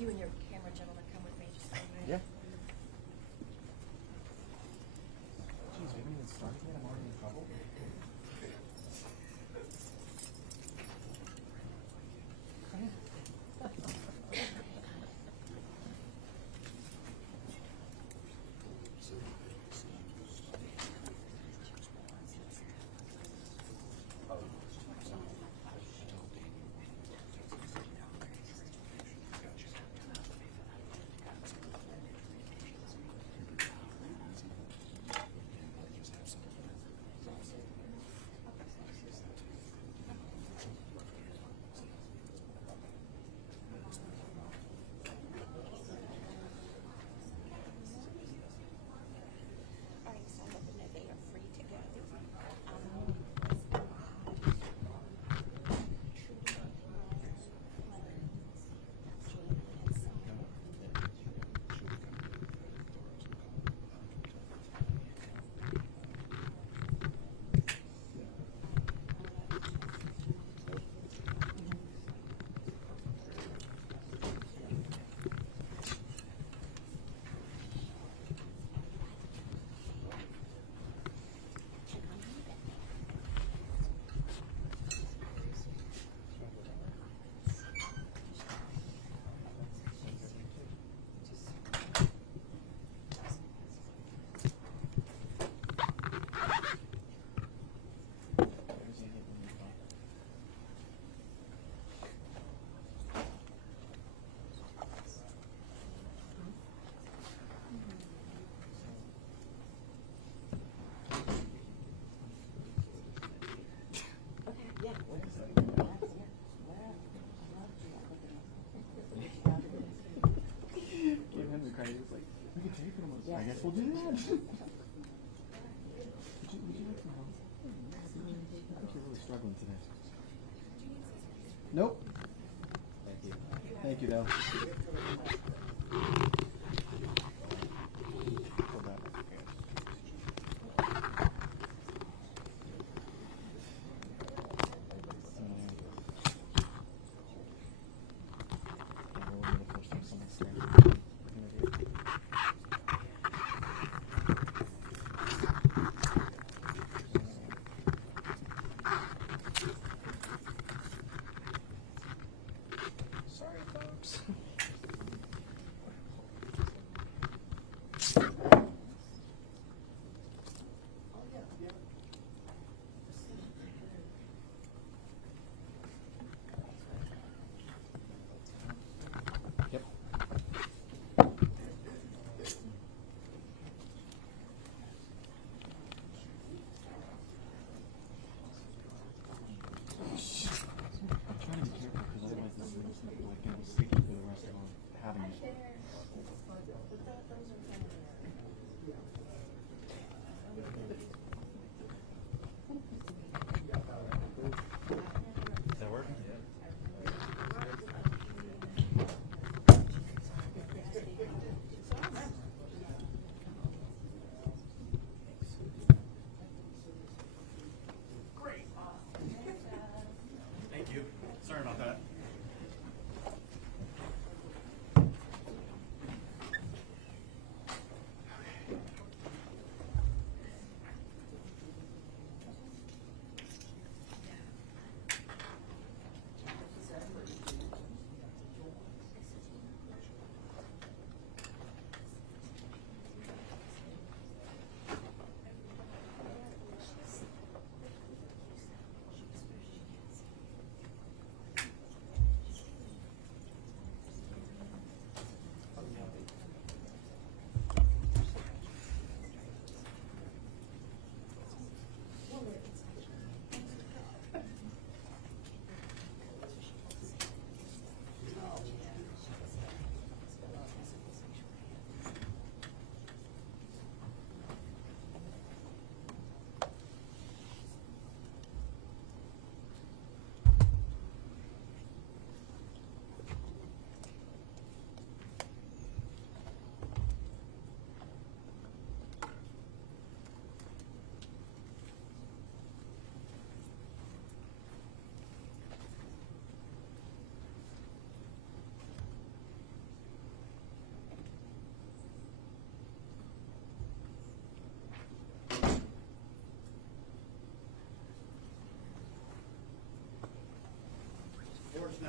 You and your camera gentleman come with me just for a minute. Yeah. Jeez, we haven't even started yet. I'm already in trouble. I guess we'll do that. Would you like some help? I think you're really struggling today. Nope. Thank you. Thank you, though.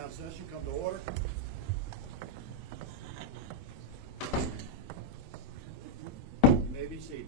Now session come to order. You may be seated.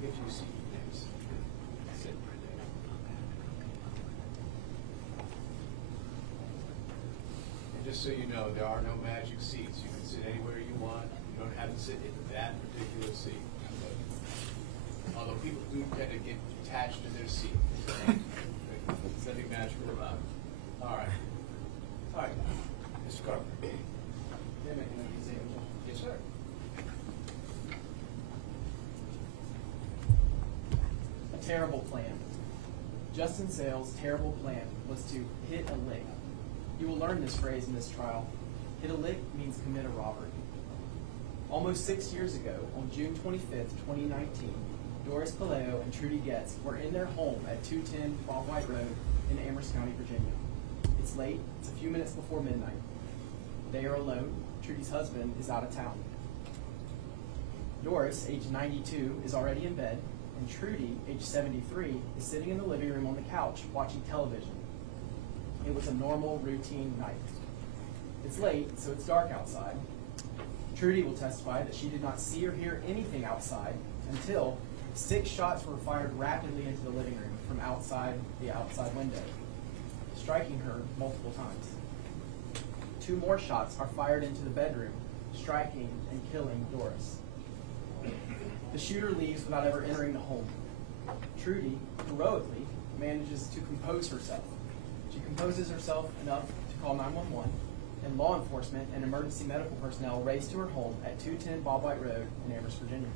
Get you a seat, please. Sit right there. And just so you know, there are no magic seats. You can sit anywhere you want. You don't have to sit in that particular seat. Although people do tend to get attached to their seat. There's nothing magical about it. All right. All right. Mr. Carpenter. Yes, sir. Terrible plan. Justin Sales' terrible plan was to hit a lick. You will learn this phrase in this trial. Hit a lick means commit a robbery. Almost 6 years ago, on June 25th, 2019, Doris Puleio and Trudy Goetz were in their home at 210 Bob White Road in Amherst County, Virginia. It's late. It's a few minutes before midnight. They are alone. Trudy's husband is out of town. Doris, age 92, is already in bed, and Trudy, age 73, is sitting in the living room on the couch watching television. It was a normal, routine night. It's late, so it's dark outside. Trudy will testify that she did not see or hear anything outside until 6 shots were fired rapidly into the living room from outside the outside window, striking her multiple times. 2 more shots are fired into the bedroom, striking and killing Doris. The shooter leaves without ever entering the home. Trudy, heroically, manages to compose herself. She composes herself enough to call 911, and law enforcement and emergency medical personnel race to her home at 210 Bob White Road in Amherst, Virginia.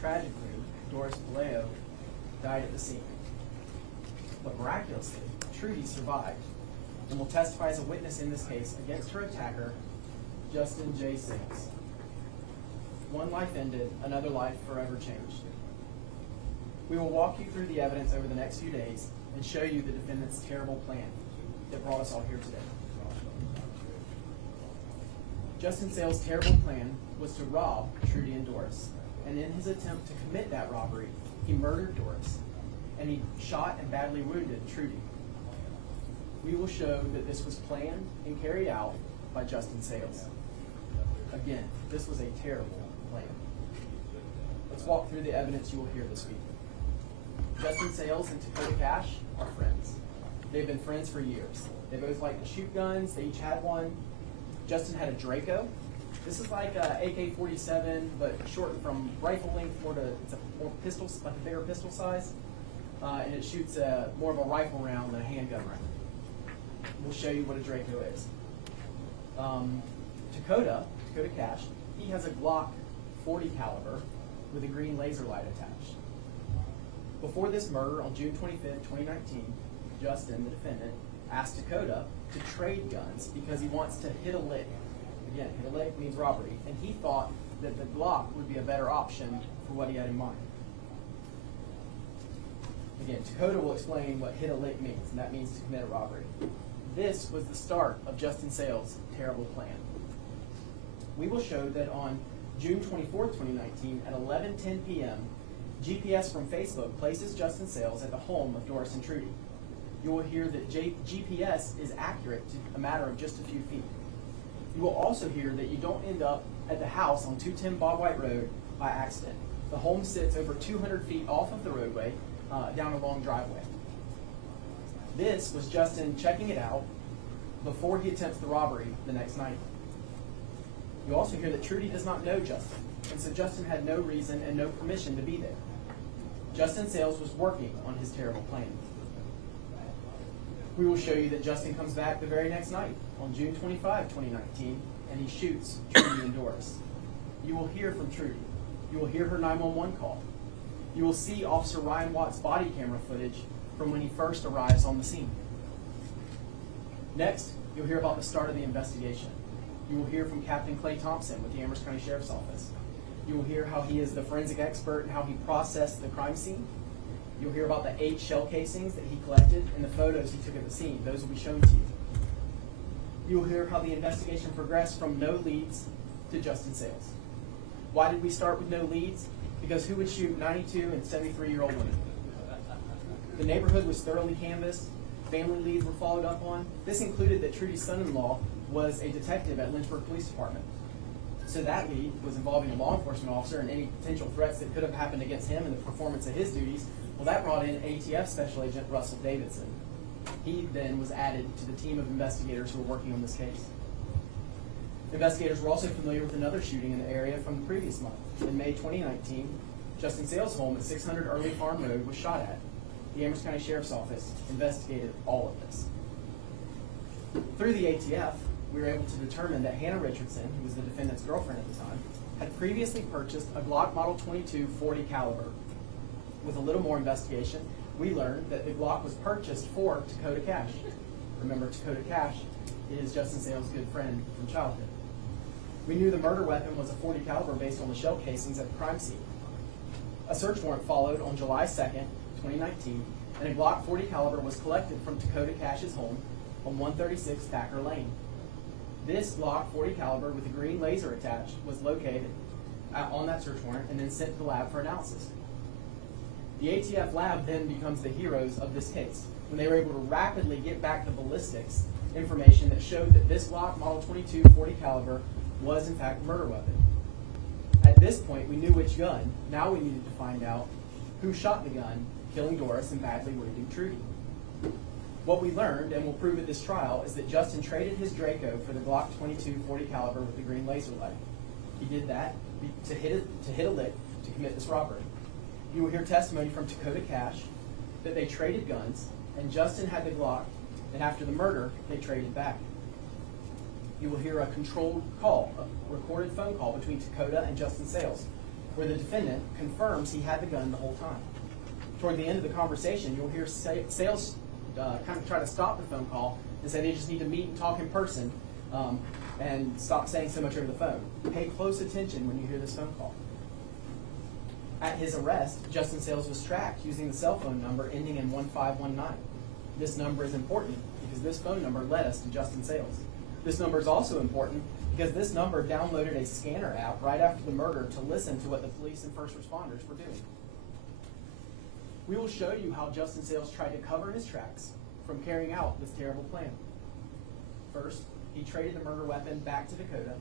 Tragically, Doris Puleio died at the scene. But miraculously, Trudy survived and will testify as a witness in this case against her attacker, Justin J. Sales. One life ended, another life forever changed. We will walk you through the evidence over the next few days and show you the defendant's terrible plan that brought us all here today. Justin Sales' terrible plan was to rob Trudy and Doris, and in his attempt to commit that robbery, he murdered Doris, and he shot and badly wounded Trudy. We will show that this was planned and carried out by Justin Sales. Again, this was a terrible plan. Let's walk through the evidence you will hear this week. Justin Sales and Dakota Cash are friends. They've been friends for years. They both like to shoot guns. They each had one. Justin had a Draco. This is like a AK-47, but shortened from rifle length it's a more pistol, like a bigger pistol size, and it shoots more of a rifle round than a handgun round. We'll show you what a Draco is. Dakota Cash, he has a Glock 40 caliber with a green laser light attached. Before this murder on June 25th, 2019, Justin, the defendant, asked Dakota to trade guns because he wants to hit a lick. Again, hit a lick means robbery, and he thought that the Glock would be a better option for what he had in mind. Again, Dakota will explain what hit a lick means, and that means to commit a robbery. This was the start of Justin Sales' terrible plan. We will show that on June 24th, 2019, at 11:10 p.m., GPS from Facebook places Justin Sales at the home of Doris and Trudy. You will hear that GPS is accurate to a matter of just a few feet. You will also hear that you don't end up at the house on 210 Bob White Road by accident. The home sits over 200 feet off of the roadway, down a long driveway. This was Justin checking it out before he attempts the robbery the next night. You also hear that Trudy does not know Justin, and so Justin had no reason and no permission to be there. Justin Sales was working on his terrible plan. We will show you that Justin comes back the very next night, on June 25, 2019, and he shoots Trudy and Doris. You will hear from Trudy. You will hear her 911 call. You will see Officer Ryan Watt's body camera footage from when he first arrives on the scene. Next, you'll hear about the start of the investigation. You will hear from Captain Clay Thompson with the Amherst County Sheriff's Office. You will hear how he is the forensic expert and how he processed the crime scene. You'll hear about the 8 shell casings that he collected and the photos he took at the scene. Those will be shown to you. You will hear how the investigation progressed from no leads to Justin Sales. Why did we start with no leads? Because who would shoot 92 and 73-year-old women? The neighborhood was thoroughly canvassed. Family leads were followed up on. This included that Trudy's son-in-law was a detective at Lynchburg Police Department. So that lead was involving a law enforcement officer and any potential threats that could have happened against him in the performance of his duties. Well, that brought in ATF Special Agent Russell Davidson. He then was added to the team of investigators who were working on this case. Investigators were also familiar with another shooting in the area from the previous month. In May 2019, Justin Sales' home at 600 Early Farm Road was shot at. The Amherst County Sheriff's Office investigated all of this. Through the ATF, we were able to determine that Hannah Richardson, who was the defendant's girlfriend at the time, had previously purchased a Glock Model 22 .40 caliber. With a little more investigation, we learned that the Glock was purchased for Dakota Cash. Remember, Dakota Cash is Justin Sales' good friend from childhood. We knew the murder weapon was a .40 caliber based on the shell casings at the crime scene. A search warrant followed on July 2nd, 2019, and a Glock .40 caliber was collected from Dakota Cash's home on 136 Thacker Lane. This Glock .40 caliber with a green laser attached was located on that search warrant and then sent to the lab for analysis. The ATF lab then becomes the heroes of this case when they were able to rapidly get back the ballistics information that showed that this Glock Model 22 .40 caliber was in fact a murder weapon. At this point, we knew which gun. Now we needed to find out who shot the gun, killing Doris and badly wounding Trudy. What we learned, and we'll prove at this trial, is that Justin traded his Draco for the Glock 22 .40 caliber with the green laser light. He did that to hit a lick to commit this robbery. You will hear testimony from Dakota Cash that they traded guns, and Justin had the Glock, and after the murder, they traded back. You will hear a controlled call, a recorded phone call between Dakota and Justin Sales, where the defendant confirms he had the gun the whole time. Toward the end of the conversation, you'll hear Sales kind of try to stop the phone call and say they just need to meet and talk in person and stop saying so much over the phone. Pay close attention when you hear this phone call. At his arrest, Justin Sales was tracked using the cell phone number ending in 1519. This number is important because this phone number led us to Justin Sales. This number is also important because this number downloaded a scanner app right after the murder to listen to what the police and first responders were doing. We will show you how Justin Sales tried to cover his tracks from carrying out this terrible plan. First, he traded the murder weapon back to Dakota,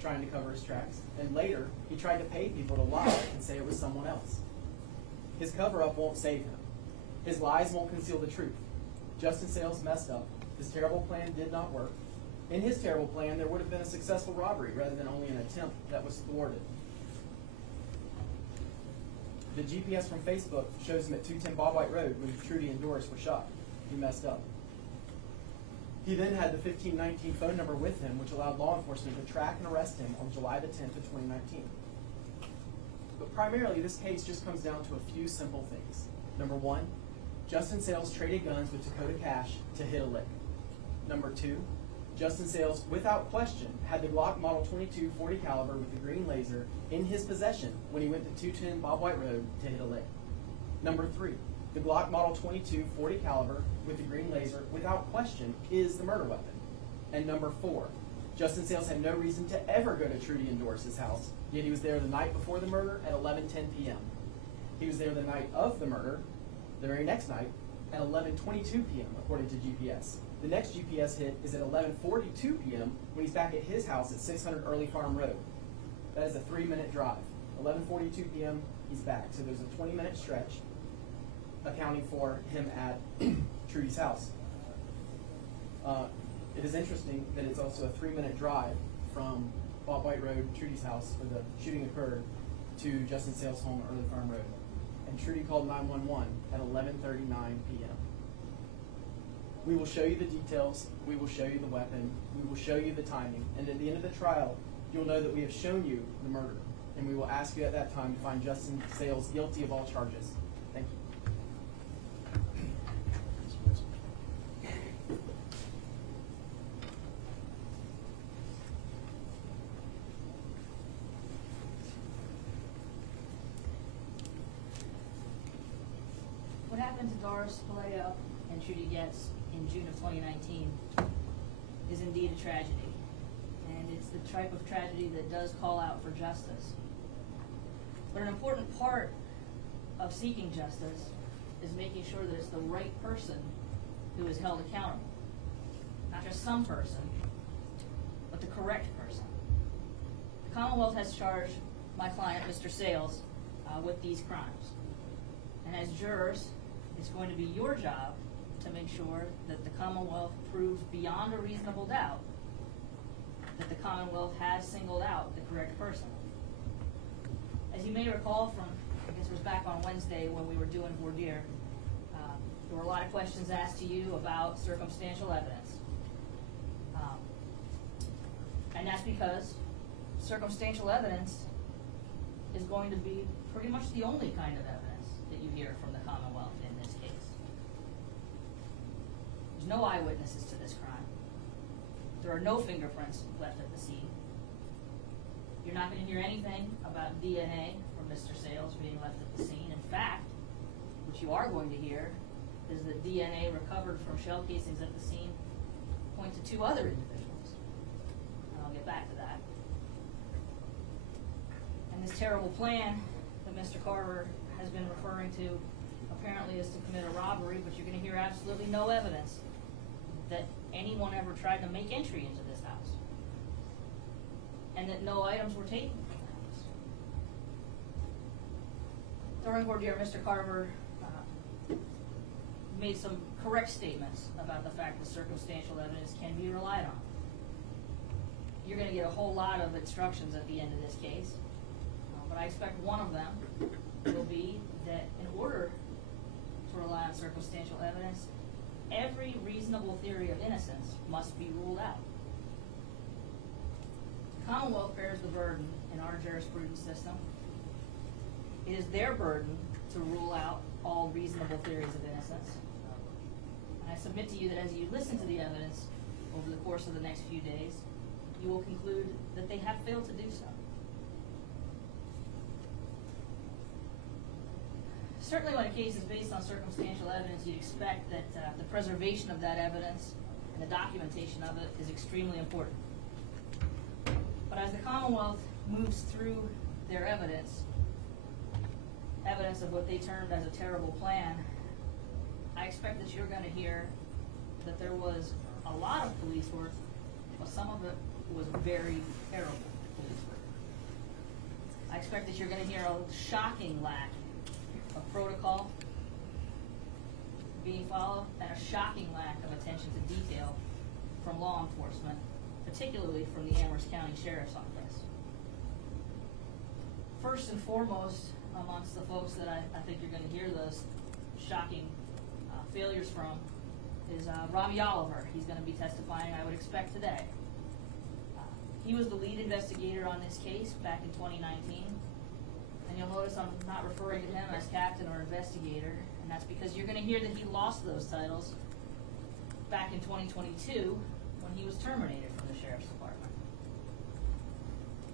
trying to cover his tracks. And later, he tried to pay people to lie and say it was someone else. His cover-up won't save him. His lies won't conceal the truth. Justin Sales messed up. His terrible plan did not work. In his terrible plan, there would have been a successful robbery rather than only an attempt that was thwarted. The GPS from Facebook shows him at 210 Bob White Road when Trudy and Doris were shot. He messed up. He then had the 1519 phone number with him, which allowed law enforcement to track and arrest him on July the 10th of 2019. But primarily, this case just comes down to a few simple things. Number one, Justin Sales traded guns with Dakota Cash to hit a lick. Number two, Justin Sales, without question, had the Glock Model 22 .40 caliber with the green laser in his possession when he went to 210 Bob White Road to hit a lick. Number three, the Glock Model 22 .40 caliber with the green laser, without question, is the murder weapon. And number four, Justin Sales had no reason to ever go to Trudy and Doris's house, yet he was there the night before the murder at 11:10 p.m. He was there the night of the murder, the very next night, at 11:22 p.m. according to GPS. The next GPS hit is at 11:42 p.m. when he's back at his house at 600 Early Farm Road. That is a 3-minute drive. 11:42 p.m. he's back. So there's a 20-minute stretch accounting for him at Trudy's house. It is interesting that it's also a 3-minute drive from Bob White Road, Trudy's house, where the shooting occurred, to Justin Sales' home at Early Farm Road. and Trudy called 911 at 11:39 p.m. We will show you the details, we will show you the weapon, we will show you the timing, and at the end of the trial, you'll know that we have shown you the murder, and we will ask you at that time to find Justin Sales guilty of all charges. Thank you. What happened to Doris Puleio and Trudy Goetz in June of 2019 is indeed a tragedy. And it's the type of tragedy that does call out for justice. But an important part of seeking justice is making sure that it's the right person who is held accountable. Not just some person, but the correct person. The Commonwealth has charged my client, Mr. Sales, with these crimes. And as jurors, it's going to be your job to make sure that the Commonwealth proves beyond a reasonable doubt that the Commonwealth has singled out the correct person. As you may recall from, I guess it was back on Wednesday when we were doing voir dire, there were a lot of questions asked to you about circumstantial evidence. And that's because circumstantial evidence is going to be pretty much the only kind of evidence that you hear from the Commonwealth in this case. There's no eyewitnesses to this crime. There are no fingerprints left at the scene. You're not going to hear anything about DNA from Mr. Sales being left at the scene. In fact, what you are going to hear is that DNA recovered from shell casings at the scene point to two other individuals. And I'll get back to that. And this terrible plan that Mr. Carver has been referring to apparently is to commit a robbery, but you're going to hear absolutely no evidence that anyone ever tried to make entry into this house, and that no items were taken from the house. During voir dire, Mr. Carver made some correct statements about the fact that circumstantial evidence can be relied on. You're going to get a whole lot of instructions at the end of this case, but I expect one of them will be that in order to rely on circumstantial evidence, every reasonable theory of innocence must be ruled out. The Commonwealth bears the burden in our jurisprudence system. It is their burden to rule out all reasonable theories of innocence. And I submit to you that as you listen to the evidence over the course of the next few days, you will conclude that they have failed to do so. Certainly when a case is based on circumstantial evidence, you'd expect that the preservation of that evidence and the documentation of it is extremely important. But as the Commonwealth moves through their evidence of what they termed as a terrible plan, I expect that you're going to hear that there was a lot of police work, but some of it was very terrible police work. I expect that you're going to hear a shocking lack of protocol being followed and a shocking lack of attention to detail from law enforcement, particularly from the Amherst County Sheriff's Office. First and foremost, amongst the folks that I think you're going to hear those shocking failures from is Robbie Oliver. He's going to be testifying, I would expect, today. He was the lead investigator on this case back in 2019. And you'll notice I'm not referring to him as captain or investigator, and that's because you're going to hear that he lost those titles back in 2022 when he was terminated from the Sheriff's Department.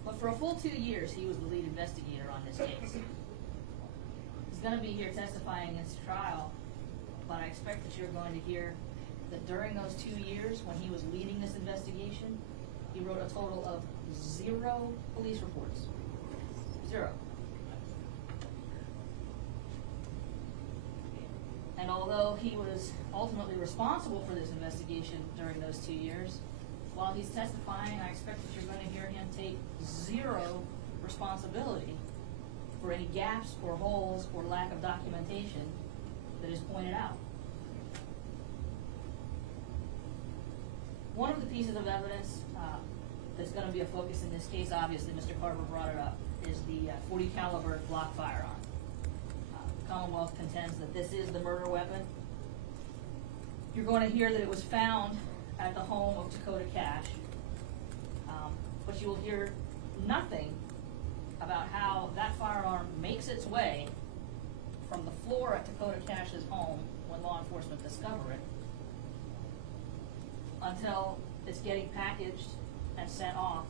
But for a full 2 years, he was the lead investigator on this case. He's going to be here testifying in his trial, but I expect that you're going to hear that during those 2 years when he was leading this investigation, he wrote a total of 0 police reports. 0. And although he was ultimately responsible for this investigation during those 2 years, while he's testifying, I expect that you're going to hear him take 0 responsibility for any gaps or holes or lack of documentation that is pointed out. One of the pieces of evidence that's going to be a focus in this case, obviously Mr. Carver brought it up, is the .40 caliber Glock firearm. Commonwealth contends that this is the murder weapon. You're going to hear that it was found at the home of Dakota Cash, but you will hear nothing about how that firearm makes its way from the floor at Dakota Cash's home when law enforcement discover it until it's getting packaged and sent off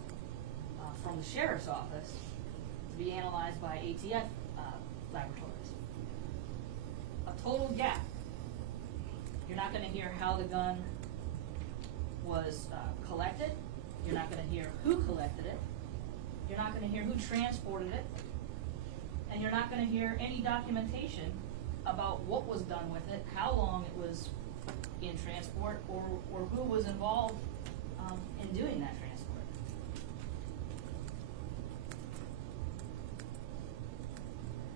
from the sheriff's office to be analyzed by ATF laboratories. A total gap. You're not going to hear how the gun was collected. You're not going to hear who collected it. You're not going to hear who transported it. And you're not going to hear any documentation about what was done with it, how long it was in transport, or who was involved in doing that transport.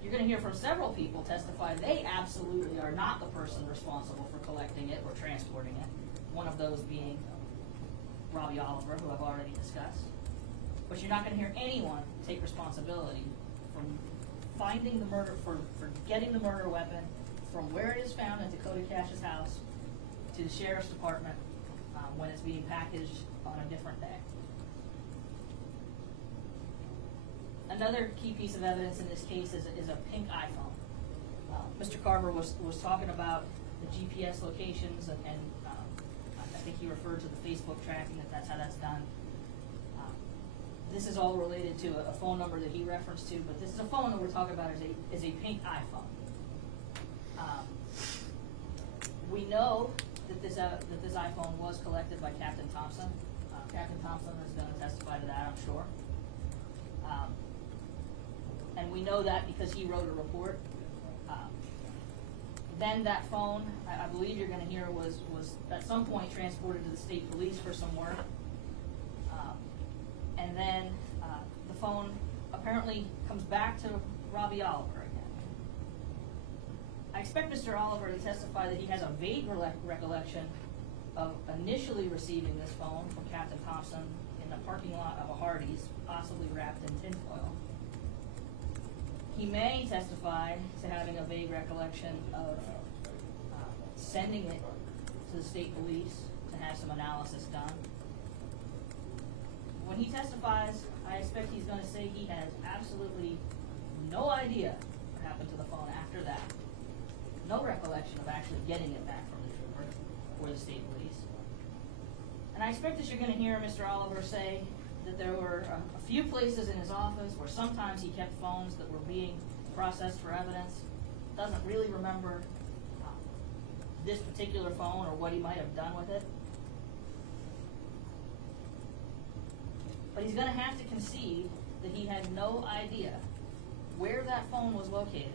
You're going to hear from several people testify they absolutely are not the person responsible for collecting it or transporting it, one of those being Robbie Oliver, who I've already discussed. But you're not going to hear anyone take responsibility from finding the murder, for getting the murder weapon from where it is found at Dakota Cash's house to the sheriff's department when it's being packaged on a different day. Another key piece of evidence in this case is a pink iPhone. Mr. Carver was talking about the GPS locations, and I think he referred to the Facebook tracking, that's how that's done. This is all related to a phone number that he referenced to, but this is a phone that we're talking about is a pink iPhone. We know that this iPhone was collected by Captain Thompson. Captain Thompson is going to testify to that, I'm sure. And we know that because he wrote a report. Then that phone, I believe you're going to hear, was at some point transported to the state police for some work. And then the phone apparently comes back to Robbie Oliver again. I expect Mr. Oliver to testify that he has a vague recollection of initially receiving this phone from Captain Thompson in the parking lot of a Hardee's, possibly wrapped in tinfoil. He may testify to having a vague recollection of sending it to the state police to have some analysis done. When he testifies, I expect he's going to say he has absolutely no idea what happened to the phone after that. No recollection of actually getting it back from the trooper or the state police. And I expect that you're going to hear Mr. Oliver say that there were a few places in his office where sometimes he kept phones that were being processed for evidence. Doesn't really remember this particular phone or what he might have done with it. But he's going to have to concede that he had no idea where that phone was located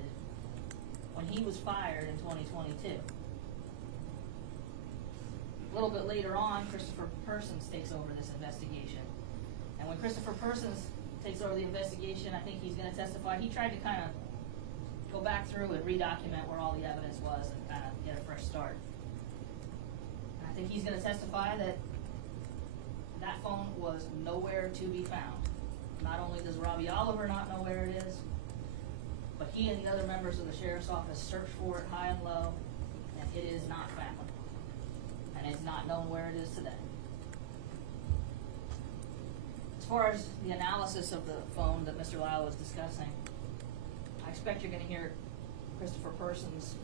when he was fired in 2022. A little bit later on, Christopher Persons takes over this investigation. And when Christopher Persons takes over the investigation, I think he's going to testify. He tried to kind of go back through and redocument where all the evidence was and kind of get a fresh start. And I think he's going to testify that that phone was nowhere to be found. Not only does Robbie Oliver not know where it is, but he and the other members of the sheriff's office searched for it high and low, and it is not found. And it's not known where it is today. As far as the analysis of the phone that Mr. Lyle was discussing, I expect you're going to hear Christopher Persons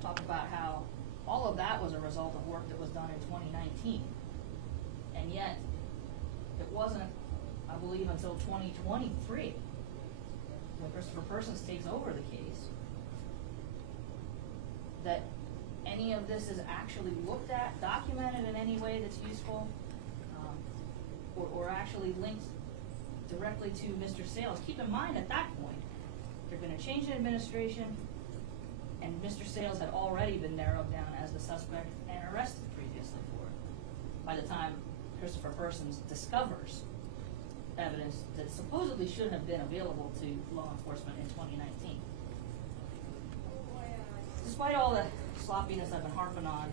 talk about how all of that was a result of work that was done in 2019. And yet, it wasn't, I believe, until 2023, when Christopher Persons takes over the case, that any of this is actually looked at, documented in any way that's useful, or actually linked directly to Mr. Sales. Keep in mind, at that point, they're going to change the administration, and Mr. Sales had already been narrowed down as the suspect and arrested previously for it. By the time Christopher Persons discovers evidence that supposedly should have been available to law enforcement in 2019. Despite all the sloppiness I've been harping on,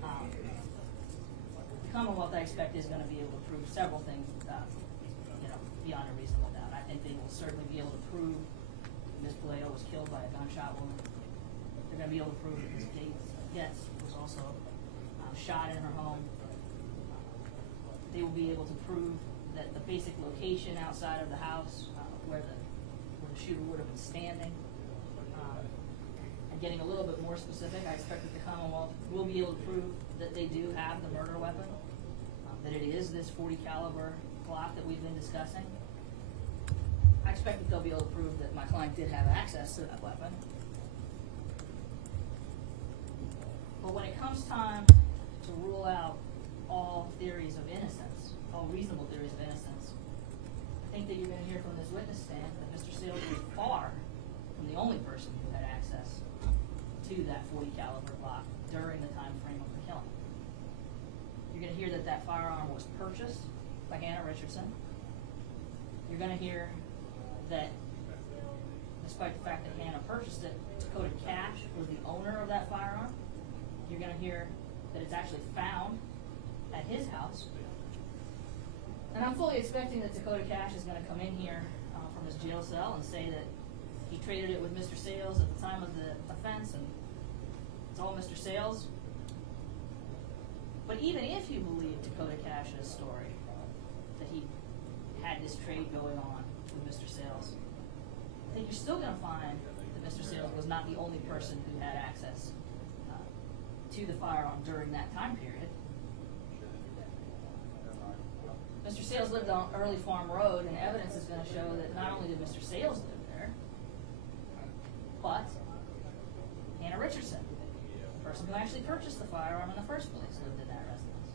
the Commonwealth, I expect, is going to be able to prove several things, beyond a reasonable doubt. I think they will certainly be able to prove Ms. Puleio was killed by a gunshot wound. They're gonna be able to prove that Ms. Goetz was also shot in her home. They will be able to prove that the basic location outside of the house where the shooter would have been standing. And getting a little bit more specific, I expect that the Commonwealth will be able to prove that they do have the murder weapon, that it is this .40 caliber Glock that we've been discussing. I expect that they'll be able to prove that my client did have access to that weapon. But when it comes time to rule out all theories of innocence, all reasonable theories of innocence, I think that you're going to hear from this witness stand that Mr. Sales was far from the only person who had access to that .40 caliber Glock during the time frame of the killing. You're going to hear that that firearm was purchased by Hannah Richardson. You're going to hear that, despite the fact that Hannah purchased it, Dakota Cash was the owner of that firearm. You're going to hear that it's actually found at his house. And I'm fully expecting that Dakota Cash is going to come in here from his jail cell and say that he traded it with Mr. Sales at the time of the offense and it's all Mr. Sales. But even if you believe Dakota Cash's story, that he had this trade going on with Mr. Sales, I think you're still going to find that Mr. Sales was not the only person who had access to the firearm during that time period. Mr. Sales lived on Early Farm Road, and evidence is going to show that not only did Mr. Sales live there, but Hannah Richardson, the person who actually purchased the firearm in the first place, lived in that residence.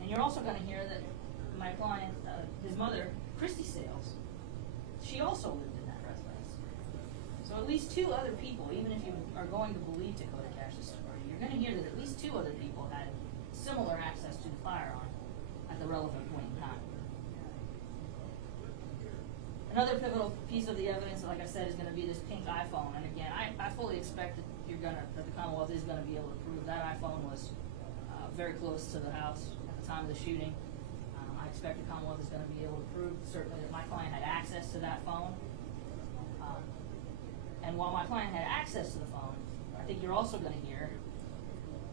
And you're also going to hear that my client, his mother, Christy Sales, she also lived in that residence. So at least two other people, even if you are going to believe Dakota Cash's story, you're going to hear that at least two other people had similar access to the firearm at the relevant point in time. Another pivotal piece of the evidence, like I said, is going to be this pink iPhone. And again, I fully expect that that the Commonwealth is going to be able to prove that iPhone was very close to the house at the time of the shooting. I expect the Commonwealth is going to be able to prove certainly that my client had access to that phone. And while my client had access to the phone, I think you're also going to hear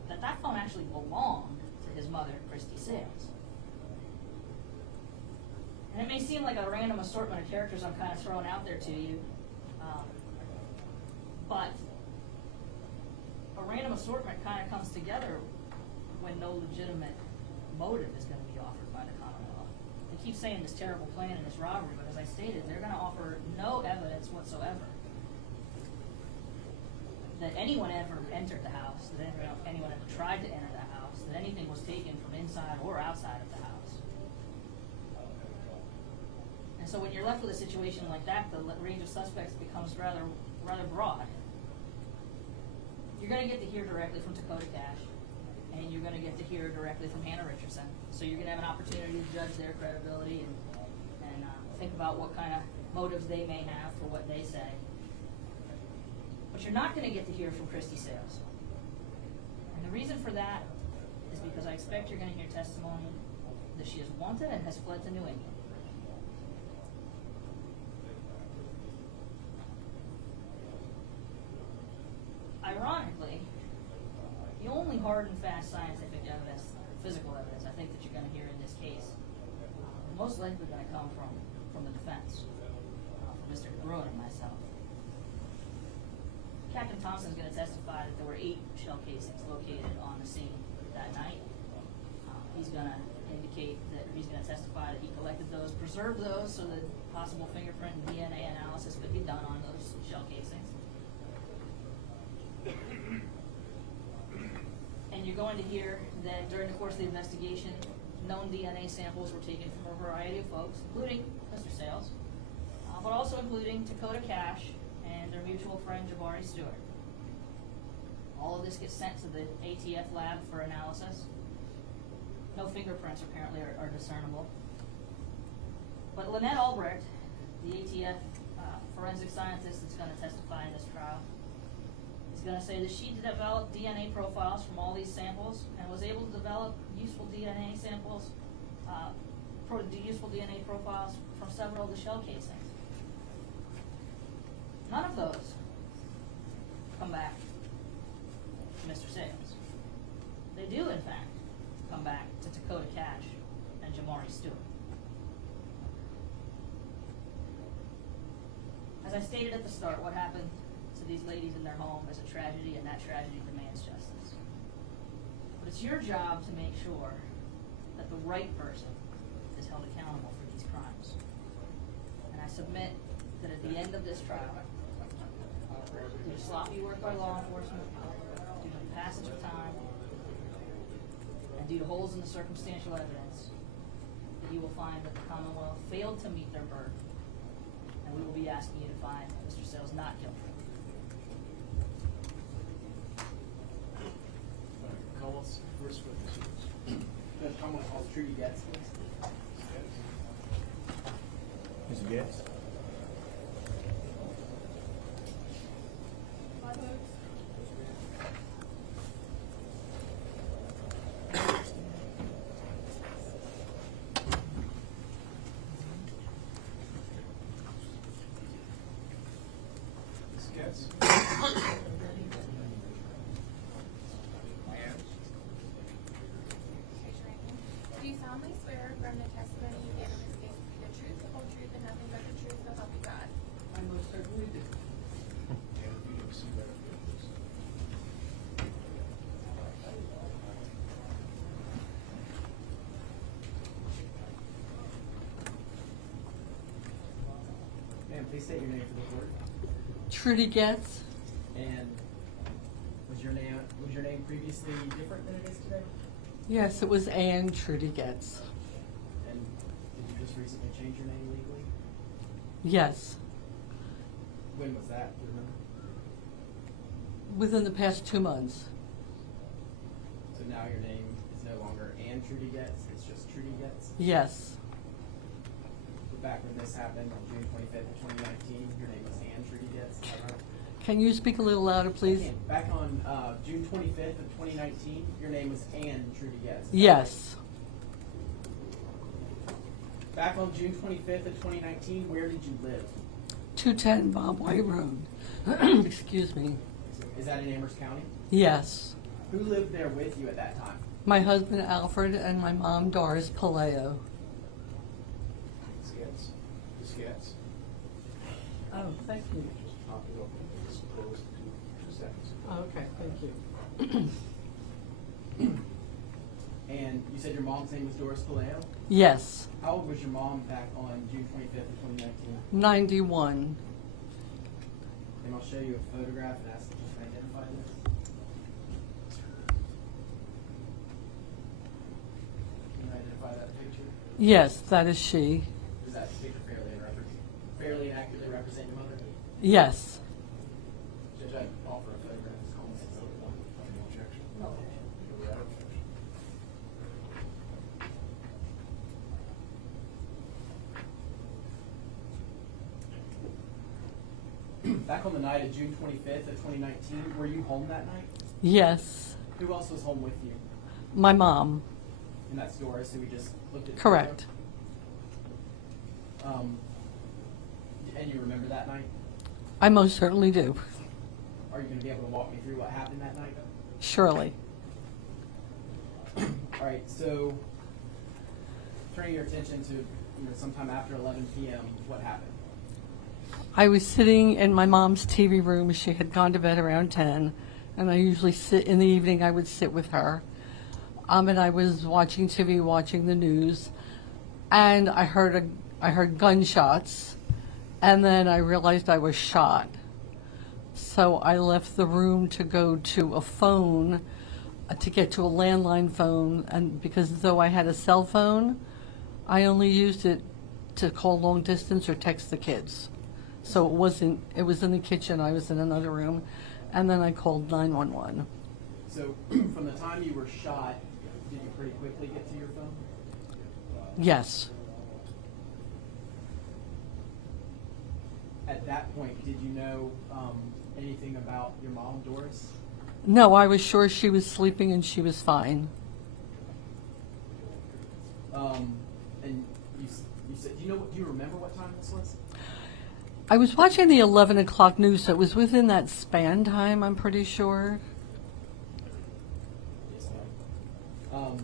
that that phone actually belonged to his mother, Christy Sales. And it may seem like a random assortment of characters I'm kind of throwing out there to you, but a random assortment kind of comes together when no legitimate motive is going to be offered by the Commonwealth. They keep saying this terrible plan and this robbery, but as I stated, they're going to offer no evidence whatsoever that anyone ever entered the house, that anyone ever tried to enter the house, that anything was taken from inside or outside of the house. And so when you're left with a situation like that, the range of suspects becomes rather broad. You're going to get to hear directly from Dakota Cash, and you're going to get to hear directly from Hannah Richardson. So you're going to have an opportunity to judge their credibility and think about what kind of motives they may have for what they say. But you're not going to get to hear from Christy Sales. And the reason for that is because I expect you're going to hear testimony that she is wanted and has fled to New England. Ironically, the only hard and fast scientific evidence, physical evidence, I think that you're going to hear in this case, most likely going to come from the defense, from Mr. Bruin and myself. Captain Thompson is going to testify that there were 8 shell casings located on the scene that night. He's going to indicate that he's going to testify that he collected those, preserved those so that possible fingerprint and DNA analysis could be done on those shell casings. And you're going to hear that during the course of the investigation, known DNA samples were taken from a variety of folks, including Mr. Sales, but also including Dakota Cash and their mutual friend Jabari Stewart. All of this gets sent to the ATF lab for analysis. No fingerprints apparently are discernible. But Lynette Albrecht, the ATF forensic scientist that's going to testify in this trial, is going to say that she developed DNA profiles from all these samples and was able to develop useful DNA samples, useful DNA profiles from several of the shell casings. None of those come back to Mr. Sales. They do, in fact, come back to Dakota Cash and Jamari Stewart. As I stated at the start, what happened to these ladies in their home is a tragedy, and that tragedy demands justice. But it's your job to make sure that the right person is held accountable for these crimes. And I submit that at the end of this trial, due to sloppy work by law enforcement, due to the passage of time, and due to holes in the circumstantial evidence, that you will find that the Commonwealth failed to meet their burden, and we will be asking you to find Mr. Sales not guilty. Commonwealth's first witness. Judge Commonwealth calls Trudy Goetz, please. Mr. Goetz? Ms. Goetz? Do you solemnly swear affirm the testimony you give in this case to be the truth, the whole truth, and nothing but the truth, so help you God? I most certainly do. And if you don't see better, please. Ma'am, please state your name for the court. Trudy Goetz? And was your name previously different than it is today? Yes, it was Ann Trudy Goetz. And did you just recently change your name legally? Yes, When was that? Do you remember? within the past 2 months. So now your name is no longer Ann Trudy Goetz, it's just Trudy Goetz? Yes, Back when this happened on June 25th of 2019, your name was Ann Trudy Goetz, is that right? can you speak a little louder, please? And back on June 25th of 2019, your name was Ann Trudy Goetz. is that Yes, right? Back on June 25th of 2019, where did you live? 210 Bob White Road. Excuse me. Is that in Amherst County? Yes, Who lived there with you at that time? my husband Alfred and my mom Doris Puleio. Ms. Goetz? Ms. Goetz? Oh, thank you. Just pop it open. It's closed in 2 seconds. Okay, thank you. And you said your mom's name was Doris Puleio? Yes, How old was your mom back on June 25th of 2019? 91. And I'll show you a photograph and ask if you can identify this. Can you identify that picture? Yes, that is she. Does that picture fairly and accurately represent your mother? Yes. Judge, I offer a photograph. It's called Any objection? No. Without objection. Back on the night of June 25th of 2019, were you home that night? Yes, Who else was home with you? my mom. And that's Doris, who we just looked at. the Correct. photo. And you remember that night? I most certainly do. Are you going to be able to walk me through what happened that night? Surely. All right, so turning your attention to sometime after 11 p.m., what happened? I was sitting in my mom's TV room. She had gone to bed around 10, and I usually sit in the evening. I would sit with her, and I was watching TV, watching the news, and I heard gunshots, and then I realized I was shot. So I left the room to go to a phone, to get to a landline phone, and because though I had a cell phone, I only used it to call long distance or text the kids. So it was in the kitchen, I was in another room, and then I called 911. So from the time you were shot, did you pretty quickly get to your phone? Yes. At that point, did you know anything about your mom, Doris? No, I was sure she was sleeping and she was fine. And you said, do you remember what time this was? I was watching the 11 o'clock news, so it was within that span time, I'm pretty sure. Yes, ma'am.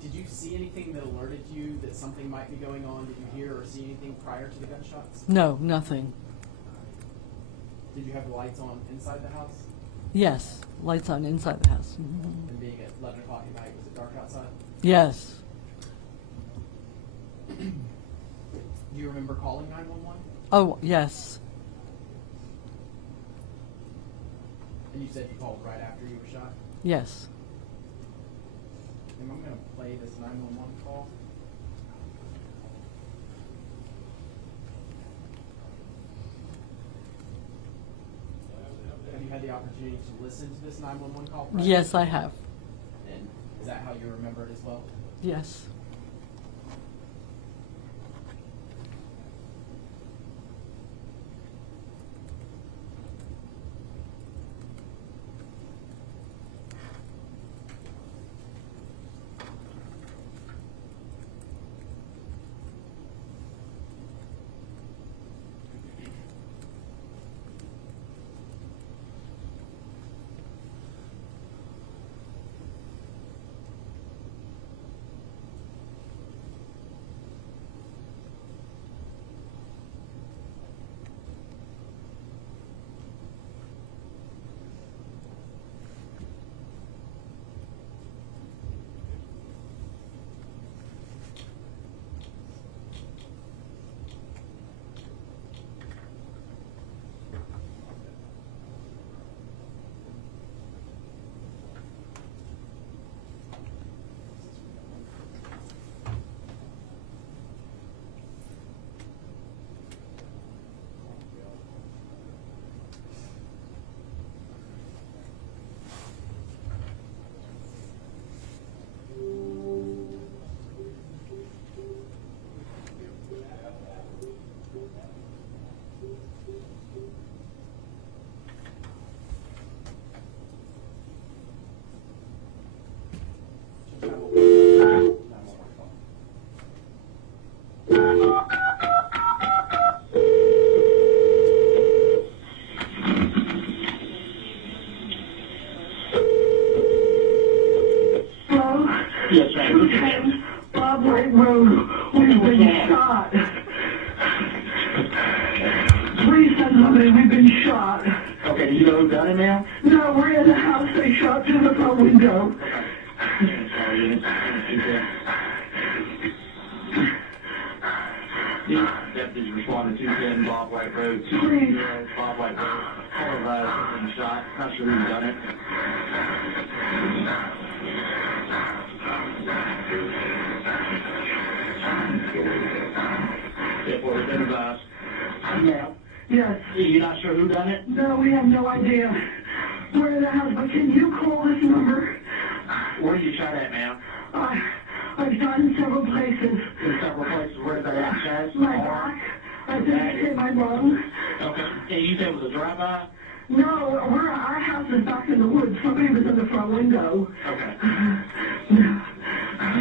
Did you see anything that alerted you that something might be going on? Did you hear or see anything prior to the gunshots? No, nothing. Did you have the lights on inside the house? Yes, lights on inside the house. Mhm. And being at 11 o'clock at night, was it dark outside? Yes. Do you remember calling 911? Oh, yes. And you said you called right after you were shot? Yes. And I'm going to play this 911 call. Have you had the opportunity to listen to this 911 call? prior? Yes, I have. And is that how you remember it as well? Yes. Yes, ma'am. 210 Bob White Road. We've been shot. Please send somebody. We've been shot. Okay, do you know who done it, ma'am? No, we're in the house. They shot through the front window. Deputies responded to 210 Bob White Road. Please. Bob White Road. All of us have been shot. Not sure who's done it. If we're been advised. Yeah. Yes. You're not sure who done it? No, we have no idea. We're in the house, but can you call this number? Where you shot at, ma'am? I've shot in several places. In several places. Where did that shot? My back. I think it hit my lung. Okay. And you said it was a drive-by? No, our house is back in the woods. Somebody was in the front window. Okay.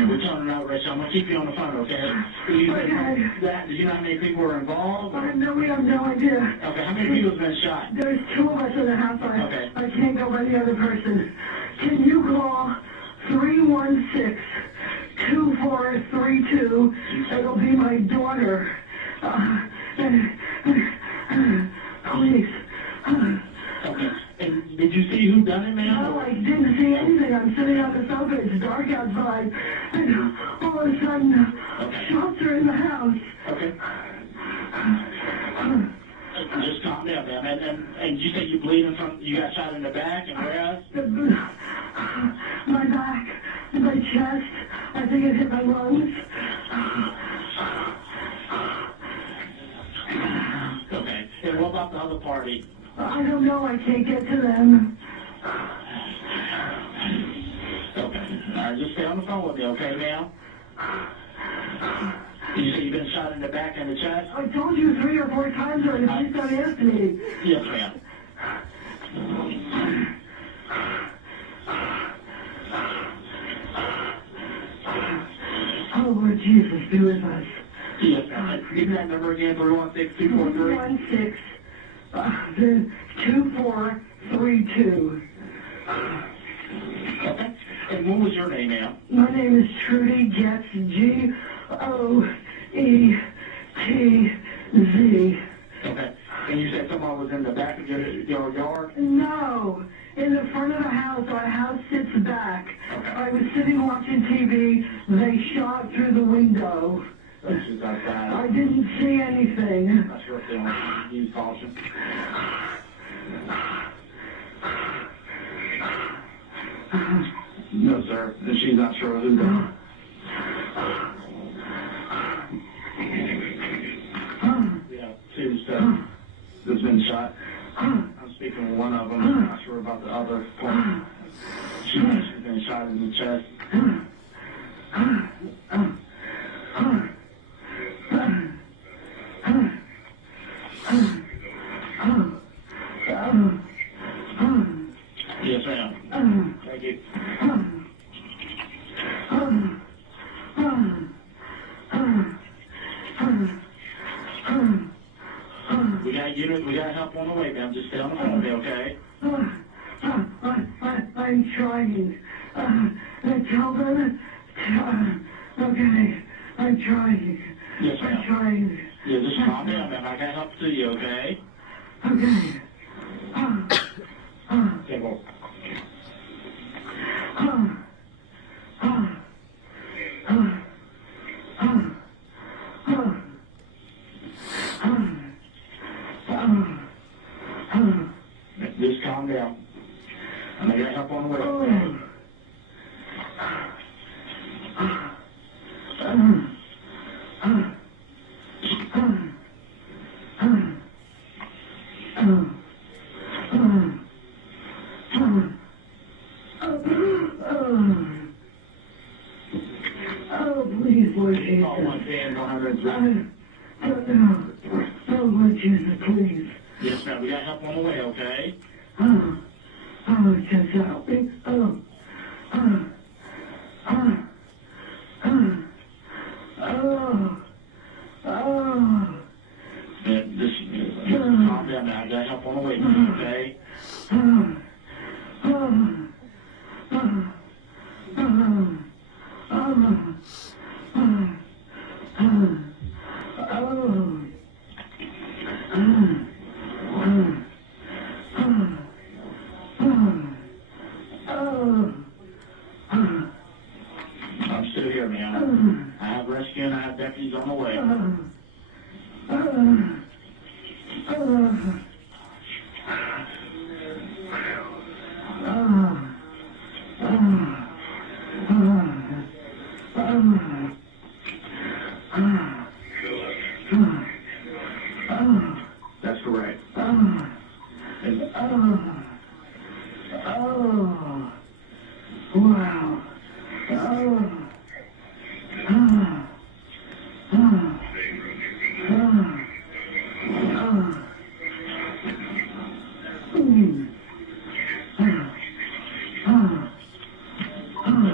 We're turning out, Rich. I'm going to keep you on the phone, okay? You said Okay. that, do you know how many people were involved? No, we have no idea. Okay, how many people have been shot? There's two of us in the house. Okay. I can't go by the other person. Can you call 316-2432? It'll be my daughter. Please. Okay. And did you see who done it, ma'am? No, I didn't see anything. I'm sitting on the sofa. It's dark outside. And all of a sudden, shots are in the house. Okay. Just calm down, ma'am. And you said you bleeding from, you got shot in the back and where else? My back, my chest. I think it hit my lungs. Okay. And what about the other party? I don't know. I can't get to them. Okay. All right, just stay on the phone with me, okay, ma'am? You say you've been shot in the back and the chest? I told you 3 or 4 times already. Please don't ask me. Yes, ma'am. Oh, Lord Jesus, do it. with us. Yes, ma'am. Give me that number again, 316-243. 2432. Okay. And what was your name, ma'am? My name is Trudy Goetz, Goetz. Okay. And you said someone was in the back of your yard? No, in the front of the house. Our house sits back. Okay. I was sitting watching TV. They shot through the window. This is outside. I didn't see anything. I'm not sure if they want to use caution. No, sir. And she's not sure who done. Yeah, two that's been shot. I'm speaking with one of them. I'm not sure about the other one. She's been shot in the chest. Yes, ma'am. Thank you. We got units, we got help on the way, ma'am. Just stay on the phone with me, okay? I'm trying. Tell them. Okay, I'm trying. Yes, I'm ma'am. trying. Yeah, just calm down, ma'am. I got help to you, okay? Okay. Okay, well. Just calm down. And I got help on the way, okay? Oh, please, Lord Jesus. Call 110-100. Oh, Lord Jesus, please. Yes, ma'am. We got help on the way, okay? Just help me. Yeah, just calm down now. I got help on the way, okay? I'm still here, ma'am. I have rescue and I have deputies on the way. That's correct. And Wow.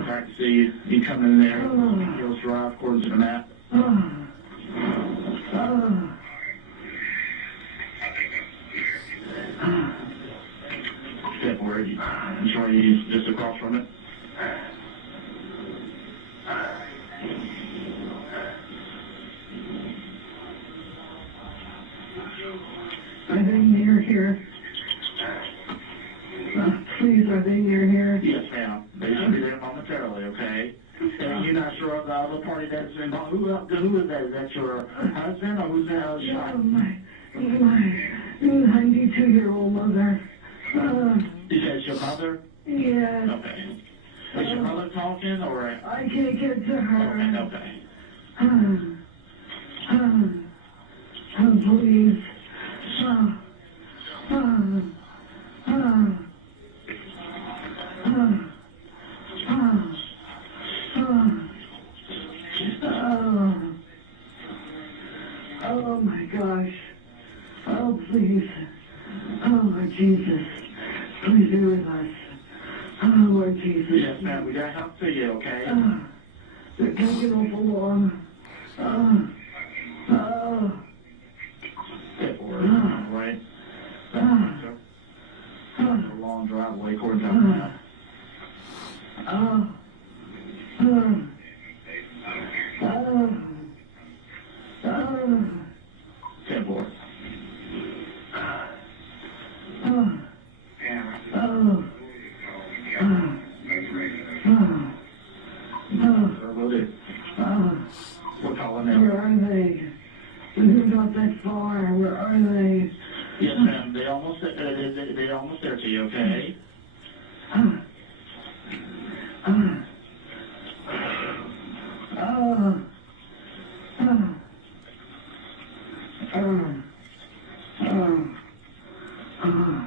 I can see you coming in there. Hills Drive, according to the map. Step where you, I'm sure you just across from it. Are they near here? Please, are they near here? Yes, ma'am. They should be there momentarily, okay? And you're not sure of the other party that's involved? Who is that? Is that your husband or who's that shot? My 92-year-old mother. Is that your mother? Yes. Okay. Is your mother talking or? I can't get to her. Okay. Please. Oh my gosh. Oh please. Oh Lord Jesus. Please be with us. Oh Lord Jesus. Yes, ma'am. We got help for you, okay? They're taking awful long. Step forward, right? A long driveway towards that path. Step forward. We're calling them. Where are they? They're not that far. Where are they? Yes, ma'am. They're almost there to you, okay?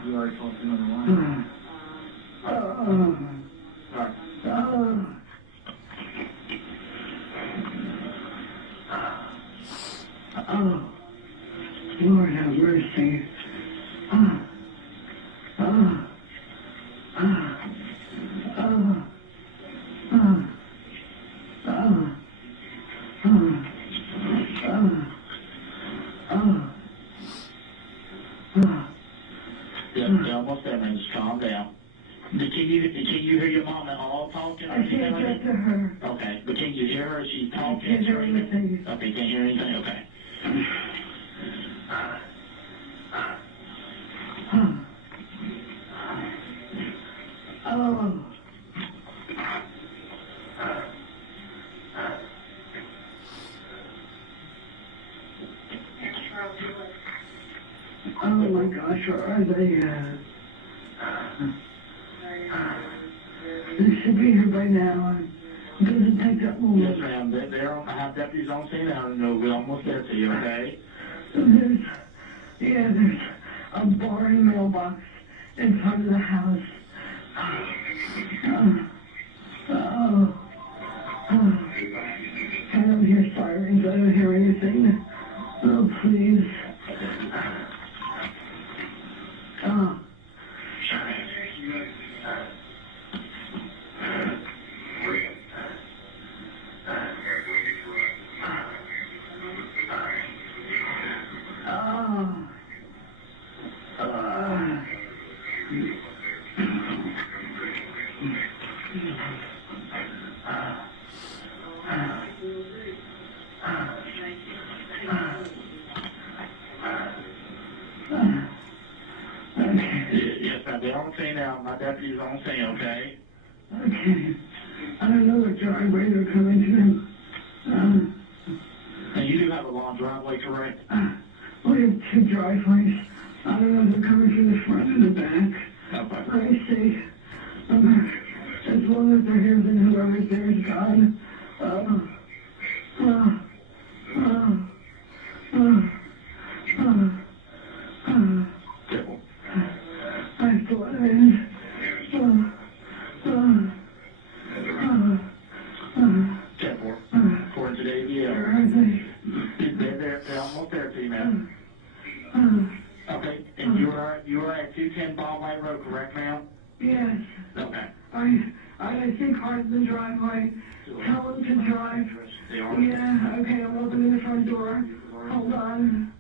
You already talked to another line. Lord have mercy. Yep, they're almost there, man. Just calm down. Can you hear your mom at all talking? I can't get to her. Okay, but can you hear her? She's talking. Can't hear anything. Okay, can't hear anything? Okay. Oh my gosh, where are they? They should be here by now. It doesn't take that long. Yes, ma'am. I have deputies on scene now. No, we're almost there to you, okay? There's a boring mailbox in front of the house. I don't hear sirens. I don't hear anything. Oh, please. Yes, ma'am. They're on scene now. My deputy's on scene, okay? Okay. I don't know what driveway they're coming to. And you do have a long driveway, correct? We have two driveways. I don't know if they're coming from the front or the back. Okay. Let me see. As long as they're here, then whoever's there is gone. Careful. I thought it is. Careful. According to the ADL. Where are they? They're almost there to you, ma'am. Okay, and you are at 210 Ball White Road, correct, ma'am? Yes. Okay. I think hard in the driveway. Tell them to drive. They are. Yeah, okay, I'm opening the front door. Hold on.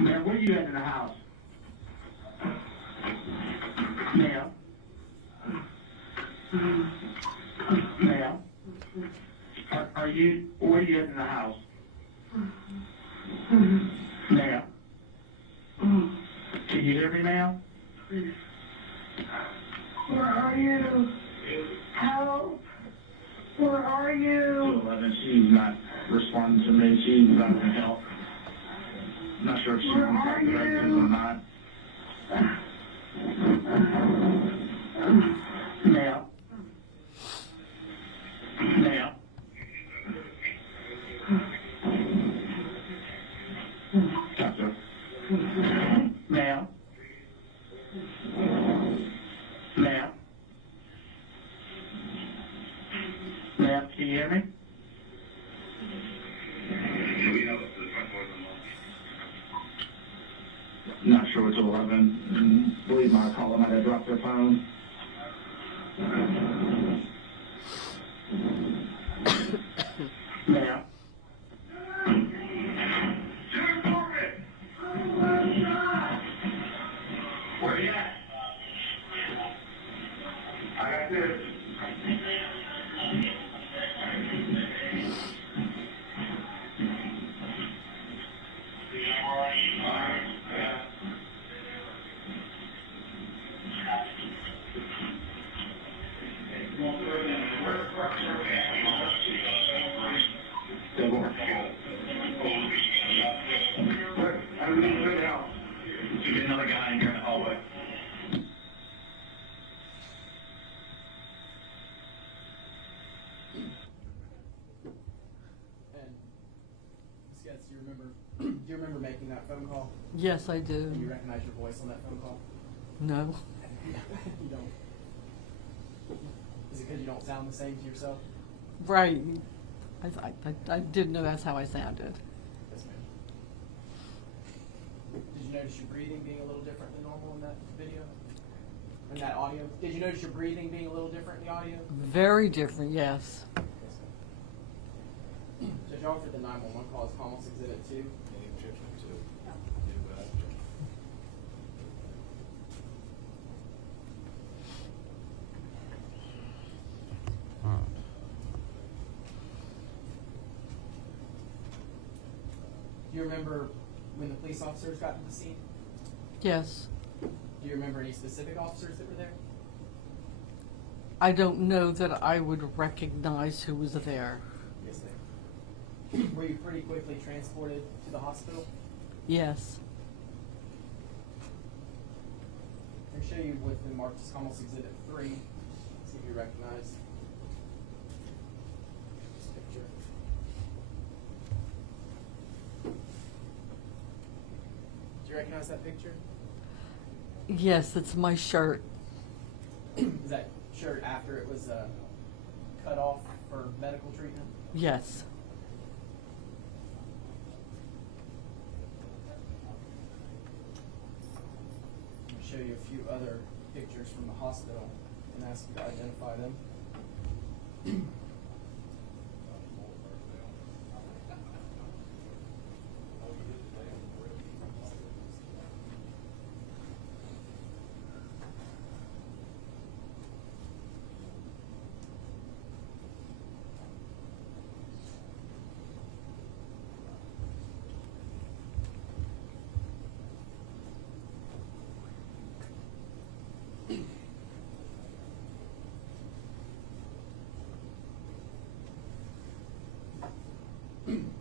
Ma'am, where are you at in the house? Ma'am? Ma'am? Where are you at in the house? Ma'am? Can you hear me, ma'am? Where are you? Help! Where are you? 211, she's not responding to me. She's not going to help. I'm not sure if she's Where going to are talk directly you? or not. Ma'am? Ma'am? Gotcha. Ma'am? Ma'am? Ma'am, can you hear me? Not sure it's 11. Believe my caller might have dropped their phone. Everything's good now. You get another guy in here in the hallway. And Ms. Goetz, do you remember making that phone call? Yes, I do. Do you recognize your voice on that phone call? No. You don't. Is it because you don't sound the same to yourself? Right. I didn't know that's how I sounded. Yes, ma'am. Did you notice your breathing being a little different than normal in that video? In that audio? Did you notice your breathing being a little different in the audio? Very different, yes. Yes, ma'am. Judge, y'all for the 911 call is Commonwealth's Exhibit 2. Any objection to? Anybody object? Do you remember when the police officers got to the scene? Yes. Do you remember any specific officers that were there? I don't know that I would recognize who was there. Yes, ma'am. Were you pretty quickly transported to the hospital? Yes. I'm going to show you what's been marked as Commonwealth's Exhibit 3. See if you recognize this picture. Do you recognize that picture? Yes, it's my shirt. Is that shirt after it was cut off for medical treatment? Yes. I'm going to show you a few other pictures from the hospital and ask you to identify them.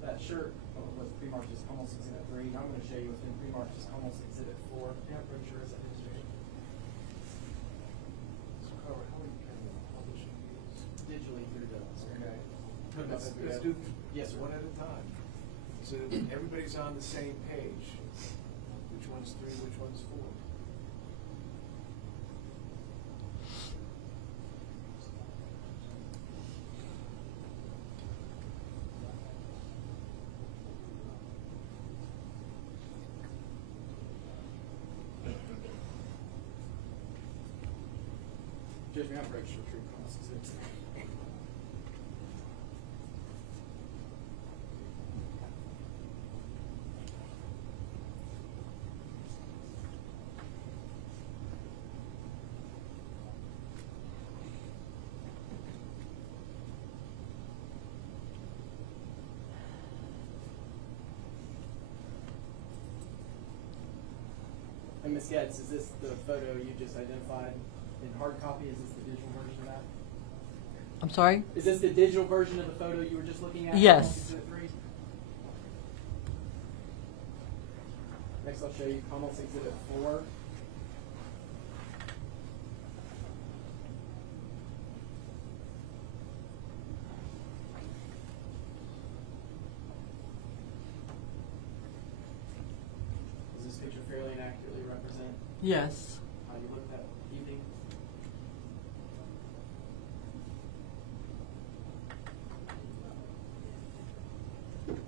That shirt was pre-marked as Commonwealth's Exhibit 3. Now I'm going to show you what's been pre-marked as Commonwealth's Exhibit 4. Yeah, pretty sure it's administrative. So, Carver, how are you kind of publishing these? Digitally through the Okay. Put it up Let's every do day. Yes, sir. one at a time. So everybody's on the same page. Which one's 3, which one's 4? Judge, may I have register true Commonwealth's Exhibit 3? And Ms. Goetz, is this the photo you just identified in hard copy? Is this the digital version of that? I'm sorry? Is this the digital version of the photo you were just looking at? Yes. Commonwealth's Exhibit 3? Next I'll show you Commonwealth's Exhibit 4. Does this picture fairly and accurately represent Yes. how you looked that evening?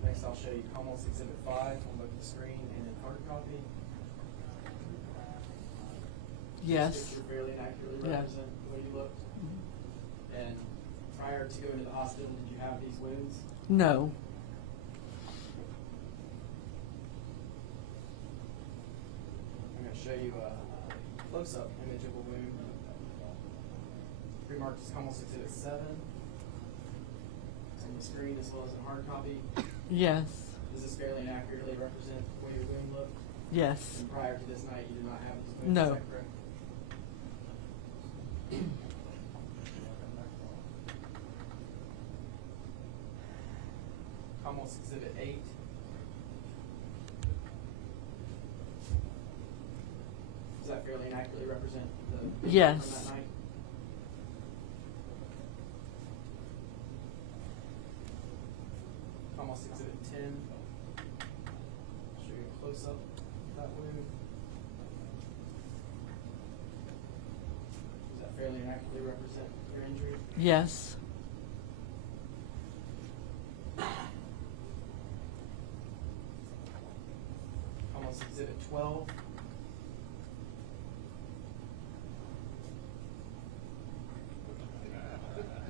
Next, I'll show you Commonwealth's Exhibit 5 on both the screen and in hard copy. Yes. This picture fairly and accurately Yeah. represent the way you looked. And prior to going to the hospital, did you have these wounds? No. I'm going to show you a close-up image of a wound. Pre-marked as Commonwealth's Exhibit 7. It's on the screen as well as in hard copy. Yes. Does this fairly and accurately represent the way your wound looked? Yes. And prior to this night, you did not have these wounds, No. is that correct? Commonwealth's Exhibit 8. that fairly inaccurately represent the Yes. from that night? Almost exhibit 10. Show you a close up of that wound. Does that fairly inaccurately represent your injury? Yes. Almost exhibit 12.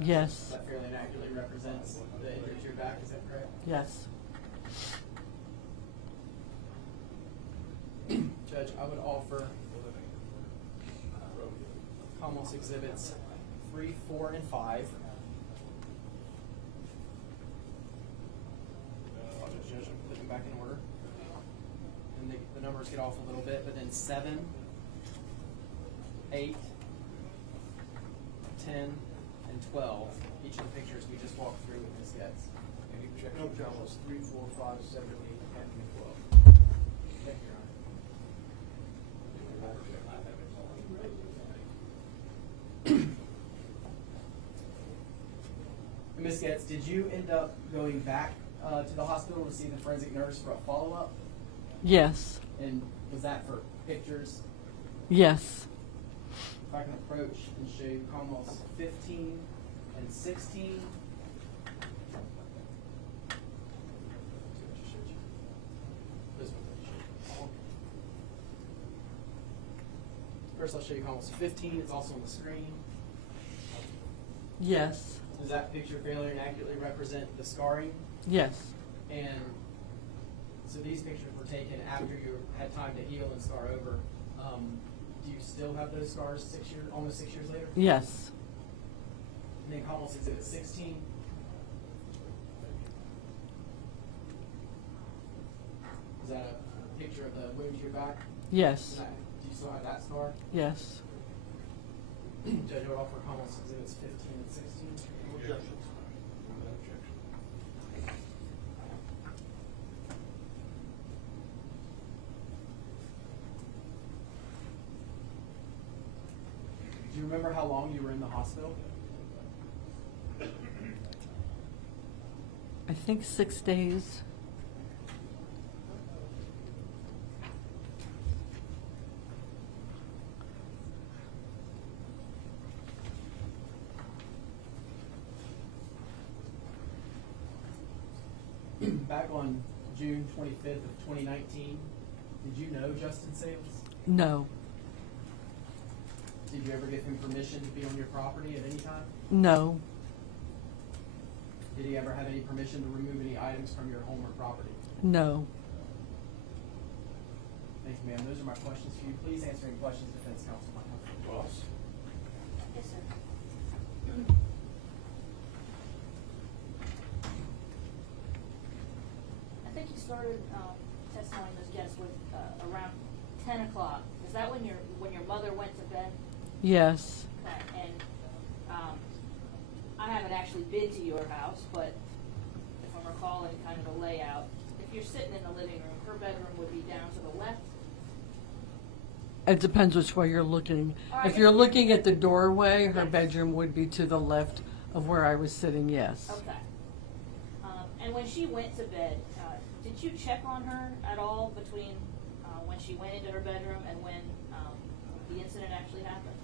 Yes. That fairly inaccurately represents the injury to your back, is that correct? Yes. Judge, I would offer Commonwealth's exhibits 3, 4, and 5. Judge, I'm putting them back in order. And the numbers get off a little bit, but then 7, 8, 10, and 12. Each of the pictures we just walked through with Ms. Goetz. Any objection? No, John, was 3, 4, 5, 7, 8, and 12. Thank you, Your Honor. Ms. Goetz, did you end up going back to the hospital to see the forensic nurse for a follow-up? Yes. And was that for pictures? Yes. If I can approach and show you Commonwealth's 15 and 16. This one. First, I'll show you Commonwealth's 15. It's also on the screen. Yes. Does that picture fairly and accurately represent the scarring? Yes. And so these pictures were taken after you had time to heal and scar over. Do you still have those scars almost 6 years later? Yes. And then Commonwealth's exhibit 16. Is that a picture of the wound to your back? Yes. Do you still have that scar? Yes. Judge, I would offer Commonwealth's exhibits 15 and 16. No objections. Do you remember how long you were in the hospital? I think 6 days. Back on June 25th of 2019, did you know Justin Sales? No. Did you ever give him permission to be on your property at any time? No. Did he ever have any permission to remove any items from your home or property? No. Thank you, ma'am. Those are my questions for you. Please answer any questions defense counsel might have. Ross? Yes, sir. I think you started testifying Ms. Goetz with around 10 o'clock. Is that when your mother went to bed? Yes. Okay. And I haven't actually been to your house, but if I'm recalling kind of the layout, if you're sitting in the living room, her bedroom would be down to the left. It depends which way you're looking. All right, If you're if- looking at the doorway, her Yes. bedroom would be to the left of where I was sitting, yes. Okay. And when she went to bed, did you check on her at all between when she went into her bedroom and when the incident actually happened?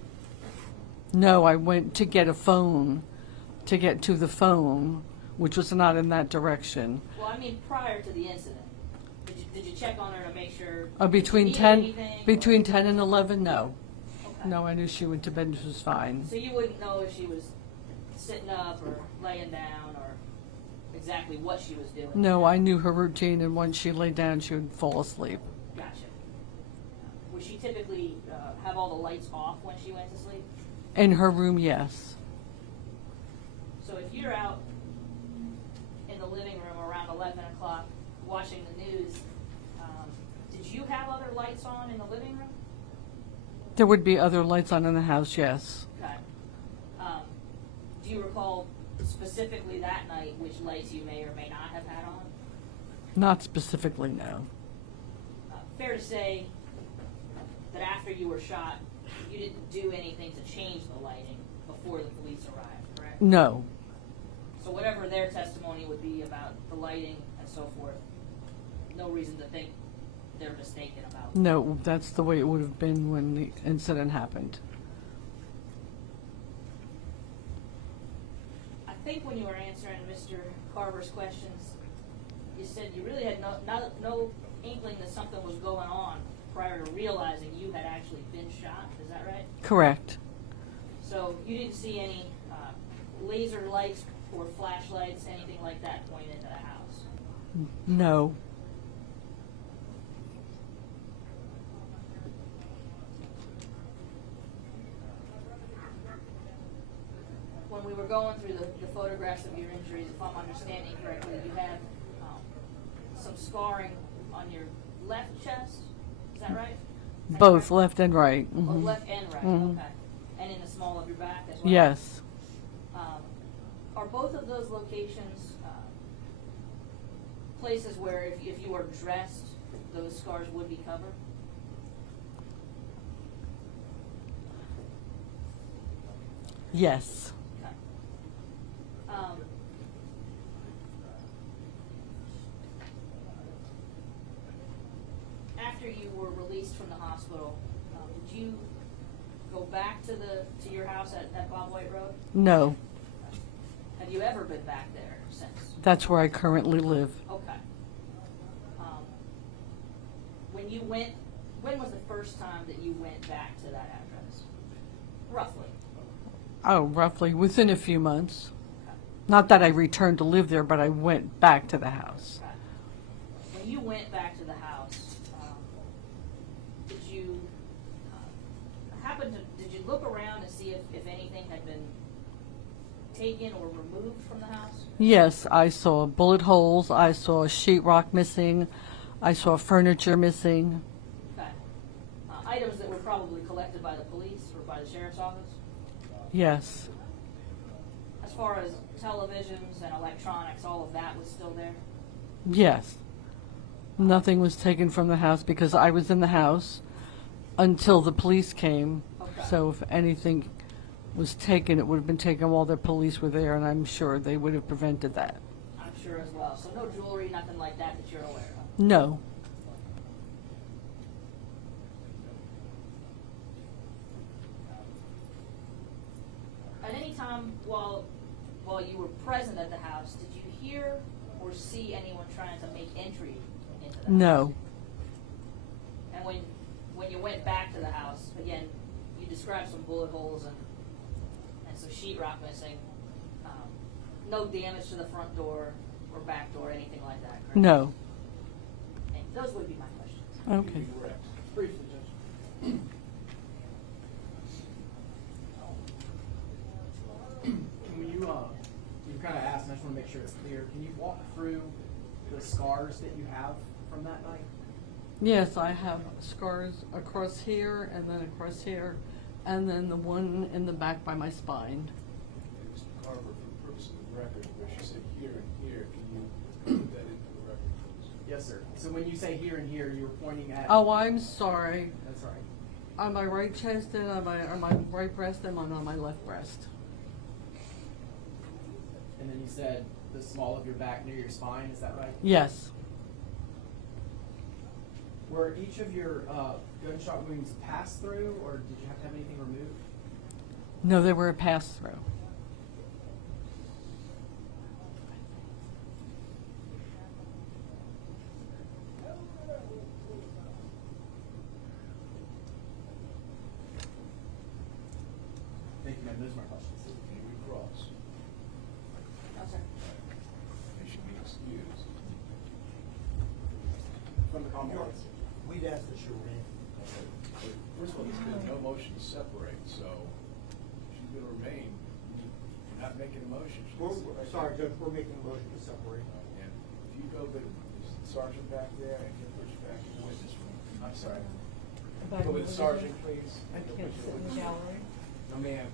No, I went to get a phone, to get to the phone, which was not in that direction. Well, I mean, prior to the incident, did you check on her to make sure? Between she needed 10, anything, between or- 10 and 11, no. Okay. No, I knew she went to bed and she was fine. So you wouldn't know if she was sitting up or laying down or exactly what she was doing? No, I knew her routine, and once she lay down, she would fall asleep. Gotcha. Would she typically have all the lights off when she went to sleep? In her room, yes. So if you're out in the living room around 11 o'clock watching the news, did you have other lights on in the living room? There would be other lights on in the house, yes. Okay. Do you recall specifically that night which lights you may or may not have had on? Not specifically, no. Fair to say that after you were shot, you didn't do anything to change the lighting before the police arrived, correct? No. So whatever their testimony would be about the lighting and so forth, no reason to think they're mistaken about. No, that's the way it would have been when the incident happened. I think when you were answering Mr. Carver's questions, you said you really had no inkling that something was going on prior to realizing you had actually been shot. Is that right? Correct. So you didn't see any laser lights or flashlights, anything like that pointing into the house? No. When we were going through the photographs of your injuries, if I'm understanding correctly, you had some scarring on your left chest. Is that right? Both left and right. Oh, Mhm. left and right. Mhm. Okay. And in the small of your back as well. Yes. Are both of those locations places where if you were dressed, those scars would be covered? Yes. Okay. After you were released from the hospital, did you go back to your house at Bob White Road? No. Have you ever been back there since? That's where I currently live. Okay. When you went, when was the first time that you went back to that address? Roughly. Oh, roughly within a few months. Okay. Not that I returned to live there, but I went back to the house. Okay. When you went back to the house, did you did you look around and see if anything had been taken or removed from the house? Yes, I saw bullet holes. I saw sheetrock missing. I saw furniture missing. Okay. Items that were probably collected by the police or by the sheriff's office? Yes. As far as televisions and electronics, all of that was still there? Yes. Nothing was taken from the house because I was in the house until the police came. Okay. So if anything was taken, it would have been taken while the police were there, and I'm sure they would have prevented that. I'm sure as well. So no jewelry, nothing like that that you're aware of? No. At any time while you were present at the house, did you hear or see anyone trying to make entry into the house? No. And when you went back to the house, again, you described some bullet holes and some sheetrock missing. No damage to the front door or back door, anything like that, correct? No. And those would be my questions. Okay. Correct. Briefly, Judge. When you kind of asked, and I just want to make sure it's clear, can you walk through the scars that you have from that night? Yes, I have scars across here and then across here, and then the one in the back by my spine. Mr. Carver, for the purpose of the record, where she said here and here, can you put that into the record, please? Yes, sir. So when you say here and here, you were pointing at... Oh, I'm sorry. That's all right. On my right chest and on my right breast and on my left breast. And then you said the small of your back near your spine, is that right? Yes. Were each of your gunshot wounds passed through, or did you have to have anything removed? No, they were a pass-through. Thank you, ma'am. Those are my questions. Can you recross? No, sir. They should be excused. From the Commonwealth. We'd ask that you remain. First of all, there's been no motion to separate, so she's going to remain. You're not making a motion. Sorry, Judge, we're making a motion to separate. And if you go to the sergeant back there and get pushed back in the witness room. I'm sorry. Go with the sergeant, please. I can't sit in the gallery. No, ma'am.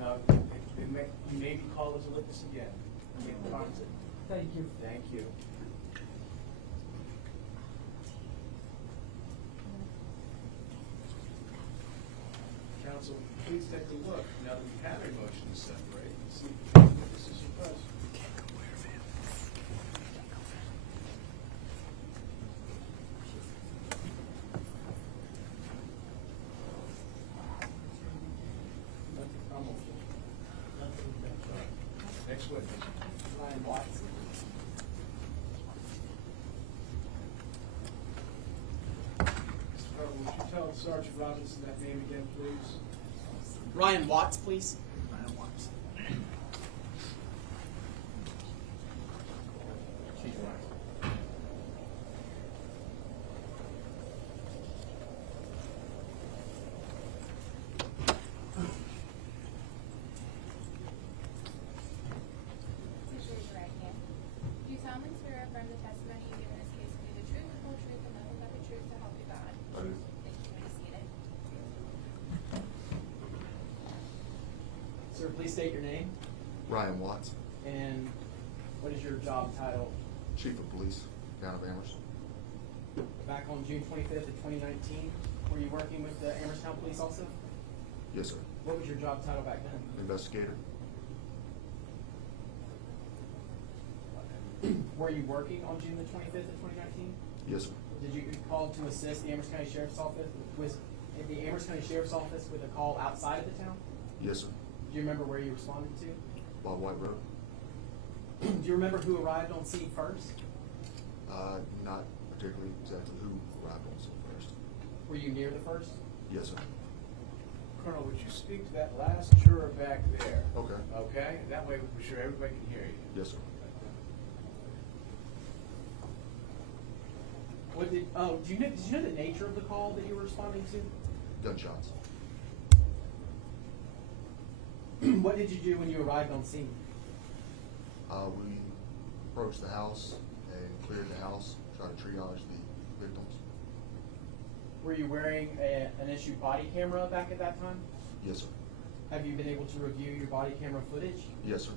No, you may be called as a witness again. Thank you. Thank you. council, please take a look, now that we have a motion to separate, and see if this is your best. Next witness. Ryan Watts. Mr. Carter, would you tell Sergeant Robinson that name again, please? Ryan Watts, please. Ryan Watts. Please raise your right hand. Do you solemnly swear or affirm the testimony you give in this case will be the truth, the whole truth, and nothing but the truth to help you God? I do. Thank you. You may be seated. Sir, please state your name Ryan Watts, and what is your job title? Chief of Police, down of Amherst. Back on June 25th of 2019, were you working with the Amherst Town Police also? Yes, sir. What was your job title back then? Investigator. Were you working on June the 25th of 2019? Yes, sir. Did you get called to assist the Amherst County Sheriff's Office with the Amherst County Sheriff's Office with a call outside of the town? Yes, sir. Do you remember where you responded to? Bob White Road. Do you remember who arrived on scene first? Not particularly exactly who arrived on scene first. Were you near the first? Yes, sir. Colonel, would you speak to that last juror back there? Okay. Okay? That way we're sure everybody can hear you. Yes, sir. What did you know the nature of the call that you were responding to? Gunshots. What did you do when you arrived on scene? We approached the house and cleared the house, tried to triage the victims. Were you wearing an issued body camera back at that time? Yes, sir. Have you been able to review your body camera footage? Yes, sir.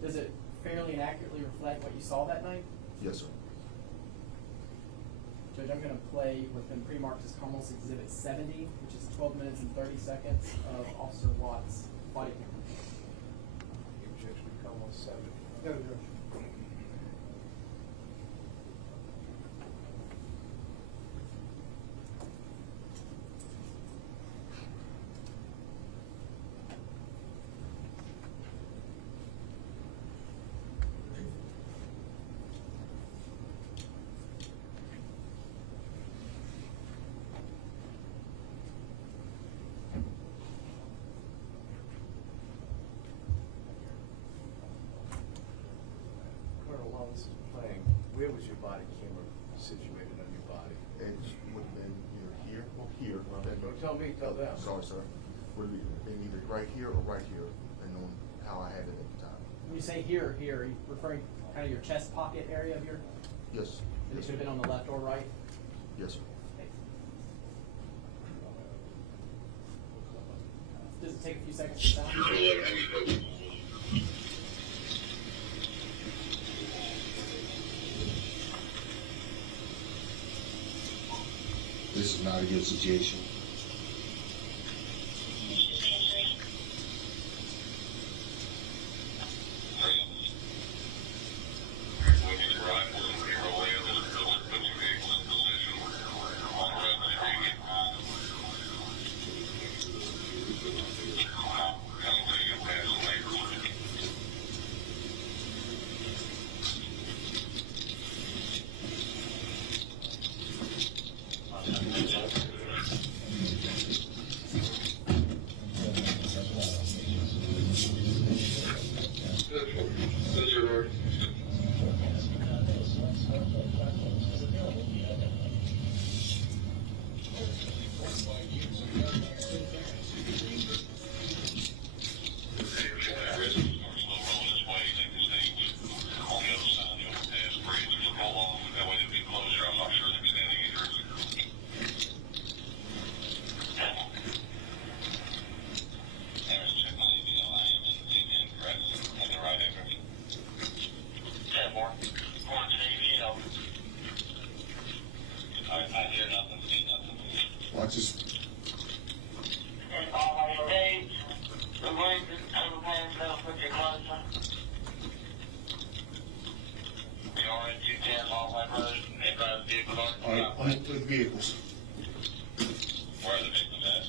Does it fairly and accurately reflect what you saw that night? Yes, sir. Judge, I'm going to play what's been pre-marked as Commonwealth's Exhibit 70, which is 12 minutes and 30 seconds of Officer Watts' body camera. The objection would come on 70. No, Judge. Colonel, while this is playing, where was your body camera situated on your body? It would have been either here or here. Don't tell me, tell them. Sorry, sir. Would have been either right here or right here, depending on how I had it at the time. When you say here or here, are you referring to kind of your chest pocket area of your... Yes. It Yes, could have sir. been on the left or right? Yes, sir. Does it take a few seconds to sound? This is not a good situation. vehicles. Where are the victims at?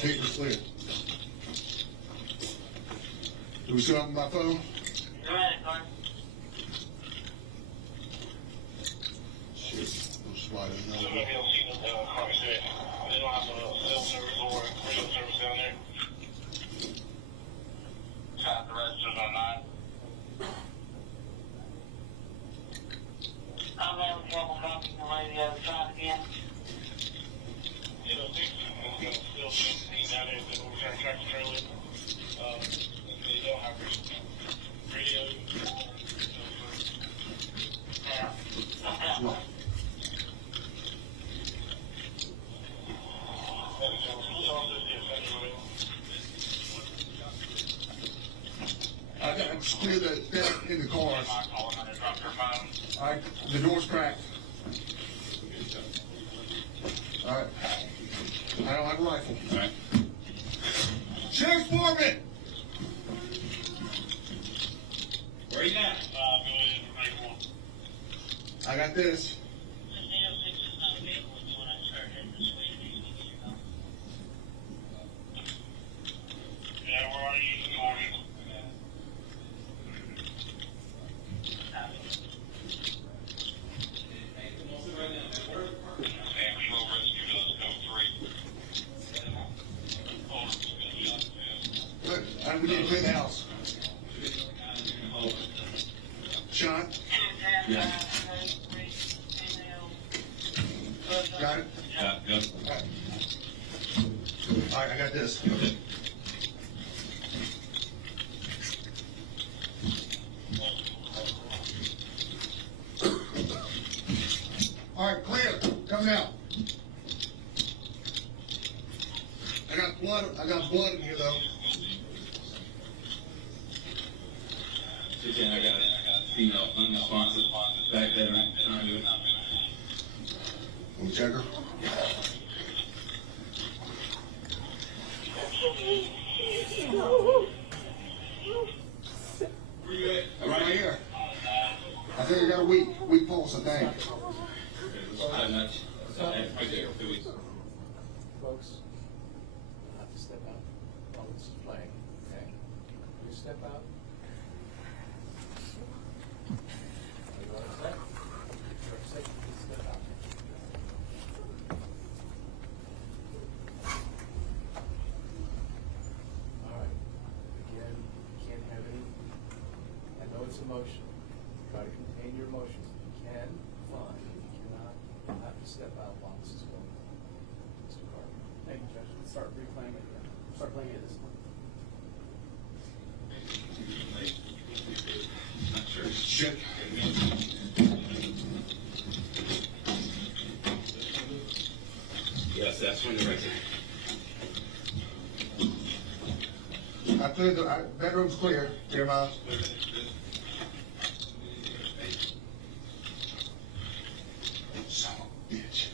Vehicles clear. Do we still have my phone? Shit, no slide in there. Somebody else seen the car accident. They don't have a cell service or radio service down there. Shot the registers on 9. I'm having trouble copying the radio. Try it again. You know, it's still 15 down there that we're trying to tractor trailer. They don't have radio. No. I got to clear that in the cars. The door's cracked. All right. I don't have a rifle. All right. Sheriff's Department! Where you at? I got this. Yeah, where are you this morning? Patrol rescue does go 3. We need to clear the house. Sean? Yeah. Got it? Yeah, good. All right, I got this. All right, clear. Come out. I got blood in here though. I got female unresponsive back there trying to do it. Let me check her. Right here. I think I got a weak pulse, I think. Folks, have to step out while this is playing, okay? You step out. Are you upset? If you're upset, you can step out. All right. Again, you can't have any, I know it's emotional. Try to contain your emotions. If you can, fine. If you cannot, you'll have to step out while this is going on. Mr. Carter. Thank you, Judge. Let's start replaying it again. Start playing it at this point. Shit. Yes, that's when you're right. I cleared the bedroom's clear. Clear mouth. Son of a bitch.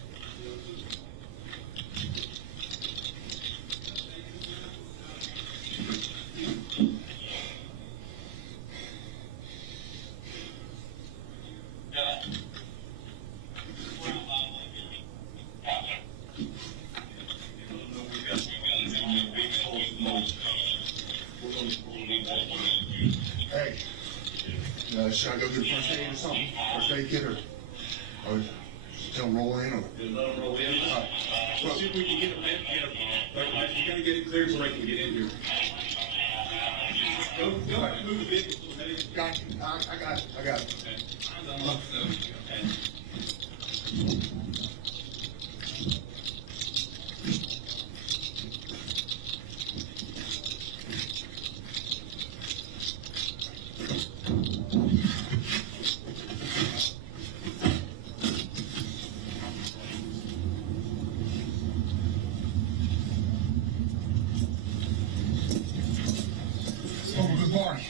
Hey, should I go get a first aid or something? First aid kit or tell them roll in or? Let them roll in. Well, See if we can get them in. You gotta get it cleared so I can get in here. Go ahead and move the vehicle. got you. I got it. Oh, good morning.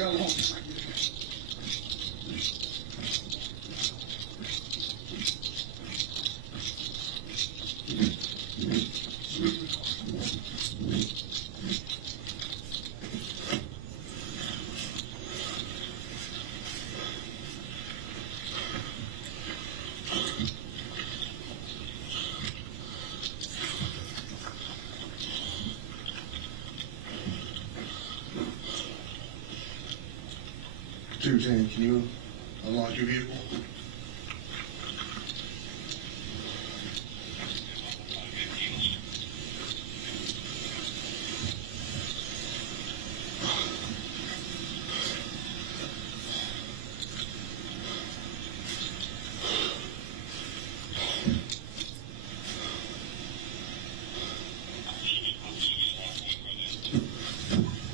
got along. Lieutenant, can you unlock your vehicle?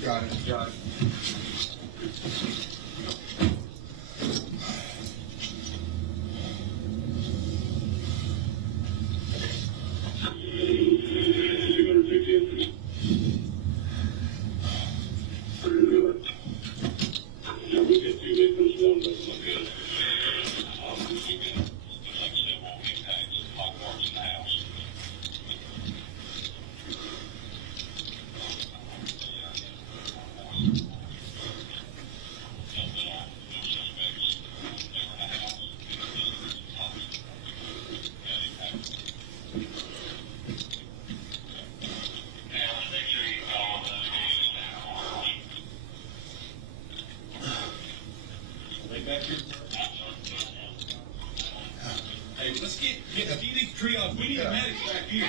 Got it, got it. Hey, let's get you need triage. We need a medic back here.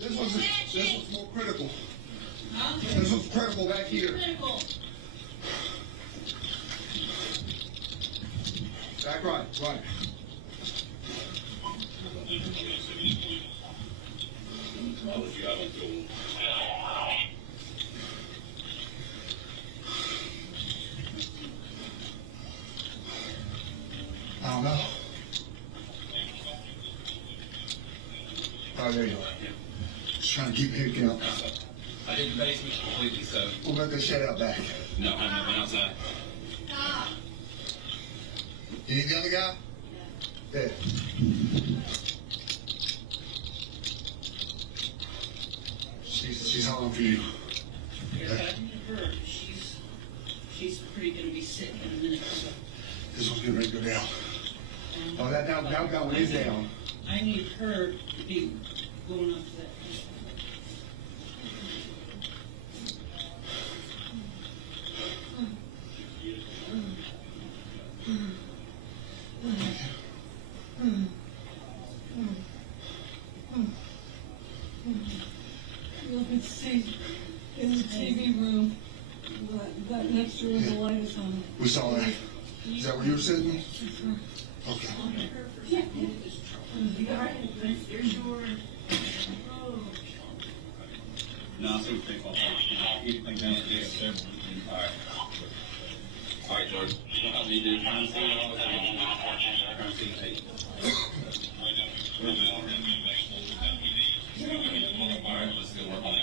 This one's more critical. This one's critical back here. Back right, right. I'll let you out on the I don't know. Oh, there you are. Just trying to keep your head count. I did the basement completely, so. We'll let the shed out back. No, I haven't been outside. You need the other guy? There. She's hollering for you. She's pretty gonna be sick in a minute or so. This one's getting ready to go down. Oh, that one is down. I need her to be going up to that. You can see in the TV room, that next room, the light is on. We saw that. Is that where you were sitting? Okay. No, I think they fall apart. Anything downstairs? All right. All right, George. You know how they do crime scene and all that? Crime scene tape. All right, let's go work on that.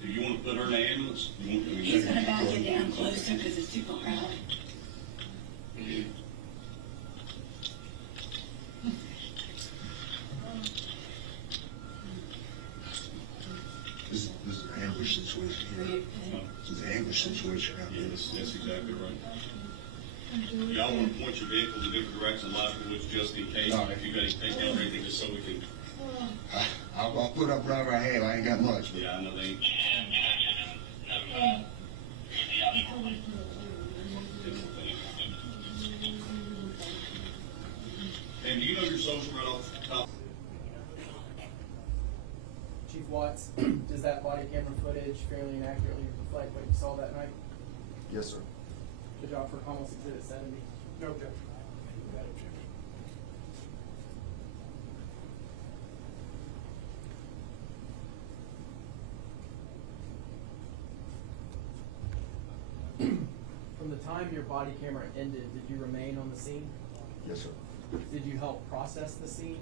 Do you want to put her in the ambulance? He's gonna back it down closer because it's too far out. This is an ambush situation here. This is an ambush situation out here. Yes, that's exactly right. Y'all want to point your vehicles in different directions, logical woods, just in case. All right. If you guys take down anything, just so we can. I'll put up whatever I have. I ain't got much. But Yeah, I know they ain't. And do you know your social right off the top? Chief Watts, does that body camera footage fairly and accurately reflect what you saw that night? Yes, sir. Good job for almost Exhibit 70. No objection. the time your body camera ended, did you remain on the scene? Yes, sir. Did you help process the scene?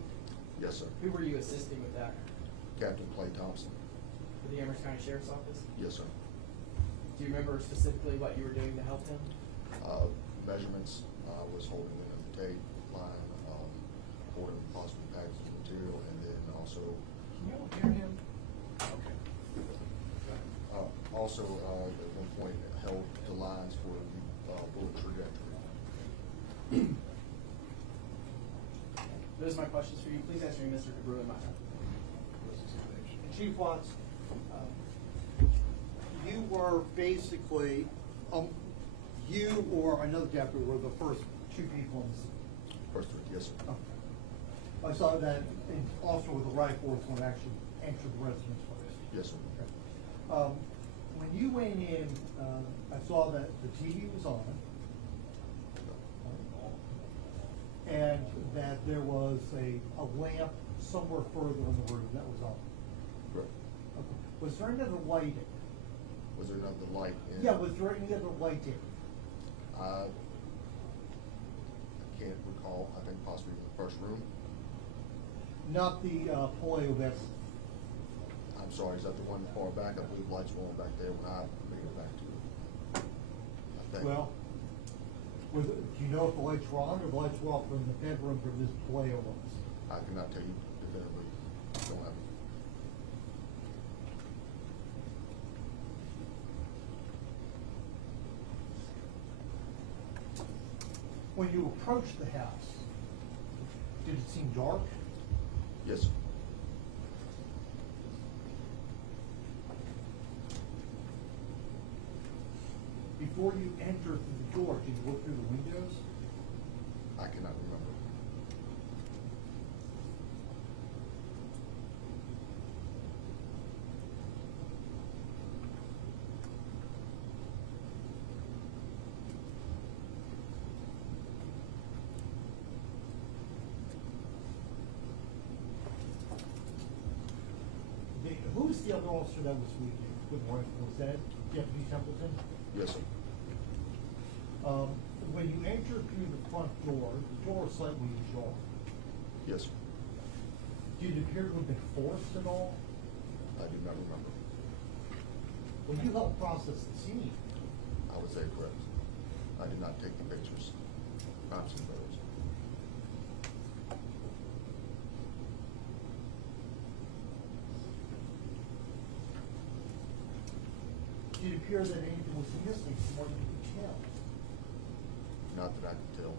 Yes, sir. Who were you assisting with that? Captain Clay Thompson. For the Amherst County Sheriff's Office? Yes, sir. Do you remember specifically what you were doing to help him? Measurements, was holding in a tape line, holding possibly packaging material, and then also. Can you hear him? Okay. Also, at one point, held the lines for the bullet trajectory. Those are my questions for you. Please answer me, Mr. DeBruin. Chief Watts, you were basically, you or another deputy were the first two people in the scene. First one, yes, sir. Okay. I saw that an officer with a rifle was going to actually enter the residence first. Yes, sir. Okay. When you went in, I saw that the TV was on, and that there was a lamp somewhere further in the room that was on. Correct. Okay. Was there any other lighting? Was there another light in? Yeah, was there any other lighting? I can't recall. I think possibly in the first room. Not the Puleio bedroom. I'm sorry, is that the one far back? I believe lights were on back there when I made it back to it. I think. Well, do you know if the lights were on or the lights were off in the bedroom where this Puleio was? I cannot tell you definitively. Don't have it. When you approached the house, did it seem dark? Yes, sir. Before you entered through the door, did you look through the windows? I cannot remember. Who's the other officer that was with you? With the rifle? Was that Deputy Templeton? Yes, sir. When you entered through the front door, the door was slightly ajar. Yes, sir. Did it appear to have been forced at all? I do not remember. When you helped process the scene, I would say correct. I did not take the pictures. Crime scene photos. did it appear that anything was missing from what you could tell? Not that I could tell.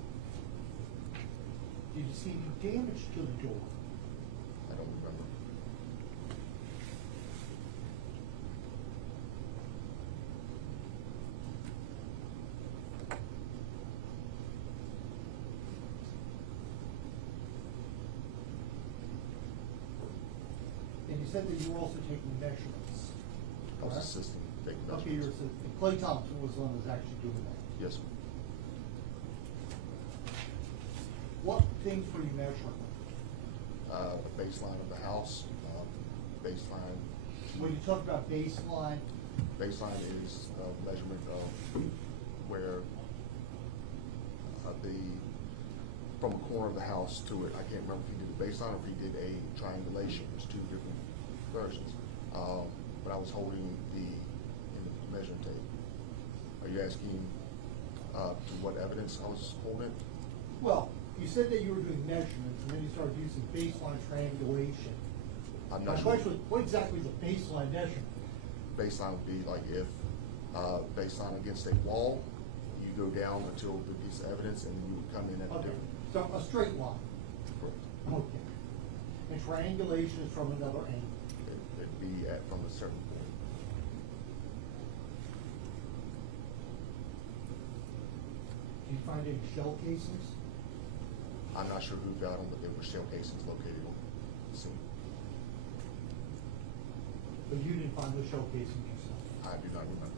Did you see any damage to the door? I don't remember. And you said that you were also taking measurements. I was correct? assisting, taking Okay, you're measurements. assisting. Clay Thompson was the one who was actually doing that. Yes, sir. What things were you measuring? The baseline of the house, baseline. When you talk about baseline, Baseline is a measurement of where from a corner of the house to it. I can't remember if he did a baseline or if he did a triangulation. There's two different versions. But I was holding the measuring tape. Are you asking to what evidence I was holding? well, you said that you were doing measurements, and then you started using baseline triangulation. I'm My not sure. question was, what exactly is a baseline measurement? Baseline would be like if baseline against a wall, you go down until the piece of evidence, and you would come in at a Okay, different. so a straight line. Correct. Okay. And triangulation is from another angle. It'd be from a certain point. Did you find any shell casings? I'm not sure who got them, but there were shell casings located on the scene. But you didn't find the shell casings yourself? I do not remember.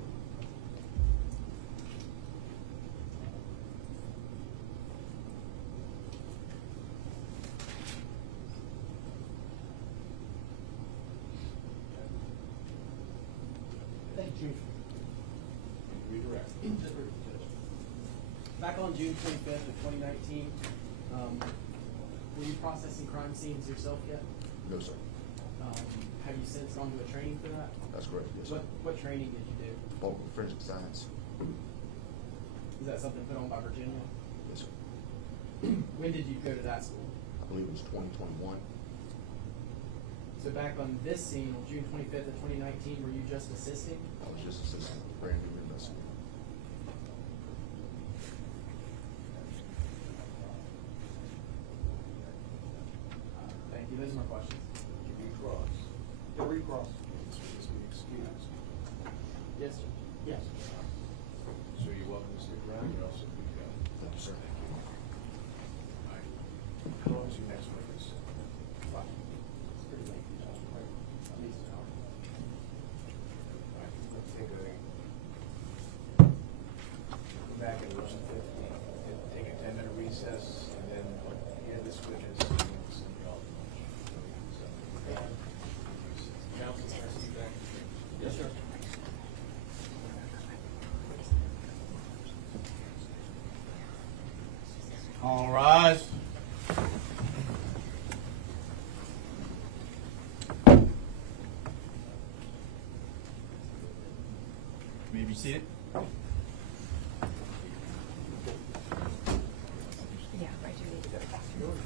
Thank you, Chief. Redirect. back on June 25th of 2019, were you processing crime scenes yourself yet? No, sir. Have you since gone to a training for that? That's correct, yes, sir. What training did you do? Both forensic science. Is that something put on by Virginia? Yes, sir. When did you go to that school? I believe it was 2021. So back on this scene, on June 25th of 2019, were you just assisting? I was just a brand new investigator. Thank you. Those are my questions. Can you cross? Yeah, recross. Just be excused. Yes, sir. Yes. So you're welcome to stick around, you're also good to go. Thank you, sir. All right. How long is your next witness? It's pretty late. At least an hour. All right, let's take a, come back at 11:50, take a 10-minute recess, and then hear this witness, and send you all to lunch. Counsel, can I see you back? Yes, sir. All rise. May be seated. Yeah, right, you need to go to the bathroom.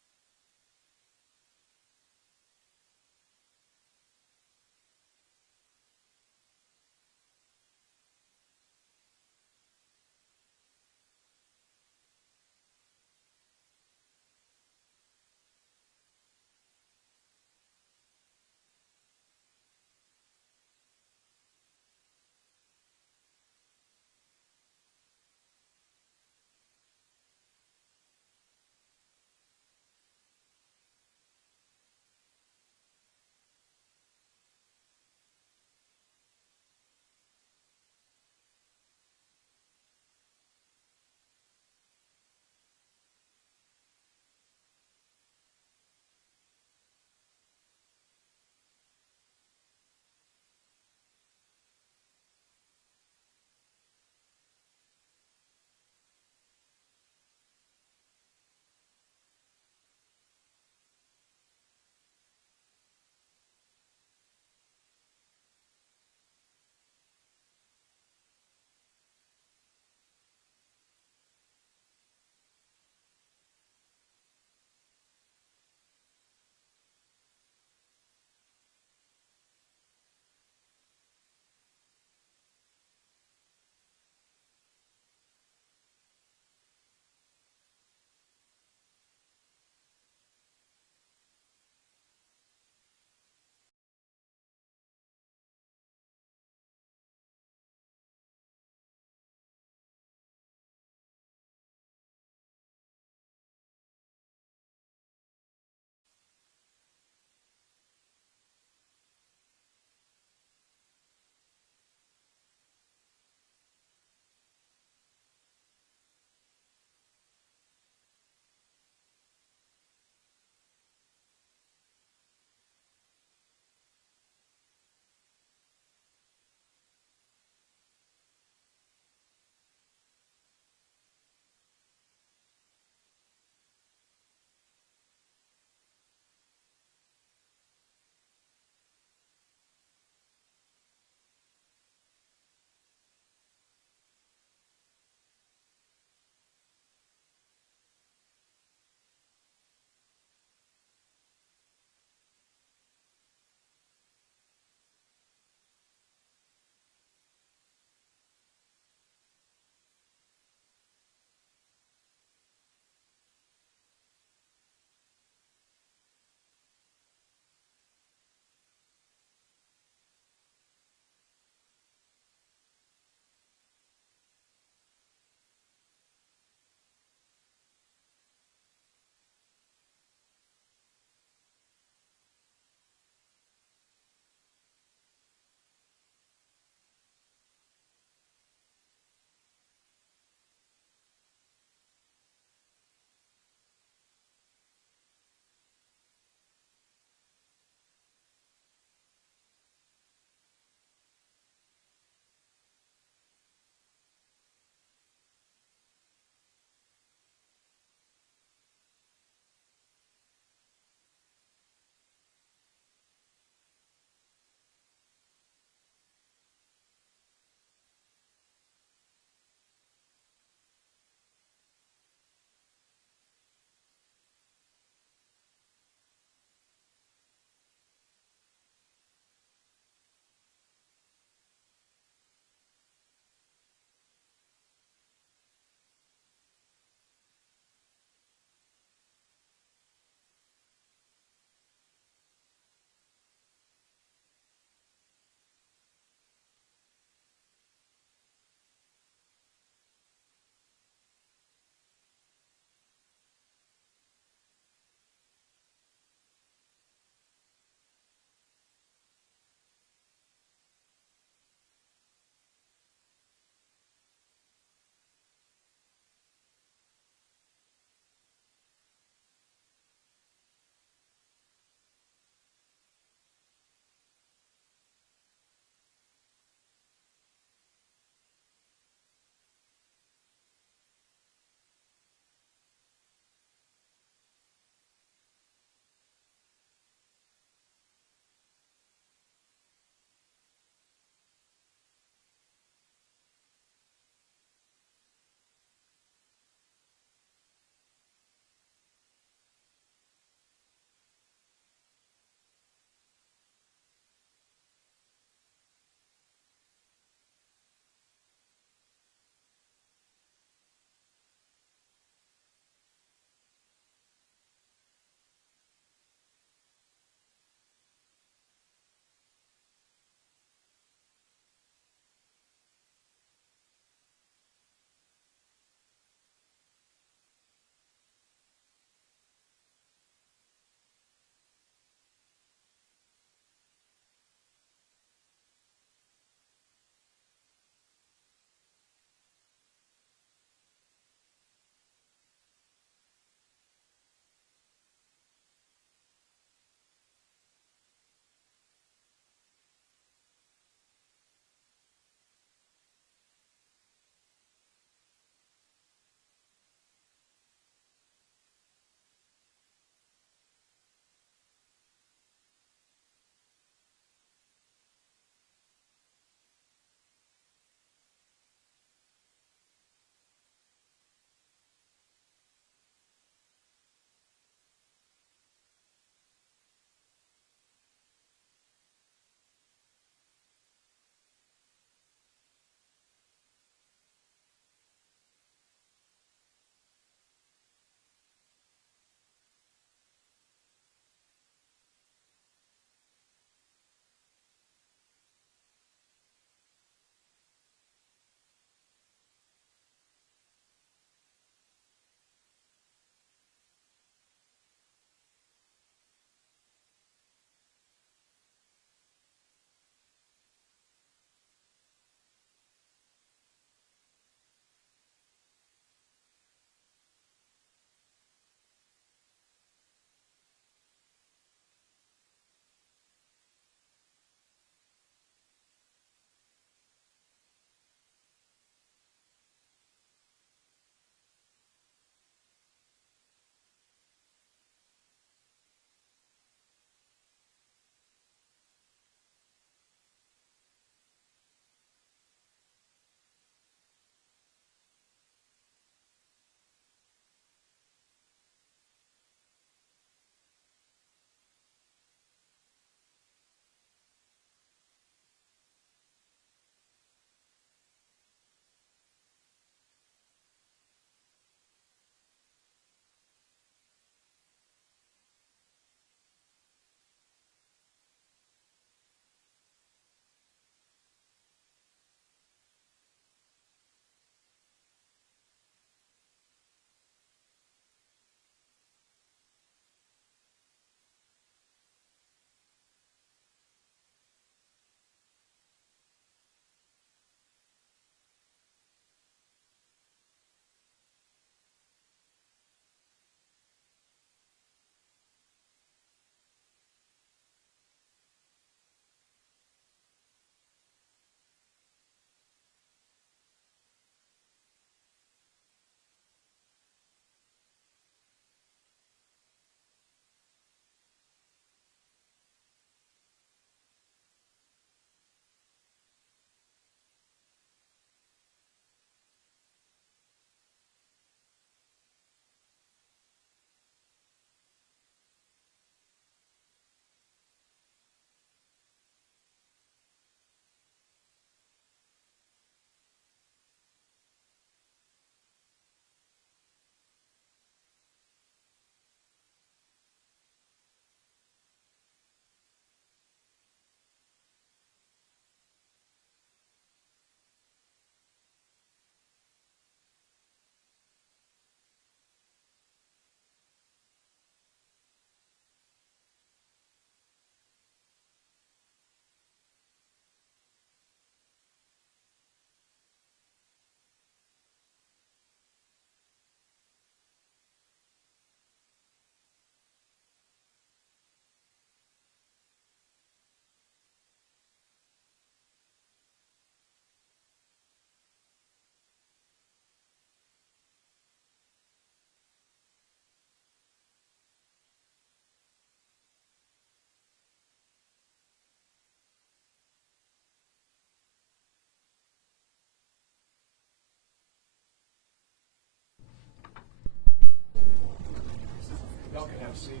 have a seat.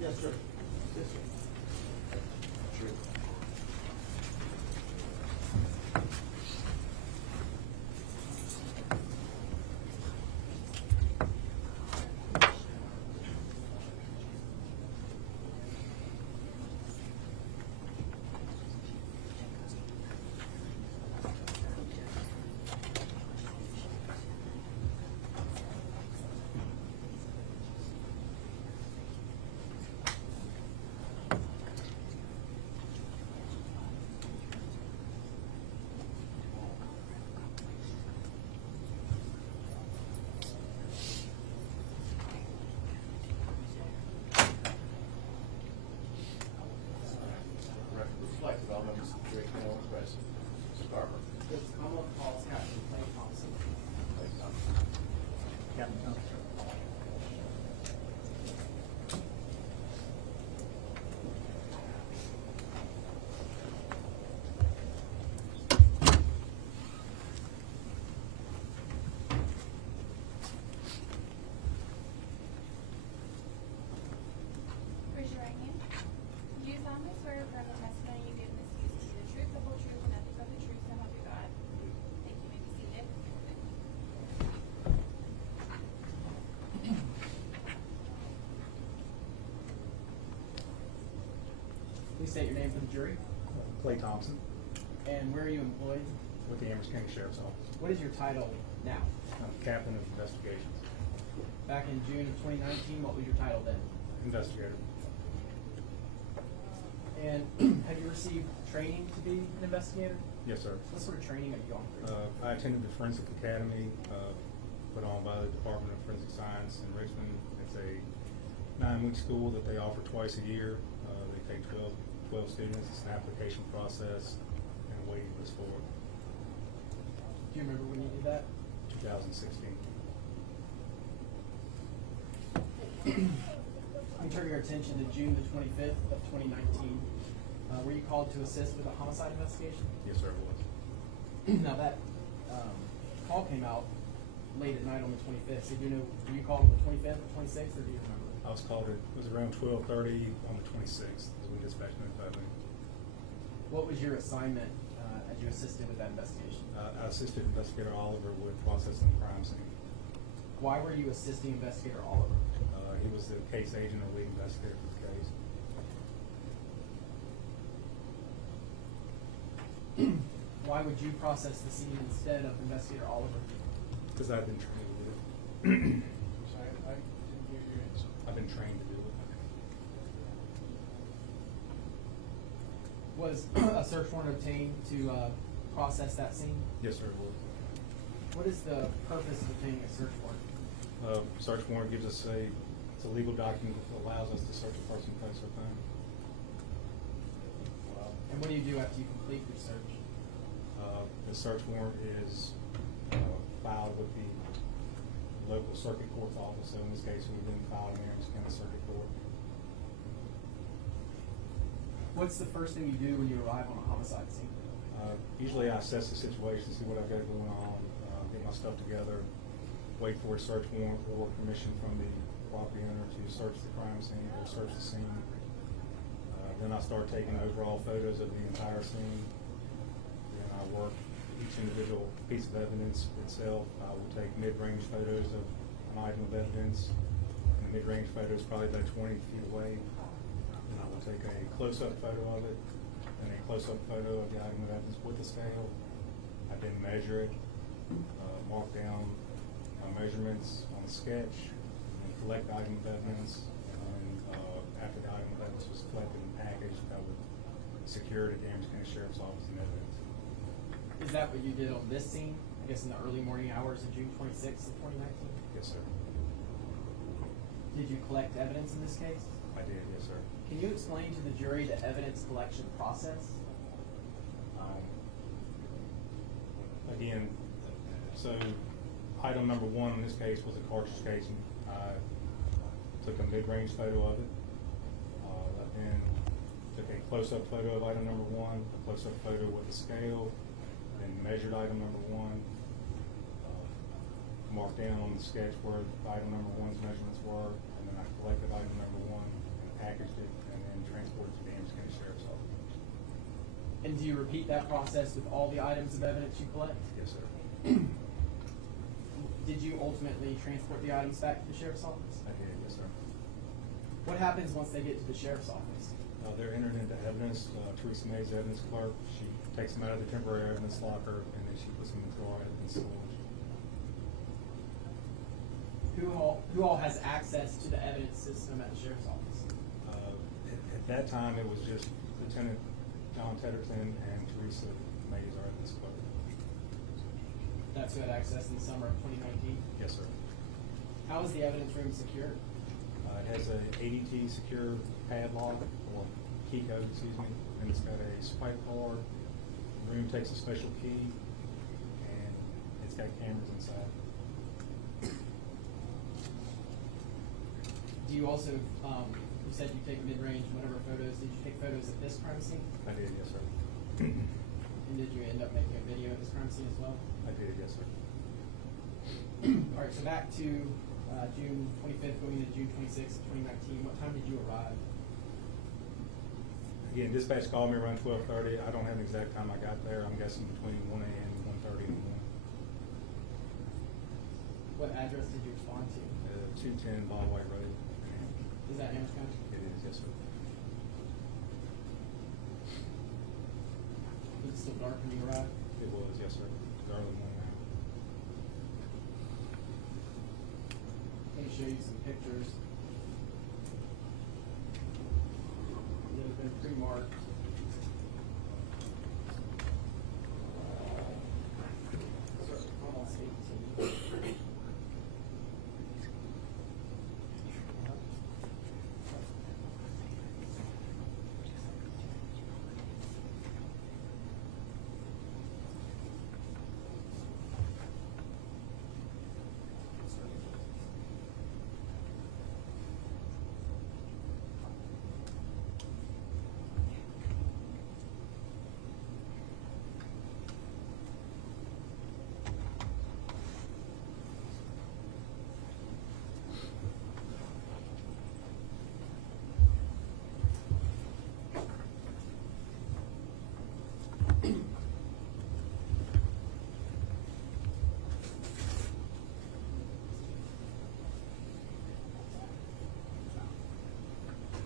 Yes, sir. Record reflected, all members of the jury now present. Scarborough. Does the Commonwealth calls Captain Clay Thompson? Captain Thompson. Raise your right hand. Do you solemnly swear or affirm the testimony you give in this case to be the truth, the whole truth, and nothing but the truth, so help you God? Thank you. May be seated. Please state your name for the jury. Clay Thompson And where are you employed? with the Amherst County Sheriff's Office. What is your title now? I'm Captain of Investigations. Back in June of 2019, what was your title then? Investigator. And have you received training to be an investigator? Yes, sir. What sort of training have you gone through? I attended the Forensic Academy put on by the Department of Forensic Science in Richmond. It's a 9-week school that they offer twice a year. They take 12 students. It's an application process and a waiting list for it. Do you remember when you did that? 2016. Let me turn your attention to June the 25th of 2019. Were you called to assist with a homicide investigation? Yes, sir, it was. Now that call came out late at night on the 25th. So do you know, were you called on the 25th or 26th, or do you remember? I was called it was around 12:30 on the 26th as we dispatched notified me. What was your assignment as you assisted with that investigation? I assisted Investigator Oliver with processing the crime scene. Why were you assisting Investigator Oliver? He was the case agent or lead investigator for the case. Why would you process the scene instead of Investigator Oliver? Because I've been trained to do it. I'm sorry, I didn't hear your answer. I've been trained to do it. Was a search warrant obtained to process that scene? Yes, sir, it was. What is the purpose of obtaining a search warrant? Search warrant gives us it's a legal document that allows us to search a person, place, or thing. And what do you do after you complete your search? The search warrant is filed with the local circuit court's office. So in this case, we've been filed in Amherst County Circuit Court. What's the first thing you do when you arrive on a homicide scene? Usually I assess the situation, see what I've got going on, get my stuff together, wait for a search warrant or permission from the property owner to search the crime scene or search the scene. Then I start taking overall photos of the entire scene. Then I work each individual piece of evidence itself. I will take mid-range photos of an item of evidence. And the mid-range photo is probably about 20 feet away. And I will take a close-up photo of it and a close-up photo of the item of evidence with the scale. I then measure it, mark down my measurements on a sketch, and collect the item of evidence. After the item of evidence was collected and packaged, I would secure it at the Amherst County Sheriff's Office in evidence. Is that what you did on this scene? I guess in the early morning hours of June 26th of 2019? Yes, sir. Did you collect evidence in this case? I did, yes, sir. Can you explain to the jury the evidence collection process? Again, so item number one in this case was a cartridge casing. I took a mid-range photo of it. Then took a close-up photo of item number one, a close-up photo with the scale, then measured item number one, marked down on the sketch where item number one's measurements were, and then I collected item number one and packaged it, and then transported to the Amherst County Sheriff's Office. And do you repeat that process with all the items of evidence you collect? Yes, sir. Did you ultimately transport the items back to the sheriff's office? I did, yes, sir. What happens once they get to the sheriff's office? They're entered into evidence. Teresa May's evidence clerk. She takes them out of the temporary evidence locker, and then she puts them into our evidence storage. Who all has access to the evidence system at the sheriff's office? At that time, it was just Lieutenant John Tedderton and Teresa May as our evidence clerk. That's who had access in the summer of 2019? Yes, sir. How is the evidence room secured? It has a ADT secure padlock, or key code, excuse me, and it's got a swipe card. The room takes a special key, and it's got cameras inside. Do you also, you said you take mid-range, whatever photos, did you take photos at this crime scene? I did, yes, sir. And did you end up making a video at this crime scene as well? I did, yes, sir. All right, so back to June 25th going into June 26th, 2019. What time did you arrive? Again, dispatch called me around 12:30. I don't have an exact time I got there. I'm guessing between 1 a.m. and 1:30 in the morning. What address did you respond to? 210 Ball White Road. Is that Amherst County? It is, yes, sir. Was it still dark when you arrived? It was, yes, sir. It was early morning hours. Let me show you some pictures. That have been pre-marked. So, almost 18.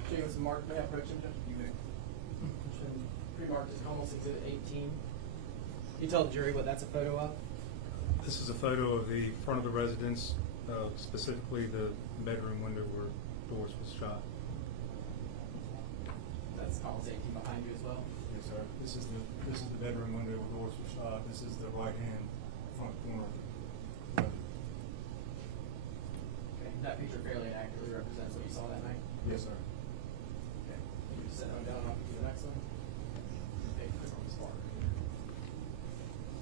Show you what's marked. May I approach him, Judge? You may. Pre-marked is almost exhibit 18. Can you tell the jury what that's a photo of? This is a photo of the front of the residence, specifically the bedroom window where Doris was shot. That's almost 18 behind you as well. Yes, sir. This is the bedroom window where Doris was shot. This is the right-hand front corner of the residence. Okay. That picture fairly accurately represents what you saw that night? Yes, sir. Okay. You just set that down off to the next one. Take a quick on the spot.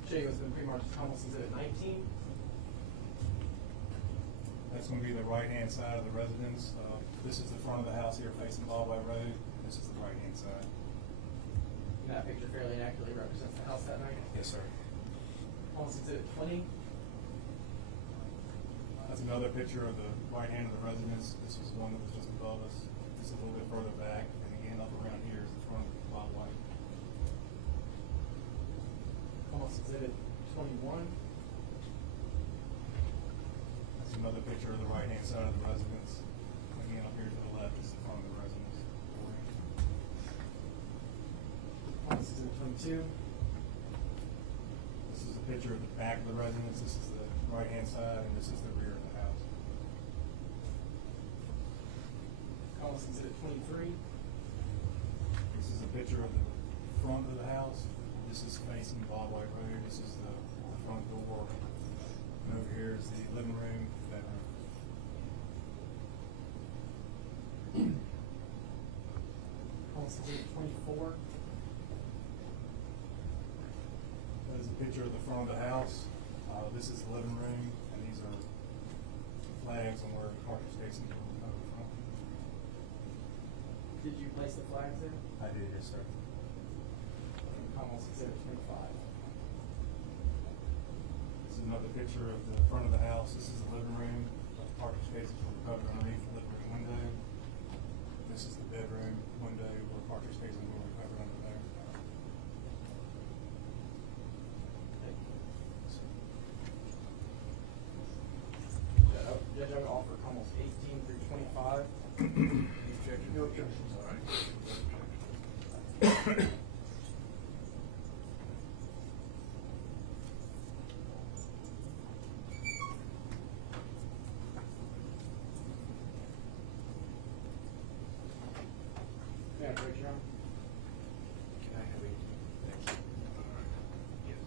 Show you what's been pre-marked as almost exhibit 19. That's going to be the right-hand side of the residence. This is the front of the house here facing Ballway Road. This is the right-hand side. That picture fairly accurately represents the house that night? Yes, sir. Almost exhibit 20. That's another picture of the right hand of the residence. This was one that was just above us. This is a little bit further back, and again up around here is the front of the Bob White. Almost exhibit 21. That's another picture of the right hand side of the residence. Again, up here to the left is the front of the residence. Almost exhibit 22. This is a picture of the back of the residence. This is the right hand side, and this is the rear of the house. Almost Exhibit 23. This is a picture of the front of the house. This is facing Bob White Road. This is the front door. And over here is the living room, bedroom. Almost Exhibit 24. That is a picture of the front of the house. This is the living room, and these are flags on where the cartridge casing will come from. Did you place the flags there? I did, yes, sir. Almost Exhibit 25. This is another picture of the front of the house. This is the living room. The cartridge casings were recovered underneath the living room window. This is the bedroom window where cartridge casings were recovered under there. Judge, I would offer almost 18 through 25. No objections, all right. Yeah, Judge Young. Can I have 18? Thanks. All right. Yes.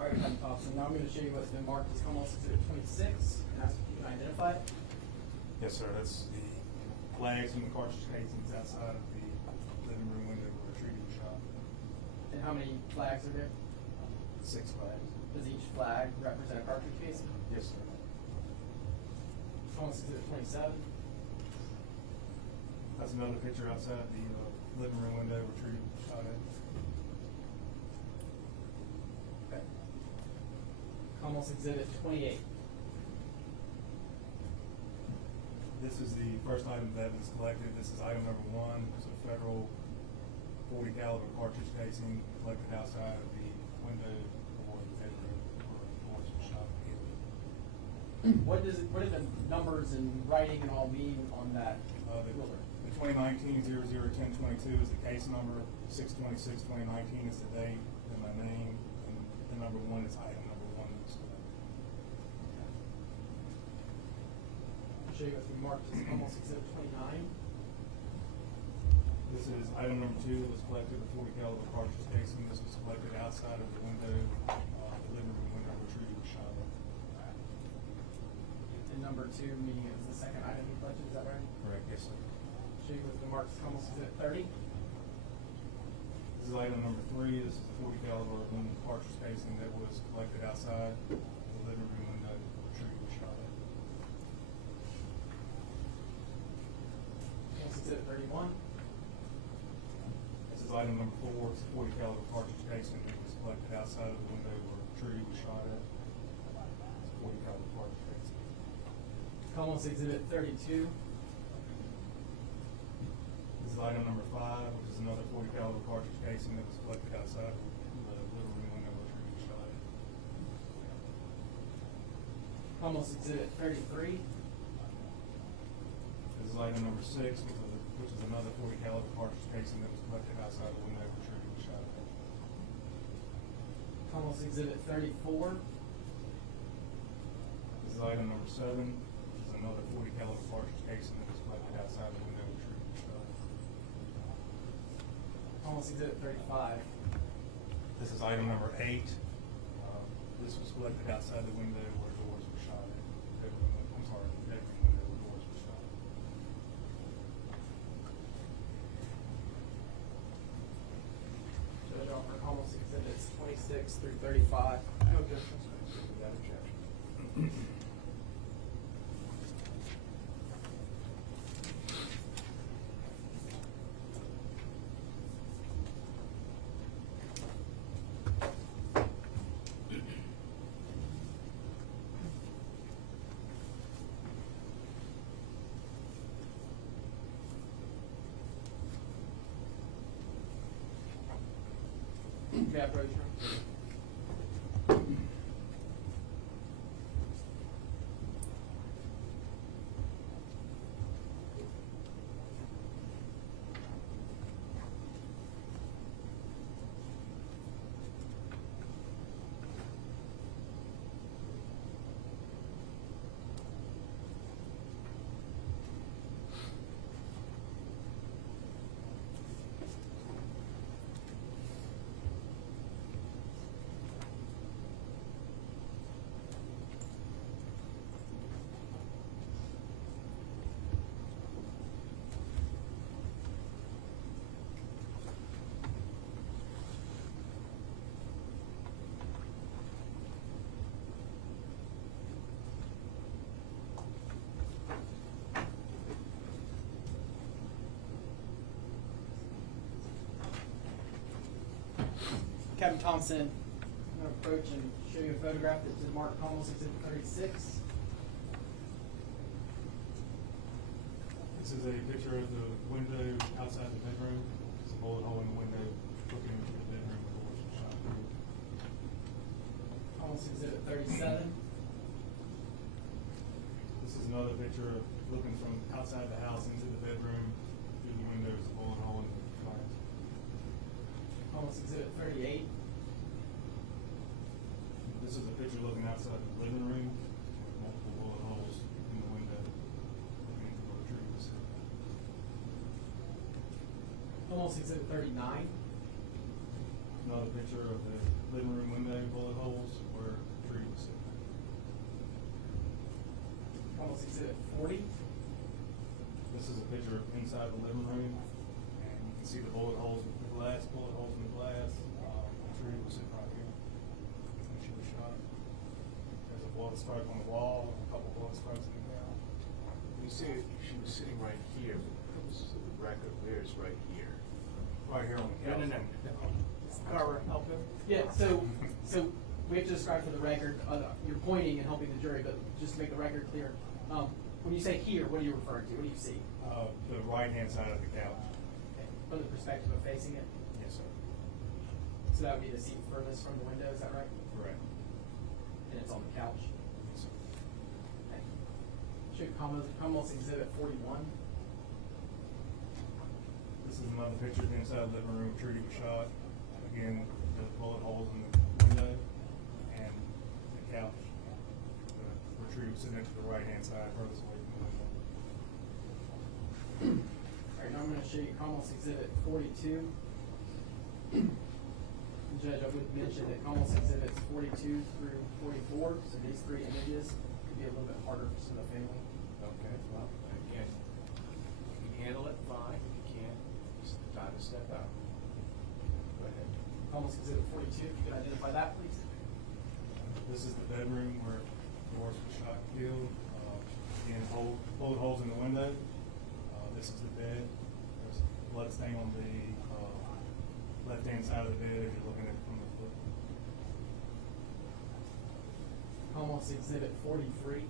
All right, so now I'm going to show you what's been marked as almost Exhibit 26, and ask if you can identify it. Yes, sir. That's the flags and the cartridge casings outside of the living room window where Trudy was shot. And how many flags are there? 6 flags. Does each flag represent a cartridge casing? Yes, sir. Almost Exhibit 27. That's another picture outside the living room window where Trudy was shot at. Okay. Almost Exhibit 28. This is the first item that was collected. This is item number 1. It's a federal .40 caliber cartridge casing collected outside of the window or the bedroom where Doris was shot. What do the numbers and writing and all mean on that ruler? The 2019-00-1022 is the case number. 6/26/2019 is the date and my name, and the number 1 is item number 1 that's collected. I'll show you what's been marked as almost Exhibit 29. This is item number 2 that was collected, the .40 caliber cartridge casing. This was collected outside of the window, the living room window where Trudy was shot at. And number 2 meaning it was the second item you collected, is that right? Correct, yes, sir. Show you what's been marked as almost Exhibit 30. This is item number 3. This is the .40 caliber aluminum cartridge casing that was collected outside the living room window where Trudy was shot at. Almost Exhibit 31. This is item number 4. It's a .40 caliber cartridge casing that was collected outside of the window where Trudy was shot at. It's a .40 caliber cartridge casing. Almost Exhibit 32. This is item number 5, which is another .40 caliber cartridge casing that was collected outside the living room window where Trudy was shot at. Almost Exhibit 33. This is item number 6, which is another .40 caliber cartridge casing that was collected outside the window where Trudy was shot at. Almost Exhibit 34. This is item number 7, which is another .40 caliber cartridge casing that was collected outside the window where Trudy was shot at. Almost Exhibit 35. This is item number 8. This was collected outside the window where Doris was shot at. I'm sorry, the bedroom window where Doris was shot at. Judge offer almost Exhibits 26 through 35. No objections. Without objection. May I approach her? Captain Thompson, I'm going to approach and show you a photograph that's marked almost Exhibit 36. This is a picture of the window outside the bedroom. There's a bullet hole in the window looking into the bedroom. The doors were shot through. Almost Exhibit 37. This is another picture of looking from outside the house into the bedroom through the window. There's a bullet hole in the glass. Almost Exhibit 38. This is a picture looking outside the living room with multiple bullet holes in the window looking into where Trudy was sitting. Almost Exhibit 39. Another picture of the living room window bullet holes where Trudy was sitting. Almost Exhibit 40. This is a picture of inside the living room, and you can see the bullet holes in the glass, bullet holes in the glass. Trudy was sitting right here when she was shot. There's a bullet strike on the wall, and a couple bullet strikes in the ground. When you say she was sitting right here, for the purposes of the record, where's right here? Right here on the couch. No. Carver, help him. Yeah, so we have to describe for the record, you're pointing and helping the jury, but just to make the record clear, when you say here, what are you referring to? What do you see? The right-hand side of the couch. Okay. From the perspective of facing it? Yes, sir. So that would be the seat furthest from the window, is that right? Correct. And it's on the couch? Yes, sir. Okay. Should Commonwealth's Exhibit 41. This is another picture of the inside the living room where Trudy was shot. Again, the bullet holes in the window and the couch where Trudy was sitting next to the right-hand side, furthest away from the window. All right, now I'm going to show you Commonwealth's Exhibit 42. Judge, I would mention that Commonwealth's Exhibits 42 through 44, so these three images could be a little bit harder for some of the family. Okay, well, again, if you can handle it, fine. If you can't, it's time to step out. Go ahead. Commonwealth's Exhibit 42, if you could identify that, please. This is the bedroom where Doris was shot and killed. Again, bullet holes in the window. This is the bed. There's blood stain on the left-hand side of the bed if you're looking at it from the foot. Commonwealth's Exhibit 43.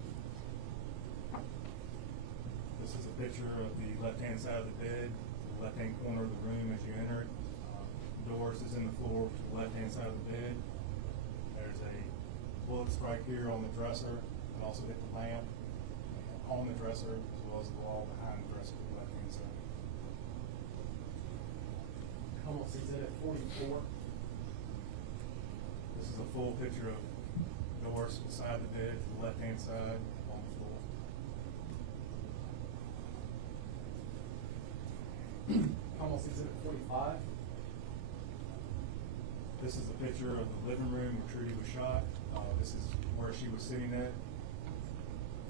This is a picture of the left-hand side of the bed, the left-hand corner of the room as you enter it. Doris is in the floor to the left-hand side of the bed. There's a bullet strike here on the dresser and also hit the lamp on the dresser as well as the wall behind the dresser to the left-hand side. Commonwealth's Exhibit 44. This is a full picture of Doris beside the bed to the left-hand side on the floor. Commonwealth's Exhibit 45. This is a picture of the living room where Trudy was shot. This is where she was sitting at.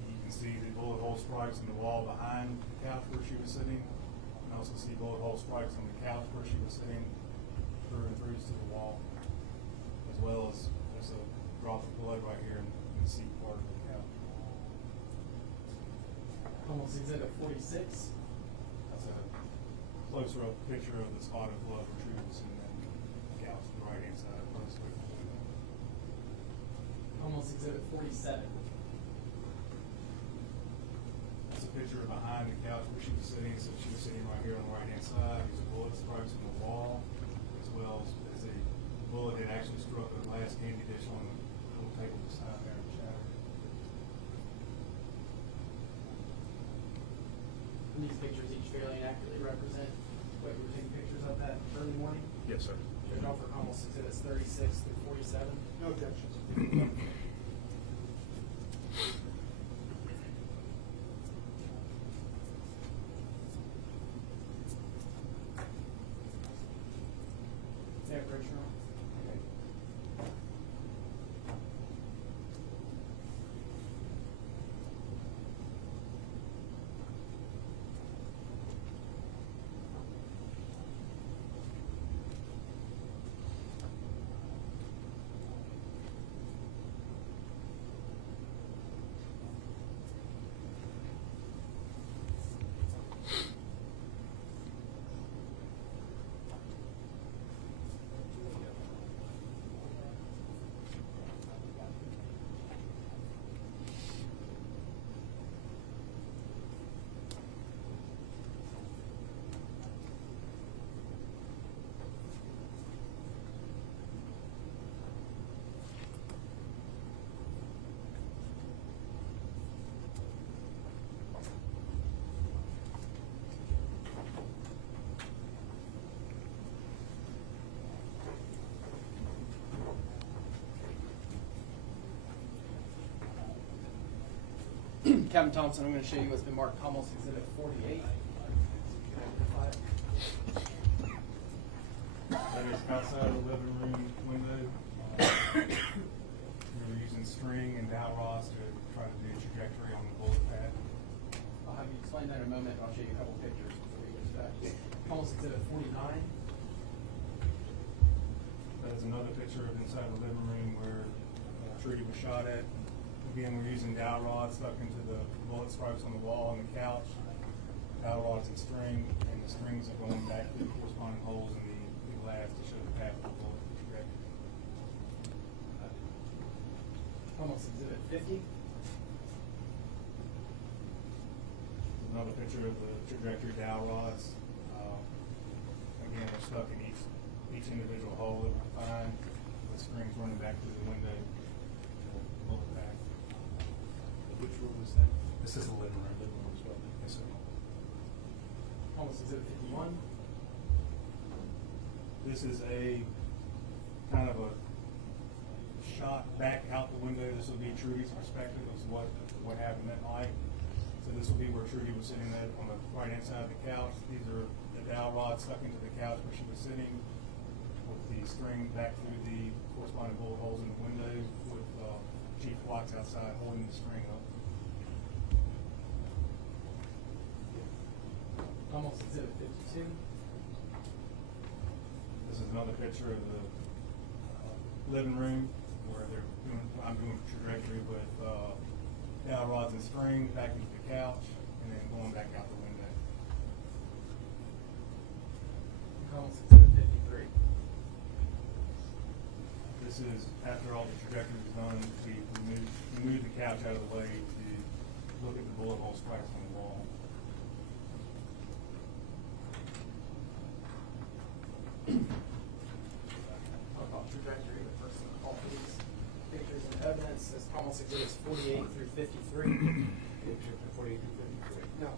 You can see the bullet hole strikes in the wall behind the couch where she was sitting. You can also see bullet hole strikes on the couch where she was sitting through and through to the wall. As well as there's a drop of blood right here in the seat part of the couch. Commonwealth's Exhibit 46. That's a closer up picture of the spot of blood where Trudy was sitting at the couch on the right-hand side, furthest away from the window. Commonwealth's Exhibit 47. That's a picture of behind the couch where she was sitting. So she was sitting right here on the right-hand side. There's a bullet strikes on the wall, as well as a bullet had actually struck a glass candy dish on the little table beside there and shattered. And these pictures each fairly accurately represent what you were taking pictures of that early morning? Yes, sir. Judge Alford almost exhibits 36 through 47. No objections. Yeah, approach your arm. Okay. Captain Thompson, I'm going to show you what's been marked almost exhibit 48. That is outside of the living room window. We were using string and dowel rods to try to do a trajectory on the bullet pad. I'll have you explain that in a moment, and I'll show you a couple pictures before we get to that. Almost exhibit 49. That is another picture of inside the living room where Trudy was shot at. Again, we're using dowel rods stuck into the bullet stripes on the wall and the couch. Dowel rods and string, and the strings are going back through the corresponding holes in the glass to show the path of the bullet trajectory. Almost exhibit 50. Another picture of the trajectory dowel rods. Again, they're stuck in each individual hole that we find, with strings running back through the window to the bullet path. Which room was that? This is the living room. As well. Yes, sir. Almost exhibit 51. This is a kind of a shot back out the window. This will be Trudy's perspective of what happened that night. So this will be where Trudy was sitting at on the right hand side of the couch. These are the dowel rods stuck into the couch where she was sitting, with the string back through the corresponding bullet holes in the window, with Chief Watts outside holding the string up. Almost exhibit 52. This is another picture of the living room where I'm doing a trajectory with dowel rods and string back into the couch and then going back out the window. Almost exhibit 53. This is after all the trajectory was done. We moved the couch out of the way to look at the bullet hole strikes on the wall. I'll call trajectory, but first all these pictures and evidence is almost exhibits 48 through 53. 48 to 53. No.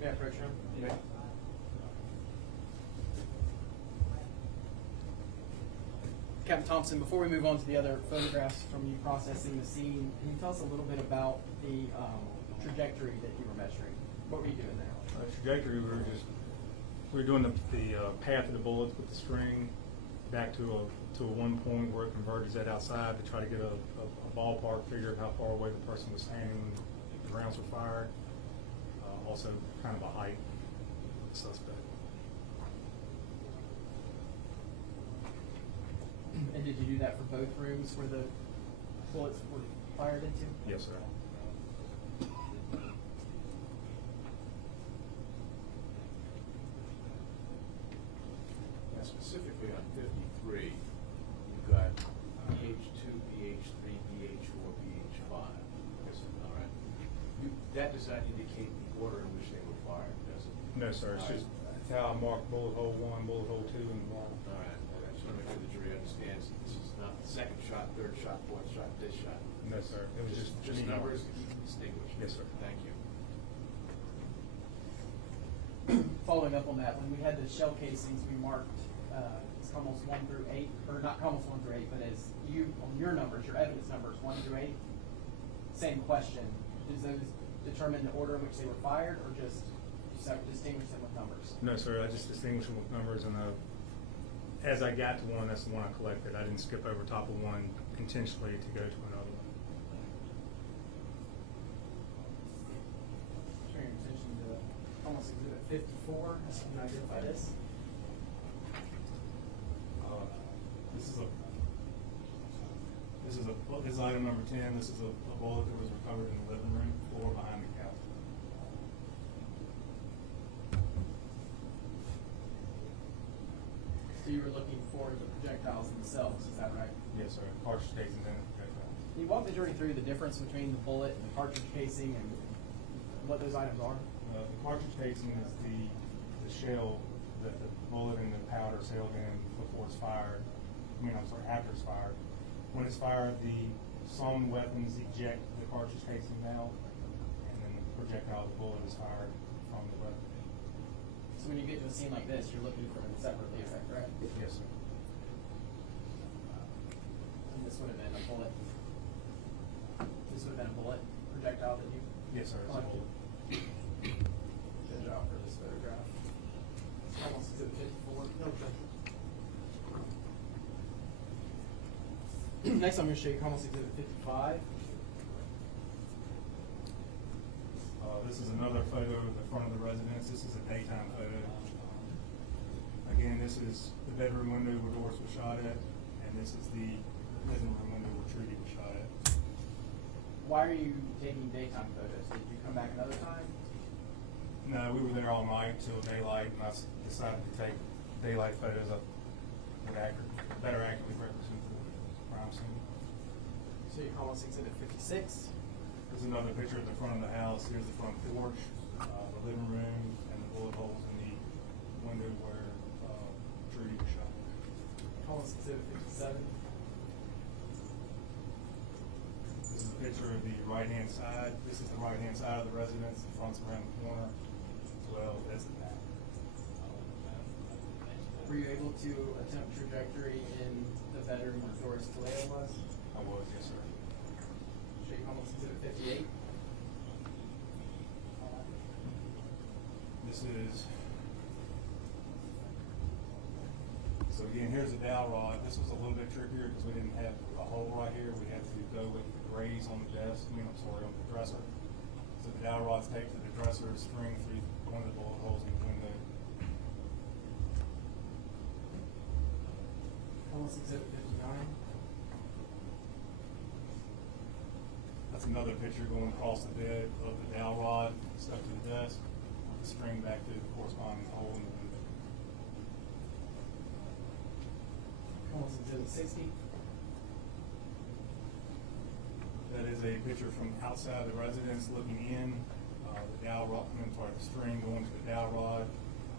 Yeah, approach room. Yeah. Captain Thompson, before we move on to the other photographs from you processing the scene, can you tell us a little bit about the trajectory that you were measuring? What were you doing there? Trajectory, we were doing the path of the bullets with the string back to a one point where it converges that outside to try to get a ballpark figure of how far away the person was standing when the rounds were fired. Also, kind of a height of the suspect. And did you do that for both rooms where the bullets were fired into? Yes, sir. Now specifically on 53, you've got BH2, BH3, BH4, BH5. Yes, sir. All right. That does not indicate the order in which they were fired, does it? No, sir. It's All right. just That's how I marked bullet hole 1, bullet hole 2, and the wall. All right, I just want to make sure the jury understands, this is not the second shot, third shot, fourth shot, this shot. No, sir. It was just Just me. numbers distinguished. Yes, sir. Thank you. Following up on that, when we had the shell casings, we marked it's columns 1 through 8, or not columns 1 through 8, but as you, on your numbers, your evidence numbers, 1 through 8, same question. Does those determine the order in which they were fired, or just distinguish them with numbers? No, sir. I just distinguished them with numbers, and as I got to one, that's the one I collected. I didn't skip over top of one intentionally to go to another one. Turn your attention to almost exhibit 54. As you can identify this. This is item number 10. This is a bullet that was recovered in the living room floor behind the couch. So you were looking for the projectiles themselves, is that right? Yes, sir. Cartridge casings and projectile. Can you walk the jury through the difference between the bullet and the cartridge casing and what those items are? The cartridge casing is the shell that the bullet and the powder is held in before it's fired. After it's fired. When it's fired, some weapons eject the cartridge casing out, and then the projectile, the bullet, is fired from the weapon. So when you get to a scene like this, you're looking for them separately, is that correct? Yes, sir. And this would have been a bullet. This would have been a bullet projectile that you. Yes, sir. It's a bullet. Good job for this photograph. It's almost exhibit 54. No objection. Next, I'm going to show you almost exhibit 55. This is another photo of the front of the residence. This is a daytime photo. Again, this is the bedroom window where Doris was shot at, and this is the living room window where Trudy was shot at. Why are you taking daytime photos? Did you come back another time? No, we were there all night till daylight, and I decided to take daylight photos that would better accurately represent the crime scene. So you almost exhibit 56. There's another picture of the front of the house. Here's the front porch, the living room, and the bullet holes in the window where Trudy was shot. Almost exhibit 57. This is a picture of the right-hand side. This is the right-hand side of the residence. The front's around the corner, as well as the back. Were you able to attempt trajectory in the bedroom where Doris Puleio was? I was, yes, sir. Show you almost exhibit 58. This is, so again, here's a dowel rod. This was a little bit trickier because we didn't have a hole right here. We had to go with the graze on the desk, on the dresser. So the dowel rod's taped to the dresser, string through one of the bullet holes in the window. Almost exhibit 59. That's another picture going across the bed of the dowel rod stuck to the desk, with the string back to the corresponding hole in the window. Almost exhibit 60. That is a picture from outside the residence looking in. The dowel rod, the string going to the dowel rod.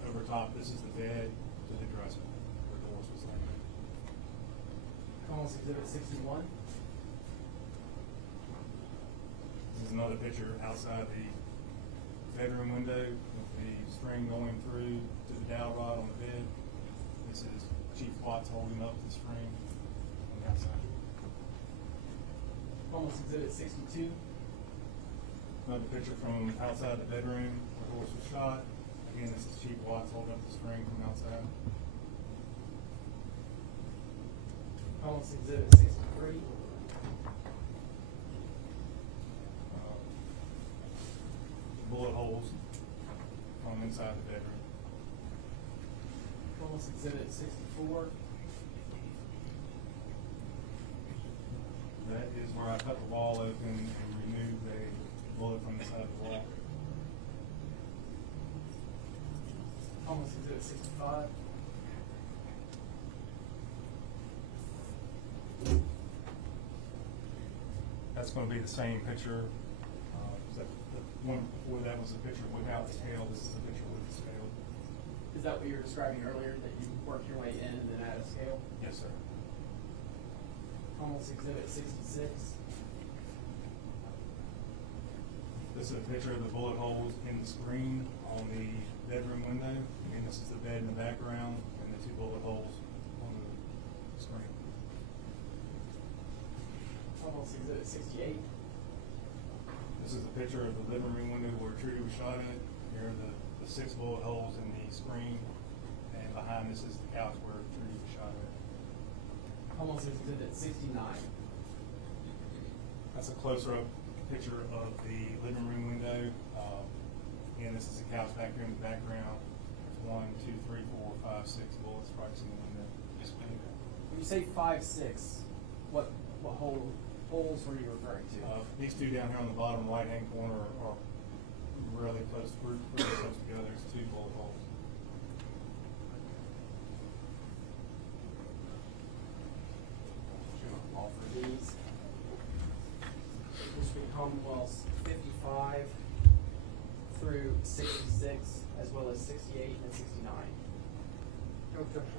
Over top, this is the bed to the dresser where Doris was laying. Almost exhibit 61. This is another picture outside the bedroom window with the string going through to the dowel rod on the bed. This is Chief Watts holding up the string on the outside. Almost exhibit 62. Another picture from outside the bedroom where Doris was shot. Again, this is Chief Watts holding up the string from outside. Almost exhibit 63. Bullet holes from inside the bedroom. Almost exhibit 64. That is where I cut the wall open and removed a bullet from the side of the wall. Almost exhibit 65. That's going to be the same picture. The one before that was a picture without the scale. This is a picture with the scale. Is that what you were describing earlier, that you work your way in and then add a scale? Yes, sir. Almost Exhibit 66. This is a picture of the bullet holes in the screen on the bedroom window. Again, this is the bed in the background and the 2 bullet holes on the screen. Almost Exhibit 68. This is a picture of the living room window where Trudy was shot at. Here are the 6 bullet holes in the screen, and behind this is the couch where Trudy was shot at. Almost Exhibit 69. That's a closer up picture of the living room window. Again, this is the couch back here in the background. There's 1, 2, 3, 4, 5, 6 bullet strikes in the window. When you say 5, 6, what holes were you referring to? These 2 down here on the bottom right-hand corner are really close together. It's 2 bullet holes. All for these. Which become, well, 55 through 66, as well as 68 and 69. No objections.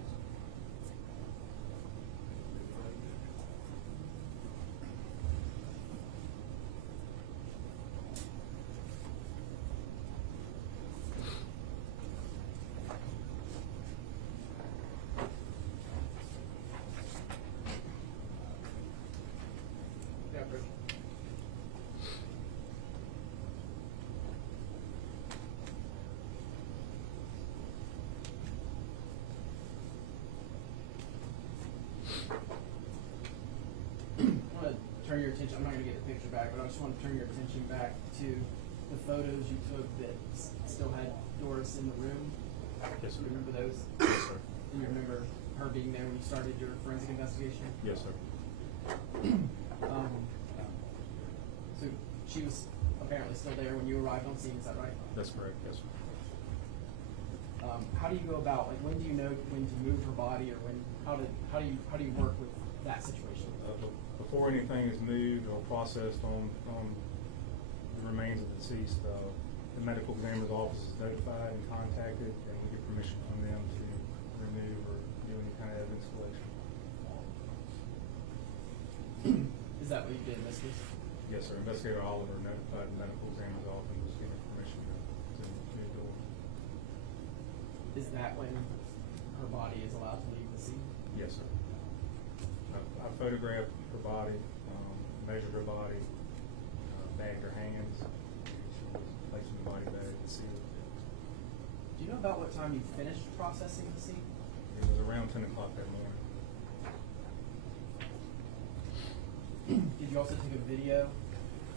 Yeah, Rick. I want to turn your attention, I'm not going to get the picture back, but I just want to turn your attention back to the photos you took that still had Doris in the room. Yes, sir. Do you remember those? Yes, sir. Do you remember her being there when you started your forensic investigation? Yes, sir. So she was apparently still there when you arrived on scene, is that right? That's correct. Yes, sir. How do you go about, like, when do you know when to move her body, or how do you work with that situation? Before anything is moved or processed on the remains of the deceased, the medical examiner's office is notified and contacted, and we get permission from them to remove or do any kind of evidence collection. Is that what you did in this case? Yes, sir. Investigator Oliver notified the medical examiner's office and was given permission to move the order. Is that when her body is allowed to leave the scene? Yes, sir. I photographed her body, measured her body, bagged her hands. She was placed in the body bag and sealed. Do you know about what time you finished processing the scene? It was around 10 o'clock that morning. Did you also take a video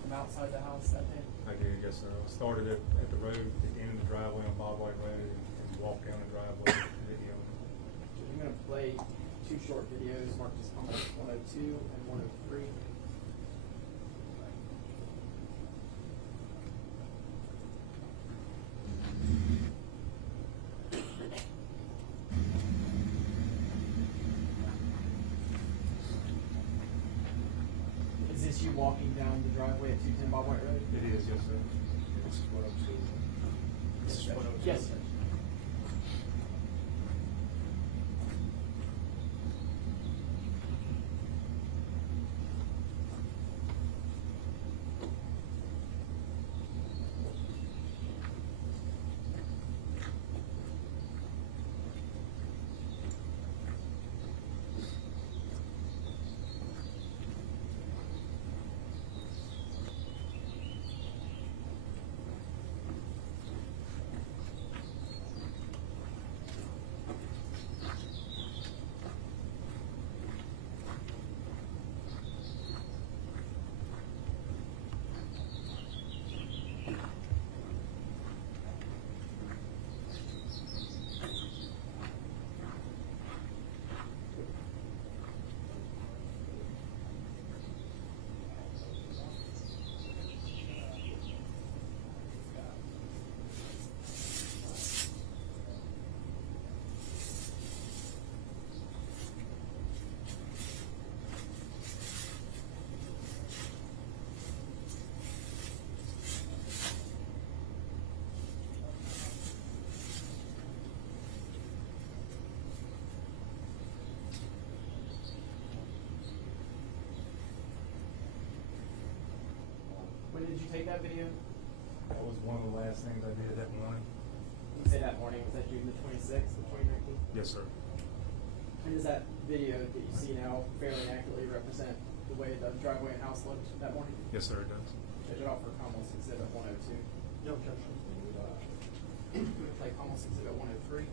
from outside the house that day? I did, yes, sir. I started at the road, at the end of the driveway on Bob White Road, and walked down the driveway video. I'm going to play 2 short videos marked as 102 and 103. Is this you walking down the driveway at 210 Bob White Road? It is, yes, sir. This is what I'm seeing. This is what I'm Yes, sir. When did you take that video? That was one of the last things I did that morning. You say that morning, was that June the 26th of 2019? Yes, sir. And does that video that you see now fairly accurately represent the way the driveway and house looked that morning? Yes, sir, it does. Judge, it offer Commonwealth Exhibit 102. No objection. Play Commonwealth Exhibit 103.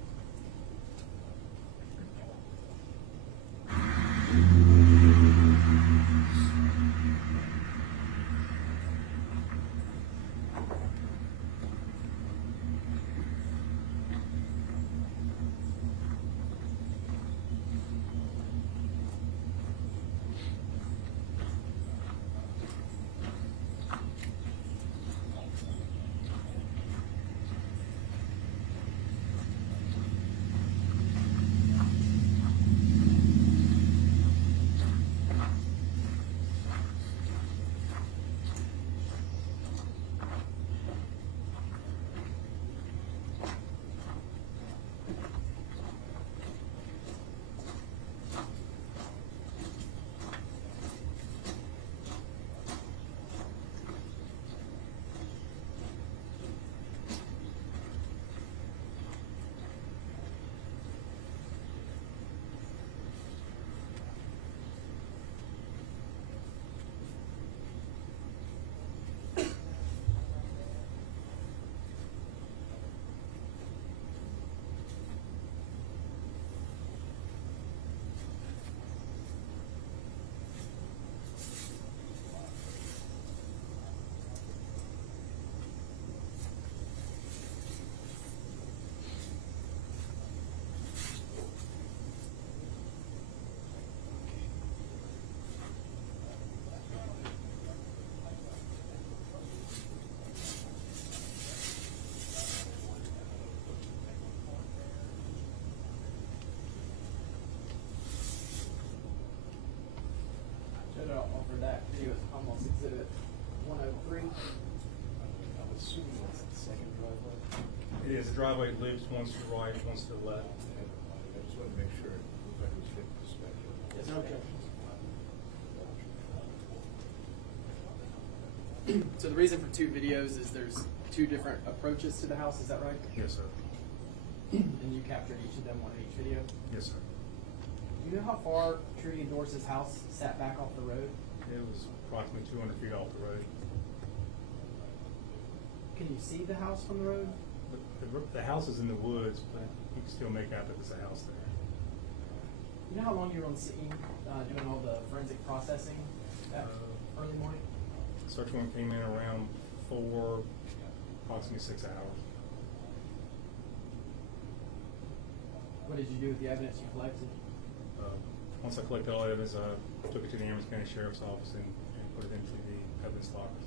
Judge, I'll offer that video as Commonwealth Exhibit 103. I'm assuming that's the second driveway. It is, the driveway loops once to the right, once to the left. I just wanted to make sure it looked like it was fit perspective. Yes, no objections. So the reason for two videos is there's two different approaches to the house, is that right? Yes, sir. And you captured each of them on each video? Yes, sir. Do you know how far Trudy and Doris's house sat back off the road? It was approximately 200 feet off the road. Can you see the house from the road? The house is in the woods, but you can still make out that there's a house there. You know how long you were on scene doing all the forensic processing that early morning? Search warrant came in around 4, approximately 6 hours. What did you do with the evidence you collected? Once I collected all the evidence, I took it to the Amherst County Sheriff's Office and put it into the evidence lockers.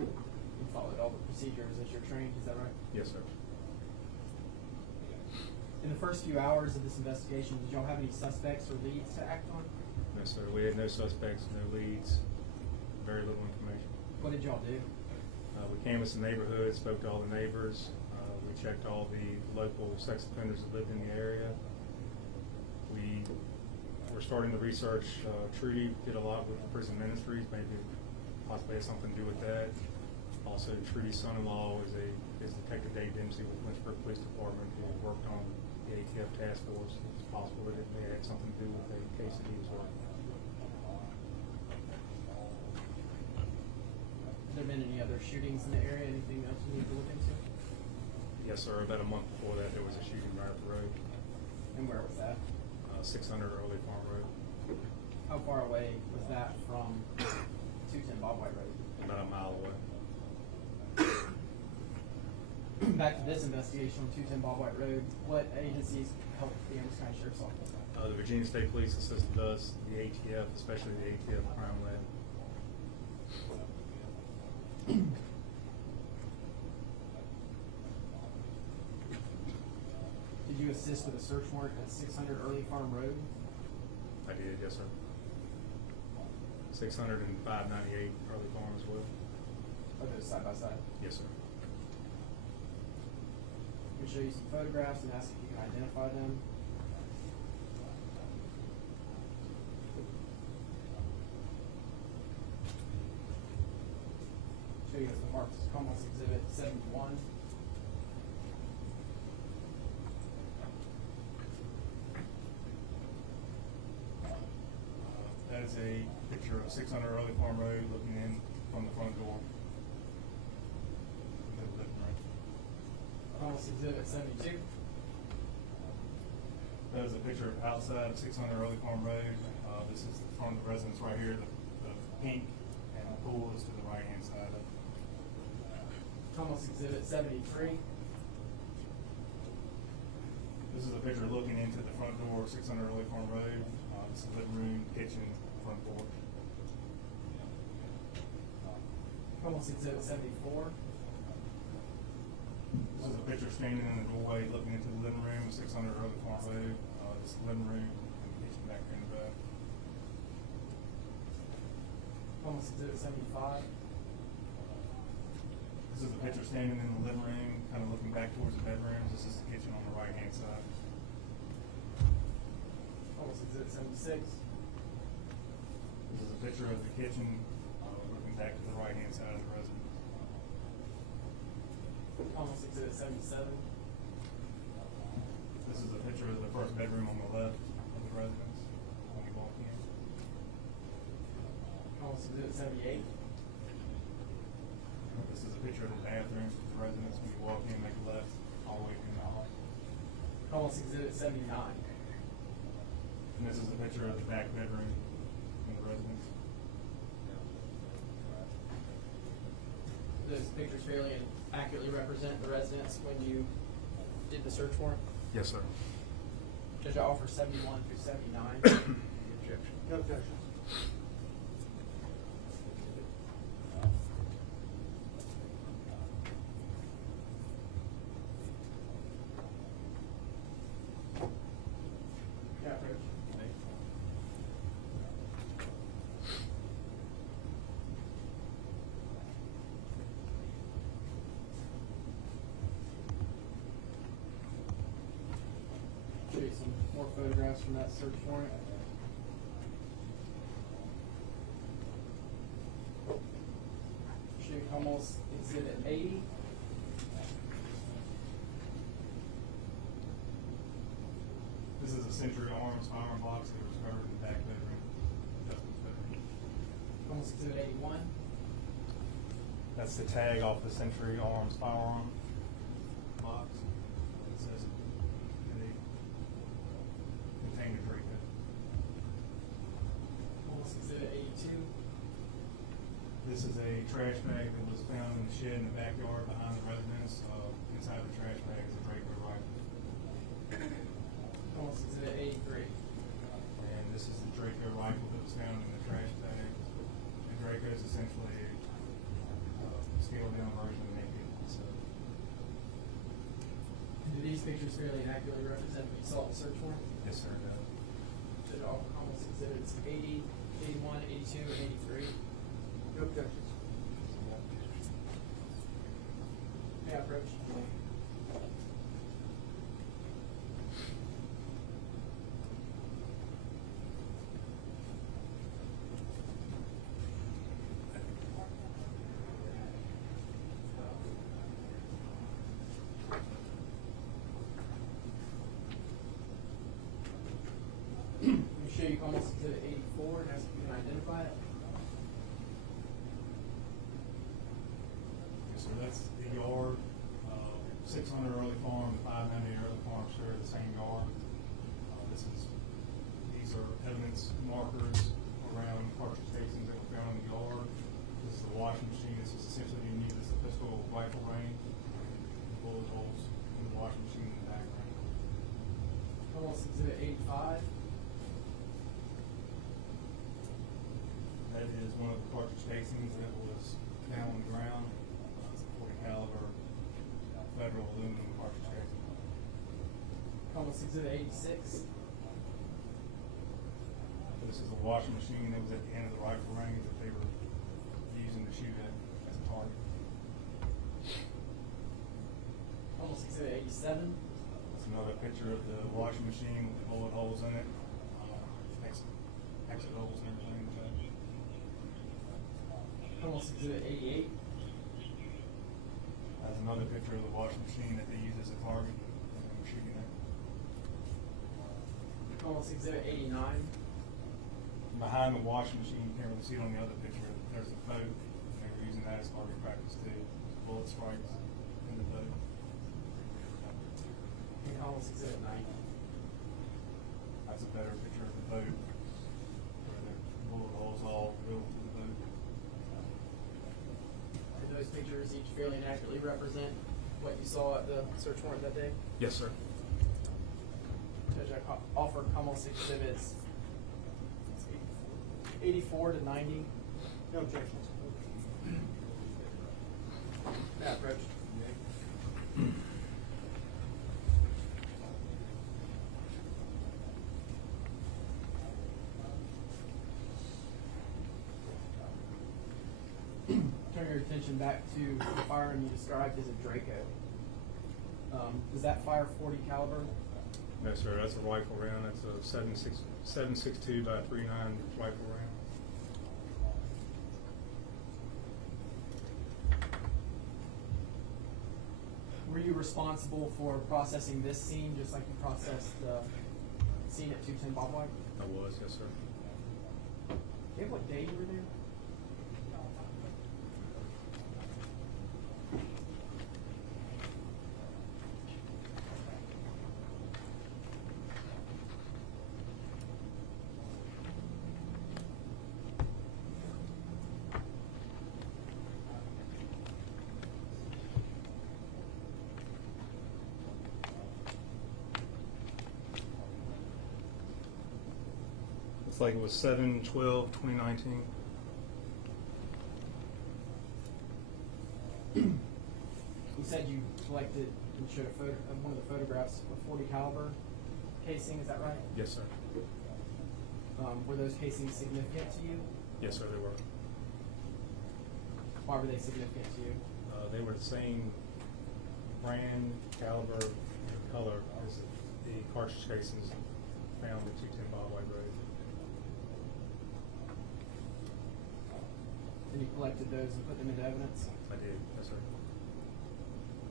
You followed all the procedures as you're trained, is that right? Yes, sir. In the first few hours of this investigation, did y'all have any suspects or leads to act on? No, sir. We had no suspects, no leads, very little information. What did y'all do? We canvassed the neighborhood, spoke to all the neighbors. We checked all the local sex offenders that lived in the area. We were starting to research. Trudy did a lot with the prison ministries, maybe possibly has something to do with that. Also, Trudy's son-in-law is Detective Dave Dempsey with Lynchburg Police Department, who worked on the ATF task force. It's possible that they had something to do with a case that he was working on. Has there been any other shootings in the area? Anything else you need to look into? Yes, sir. About a month before that, there was a shooting right up the road. And where was that? 600 Early Farm Road. How far away was that from 210 Bob White Road? About a mile away. Back to this investigation on 210 Bob White Road, what agencies helped the Amherst County Sheriff's Office? The Virginia State Police assisted us, the ATF, especially the ATF Crime Lab. Did you assist with a search warrant at 600 Early Farm Road? I did, yes, sir. 600 and 598 Early Farm as well. Are those side by side? Yes, sir. Let me show you some photographs and ask if you can identify them. marked as Almost Exhibit 71. That is a picture of 600 Early Farm Road looking in from the front door. The living room. Almost Exhibit 72. That is a picture of outside of 600 Early Farm Road. This is the front of the residence right here, the pink, and the pool is to the right-hand side of it. Almost Exhibit 73. This is a picture looking into the front door of 600 Early Farm Road. This is the living room, kitchen, front porch. Almost Exhibit 74. This is a picture standing in the doorway looking into the living room, 600 Early Farm Road. This is the living room and the kitchen back there in the back. Almost Exhibit 75. This is a picture standing in the living room, kind of looking back towards the bedrooms. This is the kitchen on the right-hand side. Almost Exhibit 76. This is a picture of the kitchen, looking back to the right-hand side of the residence. Almost Exhibit 77. This is a picture of the first bedroom on the left of the residence when you walk in. Almost Exhibit 78. This is a picture of the bathroom of the residence when you walk in, make a left, all the way in the hall. Almost Exhibit 79. And this is a picture of the back bedroom in the residence. Those pictures fairly and accurately represent the residence when you did the search warrant. Yes, sir. Judge, I offer 71 through 79. Objection. No objections. Yeah, approach. Show you some more photographs from that search warrant. Show you almost Exhibit 80. This is a Century Arms firearm box that was covered in the back bedroom, Justin's bedroom. Almost Exhibit 81. That's the tag off the Century Arms firearm box. It says it contained a Draco. Almost Exhibit 82. This is a trash bag that was found in the shed in the backyard behind the residence. Inside the trash bag is a Draco rifle. Almost Exhibit 83. And this is the Draco rifle that was found in the trash bag. And Draco is essentially a scaled down version of an AK. So, Do these pictures fairly and accurately represent what you saw at the search warrant? yes, sir, it does. Judge, I offer almost Exhibits 80, 81, 82, and 83. No objections. May I approach? Let me show you almost Exhibit 84 and ask if you can identify it. Yes, sir, that's the yard, 600 Early Farm, 590 Early Farm share the same yard. These are evidence markers around cartridge casings that were found in the yard. This is the washing machine. This is essentially being used as a pistol rifle range. Bullet holes in the washing machine in the background. Almost Exhibit 85. That is one of the cartridge casings that was found on the ground. It's a 40 caliber federal aluminum cartridge casing. Almost Exhibit 86. This is a washing machine that was at the end of the rifle range that they were using to shoot at as a target. Almost Exhibit 87. That's another picture of the washing machine with the bullet holes in it, exit holes and everything. Almost Exhibit 88. another picture of the washing machine that they use as a target, and they were shooting at. Almost Exhibit 89. Behind the washing machine, you can't really see it on the other picture, there's a boat, and they were using that as target practice too. Bullet strikes in the boat. Almost Exhibit 90. That's a better picture of the boat, where the bullet holes all drilled to the boat. Did those pictures each fairly accurately represent what you saw at the search warrant that day? Yes, sir. Judge, I offer almost exhibits 84 to 90. No objections. May I approach? Turn your attention back to the firearm you described as a Draco. Does that fire .40 caliber? No, sir, that's a rifle round, that's a 7.62 by 3.9 rifle round. Were you responsible for processing this scene just like you processed the scene at 210 Bob White? I was, yes, sir. Do you have what day you were there? It's like it was 7/12/2019. You said you collected and showed a photo of one of the photographs of .40 caliber casing, is that right? Yes, sir. Were those casings significant to you? Yes, sir, they were. Why were they significant to you? They were the same brand, caliber, and color as the cartridge casings found at 210 Bob White Road. And you collected those and put them into evidence? I did, yes, sir.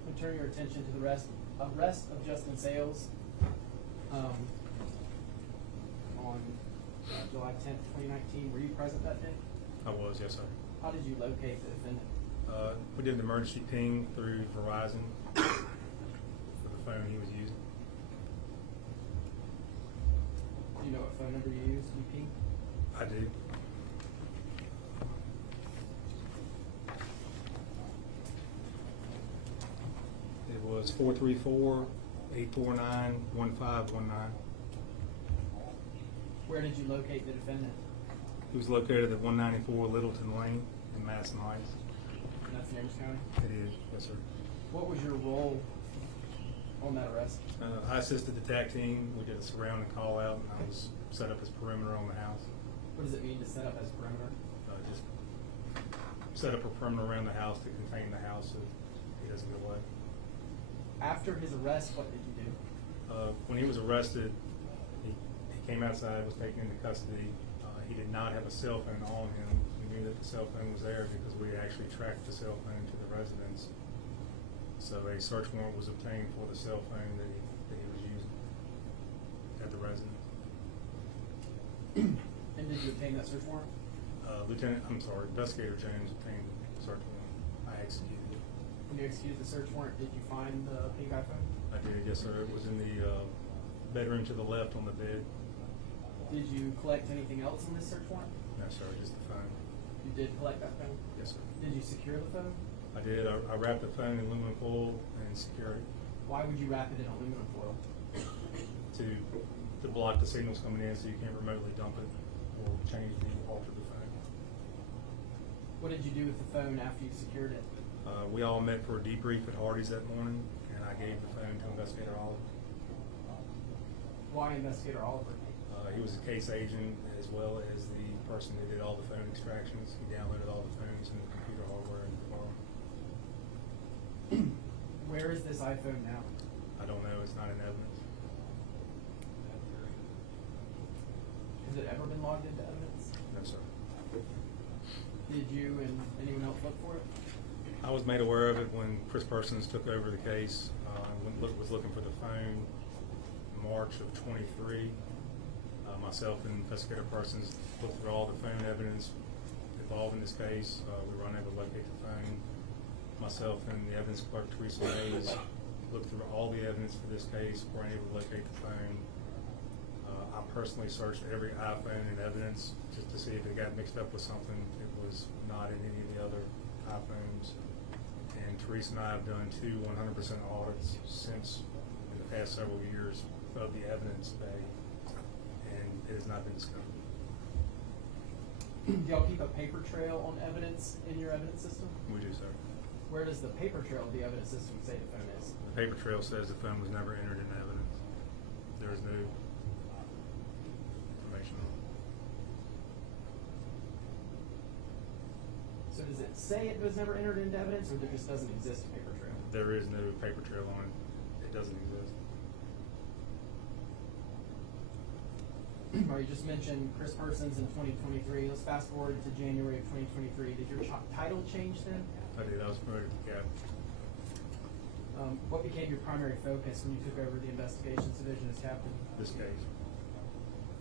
And turn your attention to the arrest of Justin Sales on July 10th, 2019. Were you present that day? I was, yes, sir. How did you locate the defendant? We did an emergency ping through Verizon for the phone he was using. Do you know what phone number you used to ping? I do. It was 434-849-1519. Where did you locate the defendant? He was located at 194 Littleton Lane in Madison Heights. And that's in Amherst County? It is, yes, sir. What was your role on that arrest? I assisted the TAC team. We did a surround and call out, and I was set up as perimeter on the house. What does it mean to set up as perimeter? Just set up a perimeter around the house to contain the house so he doesn't get away. After his arrest, what did you do? When he was arrested, he came outside, was taken into custody. He did not have a cell phone on him. We knew that the cell phone was there because we actually tracked the cell phone to the residence. So a search warrant was obtained for the cell phone that he was using at the residence. And did you obtain that search warrant? Investigator Jones obtained the search warrant. I executed it. When you executed the search warrant, did you find the pink iPhone? I did, yes, sir. It was in the bedroom to the left on the bed. Did you collect anything else in this search warrant? No, sir, just the phone. You did collect that phone? Yes, sir. Did you secure the phone? I did. I wrapped the phone in aluminum foil and secured it Why would you wrap it in aluminum foil? to block the signals coming in so you can't remotely dump it or alter the phone. What did you do with the phone after you secured it? We all met for a debrief at Hardee's that morning, and I gave the phone to Investigator Oliver. Why Investigator Oliver? He was a case agent as well as the person that did all the phone extractions. He downloaded all the phones and the computer hardware in the car. Where is this iPhone now? I don't know. It's not in evidence. Has it ever been logged into evidence? No, sir. Did you and anyone else look for it? I was made aware of it when Chris Persons took over the case. Was looking for the phone in March of '23. Myself and Investigator Persons looked through all the phone evidence involved in this case. We were unable to locate the phone. Myself and the evidence clerk, Teresa Mays, looked through all the evidence for this case, were unable to locate the phone. I personally searched every iPhone in evidence just to see if it got mixed up with something. It was not in any of the other iPhones. And Teresa and I have done 2 100% audits since in the past several years of the evidence bay, and it has not been discovered. Do y'all keep a paper trail on evidence in your evidence system? We do, sir. Where does the paper trail of the evidence system say the phone is? The paper trail says the phone was never entered into evidence. There is no information on it. So does it say it was never entered into evidence, or there just doesn't exist a paper trail? There is no paper trail on it. It doesn't exist. Well, you just mentioned Chris Persons in 2023. Let's fast forward to January of 2023. Did your title change then? I did. I was promoted to captain. What became your primary focus when you took over the investigations division as captain? This case.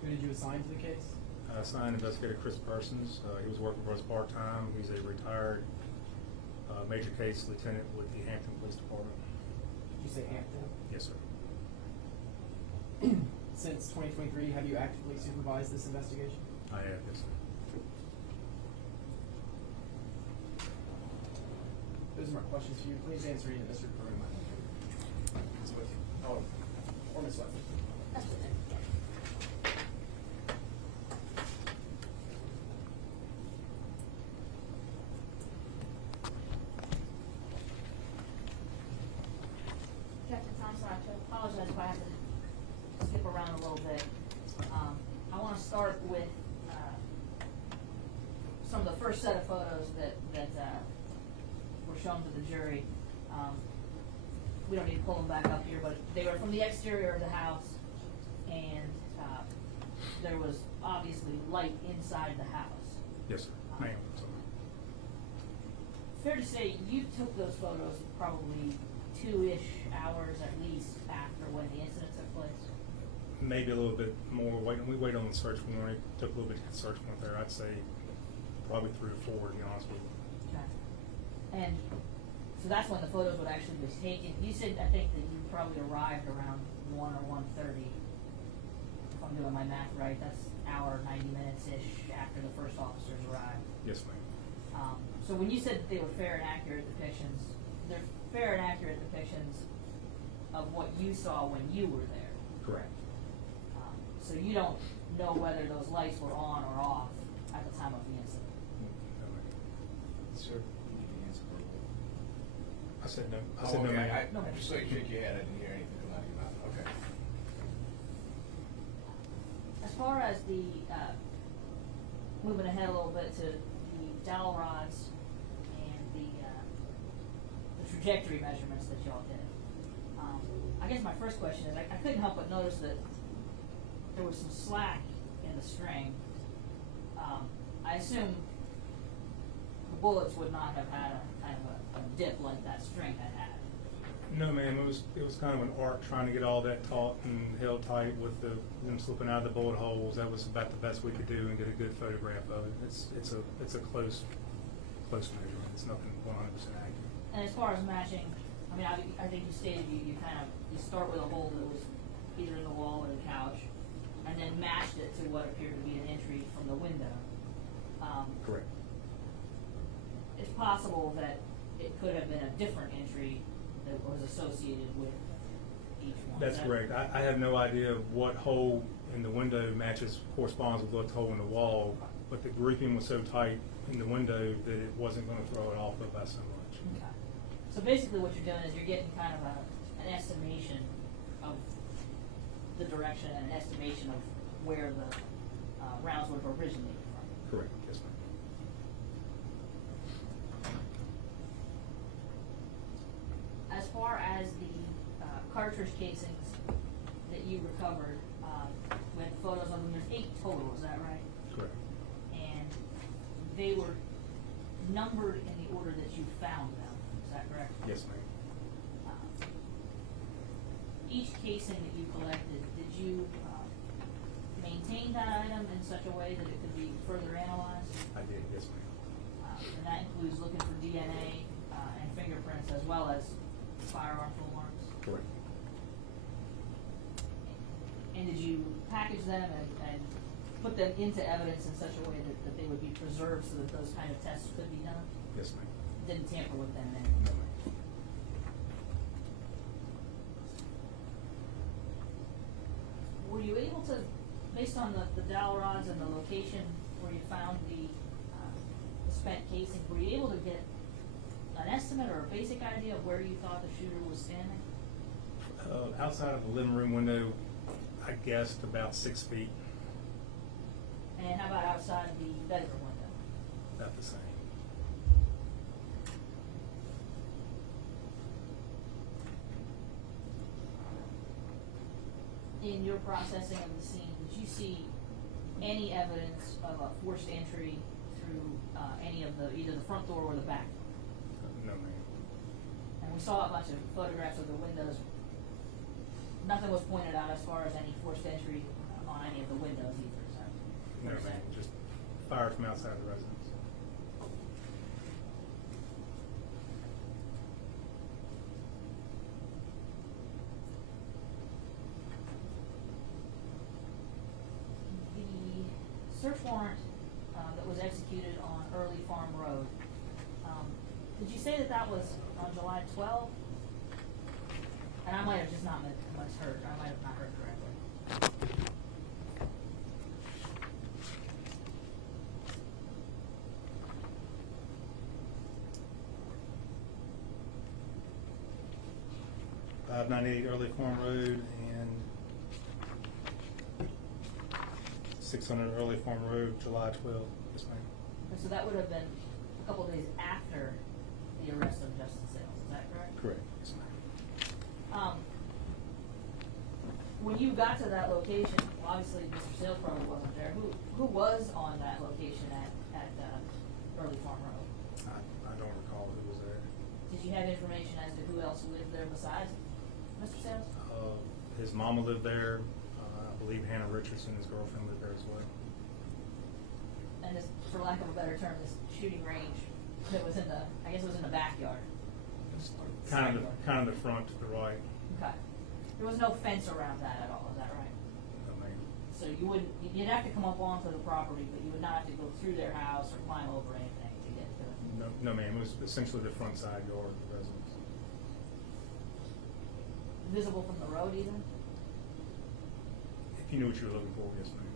Who did you assign to the case? I assigned Investigator Chris Persons. He was working for us part-time. He's a retired major case lieutenant with the Hampton Police Department. Did you say Hampton? Yes, sir. Since 2023, have you actively supervised this investigation? I have, yes, sir. Those are my questions for you. Please answer any of this for my Ms. Whitson. Oh, or Ms. Whitson. That's okay. Captain Thompson, I apologize if I have to skip around a little bit. I want to start with some of the first set of photos that were shown to the jury. We don't need to pull them back up here, but they were from the exterior of the house, and there was obviously light inside the house. Yes, sir. I am. Sorry. Fair to say you took those photos probably 2-ish hours at least after when the incident took place? Maybe a little bit more. We waited on the search warrant. It took a little bit to get the search warrant there. I'd say probably 3 or 4, to be honest with you. Okay. And so that's when the photos would actually be taken. You said, I think, that you probably arrived around 1 or 1:30. If I'm doing my math right, that's an hour, 90 minutes-ish after the first officers arrived. Yes, ma'am. So when you said that they were fair and accurate depictions, they're fair and accurate depictions of what you saw when you were there. Correct. So you don't know whether those lights were on or off at the time of the incident. No, ma'am. Sir, you need to answer verbally. I said no. I Oh, said no, okay. ma'am. No, I just saw you shake your head. I didn't hear anything come out of your mouth. Okay. As far as the, moving ahead a little bit to the dowel rods and the trajectory measurements that y'all did. I guess my first question is, I couldn't help but notice that there was some slack in the string. I assume the bullets would not have had a kind of a dip like that string had had. No, ma'am. It was kind of an arc trying to get all that taut and held tight with them slipping out of the bullet holes. That was about the best we could do and get a good photograph of it. It's a close measurement. It's nothing 100% accurate. And as far as matching, I mean, I think you stated you start with a hole that was either in the wall or the couch, and then matched it to what appeared to be an entry from the window. Correct. It's possible that it could have been a different entry that was associated with each one. That's correct. I have no idea what hole in the window corresponds with what hole in the wall, but the grouping was so tight in the window that it wasn't going to throw it off by so much. Okay. So basically what you're doing is you're getting kind of an estimation of the direction and an estimation of where the rounds would have originated from. Correct. Yes, ma'am. As far as the cartridge casings that you recovered, with photos of them, there's 8 total, is that right? Correct. And they were numbered in the order that you found them. that correct? Yes, ma'am. Each casing that you collected, did you maintain that item in such a way that it could be further analyzed? I did, yes, ma'am. And that includes looking for DNA and fingerprints as well as firearm full marks? Correct. And did you package them and put them into evidence in such a way that they would be preserved so that those kind of tests could be done? Yes, ma'am. Didn't tamper with them then? No, ma'am. Were you able to, based on the dowel rods and the location where you found the spent casing, were you able to get an estimate or a basic idea of where you thought the shooter was standing? Outside of the living room window, I guessed about 6 feet, And how about outside the bedroom window? about the same. In your processing of the scene, did you see any evidence of a forced entry through any of either the front door or the back door? No, ma'am. And we saw a bunch of photographs of the windows. Nothing was pointed out as far as any forced entry on any of the windows either, is that No, what you're ma'am. saying? Just fire from outside the residence. The search warrant that was executed on Early Farm Road, did you say that was on July 12th? And I might have just not misheard, I might have not heard correctly. .598 Early Farm Road and 600 Early Farm Road, July 12th. Yes, ma'am. And so that would have been a couple days after the arrest of Justin Sales, is that correct? Correct. Yes, ma'am. When you got to that location, obviously Mr. Sales probably wasn't there. Who was on that location at Early Farm Road? I don't recall who was there. Did you have information as to who else lived there besides Mr. Sales? His mama lived there. I believe Hannah Richardson, his girlfriend, lived there as well. And this, for lack of a better term, this shooting range that was in I guess it was in the backyard. Kind of the front to the right. Okay. There was no fence around that at all, is that right? No, ma'am. So you'd have to come up onto the property, but you would not have to go through their house or climb over anything to get to it. No, ma'am. It was essentially the front side yard of the residence. Visible from the road even? If you knew what you were looking for, yes, ma'am.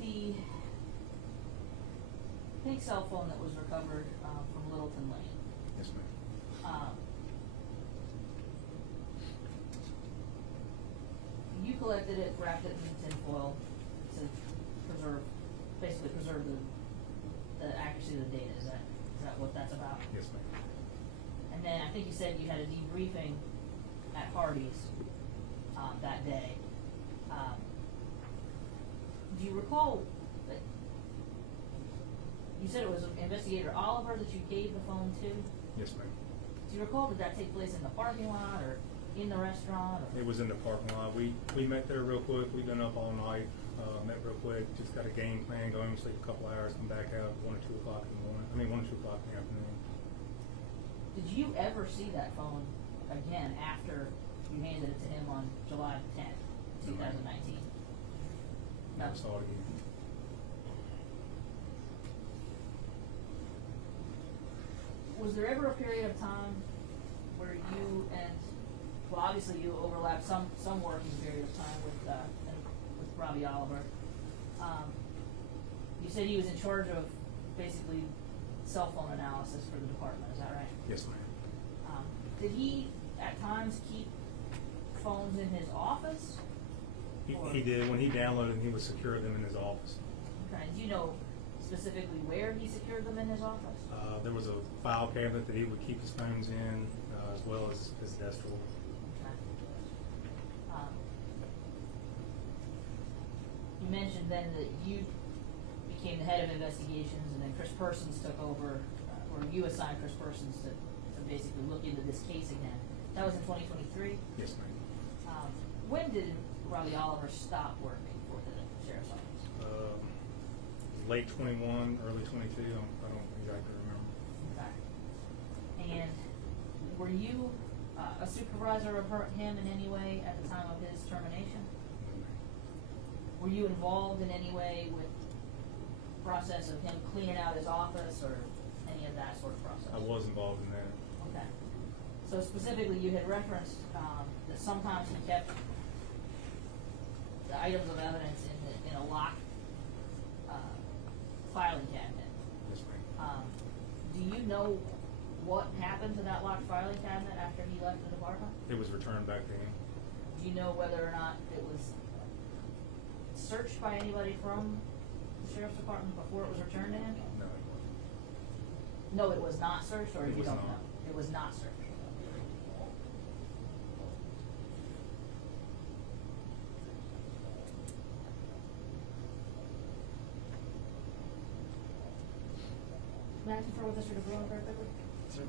The pink cell phone that was recovered from Littleton Lane, Yes, ma'am. You collected it, wrapped it in tinfoil to basically preserve the accuracy of the data. Is that what that's about? Yes, ma'am. And then I think you said you had a debriefing at Hardee's that day. Do you recall that you said it was Investigator Oliver that you gave the phone to? Yes, ma'am. Do you recall, did that take place in the parking lot or in the restaurant? Or? It was in the parking lot. We met there real quick. We've been up all night. Met real quick. Just got a game plan. Go home, sleep a couple hours, come back out 1 or 2 o'clock in the morning. 1 or 2 o'clock in the afternoon. Did you ever see that phone again after you handed it to him on July 10th, 2019? No. Never saw it again. Was there ever a period of time where you and, well, obviously you overlapped some working period of time with Robbie Oliver. You said he was in charge of basically cell phone analysis for the department, is that right? Yes, ma'am. Did he at times keep phones in his office? He did. When he downloaded them, he would secure them in his office. Okay. Do you know specifically where he secured them in his office? There was a file cabinet that he would keep his phones in, as well as his desk drawer. Okay. You mentioned then that you became the head of investigations, and then Chris Persons took over, or you assigned Chris Persons to basically look into this case again. That was in 2023? Yes, ma'am. When did Robbie Oliver stop working for the sheriff's office? Late 21, early 22, I don't exactly remember. Okay. And were you a supervisor of him in any way at the time of his termination? Were you involved in any way with the process of him cleaning out his office or any of that sort of process? I was involved in that. Okay. So specifically, you had referenced that sometimes he kept the items of evidence in a locked filing cabinet. Yes, ma'am. Do you know what happened to that locked filing cabinet after he left the department? It was returned back to him. Do you know whether or not it was searched by anybody from the sheriff's department before it was returned to him? No, it wasn't. No, it was not searched, or It you was don't not. know? It was not searched. May I confer with Mr. DeBruin very quickly? Sir.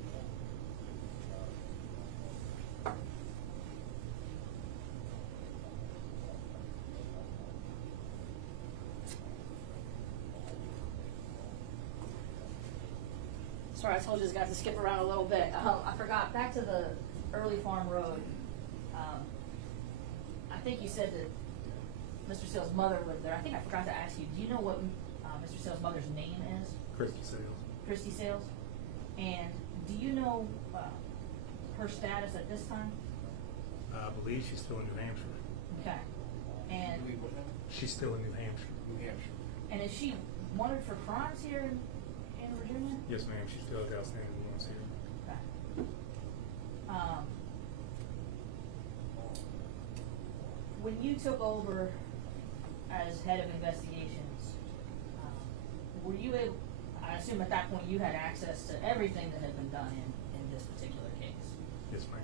Sorry, I told you I got to skip around a little bit. I forgot, back to the Early Farm Road. I think you said that Mr. Sale's mother lived there. I think I forgot to ask you, do you know what Mr. Sale's mother's name is? Christy Sales. Christy Sales? And do you know her status at this time? I believe she's still in New Hampshire. Okay. And, She's still in New Hampshire. New Hampshire. and is she wanted for crimes here in Virginia? Yes, ma'am. She still has outstanding warrants here. Okay. When you took over as head of investigations, were you able, I assume at that point you had access to everything that had been done in this particular case. Yes, ma'am.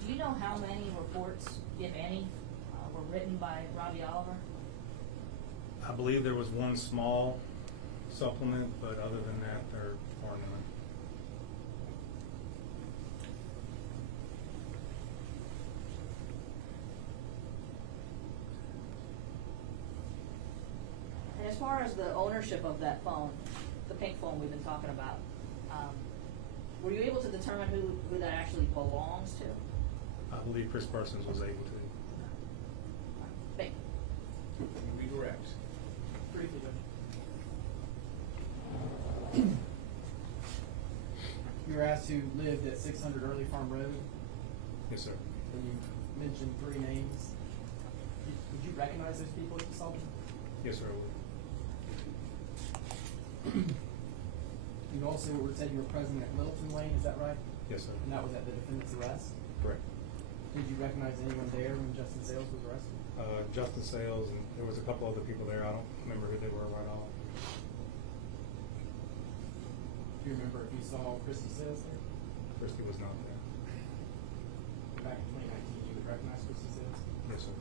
Do you know how many reports, if any, were written by Robbie Oliver? I believe there was one small supplement, but other than that, there are none. And as far as the ownership of that phone, the pink phone we've been talking about, were you able to determine who that actually belongs to? I believe Chris Parsons was able to. Thank you. Redirect. Briefly, Judge. You were asked who lived at 600 Early Farm Road, Yes, sir. and you mentioned 3 names. Would you recognize those people if you saw them? Yes, sir, I would. You also said you were present at Littleton Lane, is that right? Yes, sir. And that was at the defendant's arrest? Correct. Did you recognize anyone there when Justin Sales was arrested? Justin Sales, and there was a couple other people there. I don't remember who they were right off. Do you remember if you saw Christy Sales there? Christy was not there. Back in 2019, you would recognize Christy Sales? Yes, sir.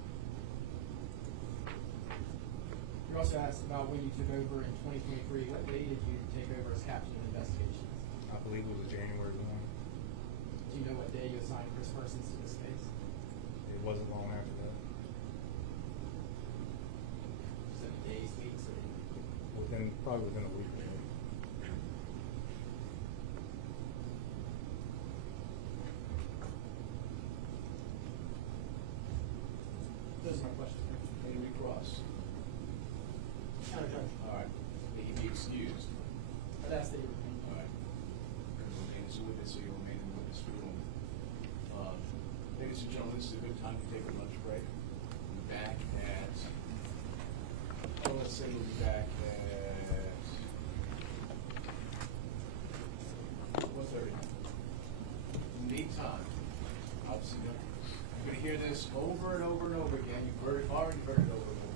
You were also asked about when you took over in 2023. What day did you take over as captain of investigations? I believe it was January 1. Do you know what day you assigned Chris Parsons to this case? It wasn't long after that. Just any days, weeks, or? Probably within a week. Those are my questions. May we cross? No, Judge. All right. May he be excused. I'd ask that you remain. All right. Remain as a witness, so you remain in the witness room. Ladies and gentlemen, this is a good time to take a lunch break. We'll be back at, let's say we'll be back at 1:30. In the meantime, obviously, you're going to hear this over and over and over again. You've already heard it over and over again.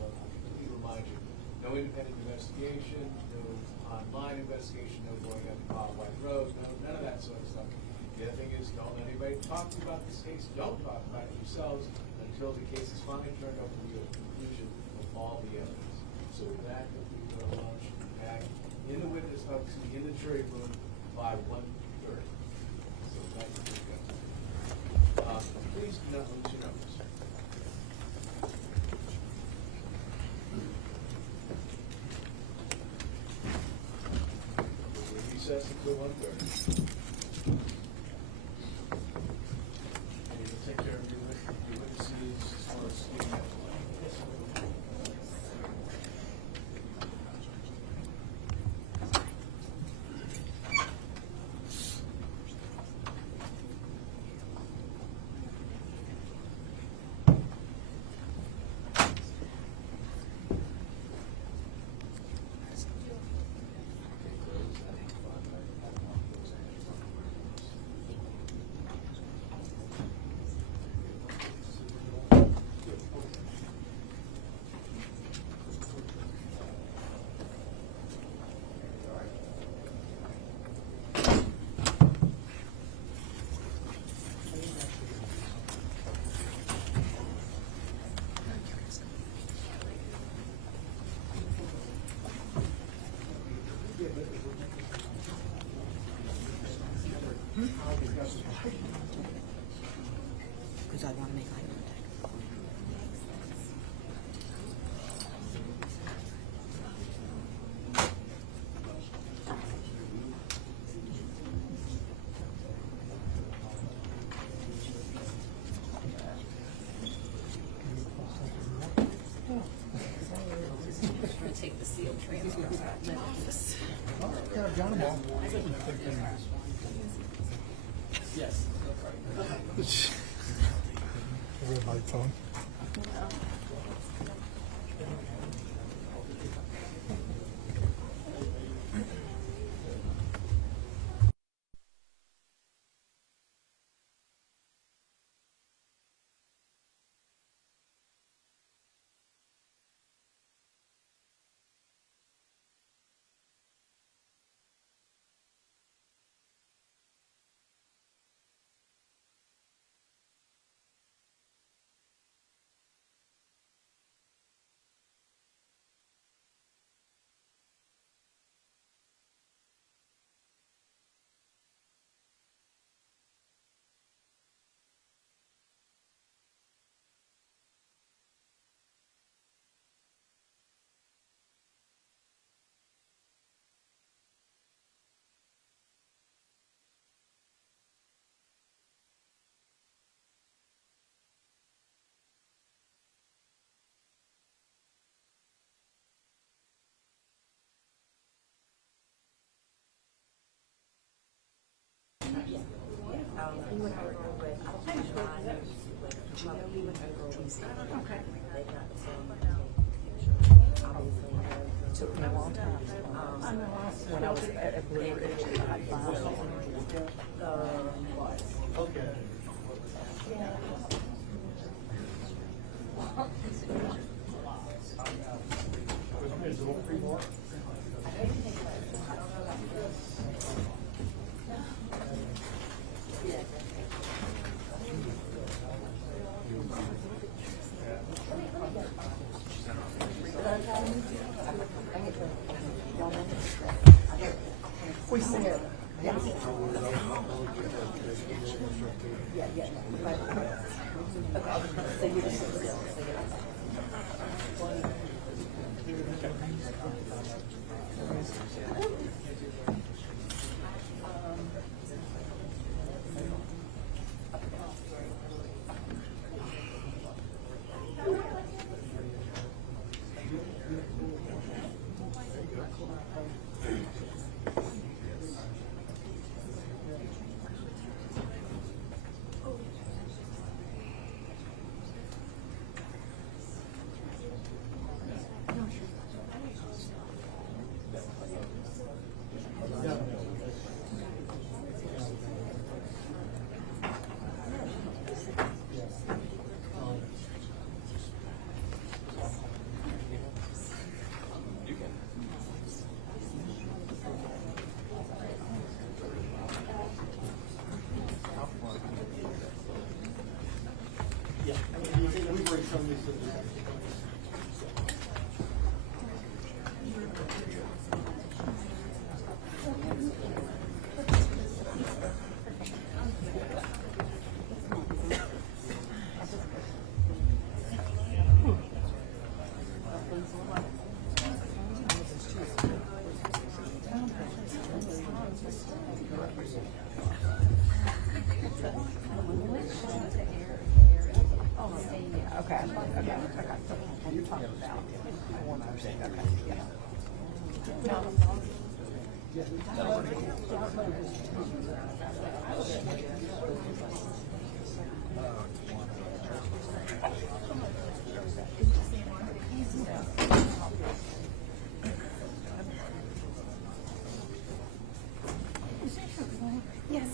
Let me remind you, no independent investigation, no online investigation, no going up the Bob White Road, none of that sort of stuff. The other thing is, don't let anybody talk to you about this case. Don't talk about it yourselves until the case is finally turned over to you at the conclusion of all the evidence. So So back, if we go to lunch, back in the witness, in the jury room by 1:30. So back to the go. Please do not lose your numbers. We'll recess until 1:30. And you'll take care of your witnesses as far as getting that line. Because I want to make eye contact. I'm gonna take the sealed transfer out of my office. Yes. Everybody phone. We went over with we went over with okay. They got the same obviously took me a long time. When I was at Blue Ridge, I filed Okay. We sing it. Yeah. Yeah. last one, okay, okay. And you're talking about the one I was saying, okay, yeah. Yes.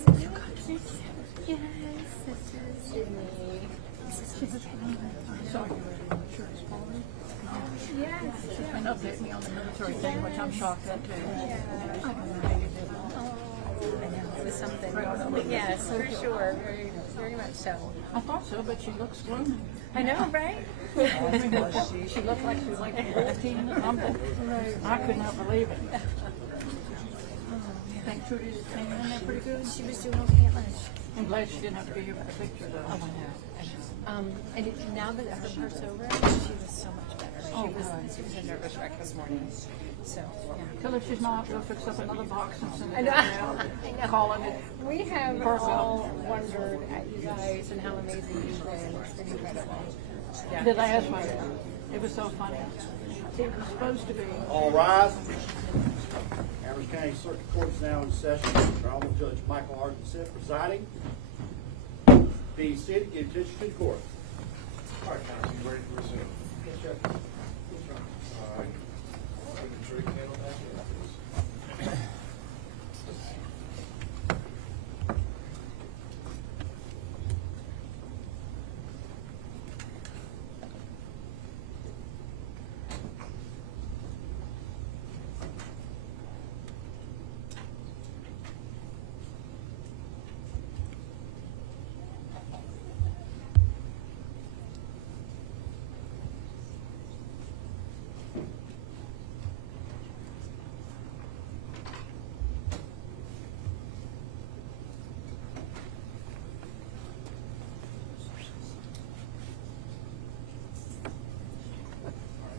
Yes, She's been updating me on the military thing, which I'm shocked at too. With something. Yes, for sure. Very, very much so. I thought so, but she looks gloomy. I know, right? She looked like she was like 14 or something. I could not believe it. I think Trudy's hanging in there pretty good. She was doing okay at lunch. I'm glad she didn't have to be here for the picture though. Oh, I know. And now that the part's over, she was so much better. She was a nervous wreck this morning. So, yeah. Tell her she's not, we'll fix up another box and send I it know. out. I know. Calling it. We have Perfect. all wondered at you guys and how amazing you've been. It's been incredible. Yeah. The last one, it was so funny. It was supposed to be. All rise. Amherst County Circuit Court is now in session. Honorable Judge Michael Arkansas presiding. Be seated, give attention to the court. All right, counsel, you ready to resume? Yes, sir. All right. Put the jury panel back here, please.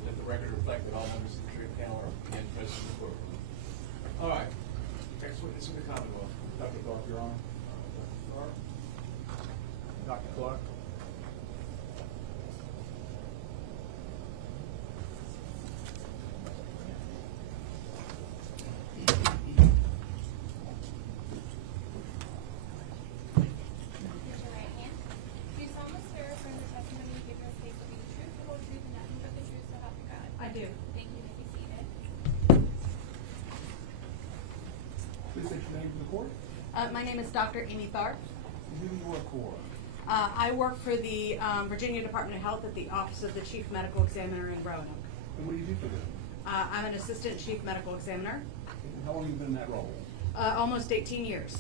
Let the record reflect that all members of the jury panel are again present in the courtroom. All right. Next witness in the Commonwealth. Dr. Clark, Your Honor. Dr. Clark. Raise your right hand. Do you solemnly swear affirm the testimony you give in this case will be the truth, the whole truth, and nothing but the truth, so help you God? I do. Thank you. You may be seated. Please state your name for the court. My name is Dr. Amy Tharp. Who do you work for? I work for the Virginia Department of Health at the Office of the Chief Medical Examiner in Roanoke. And what do you do for them? I'm an Assistant Chief Medical Examiner, And how long have you been in that role? almost 18 years.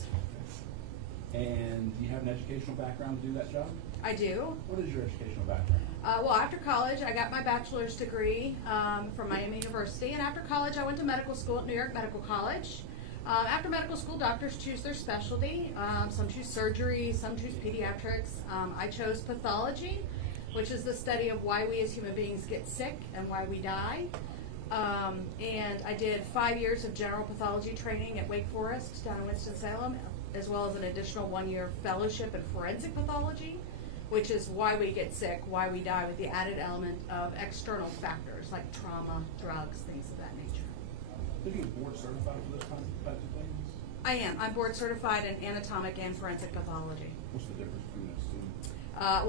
And do you have an educational background to do that job? I do. What is your educational background? Well, after college, I got my bachelor's degree from Miami University, and after college, I went to medical school at New York Medical College. After medical school, doctors choose their specialty. Some choose surgery, some choose pediatrics. I chose pathology, which is the study of why we as human beings get sick and why we die. And I did 5 years of general pathology training at Wake Forest down in Winston-Salem, as well as an additional 1-year fellowship in forensic pathology, which is why we get sick, why we die, with the added element of external factors like trauma, drugs, things of that nature. Are you board certified for those types of things? I am. I'm board certified in anatomic and forensic pathology. What's the difference between those two?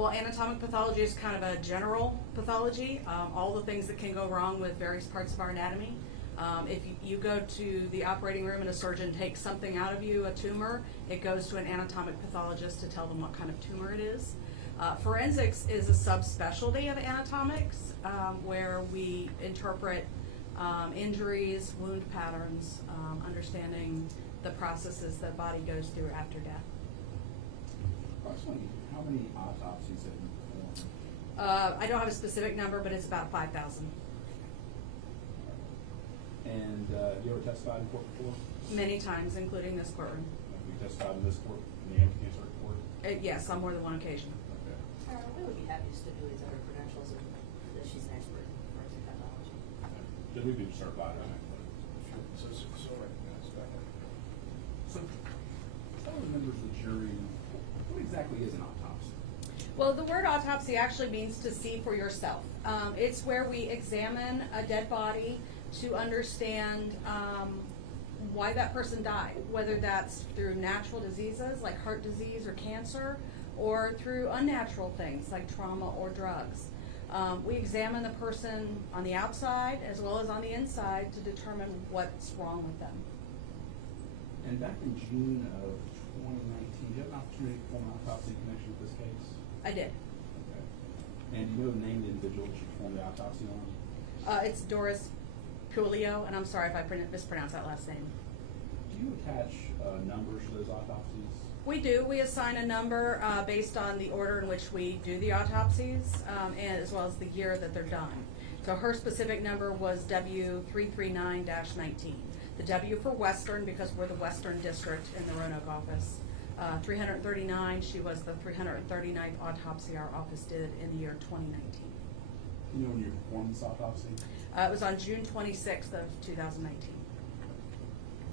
Well, anatomic pathology is kind of a general pathology, all the things that can go wrong with various parts of our anatomy. If you go to the operating room and a surgeon takes something out of you, a tumor, it goes to an anatomic pathologist to tell them what kind of tumor it is. Forensics is a subspecialty of anatomics, where we interpret injuries, wound patterns, understanding the processes the body goes through after death. Approximately how many autopsies have you performed? I don't have a specific number, but it's about 5,000. And have you ever testified in court before? Many times, including this courtroom. Have you testified in this court, in the Amherst County Circuit Court? Yes, on more than one occasion. Okay. We would be happy to stipulate that her credentials and that she's an expert in forensic pathology. Did we be certified on that? So recognized. Go ahead. So, tell the members of the jury, what exactly is an autopsy? Well, the word autopsy actually means to see for yourself. It's where we examine a dead body to understand why that person died, whether that's through natural diseases like heart disease or cancer, or through unnatural things like trauma or drugs. We examine the person on the outside as well as on the inside to determine what's wrong with them. And back in June of 2019, did you have an opportunity to perform an autopsy in connection with this case? I did. Okay. And do you know the name of the individual that you performed the autopsy on? It's Doris Puleio, and I'm sorry if I mispronounced that last name. Do you attach numbers to those autopsies? We do. We assign a number based on the order in which we do the autopsies, and as well as the year that they're done. So her specific number was W339-19. The W for Western, because we're the Western District in the Roanoke office. 339, she was the 339th autopsy our office did in the year 2019. Do you know when you performed this autopsy? It was on June 26th of 2019.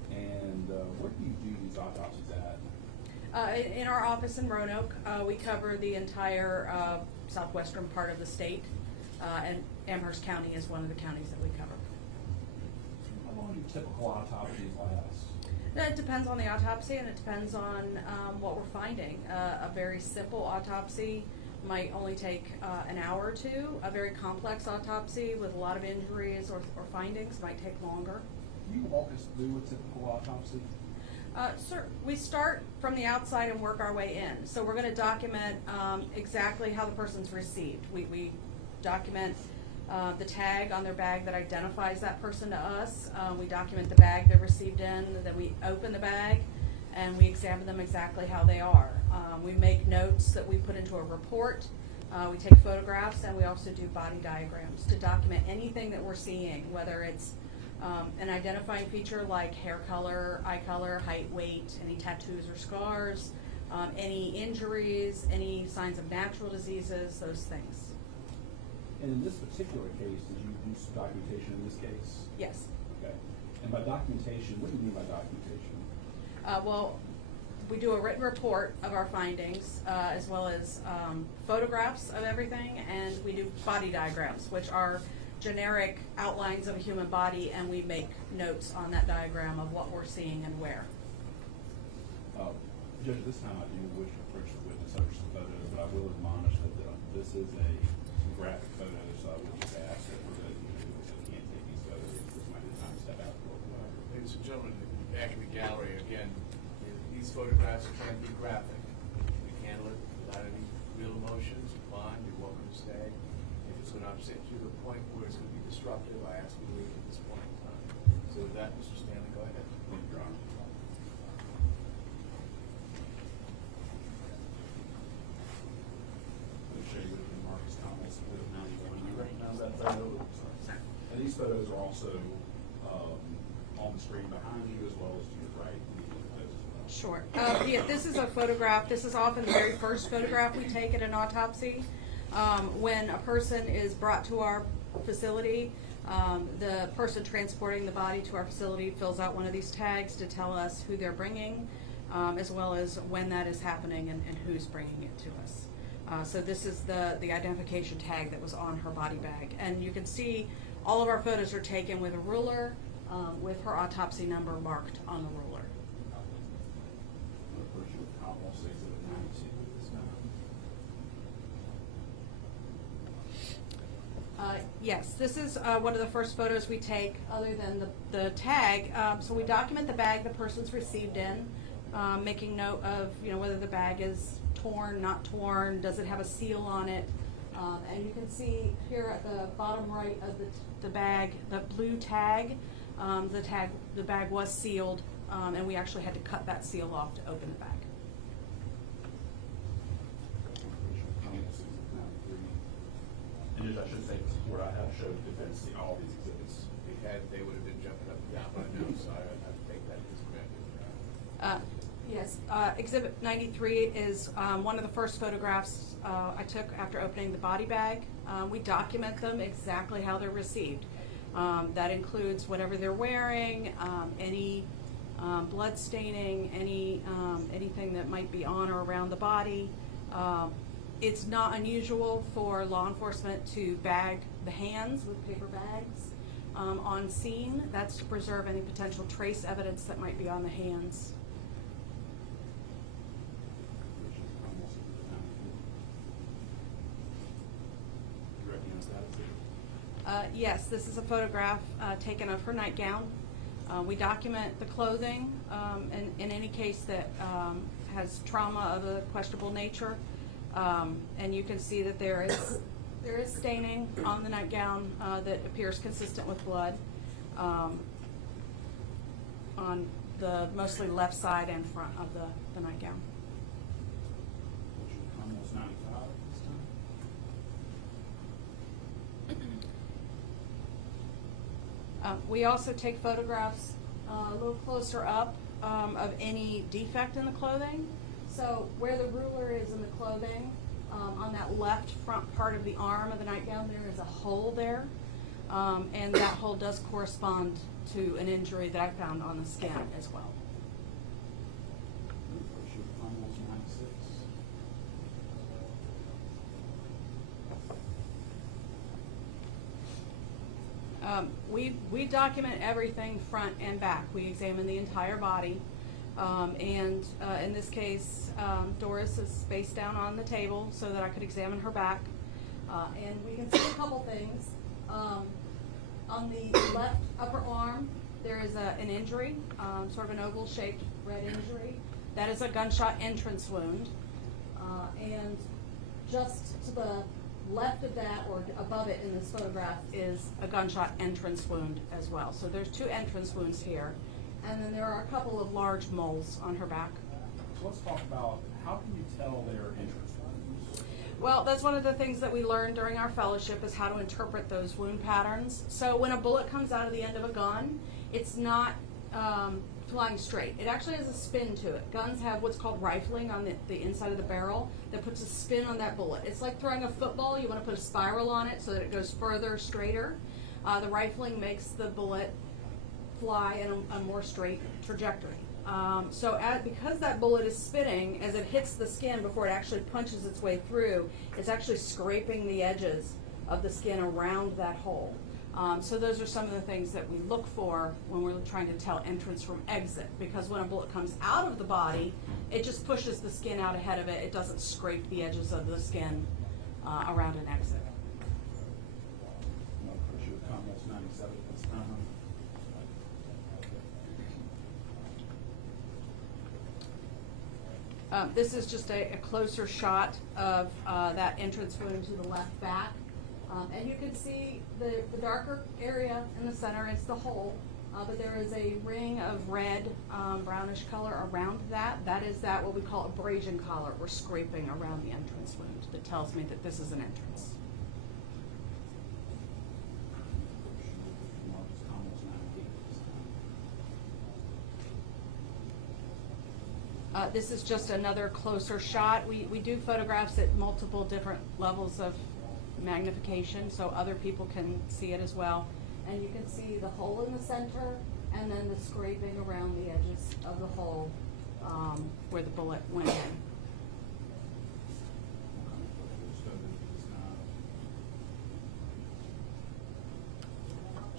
And where do you do these autopsies at? In our office in Roanoke, we cover the entire southwestern part of the state, and Amherst County is one of the counties that we cover. How long do typical autopsies last? It depends on the autopsy, and it depends on what we're finding. A very simple autopsy might only take an hour or two. A very complex autopsy with a lot of injuries or findings might take longer. Can you walk us through a typical autopsy? Sir, we start from the outside and work our way in. So we're going to document exactly how the person's received. We document the tag on their bag that identifies that person to us. We document the bag they're received in, then we open the bag and we examine them exactly how they are. We make notes that we put into a report. We take photographs, and we also do body diagrams to document anything that we're seeing, whether it's an identifying feature like hair color, eye color, height, weight, any tattoos or scars, any injuries, any signs of natural diseases, those things. And in this particular case, did you do some documentation in this case? Yes. Okay. And by documentation, what do you mean by documentation? Well, we do a written report of our findings, as well as photographs of everything, and we do body diagrams, which are generic outlines of a human body, and we make notes on that diagram of what we're seeing and where. Judge, this time I do wish to approach the witness over some photos, but I will admonish that this is some graphic photos, so I would just ask that for those of you who can't take these photos, this might be the time to step out for a while. Ladies and gentlemen, back in the gallery again, these photographs can be graphic. We handle it without any real emotions. Fine, you're welcome to stay. If it's going to upset you to the point where it's going to be disruptive, I ask you to leave at this point in time. So with that, Mr. Stanley, go ahead. Thank you, Your Honor. Let me show you what Marcus Thomas with 91. You recognize that photo? And these photos are also on the screen behind you as well as to your right. Sure. Yeah, this is a photograph. This is often the very first photograph we take at an autopsy. When a person is brought to our facility, the person transporting the body to our facility fills out one of these tags to tell us who they're bringing, as well as when that is happening and who's bringing it to us. So this is the identification tag that was on her body bag. And you can see all of our photos are taken with a ruler, with her autopsy number marked on the ruler. Yes, this is one of the first photos we take other than the tag. So we document the bag the person's received in, making note of whether the bag is torn, not torn, does it have a seal on it. And you can see here at the bottom right of the bag, the blue tag, the bag was sealed, and we actually had to cut that seal off to open the bag. And I should say, where I have showed defense all these exhibits. They would have been jumping up and down by now, so I have to take that as granted. Yes, Exhibit 93 is one of the first photographs I took after opening the body bag. We document them exactly how they're received. That includes whatever they're wearing, any blood staining, anything that might be on or around the body. It's not unusual for law enforcement to bag the hands with paper bags on scene. That's to preserve any potential trace evidence that might be on the hands. You recognize that? Yes, this is a photograph taken of her nightgown. We document the clothing in any case that has trauma of a questionable nature. And you can see that there is staining on the nightgown that appears consistent with blood on the mostly left side and front of the nightgown. Almost 95 this time. We also take photographs a little closer up of any defect in the clothing. So where the ruler is in the clothing, on that left front part of the arm of the nightgown, there is a hole there. And that hole does correspond to an injury that I found on the skin as well. Almost 96. We document everything front and back. We examine the entire body. And in this case, Doris is spaced down on the table so that I could examine her back. And we can see a couple things. On the left upper arm, there is an injury, sort of an oval-shaped red injury. That is a gunshot entrance wound. And just to the left of that, or above it in this photograph, is a gunshot entrance wound as well. So there's 2 entrance wounds here. And then there are a couple of large moles on her back. So let's talk about, how can you tell their entrance wounds? Well, that's one of the things that we learned during our fellowship, is how to interpret those wound patterns. So when a bullet comes out of the end of a gun, it's not flying straight. It actually has a spin to it. Guns have what's called rifling on the inside of the barrel that puts a spin on that bullet. It's like throwing a football. You want to put a spiral on it so that it goes further, straighter. The rifling makes the bullet fly in a more straight trajectory. Because that bullet is spinning, as it hits the skin before it actually punches its way through, it's actually scraping the edges of the skin around that hole. So those are some of the things that we look for when we're trying to tell entrance from exit, because when a bullet comes out of the body, it just pushes the skin out ahead of it. It doesn't scrape the edges of the skin around an exit. Almost 97 this time. This is just a closer shot of that entrance wound to the left back. And you can see the darker area in the center is the hole, but there is a ring of red, brownish color around that. That is what we call abrasion color, or scraping around the entrance wound, that tells me that this is an entrance. This is just another closer shot. We do photographs at multiple different levels of magnification, so other people can see it as well. And you can see the hole in the center, and then the scraping around the edges of the hole where the bullet went in.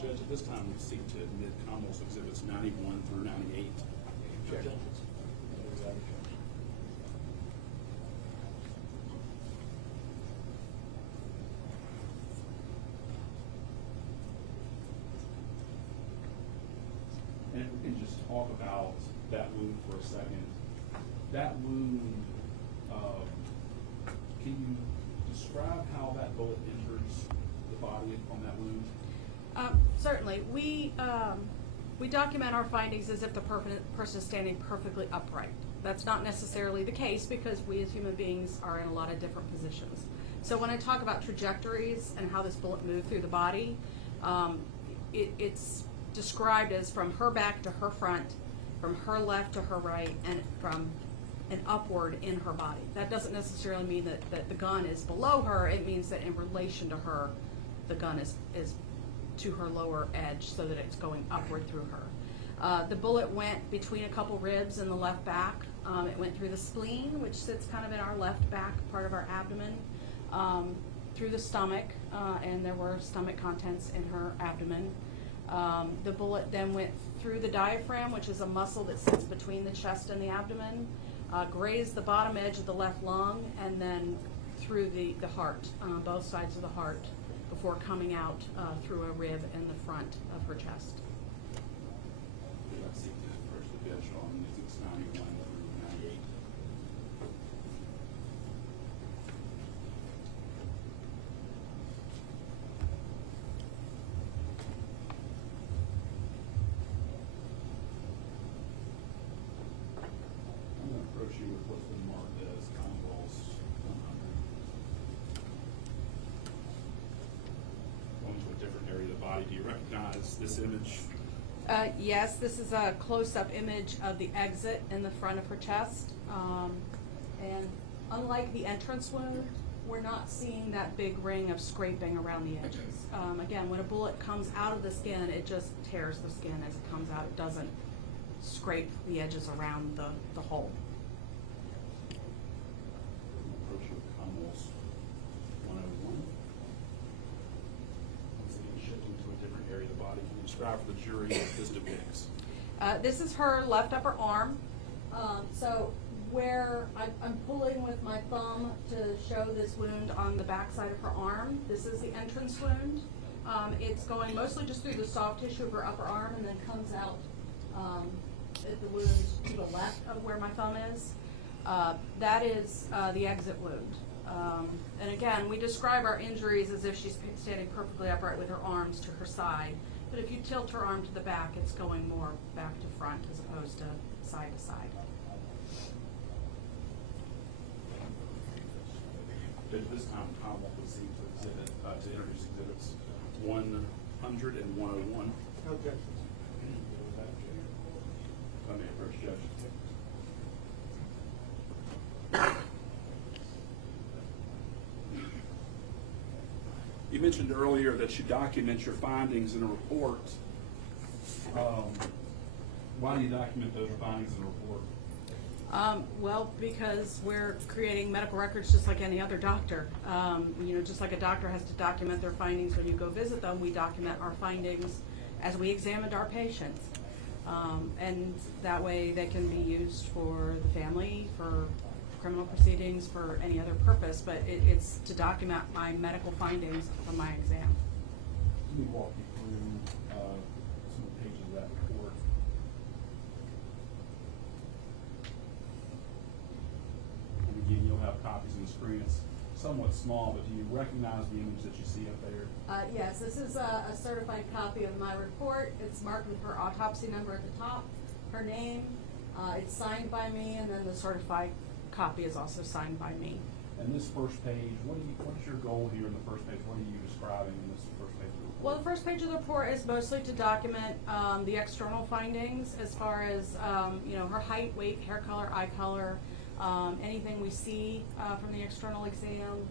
Judge, at this time we seek to admit Commonwealth Exhibits 91 through 98. Objection. And if we can just talk about that wound for a second. That wound, can you describe how that bullet enters the body on that wound? Certainly. We document our findings as if the person is standing perfectly upright. That's not necessarily the case, because we as human beings are in a lot of different positions. So when I talk about trajectories and how this bullet moved through the body, it's described as from her back to her front, from her left to her right, and from an upward in her body. That doesn't necessarily mean that the gun is below her. It means that in relation to her, the gun is to her lower edge, so that it's going upward through her. The bullet went between a couple ribs in the left back. It went through the spleen, which sits kind of in our left back part of our abdomen, through the stomach, and there were stomach contents in her abdomen. The bullet then went through the diaphragm, which is a muscle that sits between the chest and the abdomen, grazed the bottom edge of the left lung, and then through the heart, both sides of the heart, before coming out through a rib in the front of her chest. Let's see first the judge on Exhibits 91 through 98. I'm going to approach you with what's been marked as convulse 100. Going to a different area of the body. Do you recognize this image? Yes, this is a close-up image of the exit in the front of her chest. And unlike the entrance wound, we're not seeing that big ring of scraping around the edges. Again, when a bullet comes out of the skin, it just tears the skin as it comes out. It doesn't scrape the edges around the hole. Approach you with convulse 101. Once again, shifting to a different area of the body. Can you describe for the jury what this depicts? This is her left upper arm. So where I'm pulling with my thumb to show this wound on the back side of her arm, this is the entrance wound. It's going mostly just through the soft tissue of her upper arm and then comes out at the wound to the left of where my thumb is. That is the exit wound. And again, we describe our injuries as if she's standing perfectly upright with her arms to her side. But if you tilt her arm to the back, it's going more back to front as opposed to side to side. Judge, this time Tom will proceed to introduce exhibits 100 and 101. Okay. Let me approach Judge. You mentioned earlier that you document your findings in a report. Why do you document those findings in a report? Well, because we're creating medical records just like any other doctor. Just like a doctor has to document their findings when you go visit them, we document our findings as we examined our patients. And that way they can be used for the family, for criminal proceedings, for any other purpose, but it's to document my medical findings from my exam. Let me walk you through some of the pages of that report. And again, you'll have copies on the screen. It's somewhat small, but do you recognize the image that you see up there? Yes, this is a certified copy of my report. It's marked with her autopsy number at the top, her name. It's signed by me, and then the certified copy is also signed by me. And this first page, what is your goal here in the first page? What are you describing in this first page of the report? Well, the first page of the report is mostly to document the external findings as far as her height, weight, hair color, eye color, anything we see from the external exam,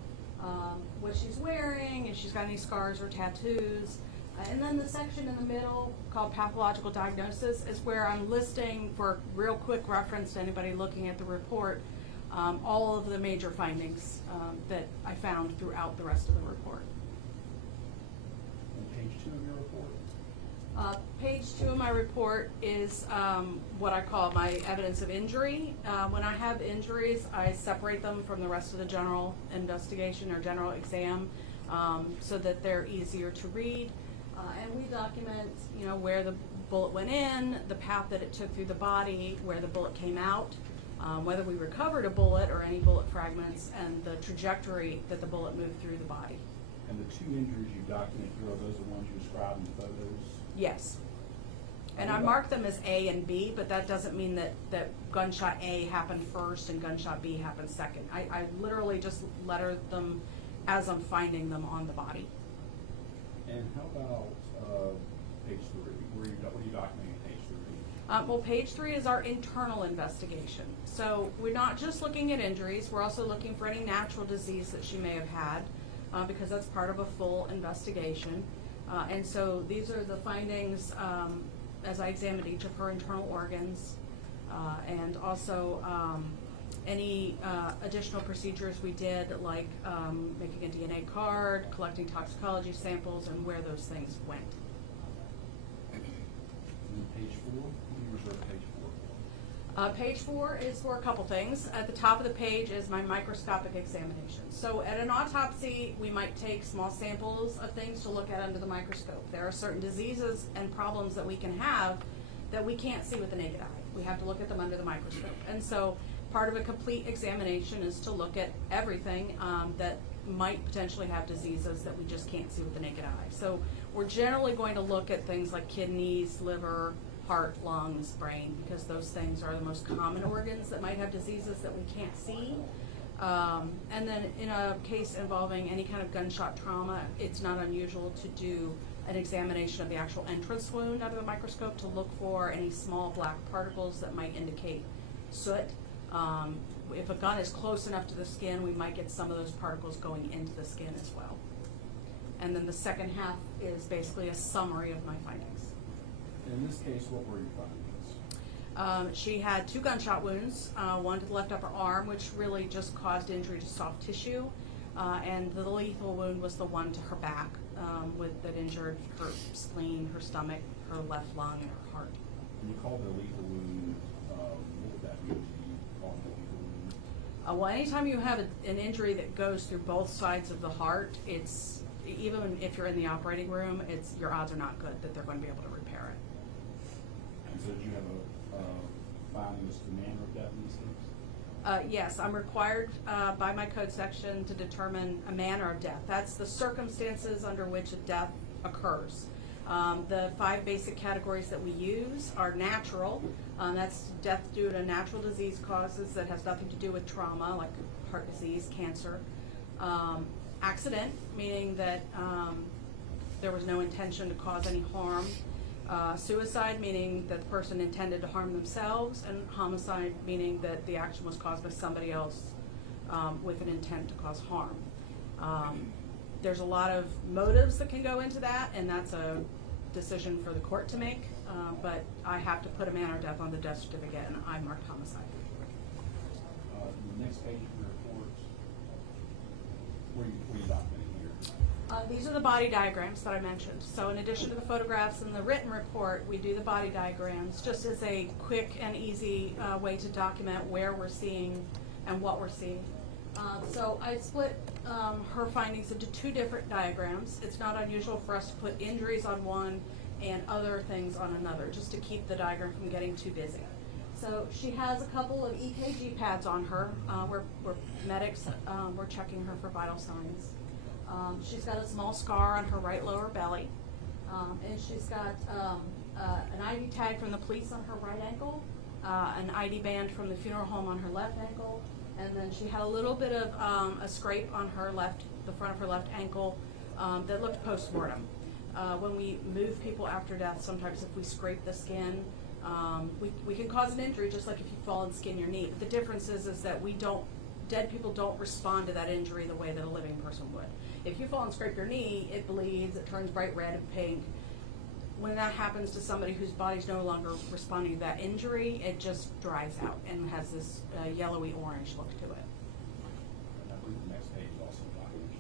what she's wearing, if she's got any scars or tattoos. And then the section in the middle called pathological diagnosis is where I'm listing, for real quick reference to anybody looking at the report, all of the major findings that I found throughout the rest of the report. And page 2 of your report? Page 2 of my report is what I call my evidence of injury. When I have injuries, I separate them from the rest of the general investigation or general exam so that they're easier to read. And we document, where the bullet went in, the path that it took through the body, where the bullet came out, whether we recovered a bullet or any bullet fragments, and the trajectory that the bullet moved through the body. And the 2 injuries you document here, are those the ones you described in the photos? Yes. And I mark them as A and B, but that doesn't mean that gunshot A happened first and gunshot B happened second. I literally just letter them as I'm finding them on the body. And how about page 3? What are you documenting in page 3? Well, page 3 is our internal investigation. So we're not just looking at injuries, we're also looking for any natural disease that she may have had, because that's part of a full investigation. And so these are the findings as I examined each of her internal organs, and also any additional procedures we did, like making a DNA card, collecting toxicology samples, and where those things went. And then page 4, you reserve page 4. Page 4 is for a couple things. At the top of the page is my microscopic examination. So at an autopsy, we might take small samples of things to look at under the microscope. There are certain diseases and problems that we can have that we can't see with the naked eye. We have to look at them under the microscope. And so part of a complete examination is to look at everything that might potentially have diseases that we just can't see with the naked eye. So we're generally going to look at things like kidneys, liver, heart, lungs, brain, because those things are the most common organs that might have diseases that we can't see. And then in a case involving any kind of gunshot trauma, it's not unusual to do an examination of the actual entrance wound under the microscope to look for any small black particles that might indicate soot. If a gun is close enough to the skin, we might get some of those particles going into the skin as well. And then the second half is basically a summary of my findings. In this case, what were your findings? She had 2 gunshot wounds, one to the left upper arm, which really just caused injury to soft tissue, and the lethal wound was the one to her back, that injured her spleen, her stomach, her left lung, and her heart. And you called it a lethal wound. What would that mean to you, calling it a lethal wound? Well, anytime you have an injury that goes through both sides of the heart, it's, even if you're in the operating room, your odds are not good that they're going to be able to repair it. And so did you have a finding as to the manner of death in this case? Yes, I'm required by my code section to determine a manner of death. That's the circumstances under which a death occurs. The 5 basic categories that we use are natural. That's death due to natural disease causes that has nothing to do with trauma, like heart disease, cancer. Accident, meaning that there was no intention to cause any harm. Suicide, meaning that the person intended to harm themselves, and homicide, meaning that the action was caused by somebody else with an intent to cause harm. There's a lot of motives that can go into that, and that's a decision for the court to make, but I have to put a manner of death on the death certificate, and I marked homicide. The next page of your report, where you documenting here? These are the body diagrams that I mentioned. So in addition to the photographs and the written report, we do the body diagrams just as a quick and easy way to document where we're seeing and what we're seeing. So I split her findings into 2 different diagrams. It's not unusual for us to put injuries on one and other things on another, just to keep the diagram from getting too busy. So she has a couple of EKG pads on her. We're medics, we're checking her for vital signs. She's got a small scar on her right lower belly, and she's got an ID tag from the police on her right ankle, an ID band from the funeral home on her left ankle, and then she had a little bit of a scrape on her the front of her left ankle that looked post-mortem. When we move people after death, sometimes if we scrape the skin, we can cause an injury just like if you fall and skin your knee. But the difference is that dead people don't respond to that injury the way that a living person would. If you fall and scrape your knee, it bleeds, it turns bright red and pink. When that happens to somebody whose body's no longer responding to that injury, it just dries out and has this yellowy orange look to it. And I believe the next page also documents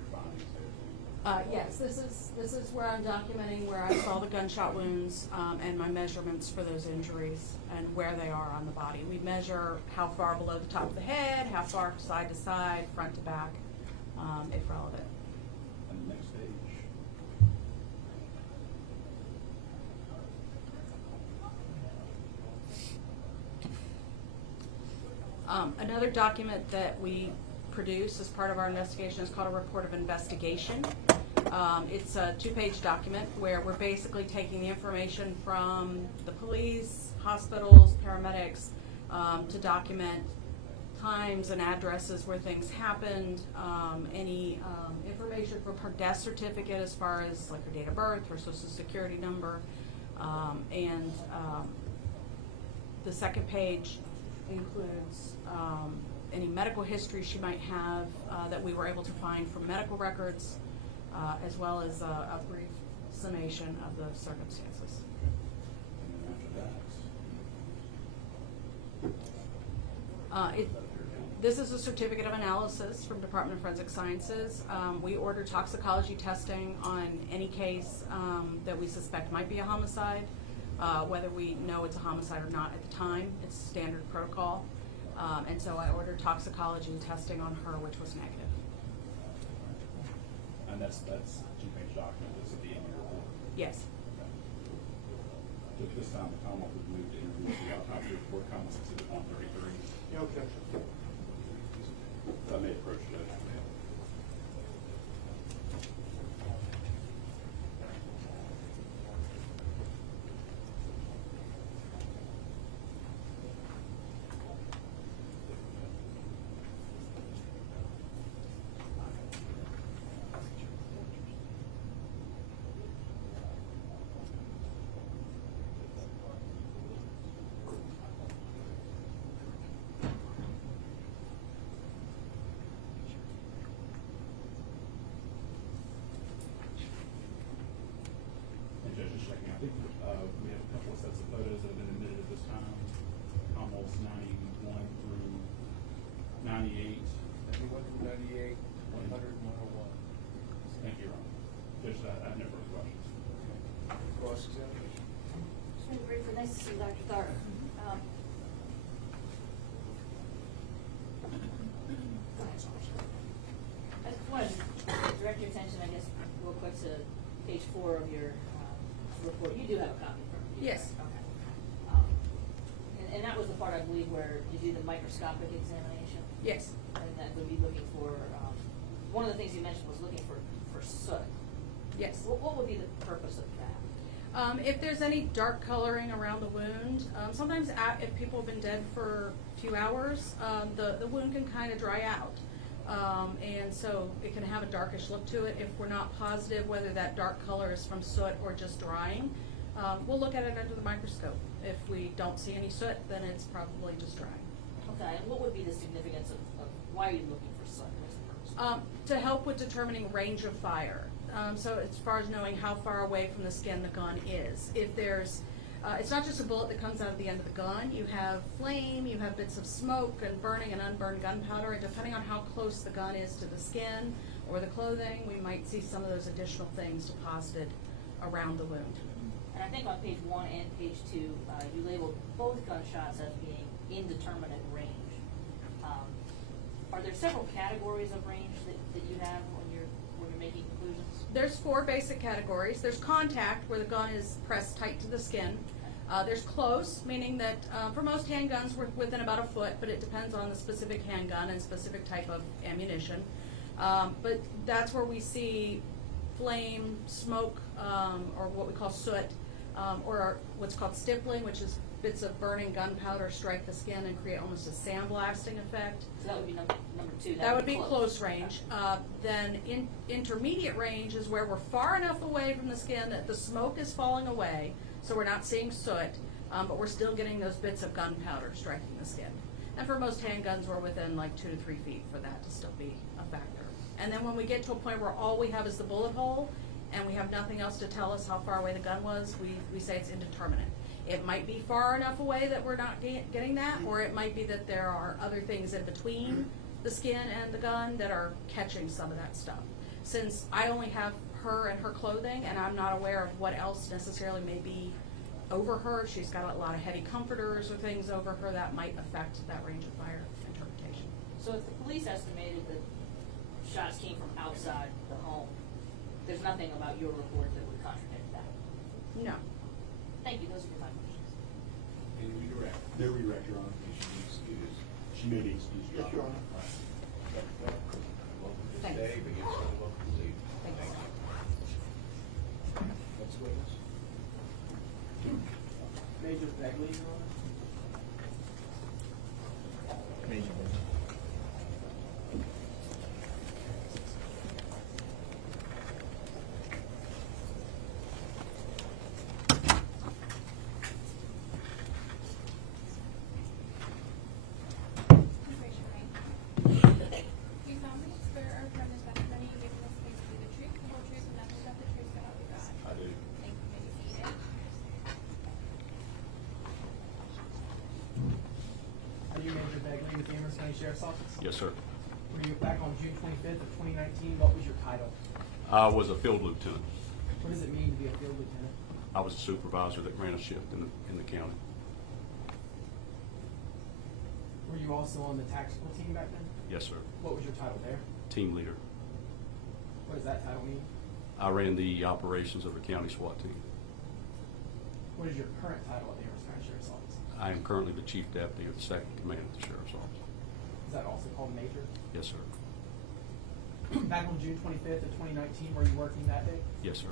your findings there too. Yes, this is where I'm documenting where I saw the gunshot wounds and my measurements for those injuries and where they are on the body. We measure how far below the top of the head, how far side to side, front to back, if relevant. And the next page. Another document that we produce as part of our investigation is called a report of investigation. It's a 2-page document where we're basically taking the information from the police, hospitals, paramedics, to document times and addresses where things happened, any information from her death certificate as far as like her date of birth, her social security number, and the second page includes any medical history she might have that we were able to find from medical records, as well as a brief summation of the circumstances. This is a certificate of analysis from Department of Forensic Sciences. We order toxicology testing on any case that we suspect might be a homicide, whether we know it's a homicide or not at the time. It's standard protocol. And so I ordered toxicology testing on her, which was negative. And that's a two-page document that's at the end of your report. Yes. At this time, the Commonwealth would move to introduce the autopsy report, Commonwealth Exhibit 133. No objection. I may approach Judge. Just checking, I think we have a couple of sets of photos that have been admitted at this time. Almost 91 through 98. 91 through 98, 100 and 101. Thank you, Ron. Judge, I have no further questions. Cross-examination. Just really briefly, nice to see Dr. Tharp. I just wanted to direct your attention, I guess, real quick to page 4 of your report. You do have a copy from you? Yes. Okay. And that was the part, I believe, where you do the microscopic examination? Yes. And that would be looking for, one of the things you mentioned was looking for soot. Yes. What would be the purpose of that? If there's any dark coloring around the wound, sometimes if people have been dead for a few hours, the wound can kind of dry out. And so it can have a darkish look to it. If we're not positive whether that dark color is from soot or just drying, we'll look at it under the microscope. If we don't see any soot, then it's probably just drying. Okay, and what would be the significance of why are you looking for soot? What's the purpose? To help with determining range of fire. So as far as knowing how far away from the skin the gun is. If there's, it's not just a bullet that comes out of the end of the gun. You have flame, you have bits of smoke and burning and unburned gunpowder, and depending on how close the gun is to the skin or the clothing, we might see some of those additional things deposited around the wound. And I think on page 1 and page 2, you labeled both gunshots as being indeterminate range. Are there several categories of range that you have when you're making conclusions? There's 4 basic categories. There's contact, where the gun is pressed tight to the skin. There's close, meaning that for most handguns we're within about a foot, but it depends on the specific handgun and specific type of ammunition. But that's where we see flame, smoke, or what we call soot, or what's called stippling, which is bits of burning gunpowder strike the skin and create almost a sandblasting effect. So that would be number 2. That would be close range. Then intermediate range is where we're far enough away from the skin that the smoke is falling away, so we're not seeing soot, but we're still getting those bits of gunpowder striking the skin. And for most handguns, we're within like 2 to 3 feet for that to still be a factor. And then when we get to a point where all we have is the bullet hole, and we have nothing else to tell us how far away the gun was, we say it's indeterminate. It might be far enough away that we're not getting that, or it might be that there are other things in between the skin and the gun that are catching some of that stuff. Since I only have her and her clothing, and I'm not aware of what else necessarily may be over her, she's got a lot of heavy comforters or things over her that might affect that range of fire interpretation. So if the police estimated that shots came from outside the home, there's nothing about your report that would contradict that? No. Thank you, those are my questions. Can you redirect? No redirect, Your Honor. You should be excused. She may be excused, Yes, Your Honor. Welcome to Thanks. stay, but you're still welcome to leave. Thanks. Thank you. Next witness. Major Begley, Your Honor. Please raise your right hand. Do you solemnly swear or affirm the testimony you give in this case to be the truth, the whole truth, and nothing but the truth, so help you God? I do. Thank you. May you be seated. with the Amherst County Sheriff's Office? Yes, sir. Were you back on June 25th of 2019? What was your title? I was a field lieutenant. What does it mean to be a field lieutenant? I was a supervisor that ran a shift in the county. Were you also on the tactical team back then? Yes, sir. What was your title there? Team leader. What does that title mean? I ran the operations of the county SWAT team. What is your current title at the Amherst County Sheriff's Office? I am currently the chief deputy of the second command of the sheriff's office. Is that also called major? Yes, sir. Back on June 25th of 2019, were you working that day? Yes, sir.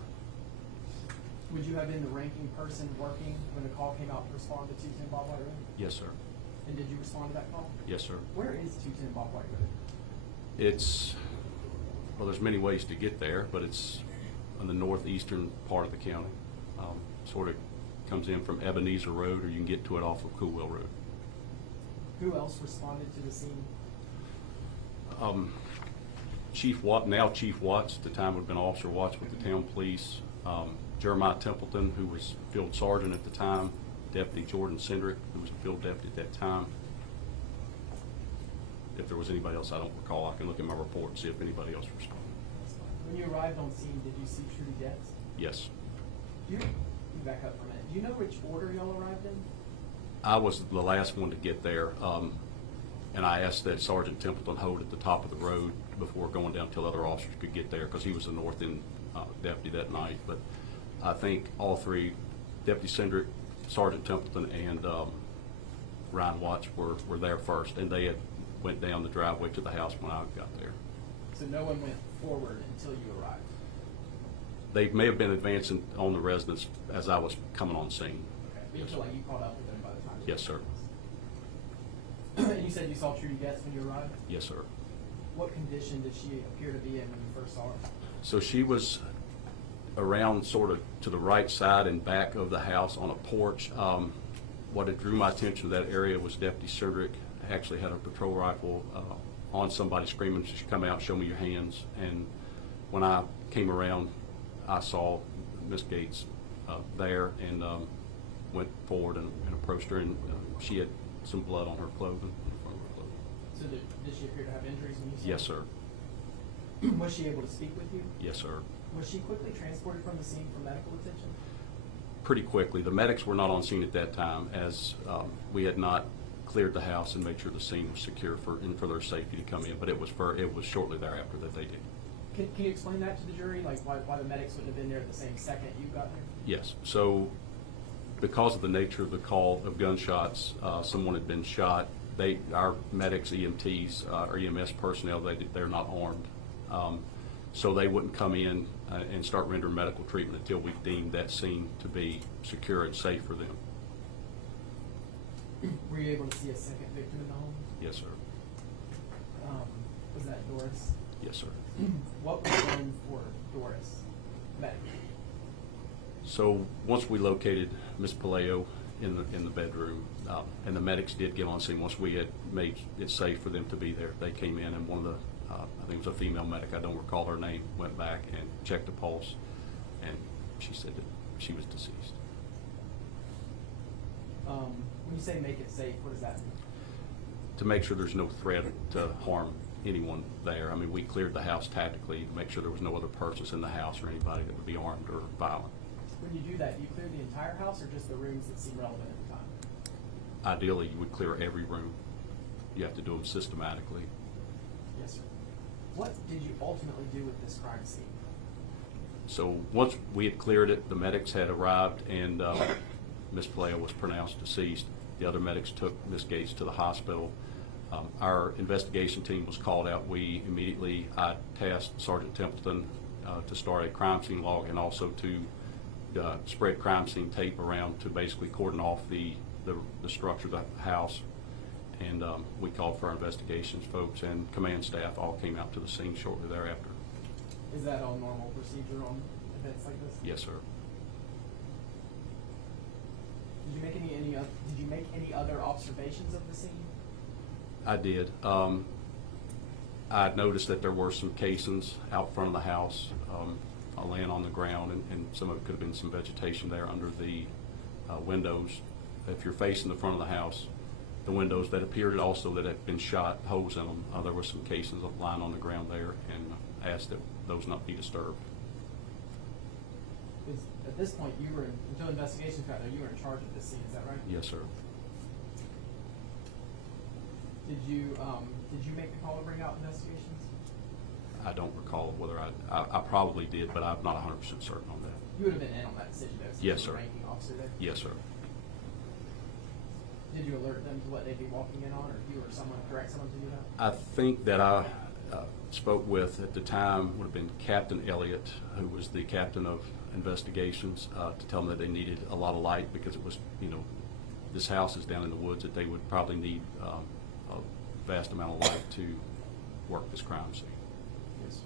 Would you have been the ranking person working when the call came out to respond to 210 Bob White Road? Yes, sir. And did you respond to that call? Yes, sir. Where is 210 Bob White Road? Well, there's many ways to get there, but it's on the northeastern part of the county. Sort of comes in from Ebenezer Road, or you can get to it off of Coolwell Road. Who else responded to the scene? Chief Watts, at the time would have been Officer Watts with the town police. Jeremiah Templeton, who was field sergeant at the time. Deputy Jordan Cindric, who was a field deputy at that time. If there was anybody else I don't recall, I can look at my report and see if anybody else responded. When you arrived on scene, did you see Trudy Goetz? Yes. You back up for a minute. Do you know which order y'all arrived in? I was the last one to get there, and I asked that Sergeant Templeton hold at the top of the road before going down till other officers could get there, because he was the north end deputy that night. But I think all three, Deputy Cindric, Sergeant Templeton, and Ryan Watts were there first, and they had went down the driveway to the house when I got there. So no one went forward until you arrived? They may have been advancing on the residence as I was coming on scene. Okay. But you feel like you caught up with them by the time? Yes, sir. And you said you saw Trudy Goetz when you arrived? Yes, sir. What condition did she appear to be in when you first saw her? So she was around sort of to the right side and back of the house on a porch. What had drew my attention to that area was Deputy Cindric actually had a patrol rifle on somebody screaming, "Come out, show me your hands." And when I came around, I saw Miss Gates there, and went forward and approached her, and she had some blood on her clothing. So did she appear to have injuries when you saw her? Yes, sir. Was she able to speak with you? Yes, sir. Was she quickly transported from the scene for medical attention? Pretty quickly. The medics were not on scene at that time, as we had not cleared the house and made sure the scene was secure for their safety to come in. But it was shortly thereafter that they did. Can you explain that to the jury, like why the medics wouldn't have been there at the same second you got there? Yes. So because of the nature of the call of gunshots, someone had been shot. Our medics, EMTs, or EMS personnel, they're not armed. So they wouldn't come in and start rendering medical treatment until we deemed that scene to be secure and safe for them. Were you able to see a second victim in the home? Yes, sir. Was that Doris? Yes, sir. What was done for Doris medically? So once we located Miss Puleio in the bedroom, and the medics did get on scene, once we had made it safe for them to be there, they came in, and one of the, I think it was a female medic, I don't recall her name, went back and checked the pulse, and she said that she was deceased. When you say make it safe, what does that mean? To make sure there's no threat to harm anyone there. I mean, we cleared the house tactically to make sure there was no other persons in the house or anybody that would be armed or violent. When you do that, do you clear the entire house or just the rooms that seem relevant at the time? Ideally, you would clear every room. You have to do them systematically. Yes, sir. What did you ultimately do with this crime scene? So once we had cleared it, the medics had arrived, and Ms. Puleio was pronounced deceased. The other medics took Ms. Gates to the hospital. Our investigation team was called out. I tasked Sergeant Templeton to start a crime scene log and also to spread crime scene tape around to basically cordon off the structure of the house. And we called for our investigations folks, and command staff all came out to the scene shortly thereafter. Is that all normal procedure on events like this? Yes, sir. Did you make any other observations of the scene? I did. I noticed that there were some casings out front of the house, laying on the ground, and some of it could have been some vegetation there under the windows. If you're facing the front of the house, the windows that appeared also that had been shot, holes in them. There were some casings lying on the ground there, and asked that those not be disturbed. Because at this point, you were, until investigations got there, you were in charge of this scene, is that right? Yes, sir. Did you make the call to bring out investigations? I don't recall whether I probably did, but I'm not 100% certain on that. You would have been in on that decision, though, since Yes, you were sir. ranking officer there? Yes, sir. Did you alert them to what they'd be walking in on, or if you or someone, direct someone to do that? I think that I spoke with, at the time, would have been Captain Elliott, who was the captain of investigations, to tell them that they needed a lot of light because it was, this house is down in the woods, that they would probably need a vast amount of light to work this crime scene. Yes.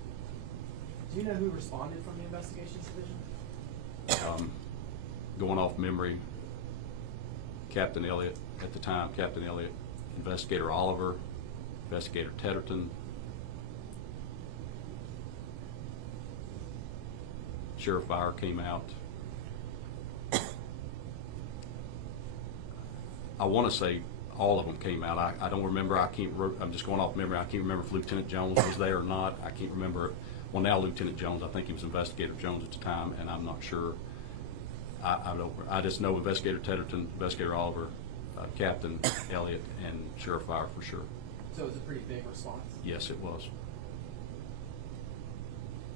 Do you know who responded from the investigations division? Going off memory, Captain Elliott, at the time, Captain Elliott, Investigator Oliver, Investigator Tedderton, Sheriff Fire came out. I want to say all of them came out. I don't remember. I'm just going off memory. I can't remember if Lieutenant Jones was there or not. I can't remember. Well, now Lieutenant Jones. I think he was Investigator Jones at the time, and I'm not sure. I just know Investigator Tedderton, Investigator Oliver, Captain Elliott, and Sheriff Fire for sure. So it was a pretty big response. Yes, it was.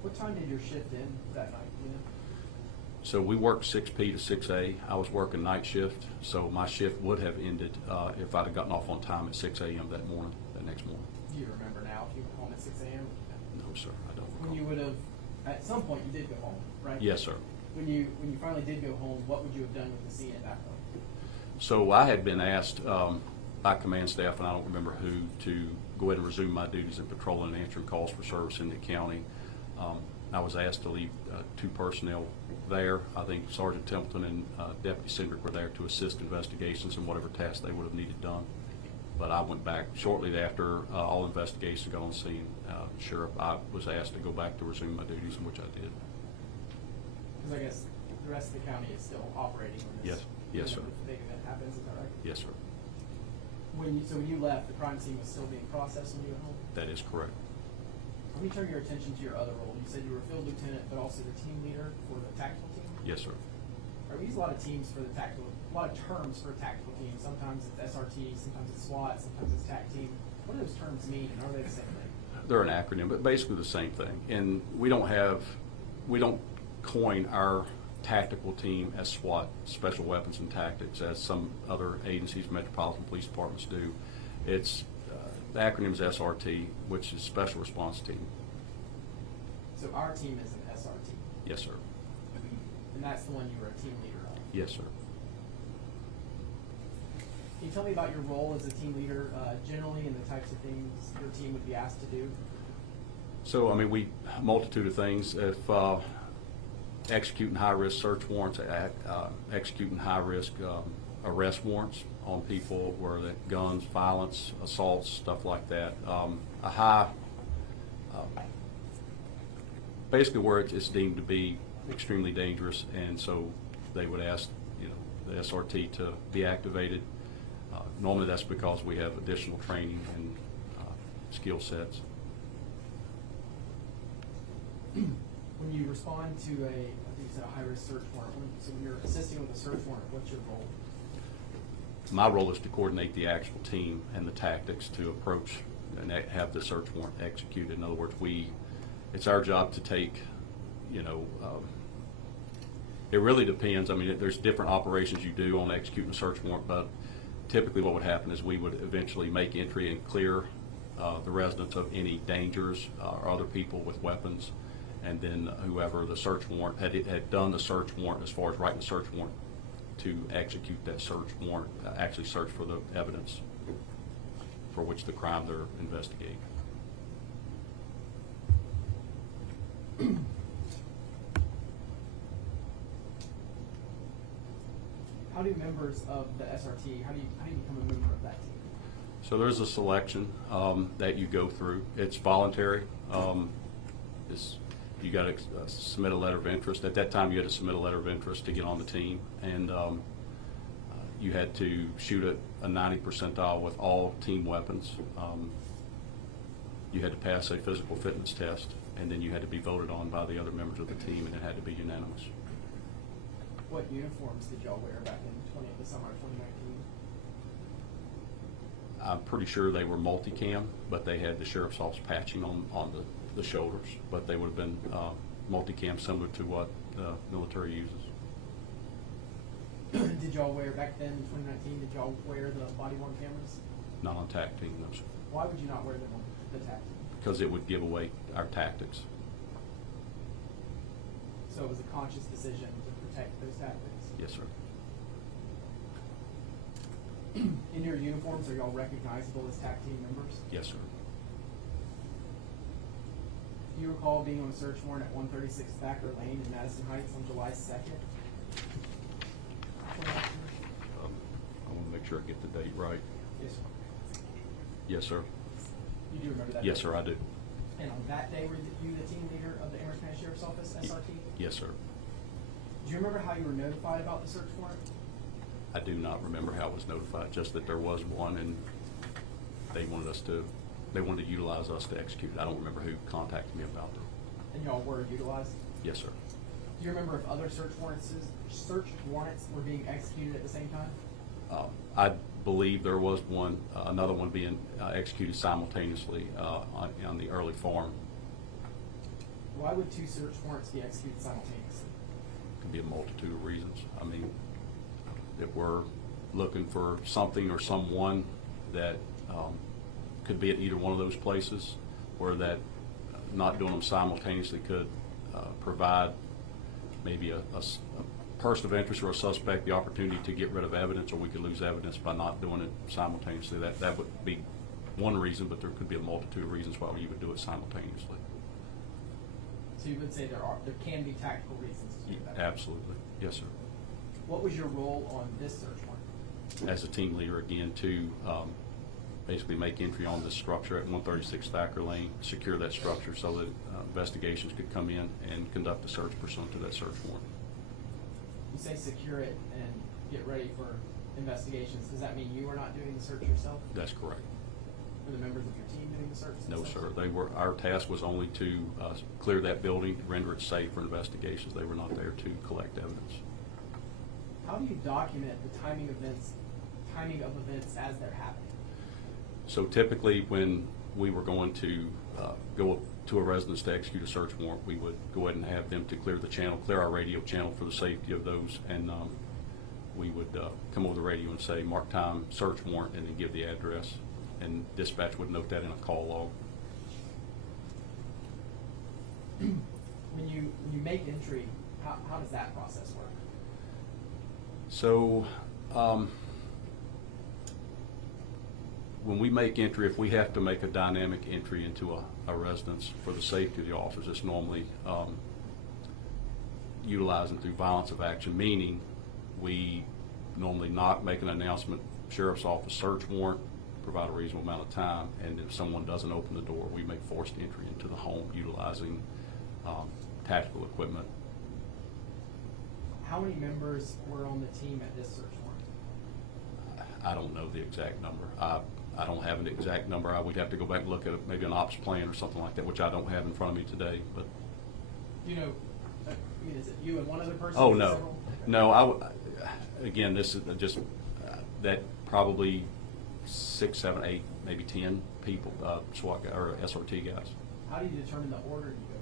What time did your shift end that night? So we worked 6P to 6A. I was working night shift, so my shift would have ended if I'd have gotten off on time at 6 a.m. that next morning. Do you remember now if you went home at 6 a.m.? No, sir, I don't recall. When you would have, at some point, you did go home, right? Yes, sir. When you finally did go home, what would you have done with the scene at that point? So I had been asked by command staff, and I don't remember who, to go ahead and resume my duties in patrolling and answering calls for service in the county. I was asked to leave 2 personnel there. I think Sergeant Templeton and Deputy Cindric were there to assist investigations and whatever tasks they would have needed done. But I went back shortly after all investigations got on scene. Sheriff, I was asked to go back to resume my duties, in which I did. Because I guess the rest of the county is still operating when this Yes, sir. big event happens, is that right? Yes, sir. When you left, the crime scene was still being processed when you went home? That is correct. Let me turn your attention to your other role. You said you were a field lieutenant, but also the team leader for the tactical team? Yes, sir. We use a lot of teams for the tactical, a lot of terms for a tactical team. Sometimes it's SRT, sometimes it's SWAT, sometimes it's TAC team. What do those terms mean, and are they the same thing? They're an acronym, but basically the same thing. And we don't coin our tactical team as SWAT, Special Weapons and Tactics, as some other agencies, metropolitan police departments do. It's the acronym is SRT, which is Special Response Team. So our team is an SRT? Yes, sir. And that's the one you were a team leader of? Yes, sir. Can you tell me about your role as a team leader generally and the types of things your team would be asked to do? So, a multitude of things. If executing high-risk search warrants, executing high-risk arrest warrants on people where that guns, violence, assaults, stuff like that. Basically where it's deemed to be extremely dangerous, and so they would ask, the SRT to be activated. Normally that's because we have additional training and skill sets. When you respond to I think you said a high-risk search warrant, so when you're assisting with a search warrant, what's your role? My role is to coordinate the actual team and the tactics to approach and have the search warrant executed. In other words, it's our job to take, it really depends. There's different operations you do on executing a search warrant, but typically what would happen is we would eventually make entry and clear the residents of any dangers or other people with weapons, and then whoever the search warrant had done the search warrant, as far as writing the search warrant, to execute that search warrant, actually search for the evidence for which the crime they're investigating. How do members of the SRT, how do you become a member of that team? So there's a selection that you go through. It's voluntary. You got to submit a letter of interest. At that time, you had to submit a letter of interest to get on the team, and You had to shoot at a 90 percentile with all team weapons. You had to pass a physical fitness test, and then you had to be voted on by the other members of the team, and it had to be unanimous. What uniforms did y'all wear back in the summer of 2019? I'm pretty sure they were multicam, but they had the sheriff's office patching on the shoulders, but they would have been multicam, similar to what the military uses. Did y'all wear, back then in 2019, did y'all wear the body-worn cameras? Not on TAC team, no, sir. Why would you not wear them on the TAC team? Because it would give away our tactics. So it was a conscious decision to protect those tactics? Yes, sir. In your uniforms, are y'all recognizable as TAC team members? Yes, sir. Do you recall being on a search warrant at 136 Thacker Lane in Madison Heights on July 2nd? I want to make sure I get the date right. Yes, sir. Yes, sir. You do remember that? Yes, sir, I do. And on that day, were you the team leader of the Amherst County Sheriff's Office, SRT? Yes, sir. Do you remember how you were notified about the search warrant? I do not remember how it was notified, just that there was one, and they wanted to utilize us to execute it. I don't remember who contacted me about it. And y'all were utilized? Yes, sir. Do you remember if other search warrants were being executed at the same time? I believe there was one, another one being executed simultaneously on the early farm. Why would two search warrants be executed simultaneously? Could be a multitude of reasons. I mean, if we're looking for something or someone that could be at either one of those places, or that not doing them simultaneously could provide maybe a person of interest or a suspect the opportunity to get rid of evidence, or we could lose evidence by not doing it simultaneously. That would be one reason, but there could be a multitude of reasons why you would do it simultaneously. So you would say there can be tactical reasons to do that? Absolutely. Yes, sir. What was your role on this search warrant? As a team leader, again, to basically make entry on this structure at 136 Thacker Lane, secure that structure so that investigations could come in and conduct a search pursuant to that search warrant. You say secure it and get ready for investigations. Does that mean you were not doing the search yourself? That's correct. Were the members of your team doing the search? No, sir. Our task was only to clear that building, render it safe for investigations. They were not there to collect evidence. How do you document the timing of events as they're happening? So typically, when we were going to go to a residence to execute a search warrant, we would go ahead and have them to clear the channel, clear our radio channel for the safety of those, and we would come over the radio and say, mark time, search warrant, and then give the address, and dispatch would note that in a call log. When you make entry, how does that process work? So when we make entry, if we have to make a dynamic entry into a residence for the safety of the officers, it's normally utilizing through violence of action, meaning we normally not make an announcement, sheriff's office search warrant, provide a reasonable amount of time, and if someone doesn't open the door, we make forced entry into the home utilizing tactical equipment. How many members were on the team at this search warrant? I don't know the exact number. I don't have an exact number. I would have to go back and look at maybe an ops plan or something like that, which I don't have in front of me today. But you know, is it you and one other person? Oh no, no. Again, this is just that probably 6, 7, 8, maybe 10 people, SWAT or SRT guys. How do you determine the order you go in?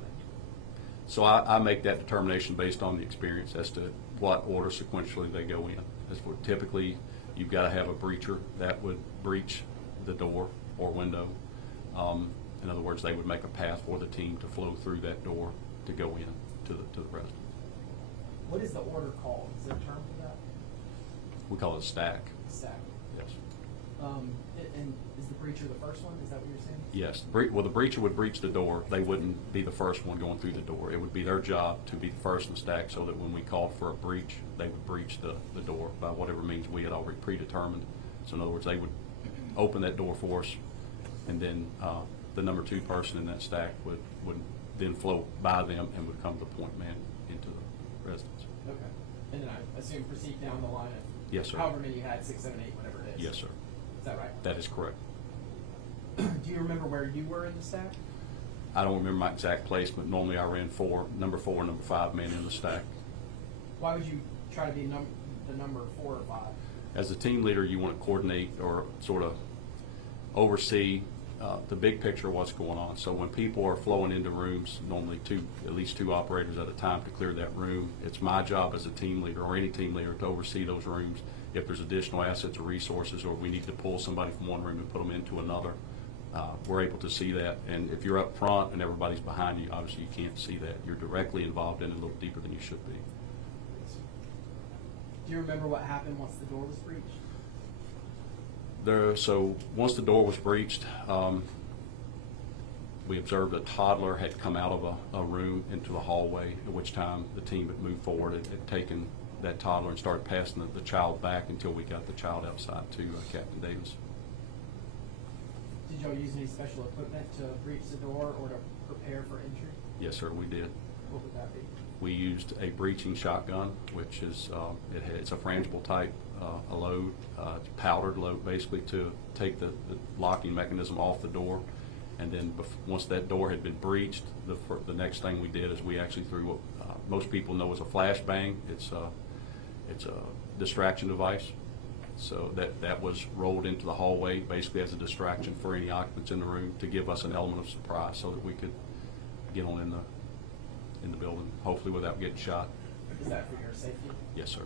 So I make that determination based on the experience as to what order sequentially they go in. As for typically, you've got to have a breacher that would breach the door or window. In other words, they would make a path for the team to flow through that door to go in to the residence. What is the order called? Is there a term for that? We call it a stack. Stack. Yes. And is the breacher the first one? Is that what you're saying? Yes. Well, the breacher would breach the door. They wouldn't be the first one going through the door. It would be their job to be the first in the stack so that when we called for a breach, they would breach the door by whatever means we had already predetermined. So in other words, they would open that door for us, and then the number 2 person in that stack would then flow by them and would come to the point man into the residence. Okay. And then I assume proceed down the line of Yes, sir. However many you had, 6, 7, 8, whatever it is. Yes, sir. Is that right? That is correct. Do you remember where you were in the stack? I don't remember my exact placement. Normally I ran number 4 and number 5 men in the stack. Why would you try to be the number 4 or 5? As a team leader, you want to coordinate or sort of oversee the big picture of what's going on. So when people are flowing into rooms, normally at least two operators at a time to clear that room, it's my job as a team leader or any team leader to oversee those rooms. If there's additional assets or resources, or we need to pull somebody from one room and put them into another, we're able to see that. And if you're up front and everybody's behind you, obviously you can't see that. You're directly involved in it a little deeper than you should be. Do you remember what happened once the door was breached? So once the door was breached, we observed a toddler had come out of a room into the hallway, at which time the team had moved forward and had taken that toddler and started passing the child back until we got the child outside to Captain Davis. Did y'all use any special equipment to breach the door or to prepare for entry? Yes, sir, we did. What would that be? We used a breaching shotgun, which is it's a frangible type, a load, powdered load, basically to take the locking mechanism off the door. And then once that door had been breached, the next thing we did is we actually threw what most people know as a flashbang. It's a distraction device. So that was rolled into the hallway basically as a distraction for any occupants in the room to give us an element of surprise so that we could get on in the building, hopefully without getting shot. Is that for your safety? Yes, sir.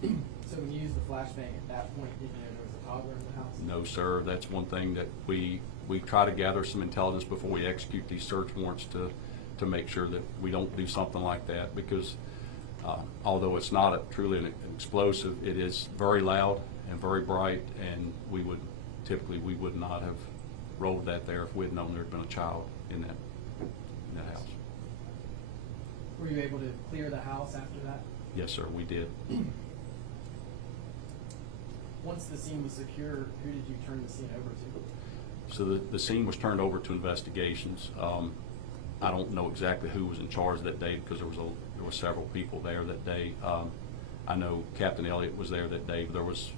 So when you used the flashbang at that point, did you know there was a toddler in the house? No, sir. That's one thing that we try to gather some intelligence before we execute these search warrants to make sure that we don't do something like that, because although it's not truly an explosive, it is very loud and very bright, and we would not have rolled that there if we had known there had been a child in that house. Were you able to clear the house after that? Yes, sir, we did. Once the scene was secure, who did you turn the scene over to? So the scene was turned over to investigations. I don't know exactly who was in charge that day because there were several people there that day. I know Captain Elliott was there that day. But there was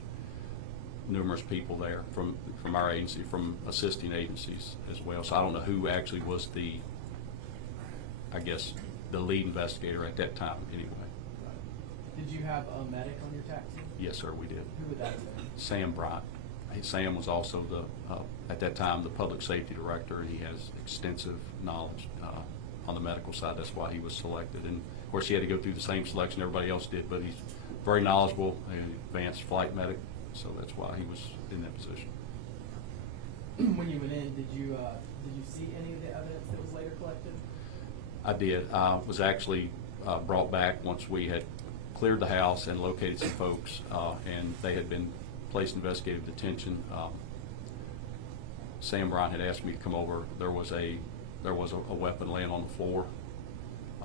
numerous people there from our agency, from assisting agencies as well. So I don't know who actually was the lead investigator at that time anyway. Did you have a medic on your tax team? Yes, sir, we did. Who would that have been? Sam Bryant. Sam was also at that time, the public safety director. He has extensive knowledge on the medical side. That's why he was selected. And of course, he had to go through the same selection everybody else did, but he's very knowledgeable, an advanced flight medic, so that's why he was in that position. When you went in, did you see any of the evidence that was later collected? I did. Was actually brought back once we had cleared the house and located some folks, and they had been placed in investigative detention. Sam Bryant had asked me to come over. There was a weapon laying on the floor.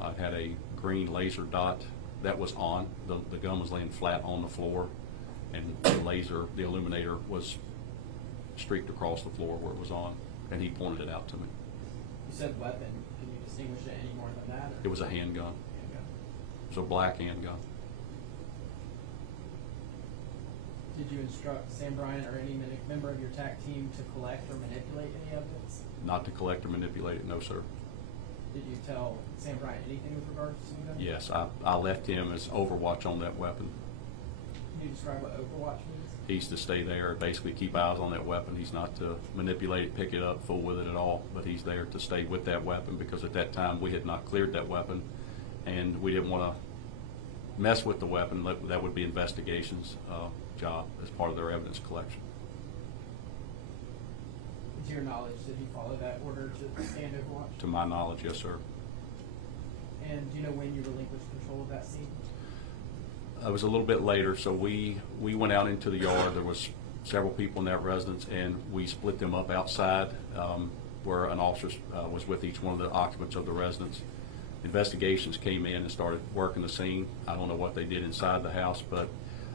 It had a green laser dot that was on. The gun was laying flat on the floor, and the illuminator was streaked across the floor where it was on, and he pointed it out to me. You said weapon. Can you distinguish it any more than that? Or? It was a handgun. It was a black handgun. Did you instruct Sam Bryant or any member of your TAC team to collect or manipulate any evidence? Not to collect or manipulate it, no, sir. Did you tell Sam Bryant anything with regards to the gun? Yes, I left him as overwatch on that weapon. Can you describe what overwatch means? He's to stay there and basically keep eyes on that weapon. He's not to manipulate it, pick it up, fool with it at all, but he's there to stay with that weapon because at that time we had not cleared that weapon and we didn't want to mess with the weapon. That would be investigations job as part of their evidence collection. To your knowledge, did he follow that order to stand overwatch? To my knowledge, yes, sir. And do you know when you relinquished control of that scene? It was a little bit later, so we went out into the yard. There was several people in that residence, and we split them up outside where an officer was with each one of the occupants of the residence. Investigations came in and started working the scene. I don't know what they did inside the house, but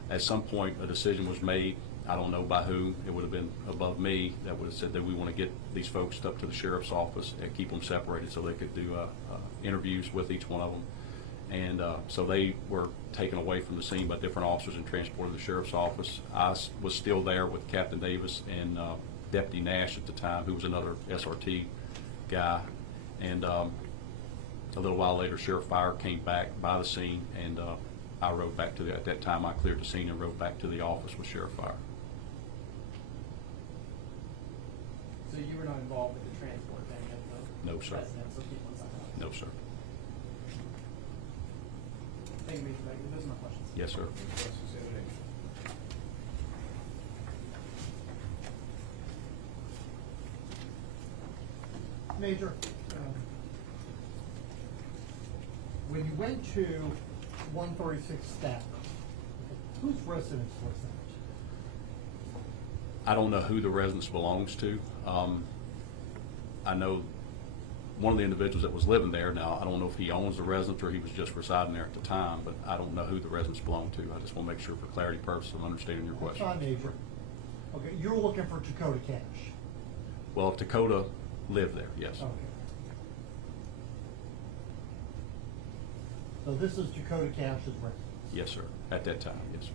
at some point a decision was made. I don't know by whom. It would have been above me that would have said that we want to get these folks up to the sheriff's office and keep them separated so they could do interviews with each one of them. And so they were taken away from the scene by different officers and transported to the sheriff's office. I was still there with Captain Davis and Deputy Nash at the time, who was another SRT guy. And a little while later, Sheriff Fire came back by the scene, and I rode back to at that time I cleared the scene and rode back to the office with Sheriff Fire. So you were not involved with the transport of any of the No, sir. residents or people inside the house? No, sir. Thank you, Major Baker. Those are my questions. Yes, sir. Major, when you went to 136 Stack, whose residence was that? I don't know who the residence belongs to. I know one of the individuals that was living there. Now, I don't know if he owns the residence or he was just residing there at the time, but I don't know who the residence belonged to. I just want to make sure for clarity purposes I'm understanding your question. That's fine, Major. Okay, you're looking for Dakota Cash. Well, if Dakota lived there, yes. Okay. So this is Dakota Cash's residence? Yes, sir. At that time, yes, sir.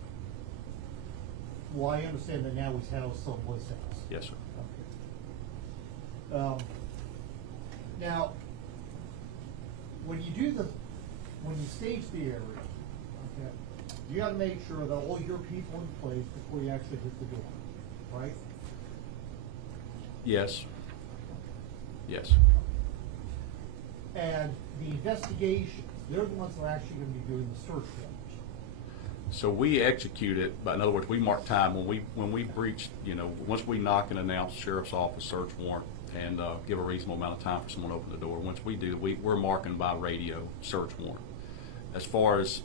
Well, I understand that now he's housed someplace else. Yes, sir. Okay. Now, when you stage the area, okay, you gotta make sure that all your people in place before you actually hit the door, right? Yes. Yes. And the investigations, they're the ones that are actually gonna be doing the search warrant. So we execute it, but in other words, we mark time when we breach, once we knock and announce sheriff's office search warrant and give a reasonable amount of time for someone to open the door. Once we do, we're marking by radio search warrant. As far as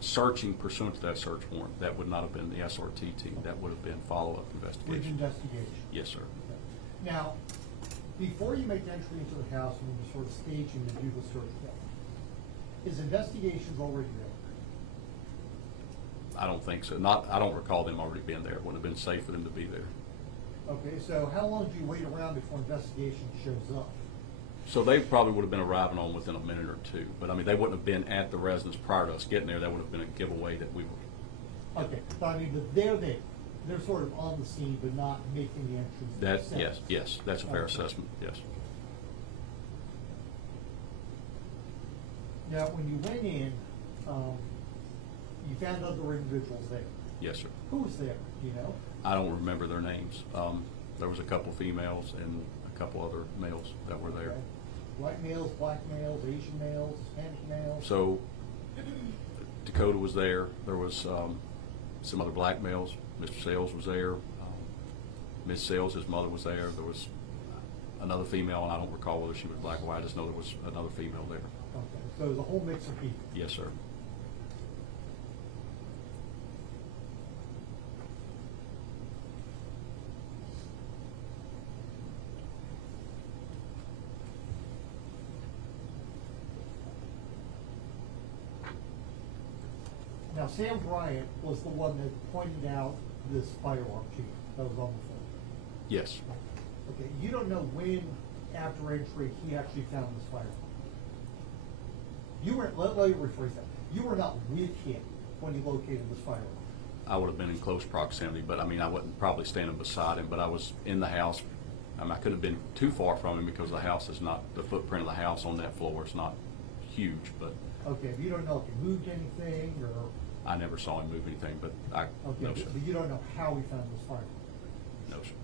searching pursuant to that search warrant, that would not have been the SRT team. That would have been follow-up With investigation. investigation. Yes, sir. Now, before you make the entry into the house and you're sort of staging to do the search warrant, is investigations already there? I don't think so. I don't recall them already being there. It wouldn't have been safe for them to be there. Okay, so how long do you wait around before investigation shows up? So they probably would have been arriving on within a minute or two. But I mean, they wouldn't have been at the residence prior to us getting there. That would have been a giveaway that we were. Okay, but I mean, but they're there. They're sort of on the scene, but not making the entrance themselves. Yes, that's a fair Okay. assessment, yes. Now, when you went in, you found other individuals there. Yes, sir. Who was there, do you know? I don't remember their names. There was a couple females and a couple other males that were there. Okay. White males, black males, Asian males, Hispanic males? So Dakota was there. There was some other black males. Mr. Sales was there. Ms. Sales, his mother, was there. There was another female, and I don't recall whether she was black or white. I just know there was another female there. Okay, so there's a whole mix of people. Yes, sir. Now, Sam Bryant was the one that pointed out this firearm to you that was on the phone. Yes. Okay, you don't know when, after entry, he actually found this firearm. You weren't, let me rephrase that. You were not with him when he located this firearm. I would have been in close proximity, but I mean, I wasn't probably standing beside him, but I was in the house. I mean, I couldn't have been too far from him because the house is not, the footprint of the house on that floor is not huge, but Okay, you don't know if he moved anything, or, I never saw him move anything, but okay, no, sir. but you don't know how he found this firearm. No, sir.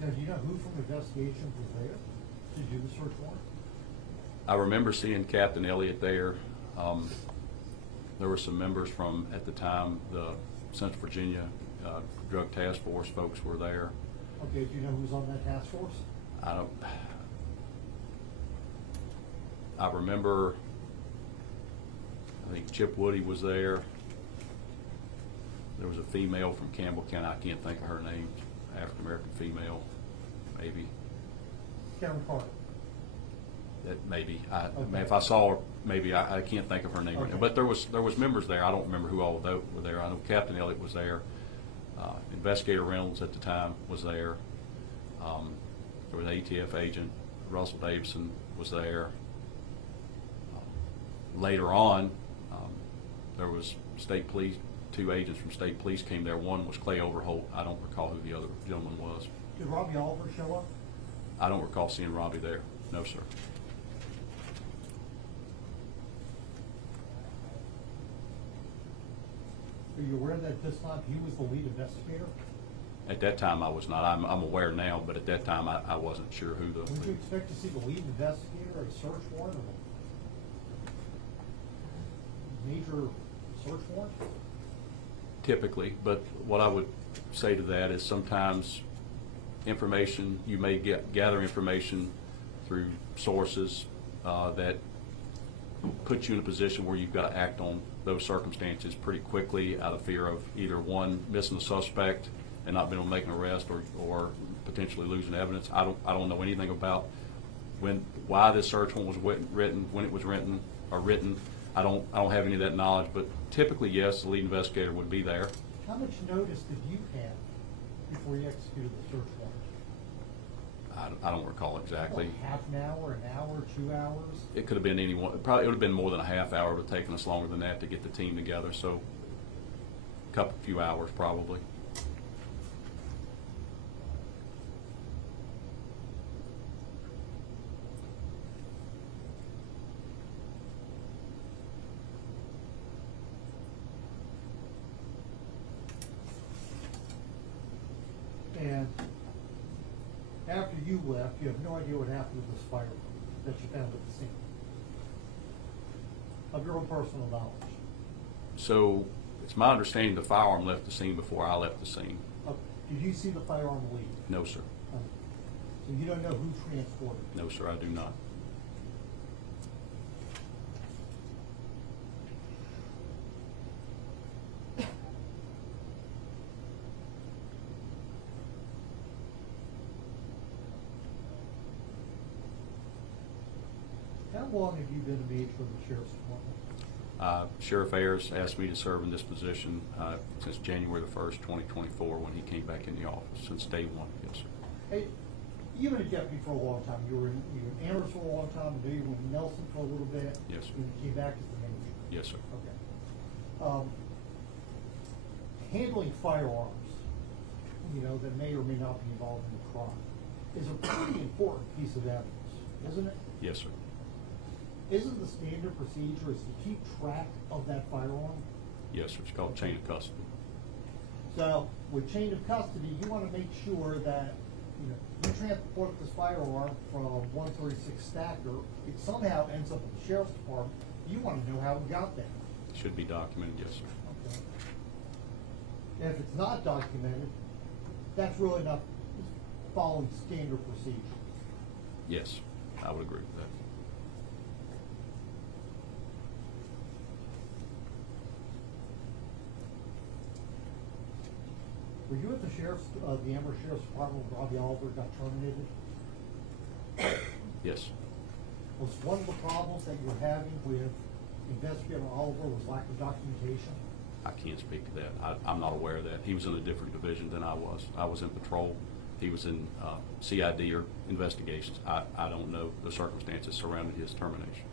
Now, do you know who from investigations was there to do the search warrant? I remember seeing Captain Elliott there. There were some members from, at the time, the Central Virginia Drug Task Force folks were there. Okay, do you know who was on that task force? I remember, I think Chip Woody was there. There was a female from Campbell County, I can't think of her name, African-American female, maybe. Karen Carter. That maybe, Okay. if I saw her, maybe, I can't think of her name right now. Okay. But there was members there, I don't remember who all were there. I know Captain Elliott was there. Investigator Reynolds at the time was there. There was an ATF agent, Russell Davidson was there. Later on, there was state police, 2 agents from state police came there. One was Clay Overholt. I don't recall who the other gentleman was. Did Robbie Oliver show up? I don't recall seeing Robbie there. No, sir. Are you aware that at this time he was the lead investigator? At that time, I was not. I'm aware now, but at that time, I wasn't sure who the. Would you expect to see the lead investigator, a search warrant, or a major search warrant? Typically, but what I would say to that is sometimes information, you may gather information through sources that put you in a position where you've got to act on those circumstances pretty quickly out of fear of either one, missing a suspect and not being able to make an arrest, or potentially losing evidence. I don't know anything about why this search warrant was written, when it was written. I don't have any of that knowledge, but typically, yes, the lead investigator would be there. How much notice did you have before you executed the search warrant? I don't recall exactly. What, half an hour, 2 hours? It could have been anyone. Probably it would have been more than a half hour. It would have taken us longer than that to get the team together. So, few hours probably. And after you left, you have no idea what happened with this firearm that you found at the scene, of your own personal knowledge. So it's my understanding the firearm left the scene before I left the scene. Did you see the firearm leave? No, sir. So you don't know who transported it? No, sir, I do not. How long have you been a major in the Sheriff's Department? Sheriff Ayers asked me to serve in this position since January the 1st, 2024, when he came back in the office, since day one, yes, sir. Hey, you've been a deputy for a long time. You were in Amherst for a long time, and you were in Nelson for a little bit. Yes, sir. And you came back as the manager. Yes, sir. Okay. Handling firearms, that may or may not be involved in a crime, is a pretty important piece of evidence, isn't it? Yes, sir. Isn't the standard procedure is to keep track of that firearm? Yes, sir. It's called chain of custody. So with chain of custody, you want to make sure that you transport this firearm from 136 Stacker. It somehow ends up at the Sheriff's Department. You want to know how it got there. Should be documented, yes, sir. Okay. And if it's not documented, that's really not following standard procedure. Yes, I would agree with that. Were you at the Amherst Sheriff's Department when Robbie Oliver got terminated? Yes. Was one of the problems that you were having with Investigator Oliver was lack of documentation? I can't speak to that. I'm not aware of that. He was in a different division than I was. I was in patrol. He was in CID or investigations. I don't know the circumstances surrounding his termination.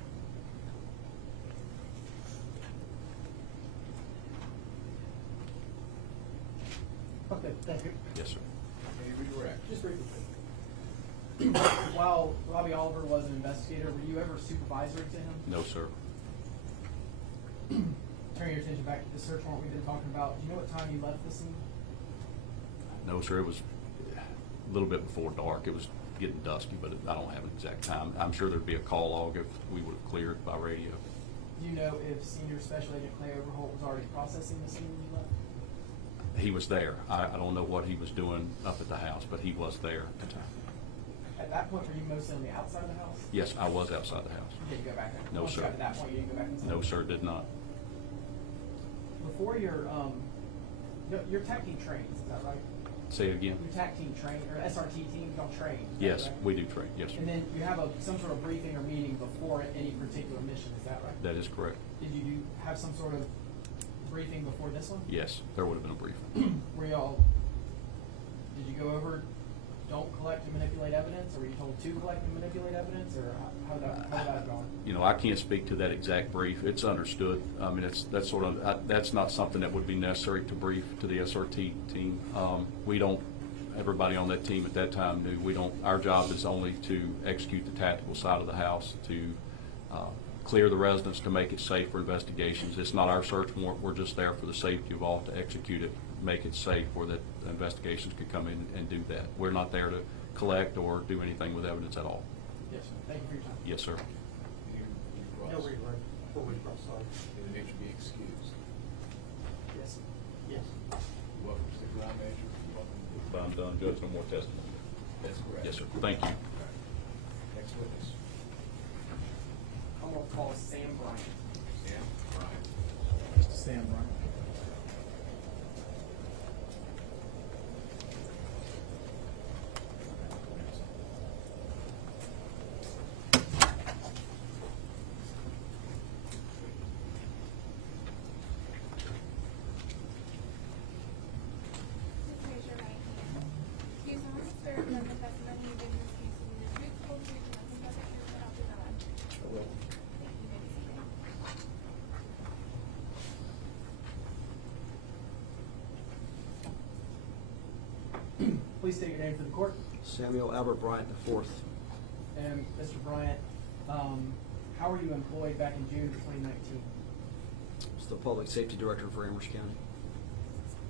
Okay, thank you. Yes, sir. May you redirect? Just briefly. While Robbie Oliver was an investigator, were you ever supervisory to him? No, sir. Turning your attention back to the search warrant we've been talking about, do you know what time you left the scene? No, sir. It was a little bit before dark. It was getting dusky, but I don't have an exact time. I'm sure there'd be a call log if we would have cleared by radio. Do you know if Senior Special Agent Clay Overholt was already processing the scene when you left? He was there. I don't know what he was doing up at the house, but he was there at the time. At that point, were you mostly on the outside of the house? Yes, I was outside the house. You didn't go back there? No, Once you sir. got to that point, you didn't go back inside? No, sir, did not. Before your tech team trains, is that right? Say it again. Your tech team train, or SRT team, y'all train? is that Yes, right? we do train. Yes, sir. And then you have some sort of briefing or meeting before any particular mission, is that right? That is correct. Did you have some sort of briefing before this one? Yes, there would have been a briefing. Did you go over don't collect and manipulate evidence, or were you told to collect and manipulate evidence, or how did that go? You know, I can't speak to that exact brief. It's understood. I mean, that's sort of, that's not something that would be necessary to brief to the SRT team. We don't, everybody on that team at that time knew, we don't, our job is only to execute the tactical side of the house, to clear the residence, to make it safe for investigations. It's not our search warrant. We're just there for the safety of all, to execute it, make it safe where that investigations could come in and do that. We're not there to collect or do anything with evidence at all. Yes, sir. Thank you for your time. Yes, sir. No rewrite. For withdrawal, sorry. And the major be excused. Yes. Yes. Welcome to the ground major. If I'm done, Judge, no more testimony. That's correct. Yes, sir. Thank you. Next witness. I'm going to call Sam Bryant. Sam Bryant. Mr. Sam Bryant. Please raise your right hand. Do you solemnly swear that the testimony you give in this case will be the truth, whole truth, and nothing but the truth, so help you God? I will. Thank you. You may be seated. Please state your name for the court. Samuel Albert Bryant IV. And Mr. Bryant, how were you employed back in June of 2019? I was the Public Safety Director for Amherst County.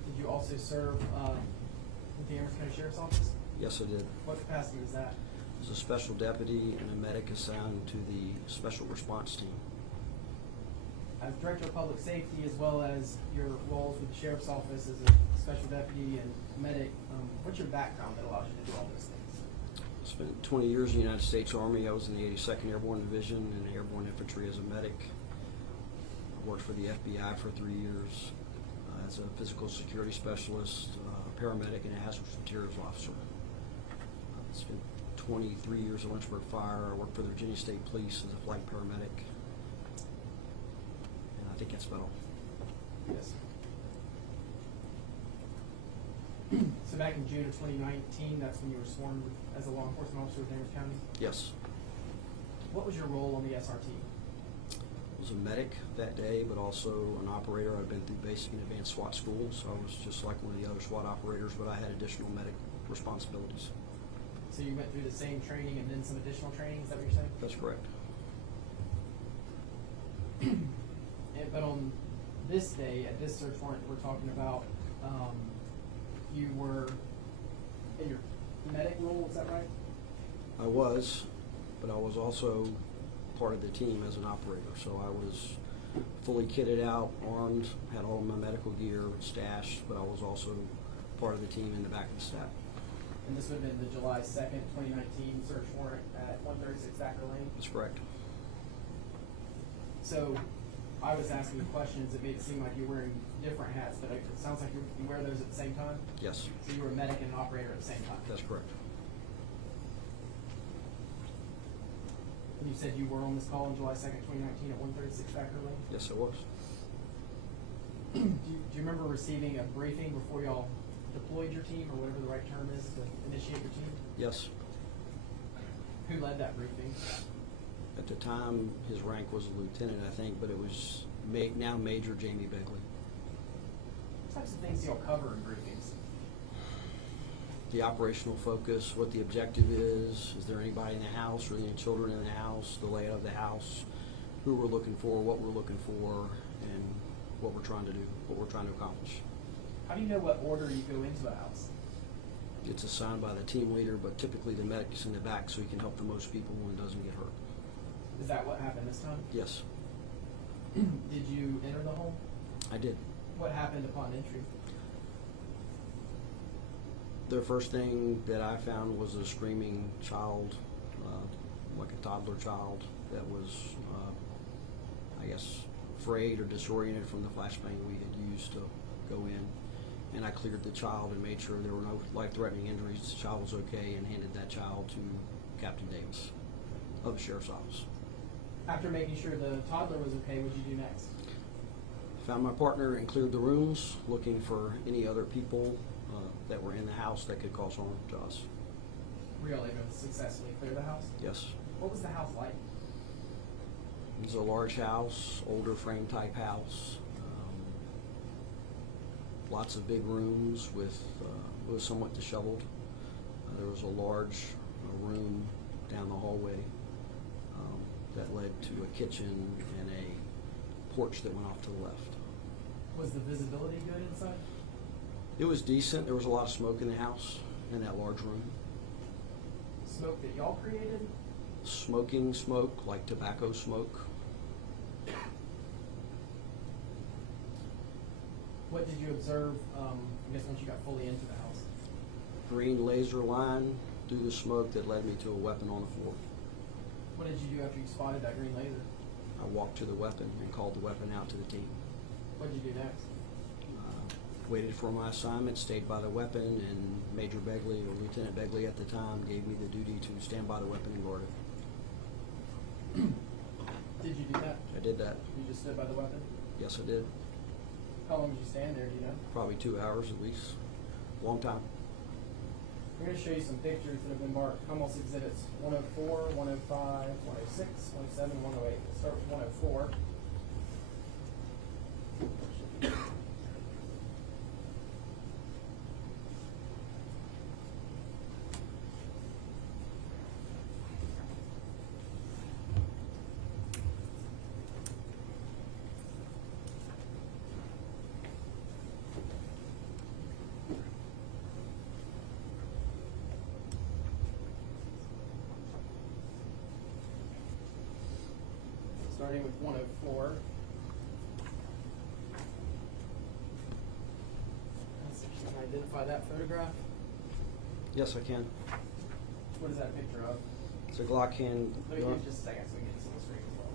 Did you also serve with the Amherst County Sheriff's Office? Yes, I did. What capacity was that? I was a special deputy and a medic assigned to the Special Response Team. As Director of Public Safety, as well as your roles with the Sheriff's Office as a special deputy and medic, what's your background that allows you to do all those things? I spent 20 years in the United States Army. I was in the 82nd Airborne Division in Airborne Infantry as a medic. I worked for the FBI for 3 years as a physical security specialist, paramedic, and a hazardous materials officer. I spent 23 years at Lynchburg Fire. I worked for the Virginia State Police as a flight paramedic. And I think that's about all. Yes. So back in June of 2019, that's when you were sworn as a law enforcement officer with Amherst County? Yes. What was your role on the SRT? I was a medic that day, but also an operator. I'd been through basic and advanced SWAT school, so I was just like one of the other SWAT operators, but I had additional medic responsibilities. So you went through the same training and then some additional training, is that what you're saying? That's correct. But on this day, at this search warrant that we're talking about, you were in your medic role, is that right? I was, but I was also part of the team as an operator. So I was fully kitted out, armed, had all of my medical gear stashed, but I was also part of the team in the back of the staff. And this would have been the July 2nd, 2019 search warrant at 136 Thacker Lane? That's correct. So I was asking questions that made it seem like you're wearing different hats, but it sounds like you wear those at the same time? Yes. So you were a medic and an operator at the same time? That's correct. And you said you were on this call on July 2nd, 2019 at 136 Thacker Lane? Yes, I was. Do you remember receiving a briefing before y'all deployed your team, or whatever the right term is to initiate your team? Yes. Who led that briefing? At the time, his rank was a lieutenant, I think, but it was now Major Jamie Begley. What types of things do y'all cover in briefings? The operational focus, what the objective is there anybody in the house, or any children in the house, the layout of the house, who we're looking for, what we're looking for, and what we're trying to do, what we're trying to accomplish. How do you know what order you go into a house? It's assigned by the team leader, but typically the medic is in the back so he can help the most people when it doesn't get hurt. Is that what happened this time? Yes. Did you enter the home? I did. What happened upon entry? The first thing that I found was a screaming child, like a toddler child that was, I guess, afraid or disoriented from the flashbang we had used to go in. And I cleared the child and made sure there were no life-threatening injuries. The child was okay, and handed that child to Captain Davis of the Sheriff's Office. After making sure the toddler was okay, what did you do next? Found my partner and cleared the rooms, looking for any other people that were in the house that could cause harm to us. Were you able to successfully clear the house? Yes. What was the house like? It was a large house, older frame type house. Lots of big rooms with, it was somewhat disheveled. There was a large room down the hallway that led to a kitchen and a porch that went off to the left. Was the visibility good inside? It was decent. There was a lot of smoke in the house in that large room. Smoke that y'all created? Smoking smoke, like tobacco smoke. What did you observe, I guess, once you got fully into the house? Green laser line through the smoke that led me to a weapon on the floor. What did you do after you spotted that green laser? I walked to the weapon and called the weapon out to the team. What did you do next? Waited for my assignment, stayed by the weapon, and Major Begley, or Lieutenant Begley at the time, gave me the duty to stand by the weapon and guard it. Did you do that? I did that. You just stood by the weapon? Yes, I did. How long did you stand there, do you know? Probably 2 hours at least. Long time. I'm going to show you some pictures that have been marked. Almost exhibits 104, 105, 106, 107, 108. Let's start with 104. Starting with 104. Can you identify that photograph? Yes, I can. What is that picture of? It's a Glock hand. Let me give you just a second so we can get this on the screen as well.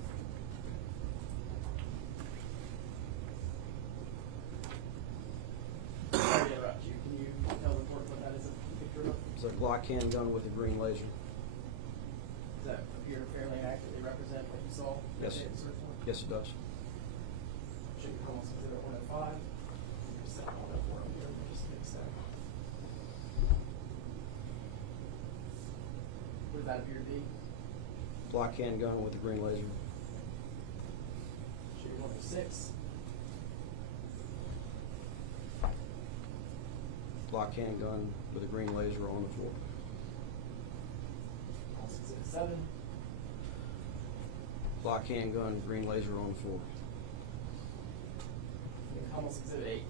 Sorry to interrupt you. Can you tell the court what that is a picture of? It's a Glock handgun with a green laser. Does that appear to fairly accurately represent what you saw? Yes. Yes, it does. Should be almost exhibit 105. Just set 104 up here. Just mix that. What does that appear to be? Glock handgun with a green laser. Should be 106. Glock handgun with a green laser on the floor. Also exhibit 7. Glock handgun, green laser on the floor. Almost exhibit 8.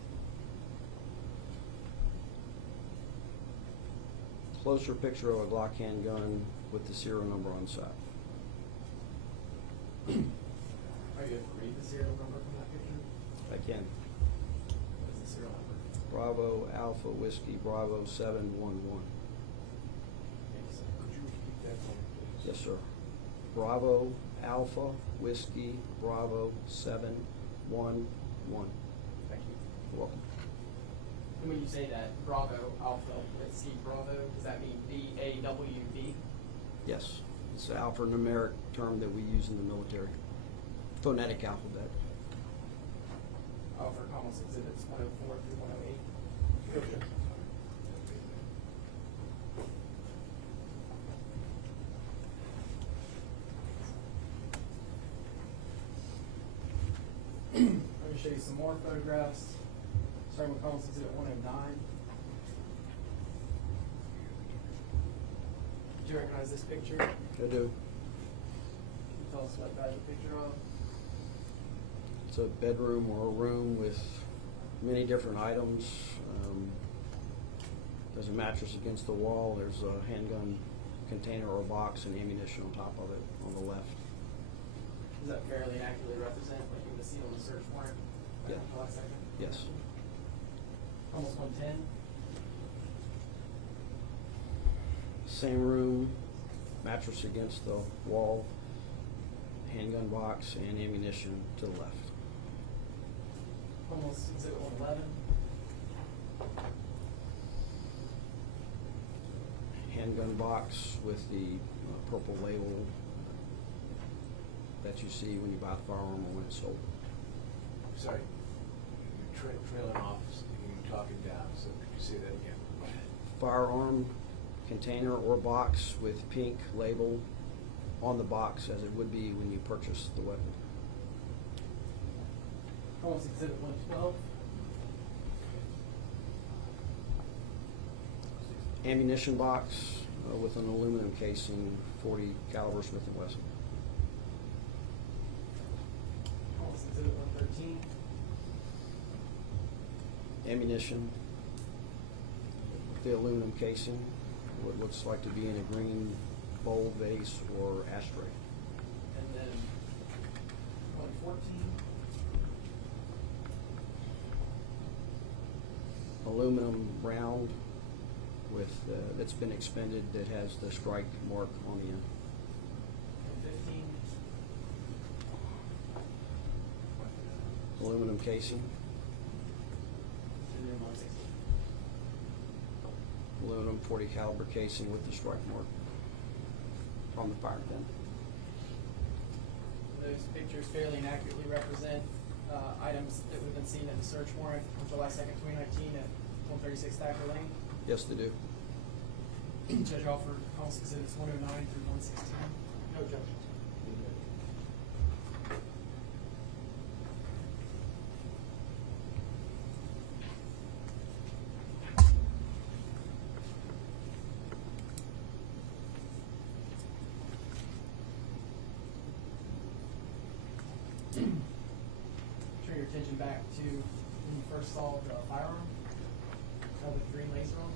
Closer picture of a Glock handgun with the serial number on the side. Are you able to read the serial number from that picture? I can. What is the serial number? Bravo Alpha Whiskey Bravo 711. Could you repeat that for me, please? Yes, sir. Bravo Alpha Whiskey Bravo 711. Thank you. You're welcome. And when you say that, Bravo, Alpha, Whiskey, Bravo, does that mean B-A-W-V? Yes. It's an alphanumeric term that we use in the military. Phonetic alphabet. For almost exhibits 104 through 108. I'm going to show you some more photographs, starting with almost exhibit 109. Do you recognize this picture? I do. Can you tell us what that is a picture of? It's a bedroom or a room with many different items. There's a mattress against the wall. There's a handgun container or box and ammunition on top of it on the left. Does that fairly accurately represent what you would see on the search warrant? Yeah. Last second? Yes. Almost 110. Same room, mattress against the wall, handgun box and ammunition to the left. Almost exhibit 111. Handgun box with the purple label that you see when you buy the firearm or when it's sold. Sorry, you're trailing off, you're talking down, so could you say that again? Firearm container or box with pink label on the box as it would be when you purchase the weapon. Almost Exhibit 112. Ammunition box with an aluminum casing, 40 caliber Smith & Wesson. Almost Exhibit 113. Ammunition, the aluminum casing, what looks like to be in a green bowl vase or ashtray. And then 114. Aluminum round with that's been expended that has the strike mark on the end. And 15. Aluminum casing, And then 116. aluminum 40 caliber casing with the strike mark on the fire pin. Those pictures fairly and accurately represent items that would have been seen at the search warrant on July 2nd, 2019 at 136 Thacker Lane. Yes, they do. Judge Alford calls exhibits 109 through 116. No objections. Turn your attention back to when you first saw the firearm, with the green laser on.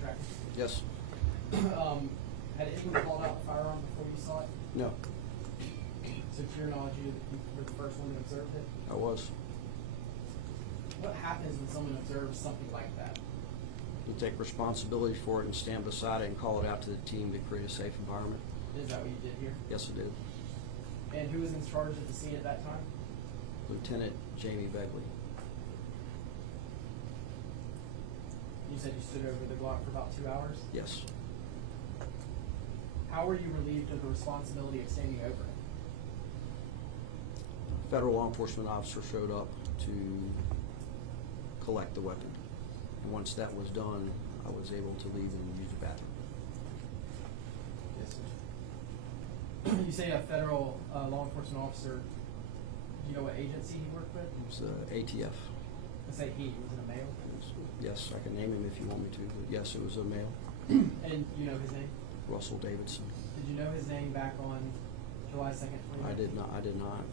Track. Yes. Had anyone called out the firearm before you saw it? No, So to your knowledge, you were the first one that observed it? I was. What happens when someone observes something like that? You take responsibility for it and stand beside it and call it out to the team to create a safe environment. Is that what you did here? Yes, I did. And who was in charge of the scene at that time? Lieutenant Jamie Begley. You said you stood over the Glock for about 2 hours? Yes. How were you relieved of the responsibility of standing over it? A federal law enforcement officer showed up to collect the weapon. And once that was done, I was able to leave and use the bathroom. Yes, sir. You say a federal law enforcement officer. Do you know what agency he worked with? It was ATF. I say he. Was it a male? Yes, I can name him if you want me to, but yes, it was a male. And you know his name? Russell Davidson. Did you know his name back on July 2nd, 2019? I did not. I did not.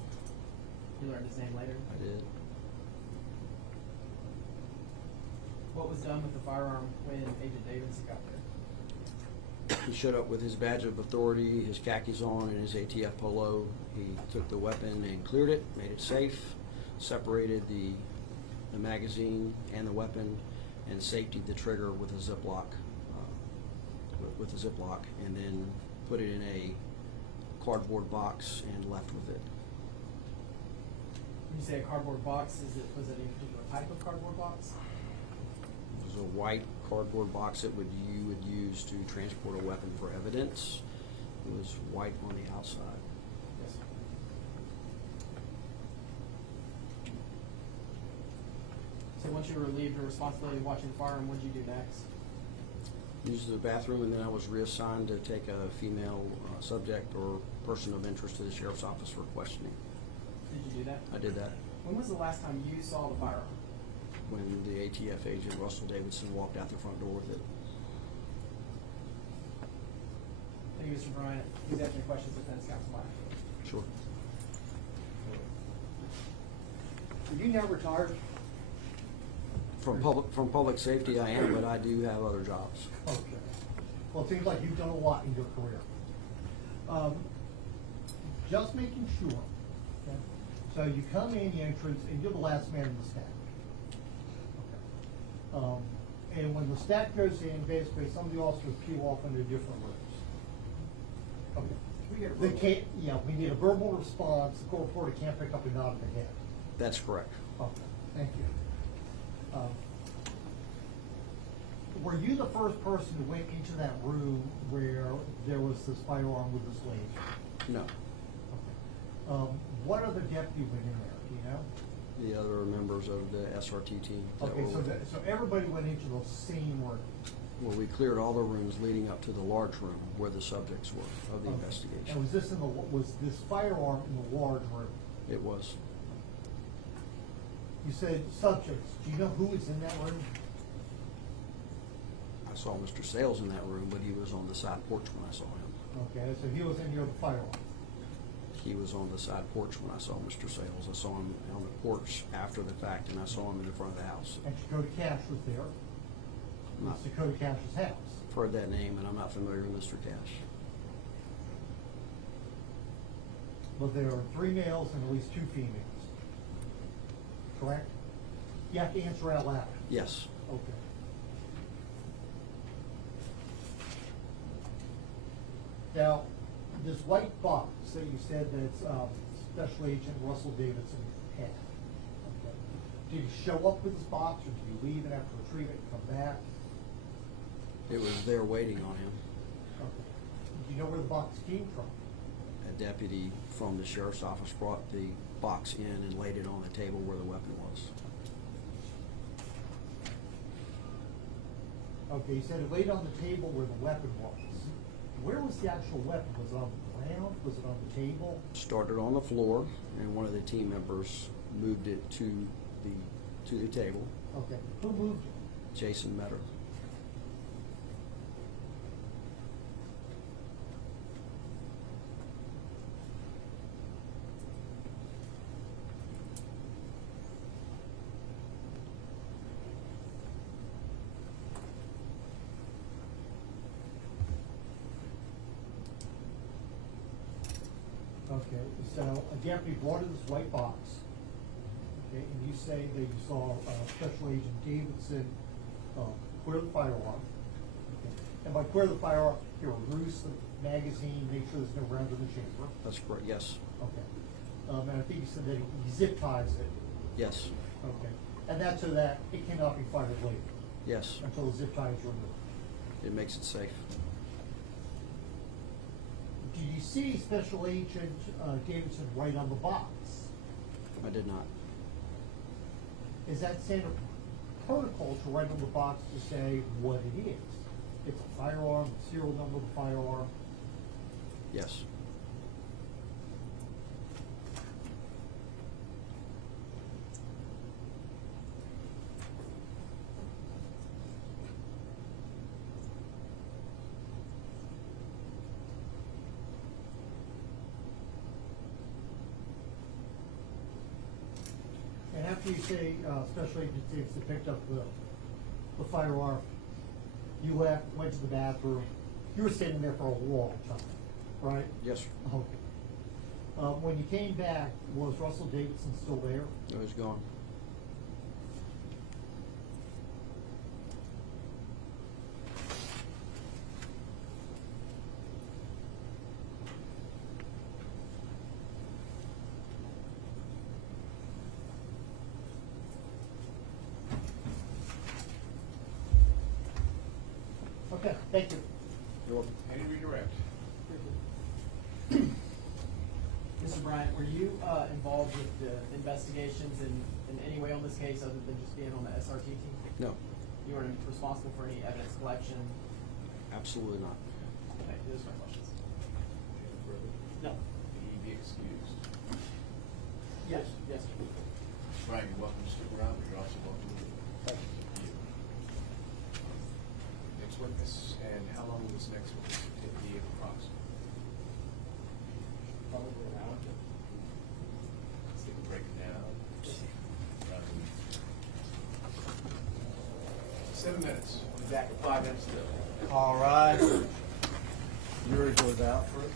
You learned his name later? I did. What was done with the firearm when Agent Davidson got there? He showed up with his badge of authority, his khakis on, and his ATF polo. He took the weapon and cleared it, made it safe, separated the magazine and the weapon, and safetied the trigger with a Ziploc, and then put it in a cardboard box and left with it. When you say a cardboard box, was it a particular type of cardboard box? It was a white cardboard box that you would use to transport a weapon for evidence. It was white on the outside. Yes. So once you were relieved of responsibility of watching the firearm, what did you do next? Used the bathroom, and then I was reassigned to take a female subject or person of interest to the sheriff's office for questioning. Did you do that? I did that. When was the last time you saw the firearm? When the ATF agent Russell Davidson walked out the front door with it. Thank you, Mr. Bryant. Please answer any questions of defense counsel. Sure. Were you now retired? From public safety, I am, but I do have other jobs. Okay. Well, it seems like you've done a lot in your career. Just making sure. Okay? So you come in the entrance, and you're the last man in the stack. Okay. And when the stack goes in, basically, some of the officers peel off into different rooms. Okay. We need a verbal response. The court reporter can't pick up a nod of the head. That's correct. Okay, thank you. Were you the first person who went into that room where there was this firearm with this laser? No. Okay. What other deputy went in there? Do you know? The other members of the SRT team. Okay, so everybody went into the same room. Well, we cleared all the rooms leading up to the large room where the subjects were of the And investigation. was this was this firearm in the large room? It was. You said subjects. Do you know who was in that room? I saw Mr. Sales in that room, but he was on the side porch when I saw him. Okay, so he was in your firearm. He was on the side porch when I saw Mr. Sales. I saw him on the porch after the fact, and I saw him in the front of the house. And Dakota Cash was there. Not- It's Dakota Cash's house. I've heard that name, and I'm not familiar with Mr. Cash. But there are 3 males and at least 2 females. Correct? You have to answer out loud. Yes. Okay. Now, this white box that you said that Special Agent Russell Davidson had, okay, did he show up with his box, or did you leave it after retrieve it and come back? It was there waiting on him. Okay. Do you know where the box came from? A deputy from the sheriff's office brought the box in and laid it on the table where the weapon was. Okay, you said it laid on the table where the weapon was. Where was the actual weapon? Was it on the ground? Was it on the table? Started on the floor, and one of the team members moved it to the table. Okay, who moved it? Jason Metter. Okay, so a deputy brought in this white box. Okay, and you say that you saw Special Agent Davidson clear the firearm. Okay. And by clear the firearm, he removes the magazine, make sure there's no rounds in the chamber. That's correct, yes. Okay. And I think you said that he zip ties it. Yes. Okay. And that's so that it cannot be fired later. Yes. Until the zip tie is removed. It makes it safe. Did you see Special Agent Davidson write on the box? I did not. Is that standard protocol to write on the box to say what it is? It's a firearm, the serial number of the firearm. Yes. And after you say Special Agent Davidson picked up the firearm, you left, went to the bathroom. You were standing there for a long time, right? Yes, sir. Okay. When you came back, was Russell Davidson still there? It was gone. Okay, thank you. You're welcome. Any redirect? Mr. Bryant, were you involved with the investigations in any way on this case other than just being on the SRT team? No, You weren't responsible for any evidence collection? absolutely not. Okay, those are my questions. Any further? No. Will you be excused? Yes, yes. Brian, you're welcome to stick around, but you're also welcome to leave. Thank you. Next witness, and how long will this next witness be approximately? Probably an hour. Let's take a break now. 7 minutes. We'll be back in 5 minutes still. All right. Yuri goes out first.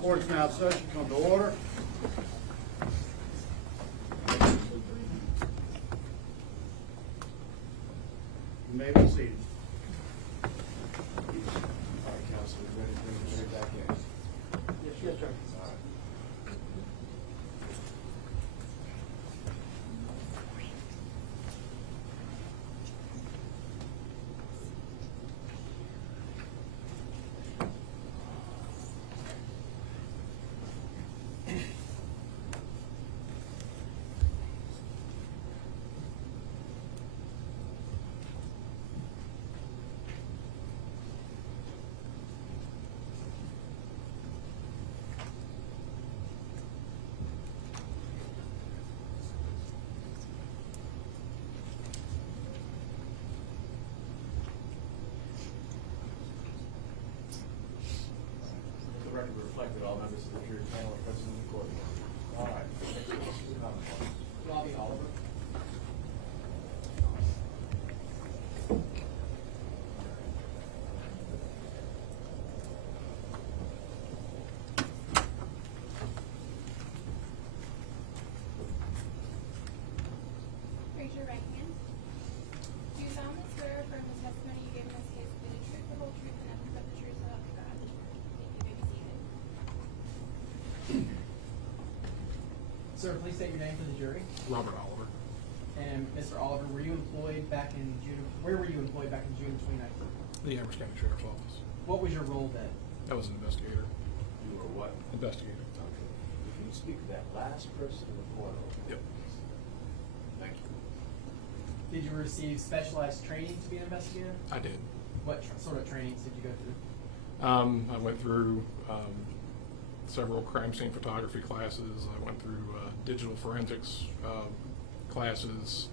Court's now in session, come to order. You may be seated. All right, counsel, we ready to bring the jury back in? Yes, sir. All right. The record will reflect that all members of the jury panel are present in the court. All right. Robbie Oliver. Raise your right hand. Do you solemnly swear or affirm the testimony you give in this case will be the truth, the whole truth, and nothing but the truth, so help you God? Thank you. You may be seated. Sir, please state your name for the jury. Robert Oliver, And Mr. Oliver, were you employed back in June? Where were you employed back in June of 2019? the Amherst County Sheriff's Office. What was your role then? I was an investigator. You were what? Investigator. Okay. If you speak to that last person in the court. Yep. Thank you. Did you receive specialized training to be an investigator? I did. What sort of trainings did you go through? I went through several crime scene photography classes. I went through digital forensics classes,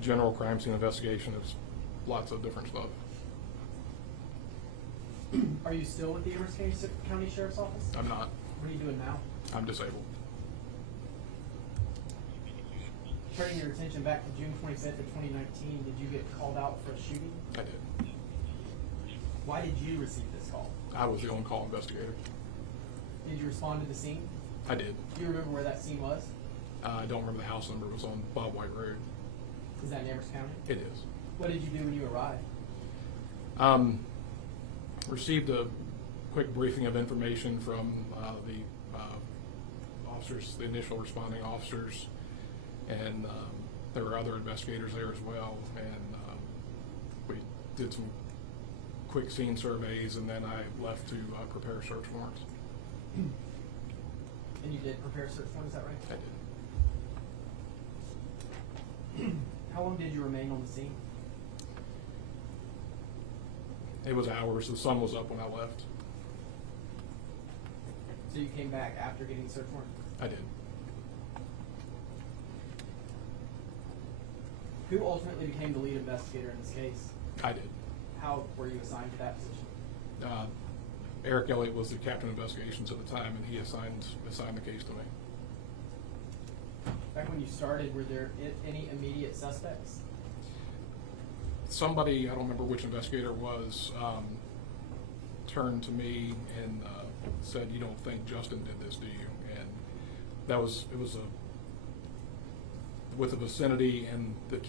general crime scene investigation. There's lots of different stuff. Are you still with the Amherst County Sheriff's Office? I'm not. What are you doing now? I'm disabled. Turning your attention back to June 25th of 2019, did you get called out for a shooting? I did. Why did you receive this call? I was the on-call investigator. Did you respond to the scene? I did. Do you remember where that scene was? I don't remember the house number. It was on Bob White Road. Is that in Amherst County? It is. What did you do when you arrived? Received a quick briefing of information from the officers, the initial responding officers, and there were other investigators there as well. And we did some quick scene surveys, and then I left to prepare search warrants. And you did prepare a search warrant, is that right? I did. How long did you remain on the scene? It was hours. The sun was up when I left. So you came back after getting the search warrant? I did. Who ultimately became the lead investigator in this case? I did. How were you assigned to that position? Eric Elliott was the captain of investigations at the time, and he assigned the case to me. Back when you started, were there any immediate suspects? Somebody, I don't remember which investigator it was, turned to me and said, "You don't think Justin did this, do you?" And with the vicinity and the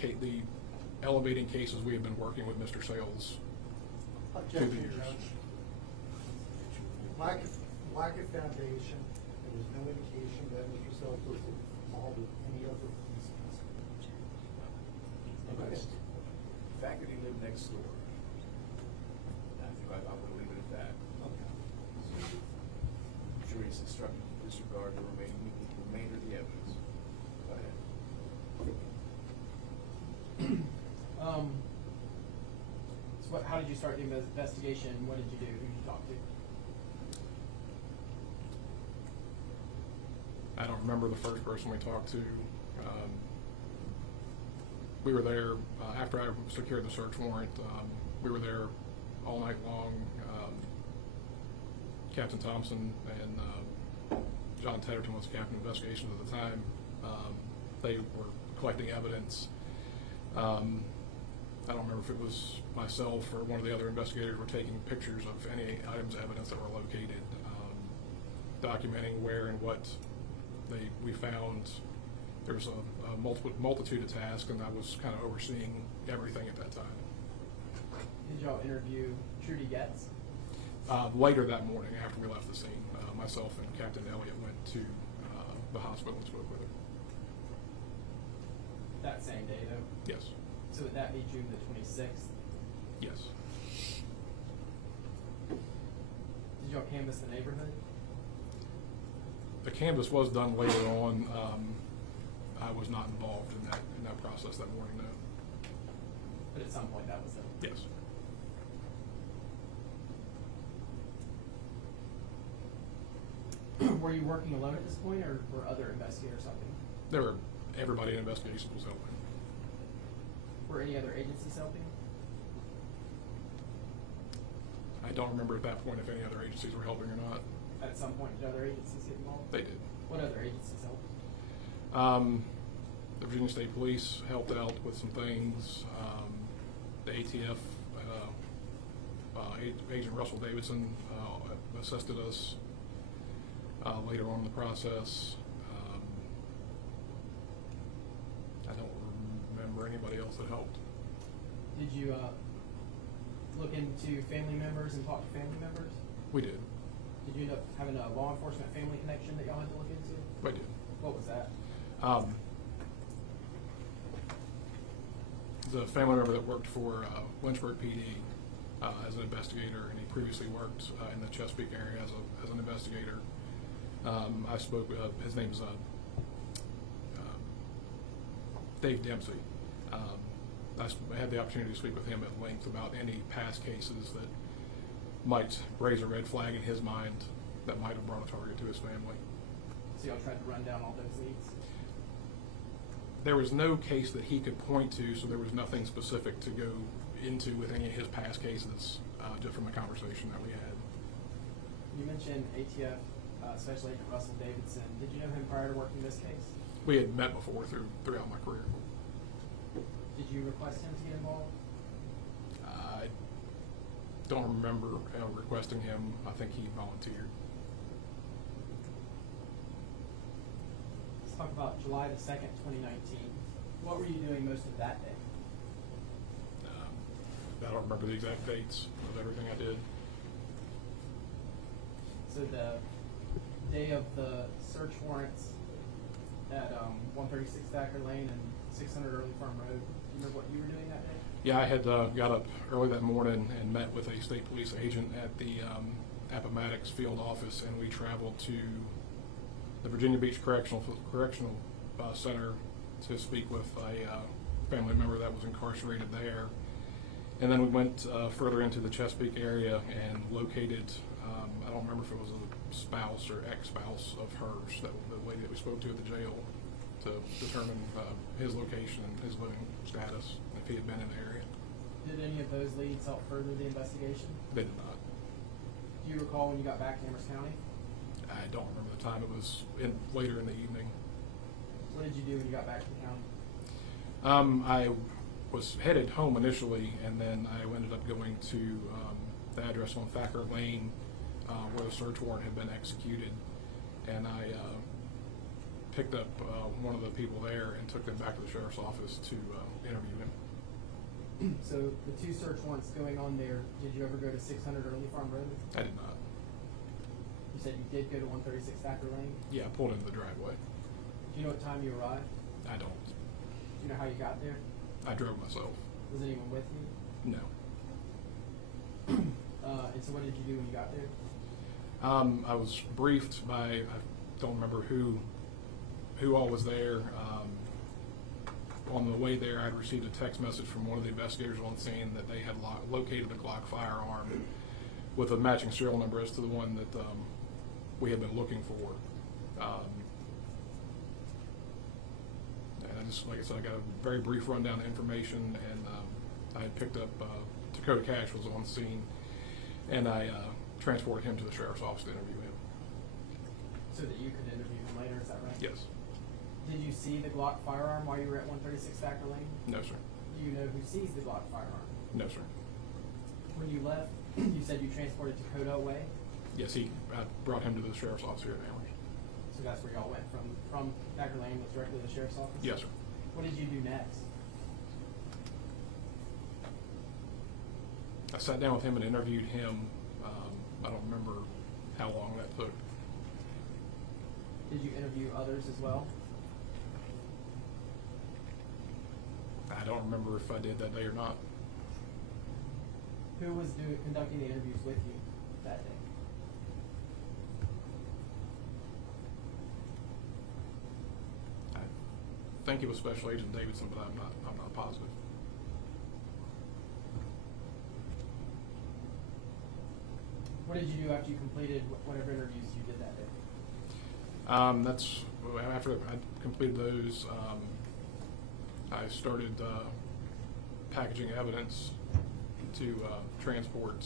elevating cases we had been working with Mr. Sales through the years. Lack of foundation, there was no indication that Mr. Self was involved with any other police The fact that he lived next door, I think I would leave it at that. Okay. Jury's instructed to disregard the remainder of the evidence. Go ahead. So how did you start the investigation? What did you do? Who did you talk to? I don't remember the first person we talked to. We were there after I secured the search warrant. We were there all night long. Captain Thompson and John Tedderton was captain of investigations at the time. They were collecting evidence. I don't remember if it was myself or one of the other investigators were taking pictures of any items of evidence that were located, documenting where and what we found. There was a multitude of tasks, and I was kind of overseeing everything at that time. Did y'all interview Trudy Goetz? Later that morning, after we left the scene, myself and Captain Elliott went to the hospital and spoke with her. That same day, though? Yes. So would that be June the 26th? Yes. Did y'all canvass the neighborhood? The canvass was done later on. I was not involved in that process that morning, no. But at some point that was done? Yes. Were you working alone at this point, or were other investigators helping? Everybody in investigations was helping. Were any other agencies helping? I don't remember at that point if any other agencies were helping or not. At some point, did other agencies get involved? They did. What other agencies helped? The Virginia State Police helped out with some things. The ATF, Agent Russell Davidson assisted us later on in the process. I don't remember anybody else that helped. Did you look into family members and talk to family members? We did. Did you end up having a law enforcement family connection that y'all had to look into? We did. What was that? The family member that worked for Lynchburg PD as an investigator, and he previously worked in the Chesapeake area as an investigator. I spoke with his name's Dave Dempsey. I had the opportunity to speak with him at length about any past cases that might raise a red flag in his mind that might have brought a target to his family. So y'all tried to run down all those leads? There was no case that he could point to, so there was nothing specific to go into with any of his past cases, just from the conversation that we had. You mentioned ATF Special Agent Russell Davidson. Did you know him prior to working this case? We had met before throughout my career. Did you request him to get involved? I don't remember requesting him. I think he volunteered. Let's talk about July the 2nd, 2019. What were you doing most of that day? I don't remember the exact dates of everything I did. So the day of the search warrants at 136 Thacker Lane and 600 Early Farm Road, do you remember what you were doing that day? Yeah, I had got up early that morning and met with a state police agent at the Appomattox field office, and we traveled to the Virginia Beach Correctional Center to speak with a family member that was incarcerated there. And then we went further into the Chesapeake area and located, I don't remember if it was a spouse or ex-spouse of hers, the lady that we spoke to at the jail, to determine his location and his living status, if he had been in the area. Did any of those leads help further the investigation? They did not. Do you recall when you got back to Amherst County? I don't remember the time. It was later in the evening. What did you do when you got back to the county? I was headed home initially, and then I ended up going to the address on Thacker Lane where the search warrant had been executed, and I picked up one of the people there and took them back to the sheriff's office to interview him. So the two search warrants going on there, did you ever go to 600 Early Farm Road? I did not. You said you did go to 136 Thacker Lane? Yeah, I pulled into the driveway. Do you know what time you arrived? I don't. Do you know how you got there? I drove myself. Was anyone with you? No. And so what did you do when you got there? I was briefed by, I don't remember who all was there. On the way there, I had received a text message from one of the investigators on scene that they had located a Glock firearm with a matching serial number as to the one that we had been looking for. And I just, like I said, I got a very brief rundown of information, and I had picked up Dakota Cash was on scene, and I transported him to the sheriff's office to interview him. So that you could interview him later, is that right? Yes. Did you see the Glock firearm while you were at 136 Thacker Lane? No, sir. Do you know who sees the Glock firearm? No, sir. When you left, you said you transported Dakota away? Yes, I brought him to the sheriff's office here in Amherst. So that's where y'all went from Thacker Lane was directly to the sheriff's office? Yes, sir. What did you do next? I sat down with him and interviewed him. I don't remember how long that took. Did you interview others as well? I don't remember if I did that day or not. Who was conducting the interviews with you that day? I think it was Special Agent Davidson, but I'm not positive. What did you do after you completed whatever interviews you did that day? That's after I completed those. I started packaging evidence to transport,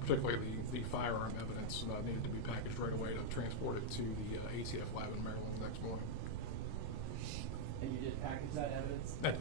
particularly the firearm evidence that needed to be packaged right away to transport it to the ATF lab in Maryland the next morning. And you did package that evidence? I did.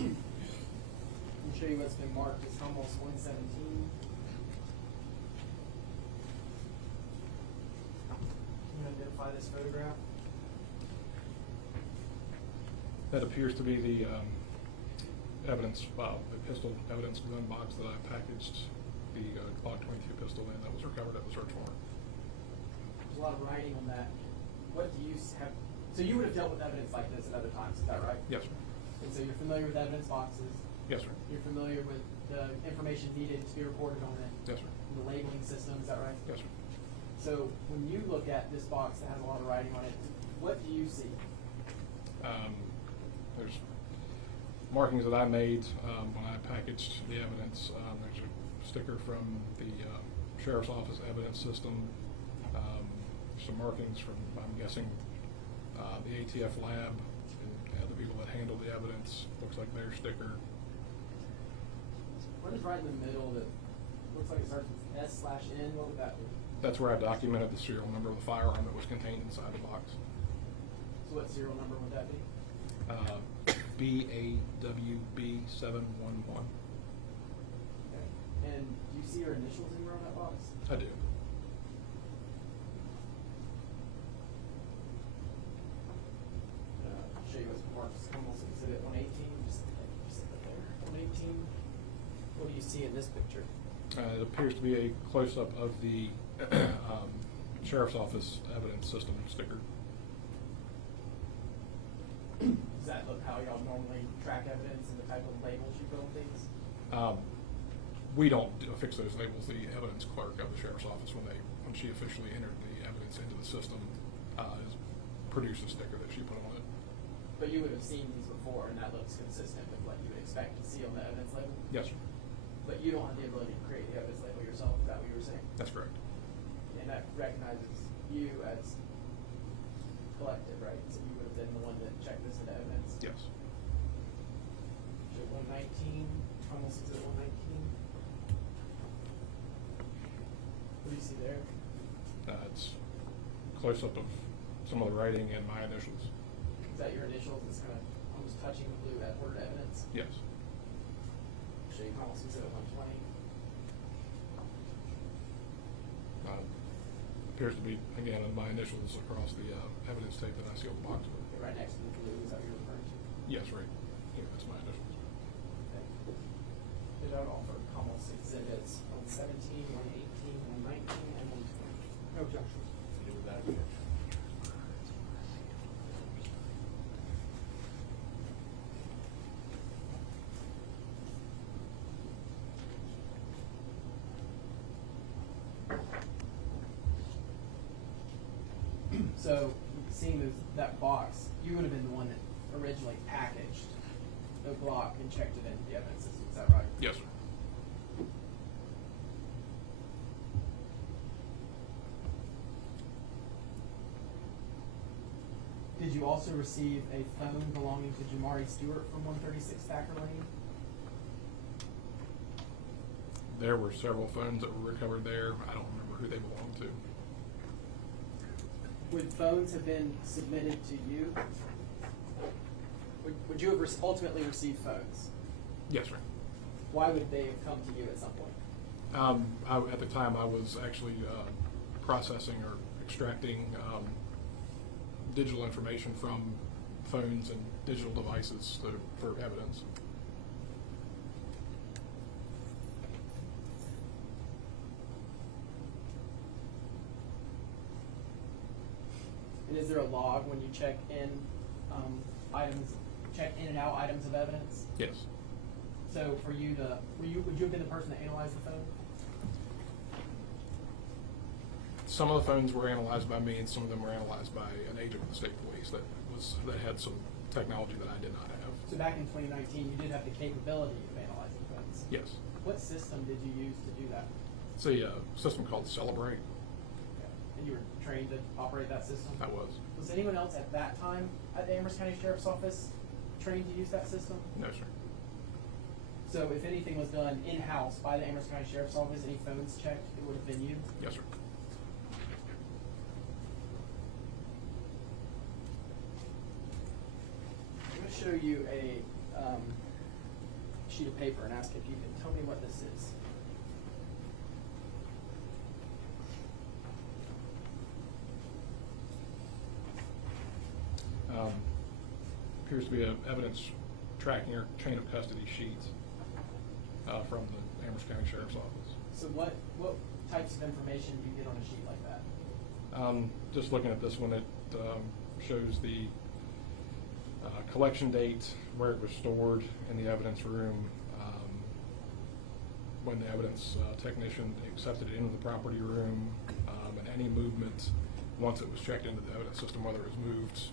I'll show you what's been marked as almost 117. Can you identify this photograph? That appears to be the evidence, the pistol evidence gun box that I packaged the Glock 22 pistol in that was recovered at the search warrant. There's a lot of writing on that. What do you have? So you would have dealt with evidence like this at other times, is that right? Yes, sir. And so you're familiar with evidence boxes? Yes, sir. You're familiar with the information needed to be reported on it? Yes, sir. The labeling system, is that right? Yes, sir. So when you look at this box that has a lot of writing on it, what do you see? There's markings that I made when I packaged the evidence. There's a sticker from the Sheriff's Office evidence system. Some markings from, I'm guessing, the ATF lab, and the people that handle the evidence. Looks like their sticker. What is right in the middle that looks like it starts with S/N. What would that be? That's where I documented the serial number of the firearm that was contained inside the box. So what serial number would that be? BAWB711. Okay. And do you see your initials anywhere on that box? I do. Show you what's marked as almost exhibit 118. Just put there. 118. What do you see in this picture? It appears to be a close-up of the Sheriff's Office evidence system sticker. Does that look how y'all normally track evidence and the type of labels you put on things? We don't affix those labels. The evidence clerk of the Sheriff's Office, when she officially entered the evidence into the system, produced a sticker that she put on it. But you would have seen these before, and that looks consistent with what you would expect to see on the evidence label? Yes, sir. But you don't have the ability to create the evidence label yourself, is that what you were saying? That's correct. And that recognizes you as collected, right? So you would have been the one that checked this into evidence? Yes. Should 119, almost exhibit 119. What do you see there? It's close-up of some of the writing and my initials. Is that your initials? It's kind of almost touching the blue word evidence? Yes. Show you almost exhibit 120. Appears to be, again, my initials across the evidence tape that I sealed the box with. Right next to the blue, is that what you're referring to? Yes, right here, that's my initials. Okay. Did that all for almost exhibits 117, 118, 119, and 120? No objections. Do without objection. So, seeing that box, you would have been the one that originally packaged the block and checked it into the evidence system, is that right? Yes, sir. Did you also receive a phone belonging to Jamari Stewart from 136 Thacker Lane? There were several phones that were recovered there. I don't remember who they belonged to. Would phones have been submitted to you? Would you have ultimately received phones? Yes, sir. Why would they have come to you at some point? At the time, I was actually processing or extracting digital information from phones and digital devices for evidence. And is there a log when you check in check in and out items of evidence? Yes. So for you would you have been the person that analyzed the phone? Some of the phones were analyzed by me, and some of them were analyzed by an agent of the state police that had some technology that I did not have. So back in 2019, you did have the capability of analyzing phones. Yes. What system did you use to do that? It's a system called Celebrate. Okay. And you were trained to operate that system? I was. Was anyone else at that time at the Amherst County Sheriff's Office trained to use that system? No, sir. So if anything was done in-house by the Amherst County Sheriff's Office, any phones checked, it would have been you? Yes, sir. I'm going to show you a sheet of paper and ask if you can tell me what this is. Appears to be an evidence tracking or chain of custody sheet from the Amherst County Sheriff's Office. So what types of information do you get on a sheet like that? Just looking at this one, it shows the collection date, where it was stored in the evidence room, when the evidence technician accepted it into the property room, and any movement once it was checked into the evidence system, whether it was moved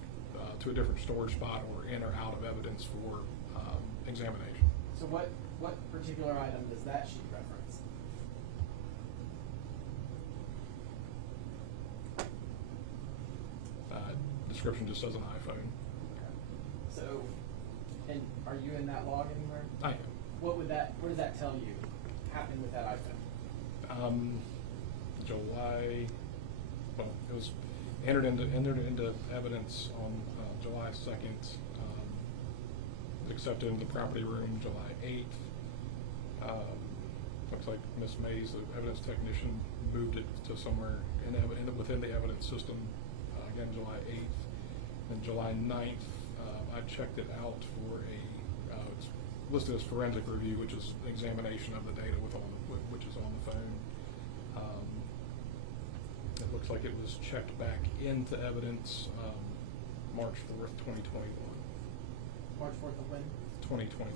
to a different storage spot or in or out of evidence for examination. So what particular item does that sheet reference? Description just says an iPhone. Okay. So, and are you in that log anywhere? I am. What does that tell you happened with that iPhone? July, well, it was entered into evidence on July 2nd, accepted into the property room July 8th. Looks like Miss Mays, the evidence technician, moved it to somewhere within the evidence system, again July 8th. And July 9th, I checked it out for it's listed as forensic review, which is an examination of the data which is on the phone. It looks like it was checked back into evidence March 4th, 2021. March 4th of when? 2021.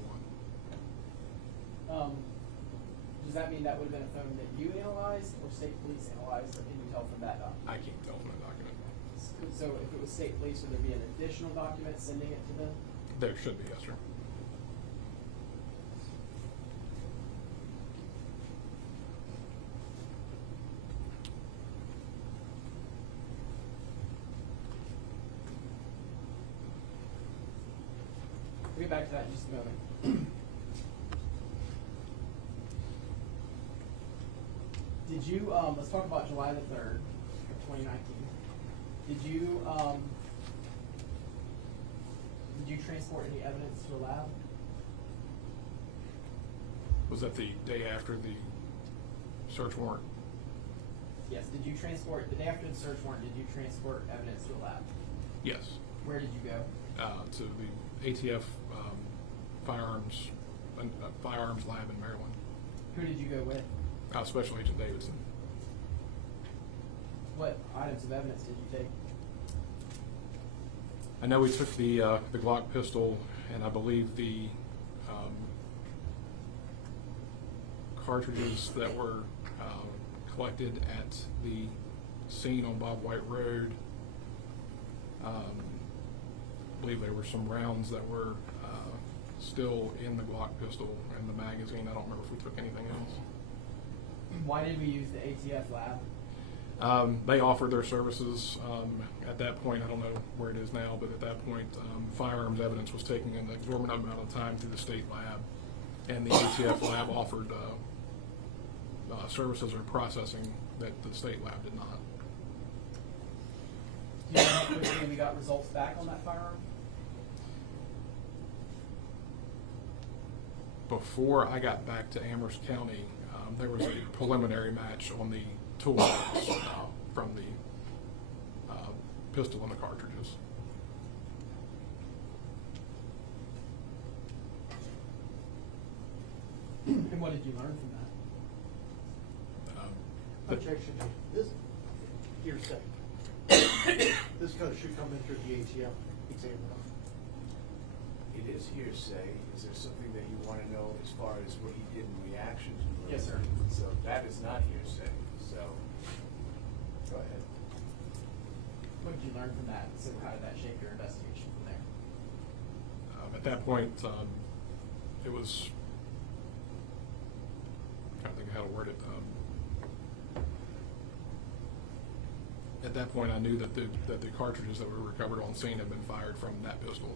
Does that mean that would have been a phone that you analyzed or state police analyzed, or can you tell from that document? I can't tell from the document. So if it was state police, would there be an additional document sending it to them? There should be, yes, sir. We'll get back to that in just a moment. Did you, let's talk about July the 3rd of 2019. Did you transport any evidence to a lab? Was that the day after the search warrant? Yes. Did you transport, the day after the search warrant, did you transport evidence to a lab? Yes. Where did you go? To the ATF firearms lab in Maryland. Who did you go with? Special Agent Davidson. What items of evidence did you take? I know we took the Glock pistol, and I believe the cartridges that were collected at the scene on Bob White Road. I believe there were some rounds that were still in the Glock pistol and the magazine. I don't remember if we took anything else. Why did we use the ATF lab? They offered their services at that point. I don't know where it is now, but at that point, firearms evidence was taking an exorbitant amount of time through the state lab, and the ATF lab offered services or processing that the state lab did not. Do you know how quickly we got results back on that firearm? Before I got back to Amherst County, there was a preliminary match on the toolbox from the pistol and the cartridges. And what did you learn from that? Objection. This hearsay. This code should come in through the ATF examiner. It is hearsay. Is there something that you want to know as far as what he did in reaction to it? Yes, sir. So that is not hearsay. So go ahead. What did you learn from that? So how did that shape your investigation from there? At that point, it was, I don't think how to word it. At that point, I knew that the cartridges that were recovered on scene had been fired from that pistol.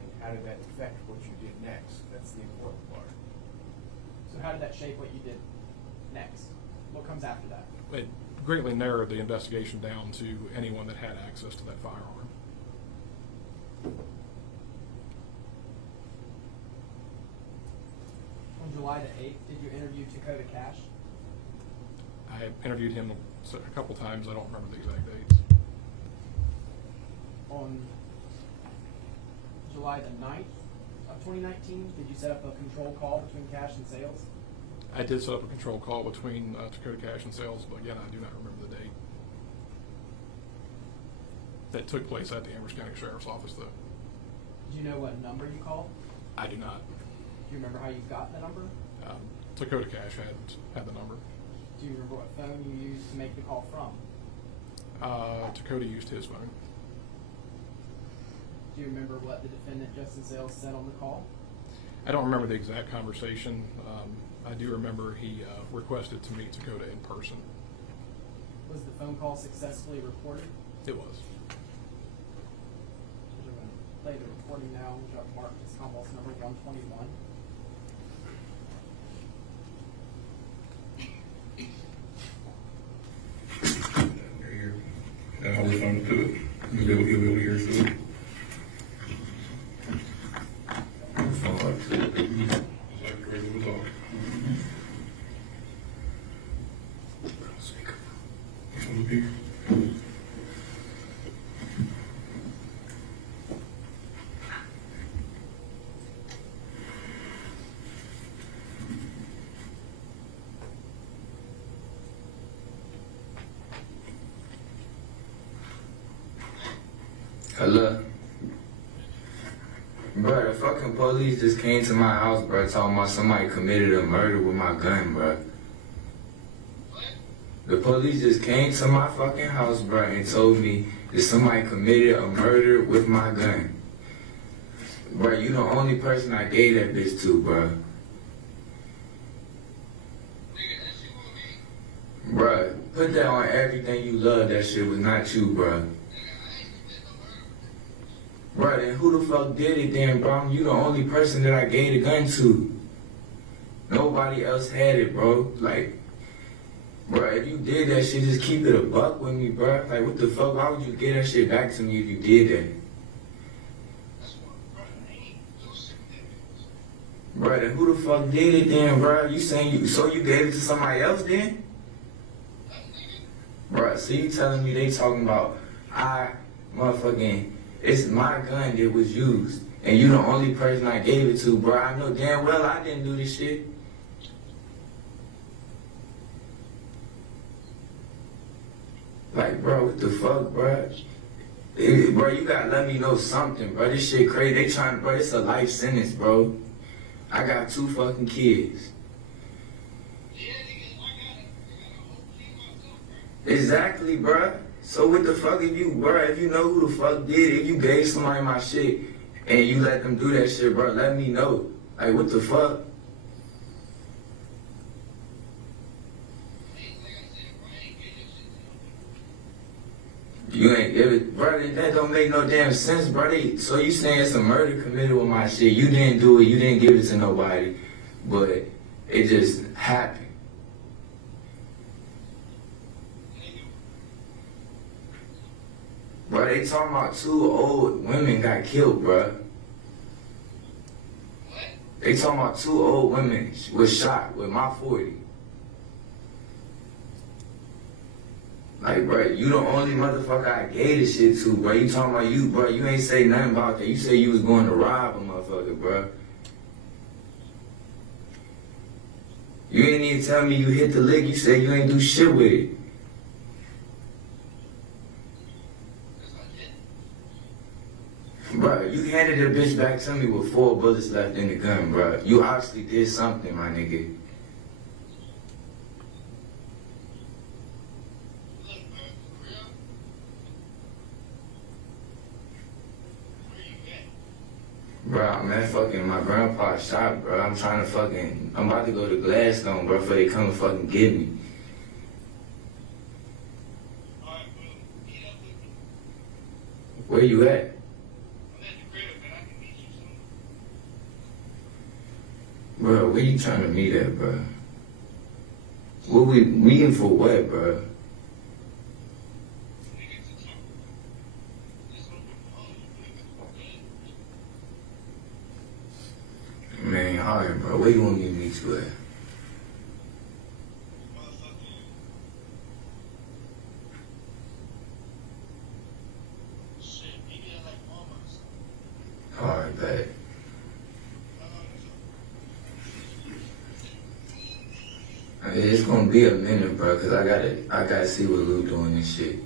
And how did that affect what you did next? That's the important part. So how did that shape what you did next? What comes after that? It greatly narrowed the investigation down to anyone that had access to that firearm. On July the 8th, did you interview Dakota Cash? I interviewed him a couple times. I don't remember the exact dates. On July the 9th of 2019, did you set up a control call between Cash and Sales? I did set up a control call between Dakota Cash and Sales, but again, I do not remember the date. That took place at the Amherst County Sheriff's Office, though. Do you know what number you called? I do not. Do you remember how you got the number? Dakota Cash had the number. Do you remember what phone you used to make the call from? Dakota used his phone. Do you remember what the defendant, Justin Sales, said on the call? I don't remember the exact conversation. I do remember he requested to meet Dakota in person. Was the phone call successfully reported? It was. We're going to play the recording now, which I've marked as convulse number 121. Hello? Bro, the fucking police just came to my house, bro, talking about somebody committed a murder with my gun, bro. The police just came to my fucking house, bro, and told me that somebody committed a murder with my gun. Bro, you the only person I gave that bitch to, bro. Bro, put that on everything you love. That shit was not you, bro. Bro, then who the fuck did it then, bro? You the only person that I gave the gun to. Nobody else had it, bro. Like, bro, if you did that shit, just keep it a buck with me, bro. Like, what the fuck? Why would you give that shit back to me if you did that? Bro, then who the fuck did it then, bro? You saying you gave it to somebody else then? Bro, so you telling me they talking about it's my gun that was used, and you the only person I gave it to, bro. I know damn well I didn't do this shit. Like, bro, what the fuck, bro? Bro, you gotta let me know something, bro. This shit crazy. Bro, it's a life sentence, bro. I got 2 fucking kids. Exactly, bro. So what the fuck if you, bro, if you know who the fuck did it, if you gave somebody my shit and you let them do that shit, bro, let me know. Like, what the fuck? You ain't give it, brother, that don't make no damn sense, brother. So you saying it's a murder committed with my shit. You didn't do it, you didn't give it to nobody, but it just happened. Bro, they talking about 2 old women got killed, bro. They talking about 2 old women was shot with my 40. Like, bro, you the only motherfucker I gave this shit to, bro. You talking about you, bro. You ain't say nothing about that. You say you was going to rob a motherfucker, bro. You ain't even tell me you hit the lick. You said you ain't do shit with it. Bro, you handed the bitch back to me with 4 bullets left in the gun, bro. You obviously did something, my nigga. Bro, I'm at fucking my grandpa's shop, bro. I'm about to go to Gladstone, bro, before they come and fucking get me. Where you at? Bro, where you trying to meet at, bro? What we meeting for what, bro? Man, alright, bro. Where you want me to meet you at? Alright, bet. It's gonna be a minute, bro, cause I gotta see what Lou doing this shit.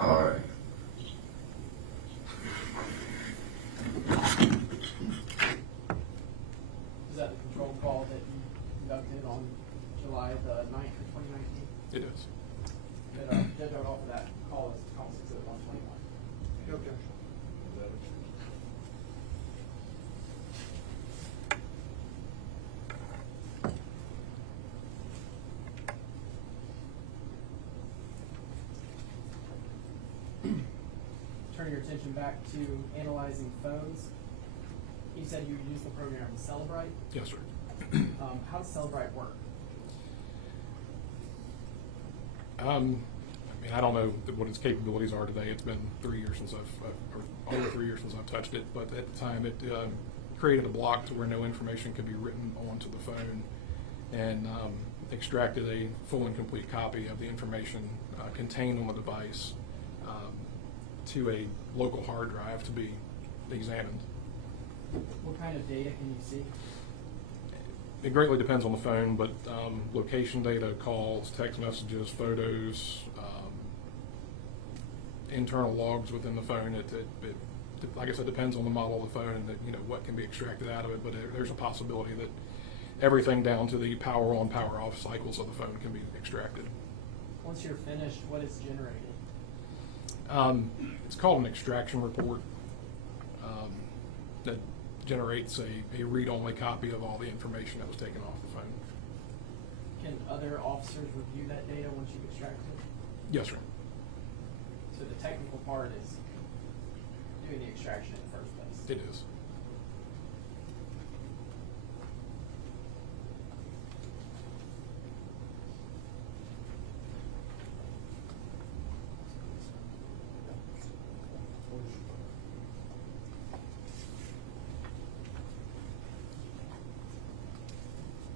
Alright. Is that the control call that you conducted on July the 9th of 2019? It is. Judge wrote off of that call as call 60121. No objection. Turning your attention back to analyzing phones, you said you used the program Celebrite. Yes, sir. How does Celebrite work? I mean, I don't know what its capabilities are today. It's been 3 years since or over 3 years since I've touched it. But at the time, it created a block to where no information could be written onto the phone, and extracted a full and complete copy of the information contained on the device to a local hard drive to be examined. What kind of data can you see? It greatly depends on the phone, but location data, calls, text messages, photos, internal logs within the phone. It like I said, depends on the model of the phone and what can be extracted out of it. But there's a possibility that everything down to the power on, power off cycles of the phone can be extracted. Once you're finished, what is generated? It's called an extraction report that generates a read-only copy of all the information that was taken off the phone. Can other officers review that data once you've extracted it? Yes, sir. So the technical part is doing the extraction in the first place. It is.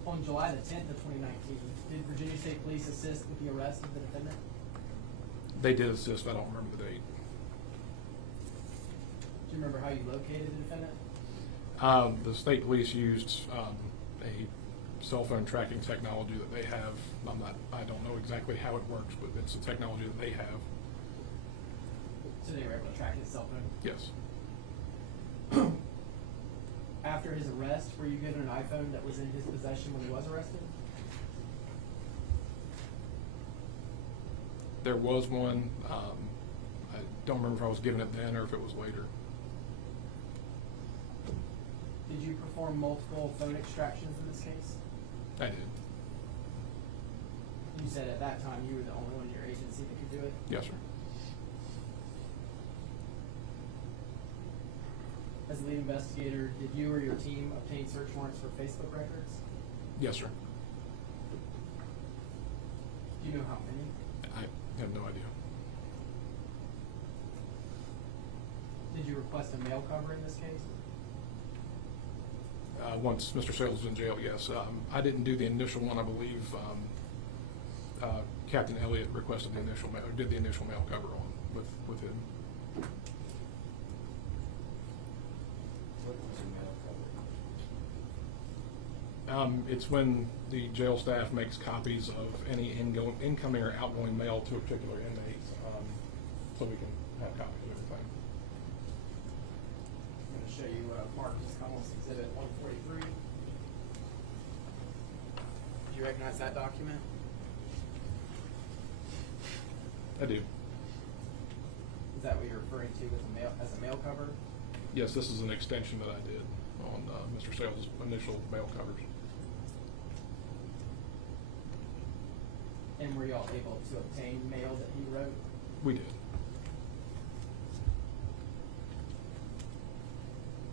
On July the 10th of 2019, did Virginia State Police assist with the arrest of the defendant? They did assist. I don't remember the date. Do you remember how you located the defendant? The state police used a cell phone tracking technology that they have. I don't know exactly how it works, but it's a technology that they have. So they were able to track his cell phone? Yes. After his arrest, were you given an iPhone that was in his possession when he was arrested? There was one. I don't remember if I was given it then or if it was later. Did you perform multiple phone extractions in this case? I did. You said at that time you were the only one in your agency that could do it? Yes, sir. As the lead investigator, did you or your team obtain search warrants for Facebook records? Yes, sir. Do you know how many? I have no idea. Did you request a mail cover in this case? Once Mr. Sales was in jail, yes. I didn't do the initial one. I believe Captain Elliott requested the initial mail, or did the initial mail cover on with him. It's when the jail staff makes copies of any incoming or outgoing mail to a particular inmate, so we can have copies of everything. I'm going to show you Marcus Cummels Exhibit 143. Do you recognize that document? I do. Is that what you're referring to with the mail, as a mail cover? Yes, this is an extension that I did on Mr. Sales' initial mail covers. And were y'all able to obtain mail that he wrote? We did.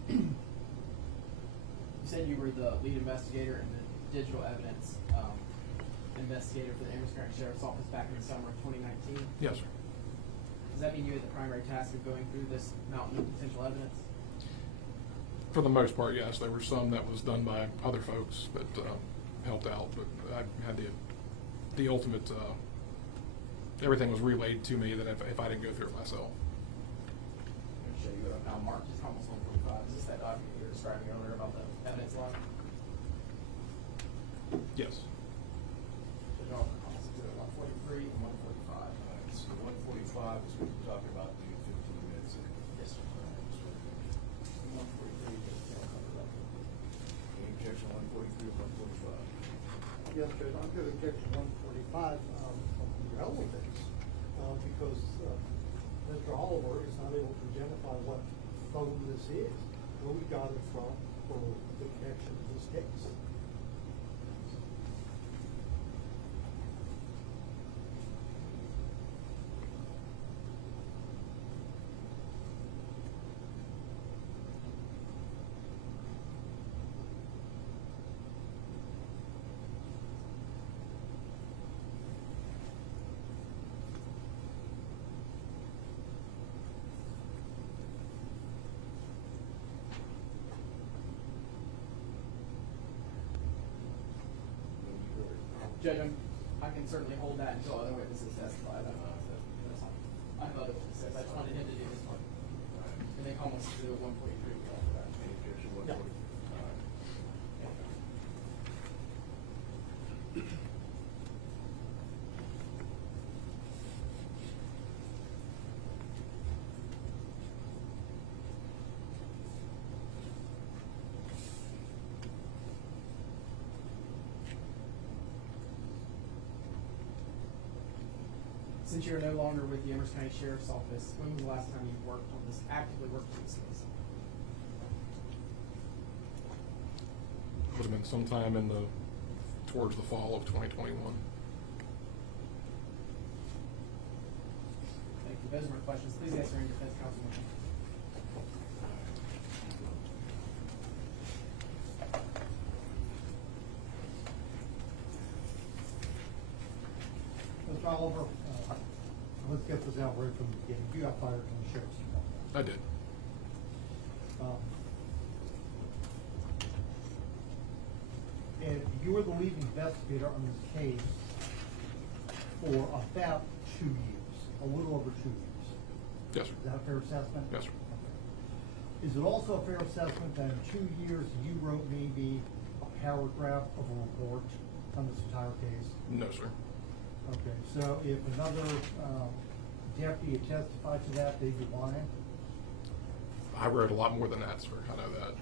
You said you were the lead investigator and the digital evidence investigator for the Amherst County Sheriff's Office back in the summer of 2019? Yes, sir. Does that mean you had the primary task of going through this mountain of potential evidence? For the most part, yes. There were some that was done by other folks that helped out, but I had the ultimate, everything was relayed to me that if I didn't go through it myself. I'm going to show you now Marcus Cummels 145. Is this that document you were describing earlier about the evidence line? Yes. So y'all Cummels Exhibit 143 and 145. So 145 is what you're talking about, the 15 minutes. Yes, sir. 143 is the tail cover level. Any objection 143 or 145? Yes, Judge, I'm going to objection 145 from the relevance because Mr. Oliver is not able to identify what phone this is, where we got it from, for the connection to this case. Judge, I can certainly hold that until other witnesses testify. That's fine. I have other witnesses. I just wanted him to do this one. And they almost do a 143. Any objection 143? Yeah. All right. Since you're no longer with the Amherst County Sheriff's Office, when was the last time you actively worked on this case? Would have been sometime towards the fall of 2021. Thank you. Those are my questions. Please answer any defense counsel. Mr. Oliver, let's get this out right from the beginning. You got fired from the sheriff's department. I did. And you were the lead investigator on this case for about 2 years, a little over 2 years. Yes, sir. Is that a fair assessment? Yes, sir. Okay. Is it also a fair assessment that in 2 years you wrote maybe a paragraph of a report on this entire case? No, sir. Okay, so if another deputy had testified to that, they'd be lying? I wrote a lot more than that, sir. I know that.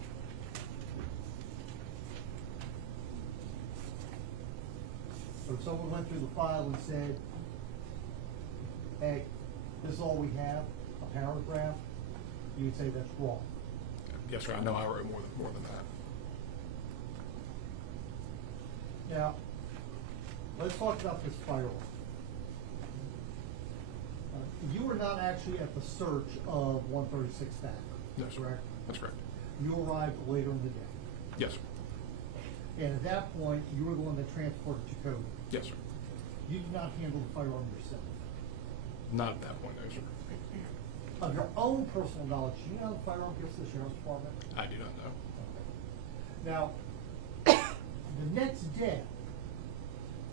So if someone went through the file and said, hey, this is all we have, a paragraph, you would say that's wrong. Yes, sir. I know I wrote more than that. Now, let's talk about this firearm. You were not actually at the search of 136 Thacker. No, sir. Correct? That's correct. You arrived later in the day. Yes, sir. And at that point, you were the one that transported to Cody. Yes, sir. You did not handle the firearm yourself. Not at that point, no, sir. Of your own personal knowledge, do you know the firearm gets to the sheriff's department? I do not know. Now, the next day,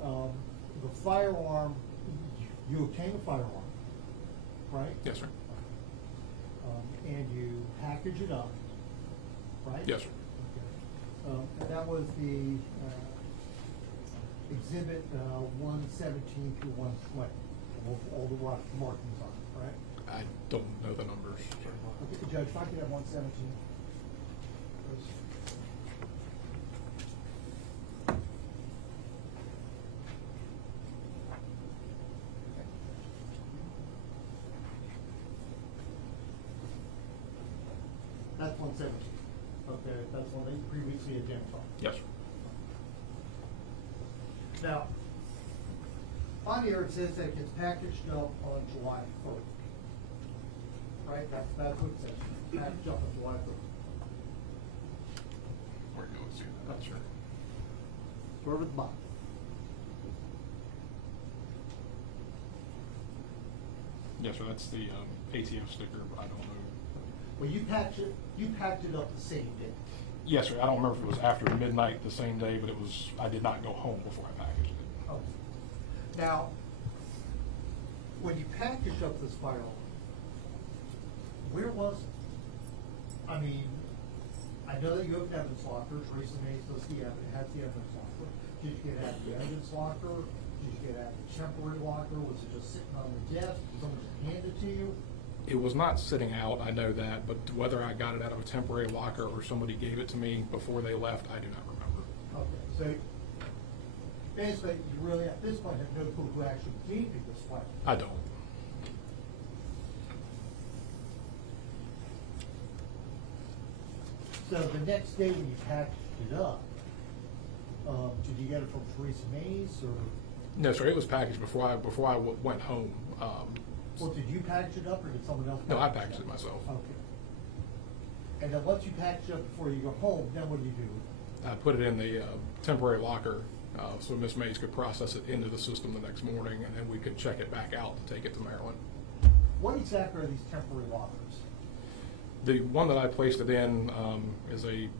the firearm, you obtain a firearm, right? Yes, sir. And you package it up, right? Yes, sir. And that was the exhibit 117 through 120, all the markings on it, right? I don't know the numbers, sir. Okay, Judge, if I could have 117. That's 117. Okay, that's one they previously identified. Yes, sir. Now, on here it says that it gets packaged up on July 1st. Right? That's what it says. Packaged up on July 1st. Where do you see that? Not sure. Sort of at the bottom. Yes, sir. That's the ATF sticker, but I don't know. Well, you packed it up the same day. Yes, sir. I don't remember if it was after midnight the same day, but I did not go home before I packaged it. Oh. Now, when you packaged up this firearm, where was it? I mean, I know that you have an evidence locker. Teresa Mays has the evidence locker. Did you get out of the evidence locker? Did you get out of the temporary locker? Was it just sitting on the desk? Did someone just hand it to you? It was not sitting out, I know that, but whether I got it out of a temporary locker or somebody gave it to me before they left, I do not remember. Okay, so basically, you really, at this point, have no clue who actually gave you this firearm. I don't. So the next day when you packaged it up, did you get it from Teresa Mays or? No, sir. It was packaged before I went home. Well, did you package it up or did someone else? No, I packaged it myself. Okay. And then once you package it up before you go home, then what do you do? I put it in the temporary locker so Miss Mays could process it into the system the next morning, and then we could check it back out to take it to Maryland. What exactly are these temporary lockers? The one that I placed it in is a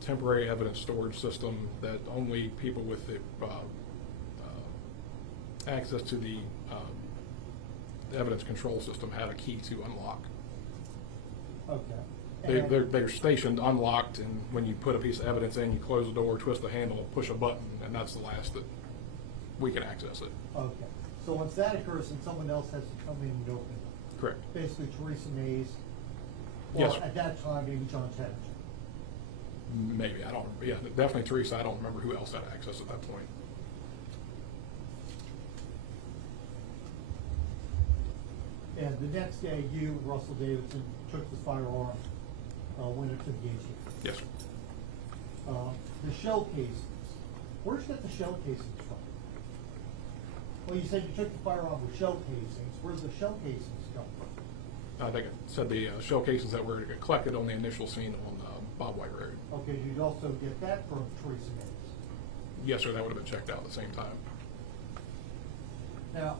temporary evidence storage system that only people with the access to the evidence control system had a key to unlock. Okay. They're stationed unlocked, and when you put a piece of evidence in, you close the door, twist the handle, push a button, and that's the last that we can access it. Okay. So once that occurs, then someone else has to come in and open it. Correct. Basically Teresa Mays, or Yes, sir. at that time, maybe John Tedder. Maybe, I don't, yeah, definitely Teresa. I don't remember who else had access at that point. And the next day, you, Russell Davidson, took the firearm, went into the gauge. Yes, sir. The shell casings. Where'd you get the shell casings from? Well, you said you took the firearm with shell casings. Where's the shell casings come from? I think it said the shell casings that were collected on the initial scene on Bob White Road. Okay, you'd also get that from Teresa Mays. Yes, sir, that would have been checked out at the same time. Now,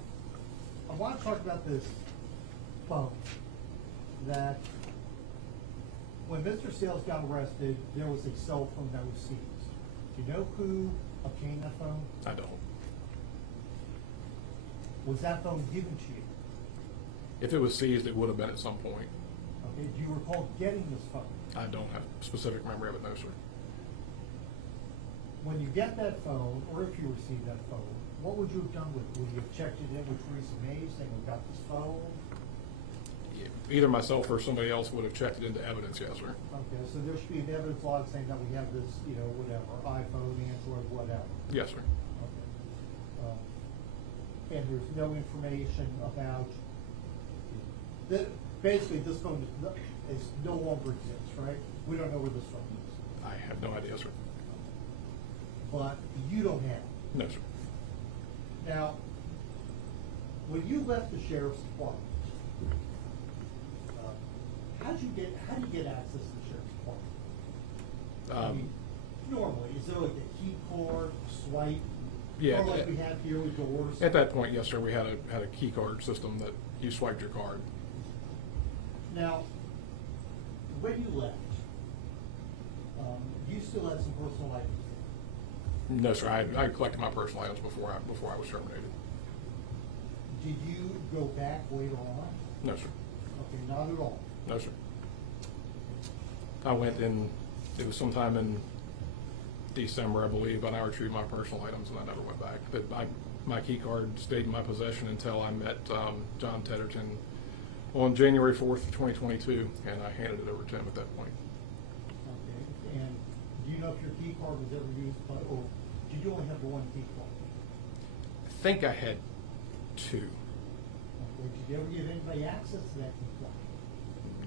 I want to talk about this phone that when Mr. Sales got arrested, there was a cell phone that was seized. Do you know who obtained that phone? I don't. Was that phone given to you? If it was seized, it would have been at some point. Okay, do you recall getting this phone? I don't have specific memory of it, no, sir. When you get that phone, or if you receive that phone, what would you have done with it? Would you have checked it in with Teresa Mays saying we got this phone? Either myself or somebody else would have checked it into evidence, yes, sir. Okay, so there should be an evidence log saying that we have this, you know, whatever, iPhone, Android, whatever. Yes, sir. Okay. And there's no information about, basically this phone is no longer exists, right? We don't know where this phone is. I have no idea, sir. But you don't have it. No, sir. Now, when you left the sheriff's department, how do you get access to the sheriff's department? I mean, normally, is there like a key card, swipe? Yeah. Or like we have here with doors? At that point, yes, sir, we had a key card system that you swiped your card. Now, when you left, you still had some personal items there. No, sir, I collected my personal items before I was terminated. Did you go back later on? No, sir. Okay, not at all. No, sir. I went in, it was sometime in December, I believe, and I retrieved my personal items and I never went back. But my key card stayed in my possession until I met John Tedderton on January 4th, 2022, and I handed it over to him at that point. Okay, and do you know if your key card was ever used, or did you only have the one key card? I think I had two. Okay, did you ever give anybody access to that key card?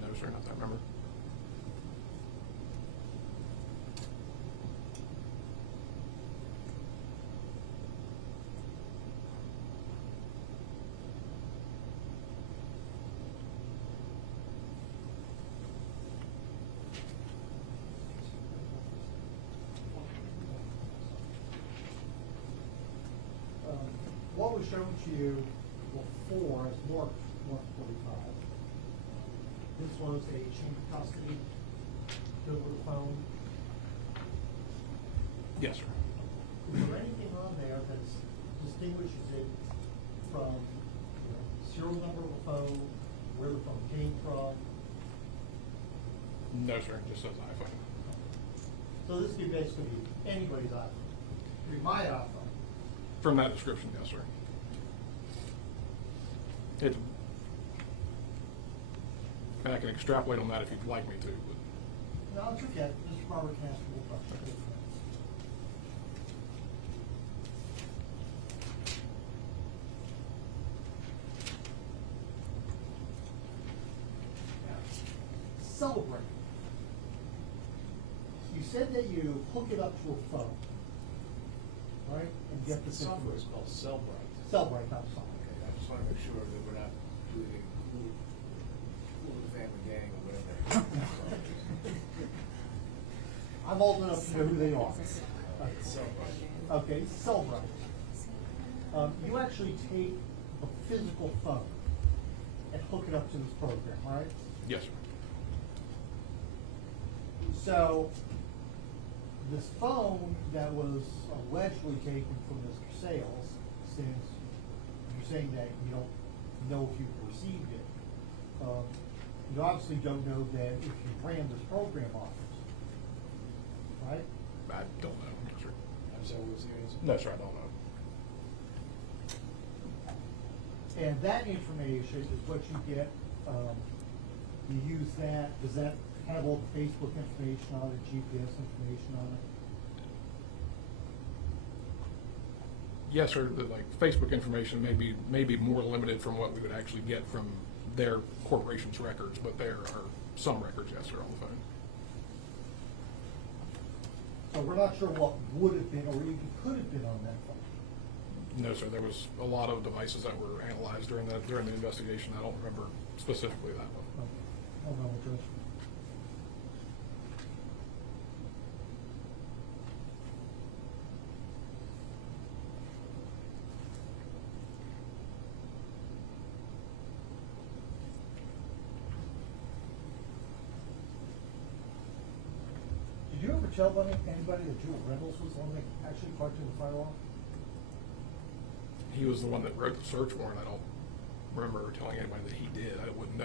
No, sir, not that I remember. What was shown to you before is marked 145. This was a chain of custody filled with a phone. Yes, sir. Is there anything on there that distinguishes it from serial number of the phone, where the phone came from? No, sir, it just says iPhone. So this could basically be anybody's iPhone. It could be my iPhone. From that description, yes, sir. And I can extrapolate on that if you'd like me to. But No, it's okay. Mr. Barber can ask you a question. Celebrate. You said that you hook it up to a phone, right? And get the software is called Cellbrite. Cellbrite, I'm sorry. Okay, I just want to make sure that we're not doing cool the family gang or whatever. I'm old enough to know who they are. Cellbrite. Okay, Cellbrite. You actually take a physical phone and hook it up to this program, right? yes, sir. So, this phone that was allegedly taken from Mr. Sales, since you're saying that you don't know if you received it, you obviously don't know that if you ran this program off it, right? I don't know, no, sir. I'm sorry, what's the answer? No, sir, I don't know. And that information is what you get, you use that, does that have all the Facebook information on it, GPS information on it? Yes, sir, the Facebook information may be more limited from what we would actually get from their corporation's records, but there are some records, yes, sir, on the phone. So we're not sure what would have been or even could have been on that phone. No, sir, there was a lot of devices that were analyzed during the investigation. I don't remember specifically that one. Okay. Hold on, Judge. Did you ever tell anybody that Jewel Reynolds was the one that actually parked in the fire alarm? He was the one that wrote the search warrant. I don't remember telling anybody that he did. I wouldn't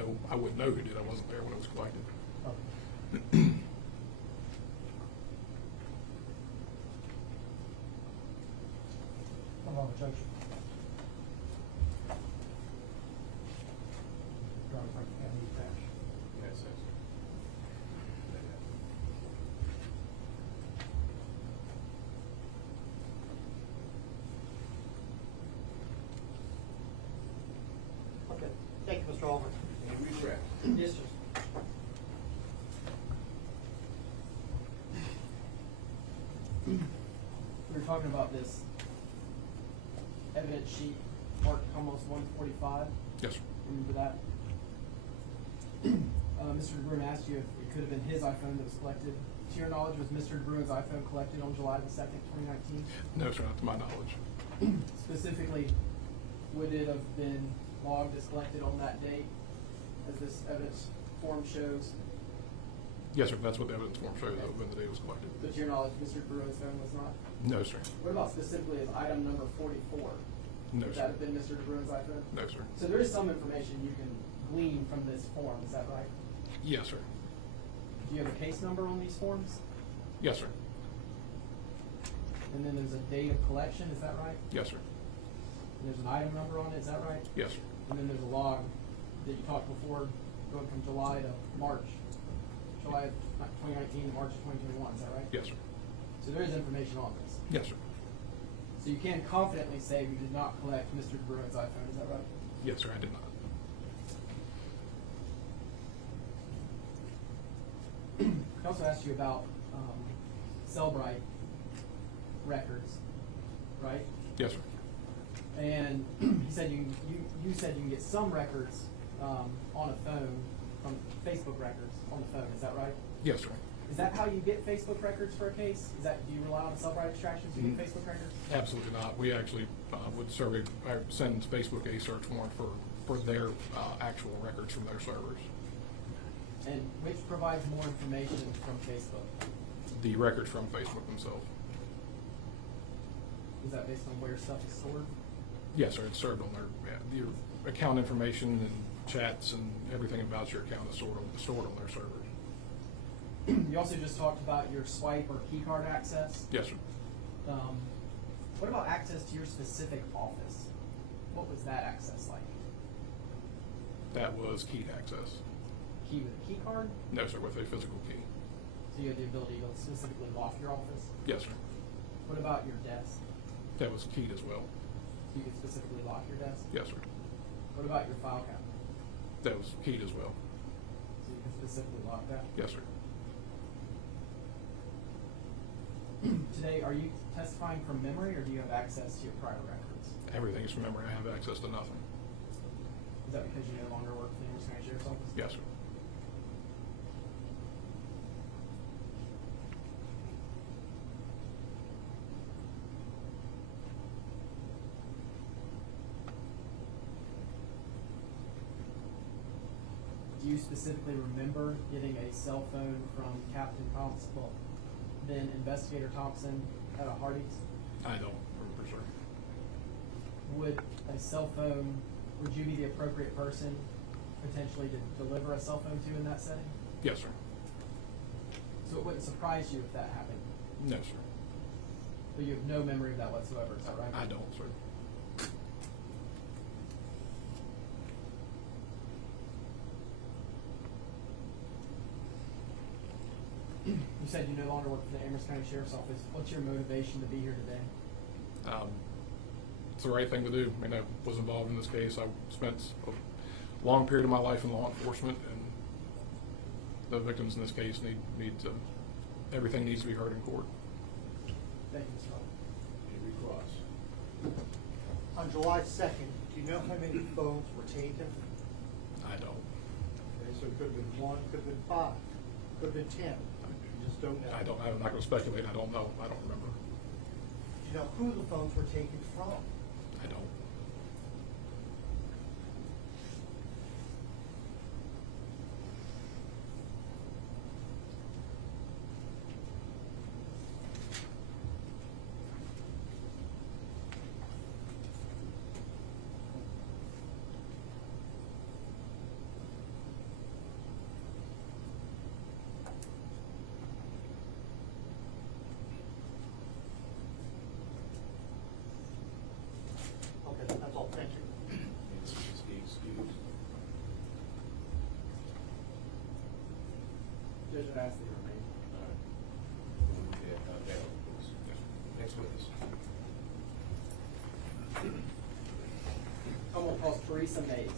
know who did. I wasn't there when it was collected. Okay. Come on, Judge. Drive like a candy dash. Yes, yes. Okay, thank you, Mr. Alderman. Any regret? Yes, sir. We were talking about this evidence sheet marked almost 145. Yes, sir. Remember that? Mr. DeBruin asked you if it could have been his iPhone that was collected. To your knowledge, was Mr. DeBruin's iPhone collected on July the 2nd, 2019? No, sir, not to my knowledge. Specifically, would it have been logged as collected on that date, as this evidence form shows? Yes, sir, that's what the evidence form shows, that when the day was collected. But to your knowledge, Mr. DeBruin's phone was not? No, sir. What about specifically as item number 44? No, Would sir. that have been Mr. DeBruin's iPhone? No, sir. So there is some information you can glean from this form, is that right? Yes, sir. Do you have a case number on these forms? Yes, sir. And then there's a date of collection, is that right? Yes, sir. And there's an item number on it, is that right? Yes, sir. And then there's a log that you talked before, going from July to March. July of 2019 to March of 2021, is that right? Yes, sir. So there is information on this. Yes, sir. So you can confidently say we did not collect Mr. DeBruin's iPhone, is that right? Yes, sir, I did not. I also asked you about Cellbrite records, right? Yes, sir. And you said you can get some records on a phone from Facebook records on the phone. Is that right? Yes, sir. Is that how you get Facebook records for a case? Do you rely on Cellbrite extractions to get Facebook records? Absolutely not. We actually would send Facebook a search warrant for their actual records from their servers. And which provides more information from Facebook? The records from Facebook themselves. Is that based on where stuff is stored? Yes, sir. It's served on your account information and chats and everything about your account is stored on their servers. You also just talked about your swipe or key card access. Yes, sir. What about access to your specific office? What was that access like? That was keyed access. Key with a key card? No, sir, with a physical key. So you had the ability to specifically lock your office? Yes, sir. What about your desk? That was keyed as well. So you could specifically lock your desk? Yes, sir. What about your file cabinet? That was keyed as well. So you could specifically lock that? Yes, sir. Today, are you testifying from memory or do you have access to your prior records? Everything is from memory. I have access to nothing. Is that because you no longer work for the Amherst County Sheriff's Office? Yes, sir. Do you specifically remember getting a cell phone from Captain Thompson, well, then Investigator Thompson at a Hardee's? I don't remember, sir. Would a cell phone, would you be the appropriate person potentially to deliver a cell phone to in that setting? Yes, sir. So it wouldn't surprise you if that happened? No, sir. But you have no memory of that whatsoever, is that right? I don't, sir. You said you no longer work for the Amherst County Sheriff's Office. What's your motivation to be here today? It's the right thing to do. I mean, I was involved in this case. I spent long period of my life in law enforcement, and the victims in this case need to, everything needs to be heard in court. Thank you, Mr. Hall. Avery Cross. On July 2nd, do you know how many phones were taken? I don't. Okay, so it could have been 1, could have been 5, could have been 10. You just don't know. I'm not going to speculate. I don't know. I don't remember. Do you know who the phones were taken from? I don't. Okay, that's all. Thank you. It's the excuse. Judge would ask that you remain. Next witness. I'm going to call Teresa Mays.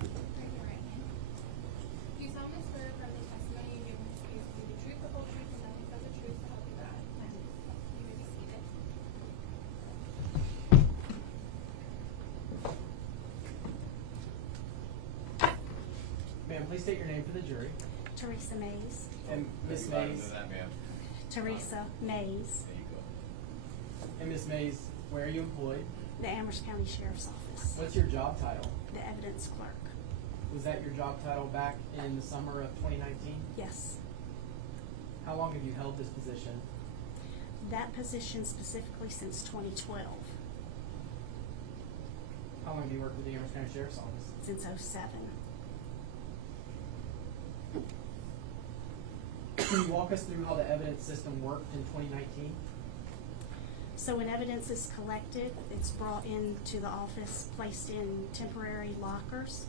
Raise your right hand. Do you solemnly swear affirm the testimony you give in this case will be the truth, the whole truth, and nothing but the truth, so help you God? You may be seated. Ma'am, please state your name for the jury. Teresa Mays. And Ms. Mays. Teresa Mays, There you go. And Ms. Mays, where are you employed? the Amherst County Sheriff's Office, What's your job title? the evidence clerk. Was that your job title back in the summer of 2019? Yes. How long have you held this position? That position specifically since 2012, How long have you worked with the Amherst County Sheriff's Office? since '07. Can you walk us through how the evidence system worked in 2019? So when evidence is collected, it's brought into the office, placed in temporary lockers.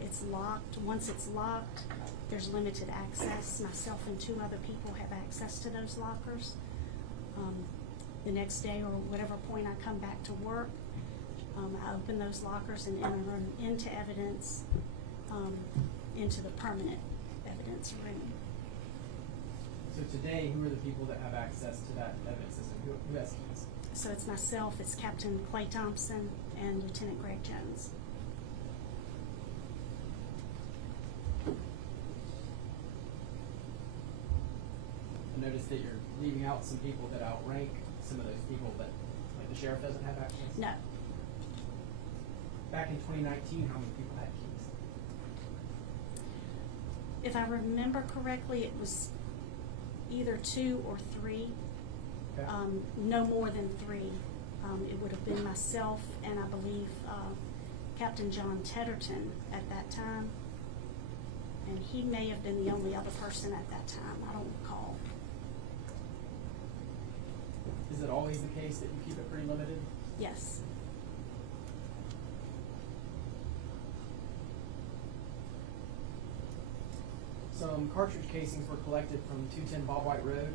It's locked. Once it's locked, there's limited access. Myself and 2 other people have access to those lockers. The next day or whatever point I come back to work, I open those lockers and enter them into evidence, into the permanent evidence room. So today, who are the people that have access to that evidence system? Who has keys? So it's myself, it's Captain Clay Thompson, and Lieutenant Greg Jones. I noticed that you're leaving out some people that outrank some of those people, but like the sheriff doesn't have access? No. Back in 2019, how many people had keys? If I remember correctly, it was either 2 or 3, Okay. no more than 3. It would have been myself and I believe Captain John Tedderton at that time. And he may have been the only other person at that time. I don't recall. Is it always the case that you keep it pretty limited? Yes. Some cartridge casings were collected from 210 Bob White Road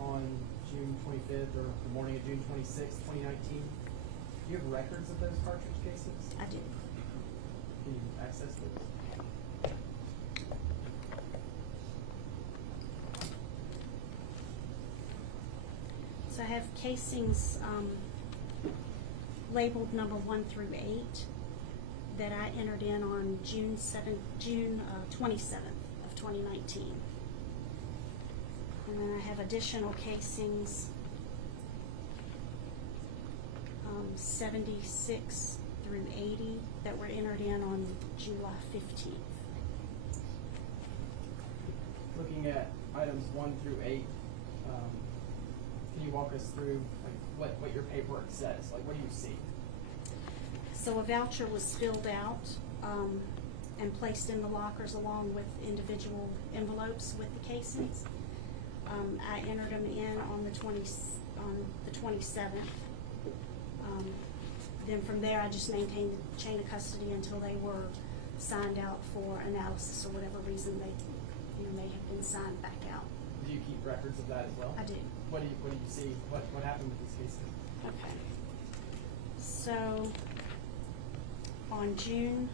on June 25th or the morning of June 26th, 2019. Do you have records of those cartridge casings? I do. Can you access those? So I have casings labeled number 1 through 8 that I entered in on June 27th of 2019. And then I have additional casings 76 through 80 that were entered in on July 15th. looking at items 1 through 8, can you walk us through like what your paperwork says? Like, what do you see? So a voucher was filled out and placed in the lockers along with individual envelopes with the casings. I entered them in on the 27th. Then from there, I just maintained the chain of custody until they were signed out for analysis or whatever reason they, may have been signed back out. Do you keep records of that as well? I do. What do you see? What happened with these cases? Okay. So on June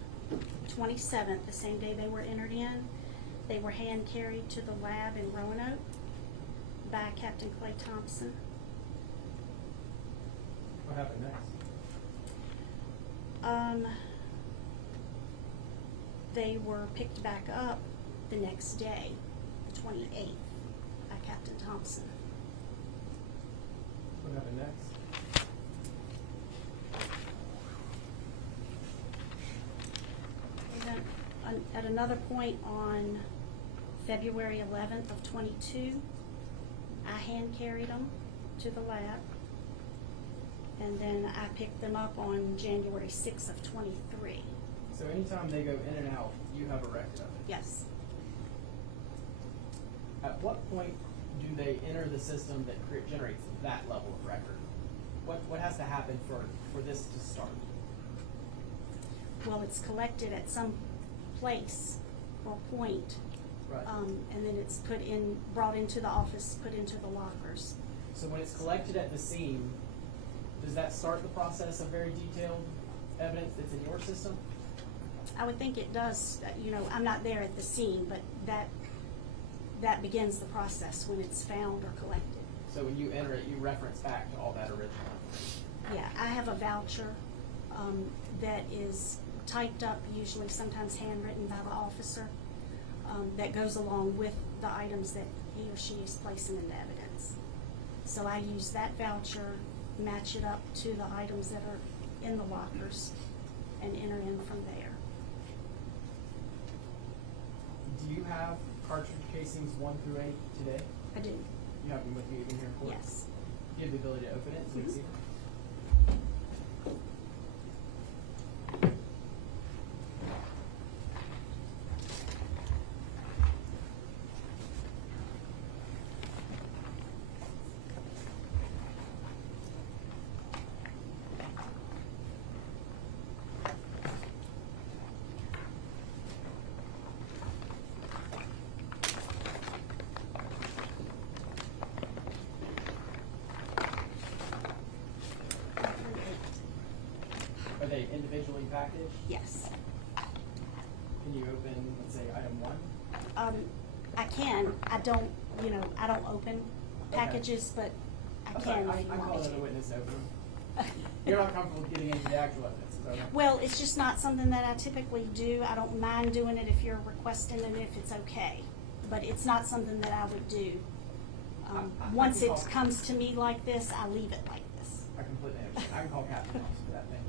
27th, the same day they were entered in, they were hand carried to the lab in Roanoke by Captain Clay Thompson. What happened next? They were picked back up the next day, the 28th, by Captain Thompson. What happened next? And then at another point on February 11th of 22, I hand carried them to the lab. And then I picked them up on January 6th of 23. So anytime they go in and out, you have a record of it? Yes. At what point do they enter the system that generates that level of record? What has to happen for this to start? Well, it's collected at some place or point, Right. and then it's brought into the office, put into the lockers. So when it's collected at the scene, does that start the process of very detailed evidence that's in your system? I would think it does. I'm not there at the scene, but that begins the process when it's found or collected. So when you enter it, you reference back to all that original information? Yeah, I have a voucher that is typed up, usually sometimes handwritten by the officer, that goes along with the items that he or she is placing into evidence. So I use that voucher, match it up to the items that are in the lockers, and enter in from there. Do you have cartridge casings 1 through 8 today? I do. You have them with you even here in court? Yes. Do you have the ability to open it so you can see them? Are they individually packaged? Yes. Can you open, let's say, item 1? I can. I don't open packages, but I can if you I want call me another to. witness to open them. You're not comfortable getting into the actual evidence, is that right? Well, it's just not something that I typically do. I don't mind doing it if you're requesting it, if it's okay. But it's not something that I would do. Once it comes to me like this, I leave it like this. I completely understand. I can call Captain Thompson for that, thank you.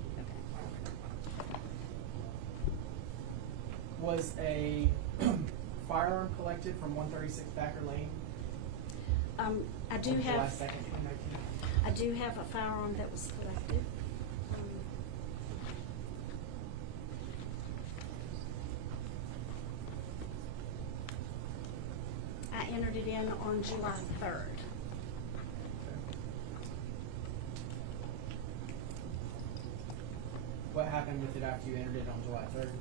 Was a firearm collected from 136 Thacker Lane? I do on have. July 2nd, 2019? I do have a firearm that was collected. I entered it in on July 3rd. What happened with it after you entered it on July 3rd?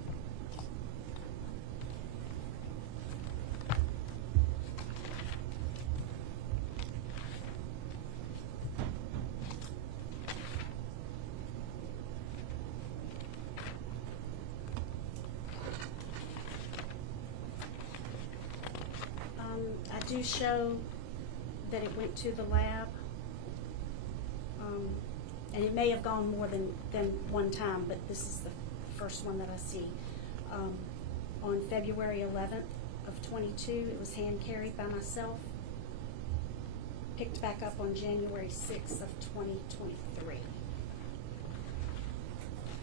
I do show that it went to the lab, and it may have gone more than one time, but this is the first one that I see. On February 11th of 22, it was hand carried by myself, picked back up on January 6th of 2023.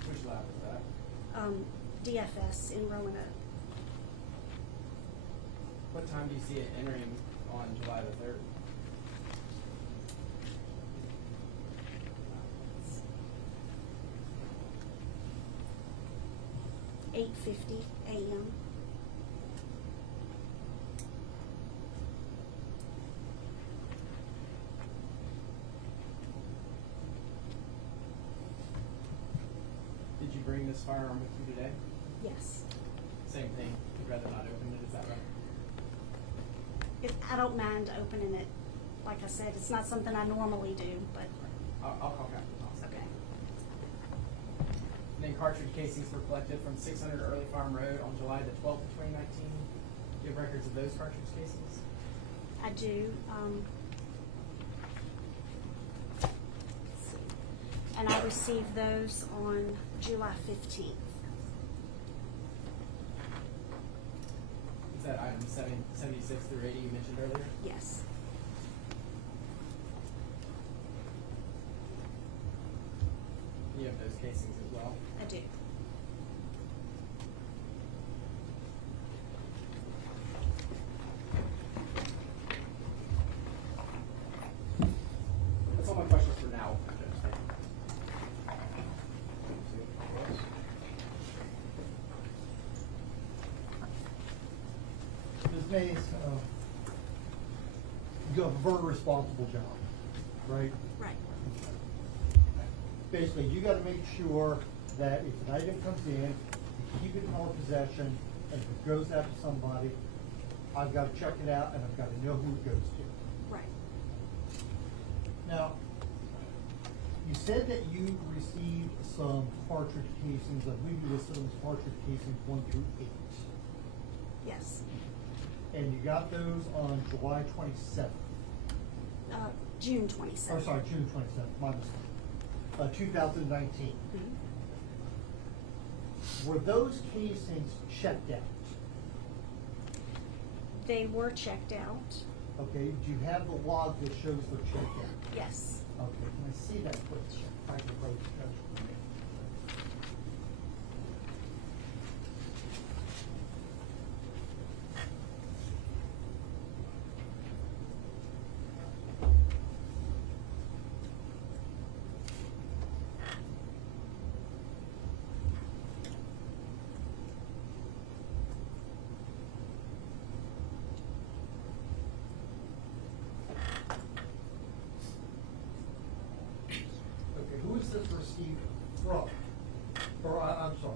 Which lab was that? DFS in Roanoke. What time do you see it entering on July the 3rd? $8:50 a.m. Did you bring this firearm with you today? Yes. Same thing. You'd rather not open it, is that right? I don't mind opening it. Like I said, it's not something I normally do, but. I'll call Captain Thompson. Okay. And then cartridge casings were collected from 600 Early Farm Road on July the 12th of 2019. Do you have records of those cartridge casings? I do. Let's see. And I received those on July 15th. Is that item 76 through 80 you mentioned earlier? Yes. You have those casings as well? I do. That's all my questions for now, Judge. Ms. Mays, you have a very responsible job, right? Right. Basically, you gotta make sure that if an item comes in, you keep it in our possession, and if it goes out to somebody, I've gotta check it out, and I've gotta know who it goes to. Right. Now, you said that you received some cartridge casings, I believe you listed them as cartridge casings 1 through 8. Yes. And you got those on July 27th. June 27th. Oh, sorry, June 27th, my mistake. 2019. Mhm. Were those casings checked out? They were checked out. Okay, do you have the log that shows they're checked out? Yes. Okay, can I see that, please? If I can approach Judge. Okay, who is this received from? Or, I'm sorry,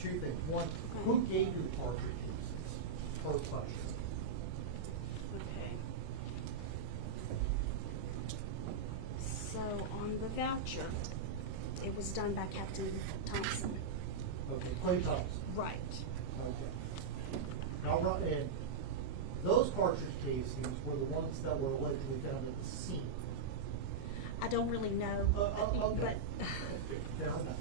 two things. One, who gave you the cartridge cases? First question. Okay. So on the voucher, it was done by Captain Thompson. Okay, Clay Thompson. Right. Okay. Now, and those cartridge casings were the ones that were allegedly found at the scene. I don't really know, Okay. but Fair enough.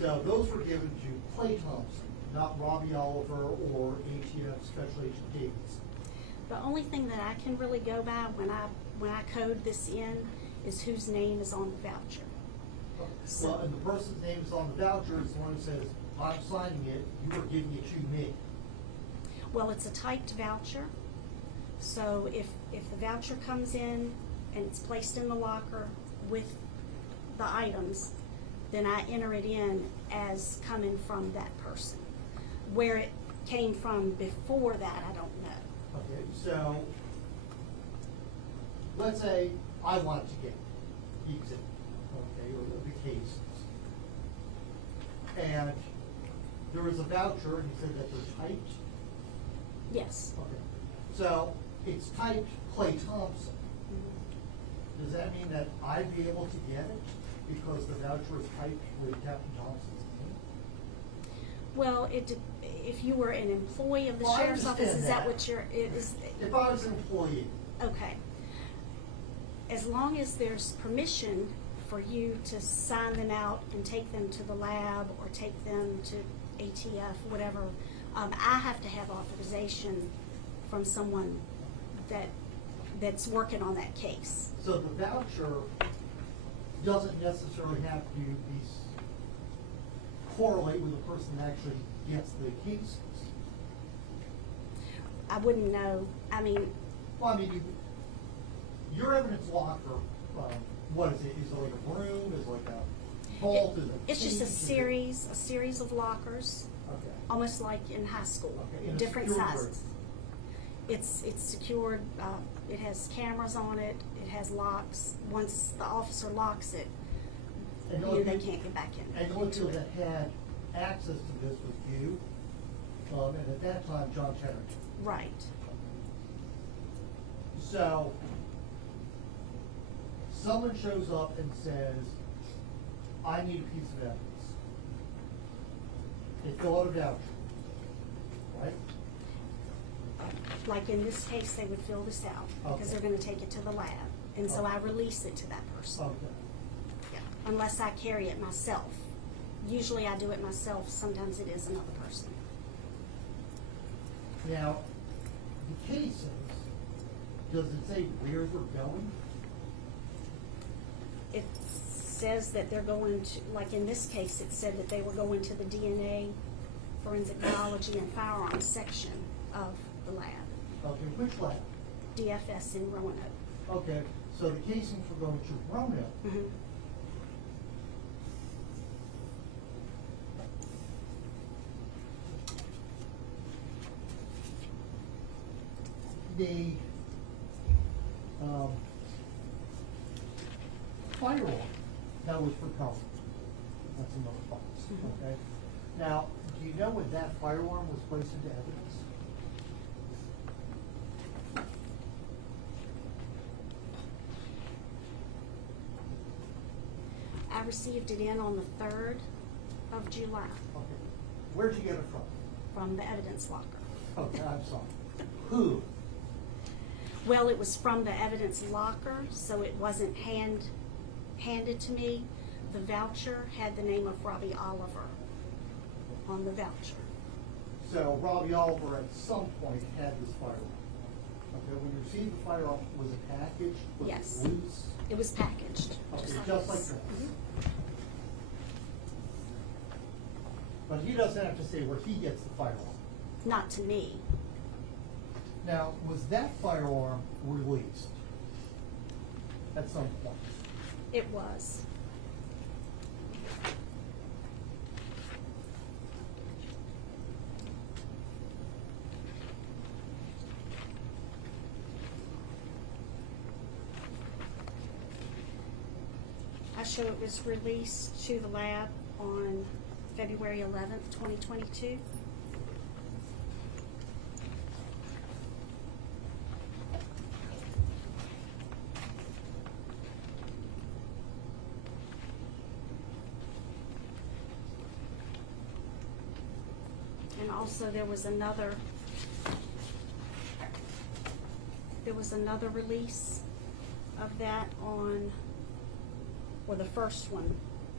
So those were given to Clay Thompson, not Robbie Oliver or ATF Special Agent Davis. the only thing that I can really go by when I code this in is whose name is on the voucher. Well, and the person's name is on the voucher is the one who says, I'm signing it, you are giving it to me. Well, it's a typed voucher, so if the voucher comes in and it's placed in the locker with the items, then I enter it in as coming from that person. Where it came from before that, I don't know. Okay, so let's say I wanted to get the exhibit, okay, or the cases. And there was a voucher and he said that they're typed. Yes. Okay, so it's typed Clay Thompson. Does that mean that I'd be able to get it because the voucher is typed with Captain Thompson's name? Well, if you were an employee of the Well, I sheriff's office, is understand that what you're, is? If I was an employee. Okay. As long as there's permission for you to sign them out and take them to the lab or take them to ATF, whatever, I have to have authorization from someone that's working on that case. So the voucher doesn't necessarily have to be correlate with the person that actually gets the cases. I wouldn't know. I mean, Well, I mean, your evidence locker, what is it? Is it like a room? Is it like a vault? Is it it's just cage? a series of lockers, Okay. almost like in high school, Okay, in a different secured room. sizes. It's secured. It has cameras on it. It has locks. Once the officer locks it, And the only they people- can't get back in. And the only people that had access to this was you, and at that time, John Cheddar. Right. So, someone shows up and says, I need a piece of evidence. They fill out a voucher, right? Like in this case, they would fill this out because Okay. they're gonna take it to the lab. And so Okay. I release it to that person. Okay. Yeah. Unless I carry it myself. Usually I do it myself, sometimes it is another person. Now, the cases, does it say where they're going? It says that they're going to, like in this case, it said that they were going to the DNA, forensic biology and firearms section of the lab. Okay, which lab? DFS in Roanoke. Okay, so the casings were going to Roanoke. Mhm. The firearm that was recovered, that's another box, okay? Now, do you know when that firearm was placed into evidence? I received it in on the 3rd of July Okay, where'd you get it from? from the evidence locker. Okay, I'm sorry. Who? Well, it was from the evidence locker, so it wasn't handed to me. The voucher had the name of Robbie Oliver on the voucher. So Robbie Oliver at some point had this firearm. Okay, when you received the firearm, was it packaged? Was Yes. it loose? It was packaged. Okay, just just like this. that. Mhm. But he doesn't have to say where he gets the firearm. Not to me. Now, was that firearm released at some point? It was. I show it was released to the lab on February 11th, 2022. And also there was another release of that on, or the first one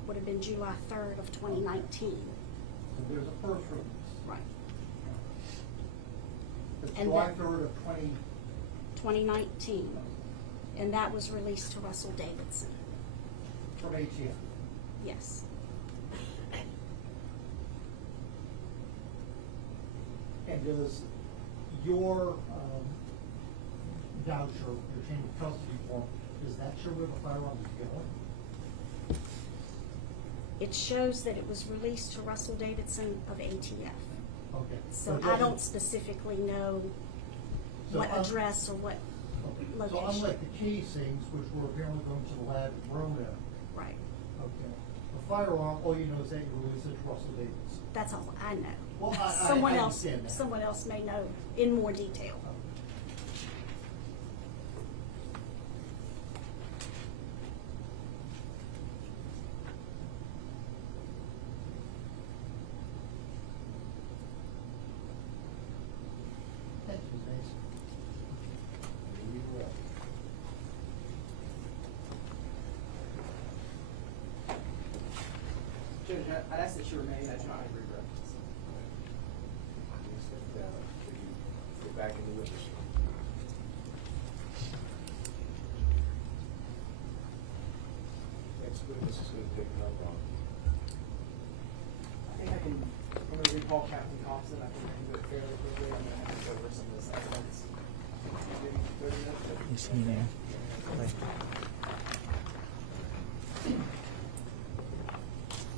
would have been July 3rd of 2019. So there's a first release. Right. It's And July that- 3rd of 2019. And that was released to Russell Davidson. from ATF. Yes. And does your voucher, your chain of custody form, does that show where the firearm is going? It shows that it was released to Russell Davidson of ATF. Okay. So But I don't doesn't- specifically know So what un- address or what Okay. So location. unlike the casings, which were apparently going to the lab in Roanoke, Right. okay, the firearm, all you know is that you released it to Russell Davidson. That's all I know. Well, I Someone else, understand that. someone else may know in more detail. Thank you, Mason. Judge, I asked that you remain at your ivory reference. Get back in the witness room. Next witness is going to take another round. I think I can I'm going to recall Captain Thompson. I think I can do it fairly quickly. I'm going to have to go over some of this evidence. Maybe 30 minutes. Is he there?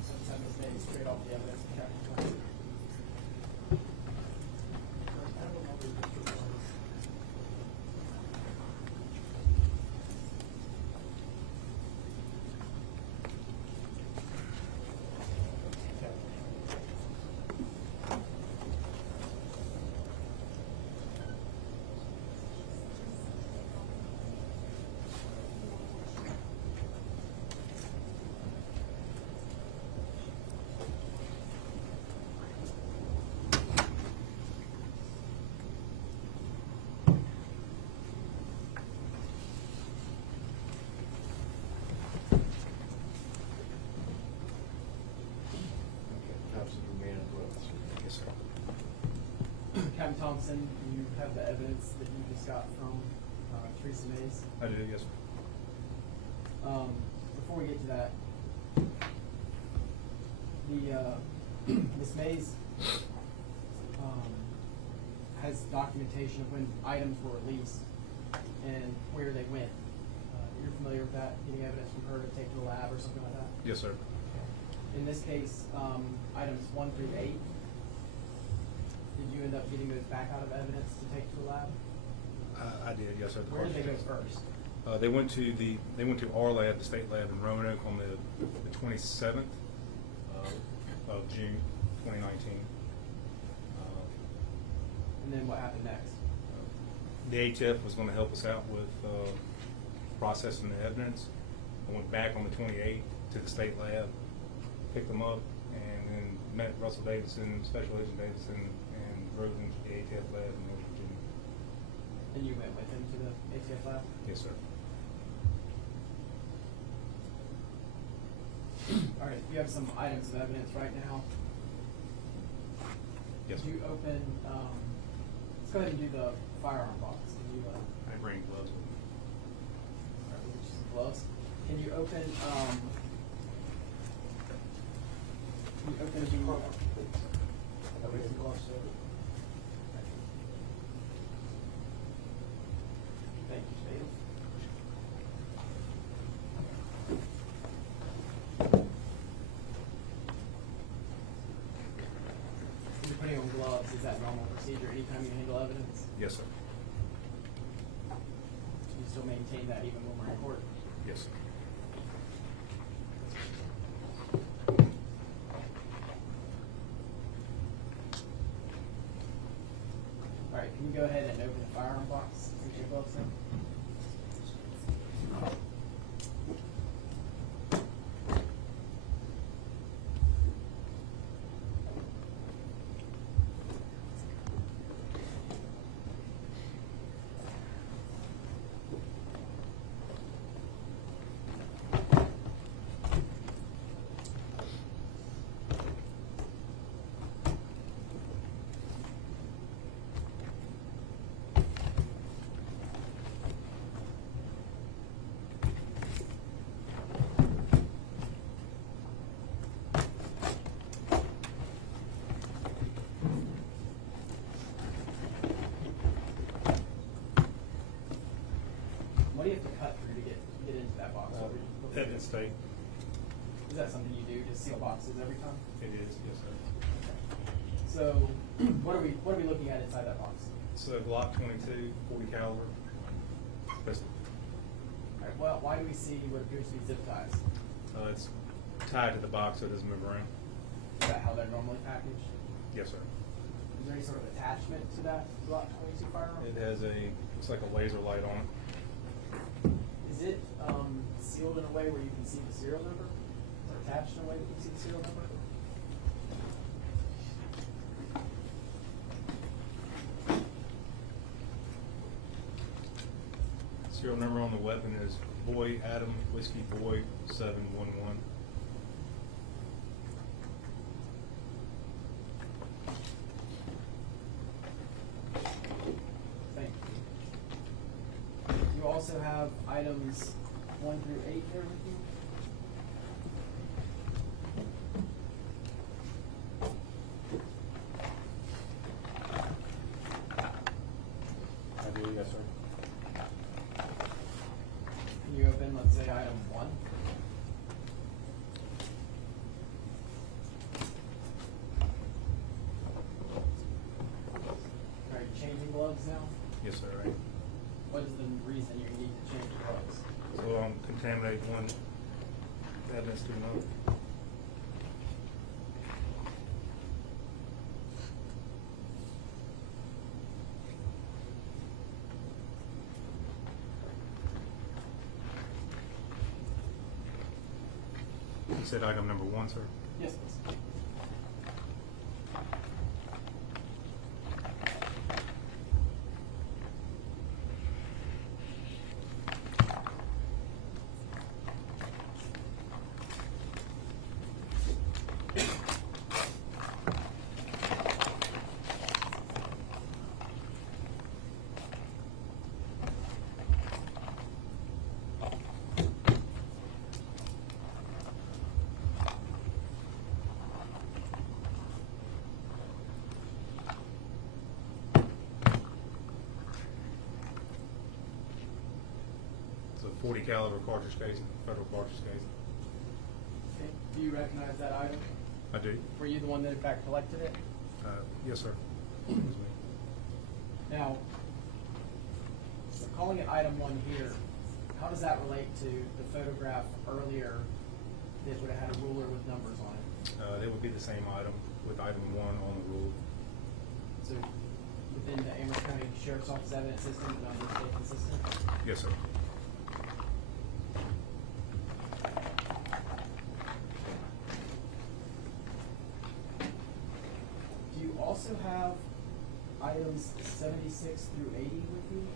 Sometime this day, straight off the evidence of Captain Thompson. Yes, sir. Captain Thompson, you have the evidence that you just got from Teresa Mays. I do, yes, sir. Before we get to that, Ms. Mays has documentation of when items were released and where they went. You're familiar with that, getting evidence from her to take to the lab or something like that? Yes, sir. In this case, items 1 through 8, did you end up getting those back out of evidence to take to the lab? I did, yes, sir. Where did they go first? They went to our lab, the state lab in Roanoke, on the 27th of June, 2019. And then what happened next? The ATF was going to help us out with processing the evidence. I went back on the 28th to the state lab, picked them up, and then met Russell Davidson, Special Agent Davidson, and drove them to the ATF lab in North Virginia. And you went with him to the ATF lab? Yes, sir. All right, you have some items of evidence right now. Yes, sir. Did you open, let's go ahead and do the firearm box. Can you, I bring gloves with me. all right, we'll get you some gloves. Can you open the, thank you, Steve. When you're putting on gloves, is that normal procedure anytime you handle evidence? Yes, sir. Do you still maintain that even when we're in court? Yes, sir. All right, can you go ahead and open the firearm box? Put your gloves in. What do you have to cut through to get into that box? Evidence tape. Is that something you do to seal boxes every time? It is, yes, sir. So, what are we looking at inside that box? It's a Glock 22, 40 caliber pistol. All right, well, why do we see what appears to be zip ties? It's tied to the box so it doesn't move around. Is that how they're normally packaged? Yes, sir. Is there any sort of attachment to that Glock 22 firearm? It has looks like a laser light on it. Is it sealed in a way where you can see the serial number? Or attached in a way that you can see the serial number? Serial number on the weapon is Boy Adam Whiskey Boy 711. Thank you. You also have items 1 through 8 there with you? contaminate one evidence to another. You said item number 1, sir? Yes, please. It's a .40 caliber cartridge casing, federal cartridge casing. Okay. Do you recognize that item? I do. Were you the one that in fact collected it? Yes, sir. It was me. Now, so calling it item 1 here, how does that relate to the photograph earlier that would have had a ruler with numbers on it? It would be the same item with item 1 on the rule. So within the Amherst County Sheriff's Office evidence system, the numbers stay consistent? Yes, sir. Do you also have items 76 through 80 with you?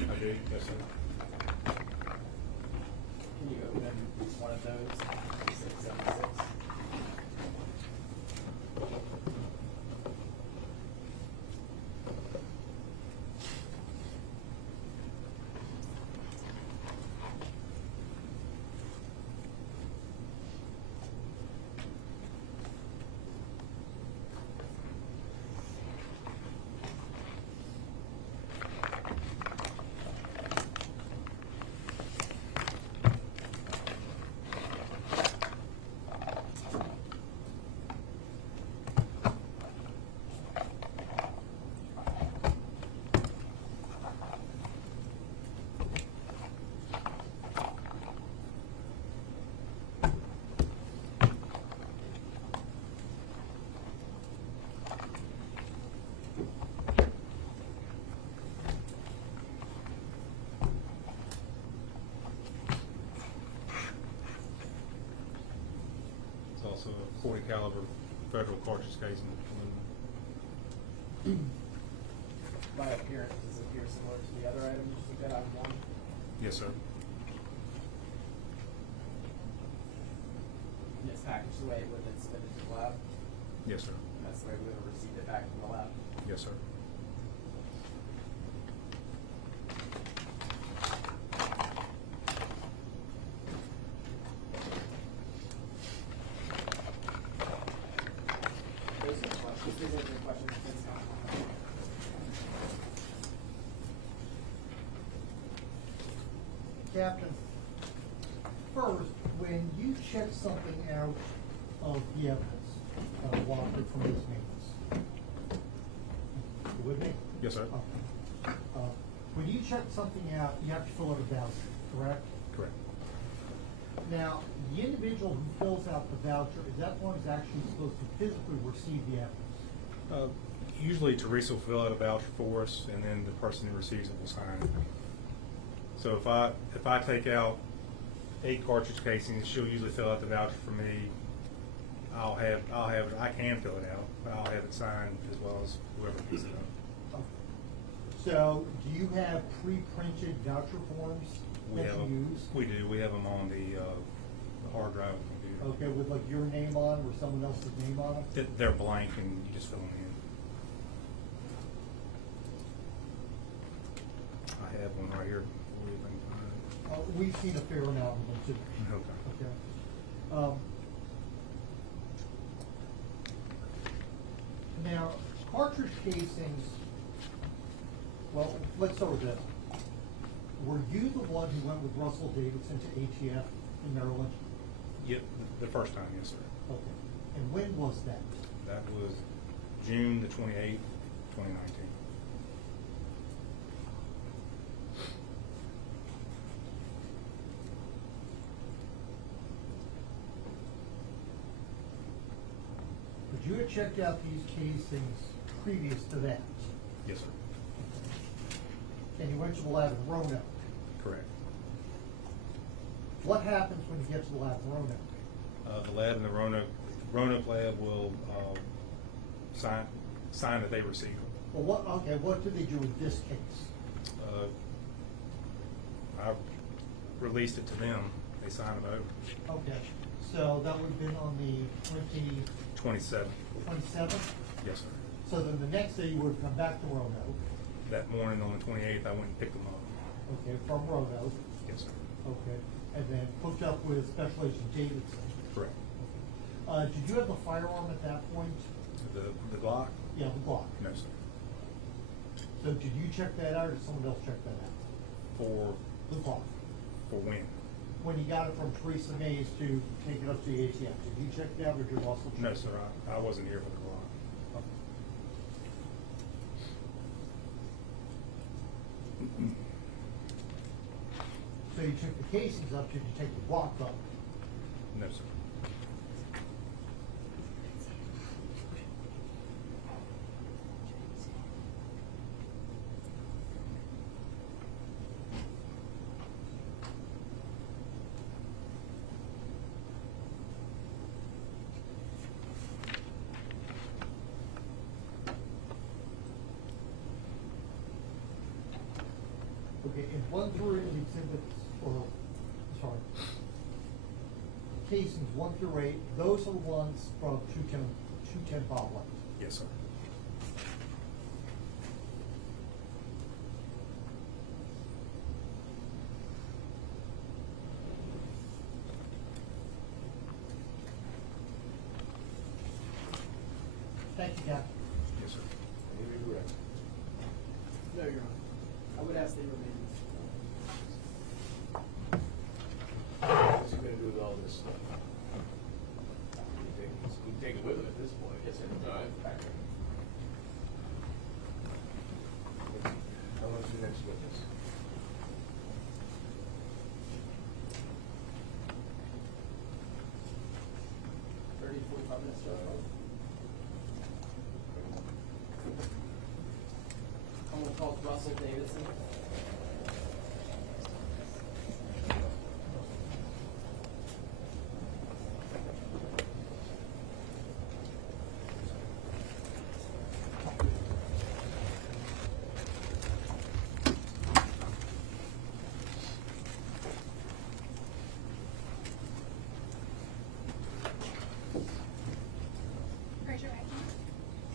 I do, yes, sir. Can you open one of those? 676. It's also a .40 caliber federal cartridge casing. By appearance, does it appear similar to the other items you got item 1? Yes, sir. And it's packaged the way it would have been submitted to the lab? Yes, sir. And that's the way we would have received it back from the lab? Yes, sir. Those are the questions. These are the questions since now. Captain, first, when you check something out of the evidence, locker from this maintenance, you with me? Yes, sir. When you check something out, you have to fill out a voucher, correct? Correct. Now, the individual who fills out the voucher, is that one who's actually supposed to physically receive the evidence? Usually Teresa will fill out a voucher for us, and then the person who receives it will sign it. So if I take out 8 cartridge casings, she'll usually fill out the voucher for me. I'll have it. I can fill it out, but I'll have it signed as well as whoever picks it up. So, do you have pre-printed voucher forms that you use? We do. We have them on the the hard drive of the computer. Okay, with like your name on or someone else's name on them? They're blank and you just fill them in. I have one right here. What do you think? We've seen a fair amount of them too. Okay. Okay. Now, cartridge casings, well, let's start with this. Were you the one who went with Russell Davidson to ATF in Maryland? Yep, the first time, yes, sir. Okay. And when was that? That was June the 28th, 2019. But you had checked out these casings previous to that? Yes, sir. And you went to the lab in Roanoke? Correct. What happens when you get to the lab in Roanoke? The lab in the Roanoke lab will sign that they received them. Well, what do they do in this case? I released it to them. They signed it over. Okay, so that would have been on the 27th. 27th? Yes, sir. So then the next day you would have come back to Roanoke? That morning on the 28th, I went and picked them up. Okay, from Roanoke? Yes, sir. Okay, and then hooked up with Special Agent Davidson? Correct. Did you have the firearm at that point? The Glock? Yeah, the Glock. No, sir. So did you check that out or did someone else check that out? For The Glock. For when? When you got it from Teresa Mays to take it up to the ATF, did you check it out or did you also check No, it sir. out? I wasn't here for the Glock. So you took the casings up, did you take the Glock up? No, sir. Okay, and one through exhibits, or, sorry, casings 1 through 8, those are the ones from 210 Bottler. Yes, sir. Thank you, Captain. Yes, sir. Any regrets? No, Your Honor. I would ask that you remain. What's he gonna do with all this stuff? We can take it with him at this point. Yes, sir. All right. How long's your next witness? $30 to 45 minutes, Judge. I'm going to call Russell Davidson. Raise your right hand.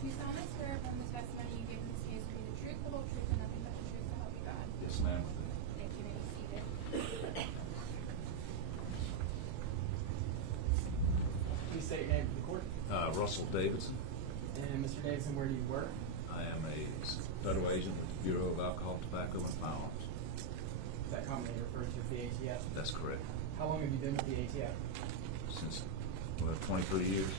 Do you solemnly swear affirm the testimony you give in this case will be the truth, the whole truth, and nothing but the truth, so help you God? Yes, ma'am. Thank you. May be seated. Please state your name for the court. Russell Davidson. And Mr. Davidson, where do you work? I am a federal agent with the Bureau of Alcohol, Tobacco, and Firearms. Is that commonly referred to as the ATF? That's correct. How long have you been with the ATF? Since, 23 years.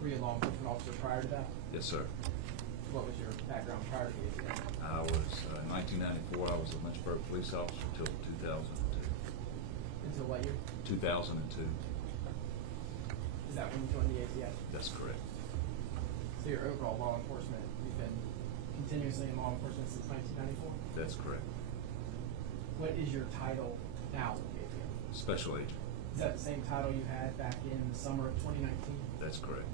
Were you a law enforcement officer prior to that? Yes, sir. What was your background prior to the ATF? I was, in 1994, I was a Lynchburg police officer until 2002. Until what year? 2002. Is that when you joined the ATF? That's correct. So your overall law enforcement, you've been continuously in law enforcement since 1994? That's correct. What is your title now with the ATF? Special agent. Is that the same title you had back in the summer of 2019? That's correct.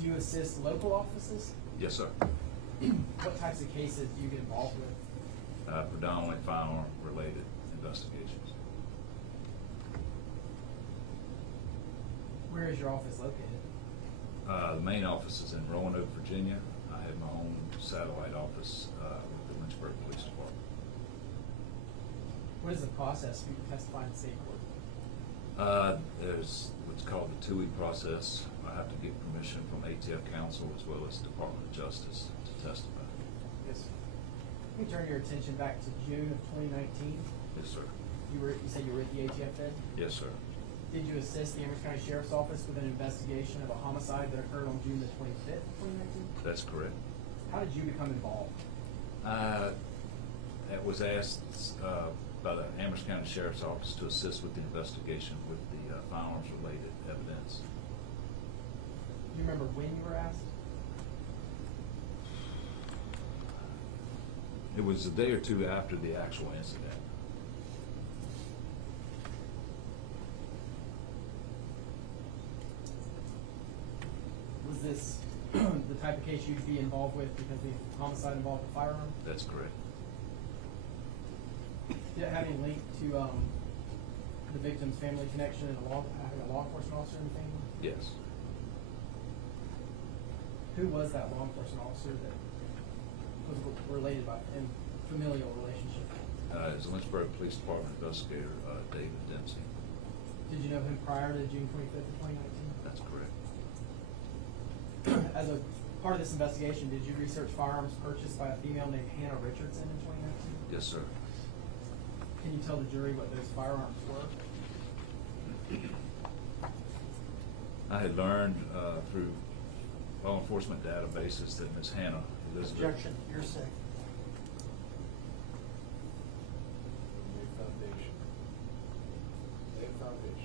Do you assist local offices? Yes, sir. What types of cases do you get involved with? Predominantly firearm-related investigations. Where is your office located? The main office is in Roanoke, Virginia. I have my own satellite office with the Lynchburg Police Department. What is the process for you to testify in state court? There's what's called the two-week process. I have to get permission from ATF counsel as well as Department of Justice to testify. Yes. Let me turn your attention back to June of 2019. Yes, sir. You said you were at the ATF then? Yes, sir. Did you assist the Amherst County Sheriff's Office with an investigation of a homicide that occurred on June the 25th, 2019? That's correct. How did you become involved? That was asked by the Amherst County Sheriff's Office to assist with the investigation with the firearms-related evidence. Do you remember when you were asked? It was a day or two after the actual incident. Was this the type of case you'd be involved with because the homicide involved a firearm? That's correct. Did it have any link to the victim's family connection and having a law enforcement officer in the family? Yes. Who was that law enforcement officer that was related by in familial relationship? It's the Lynchburg Police Department investigator, David Dempsey. Did you know him prior to June 25th of 2019? That's correct. As a part of this investigation, did you research firearms purchased by a female named Hannah Richardson in 2019? Yes, sir. Can you tell the jury what those firearms were? I had learned through law enforcement databases that Ms. Hannah Elizabeth. Objection, you're safe.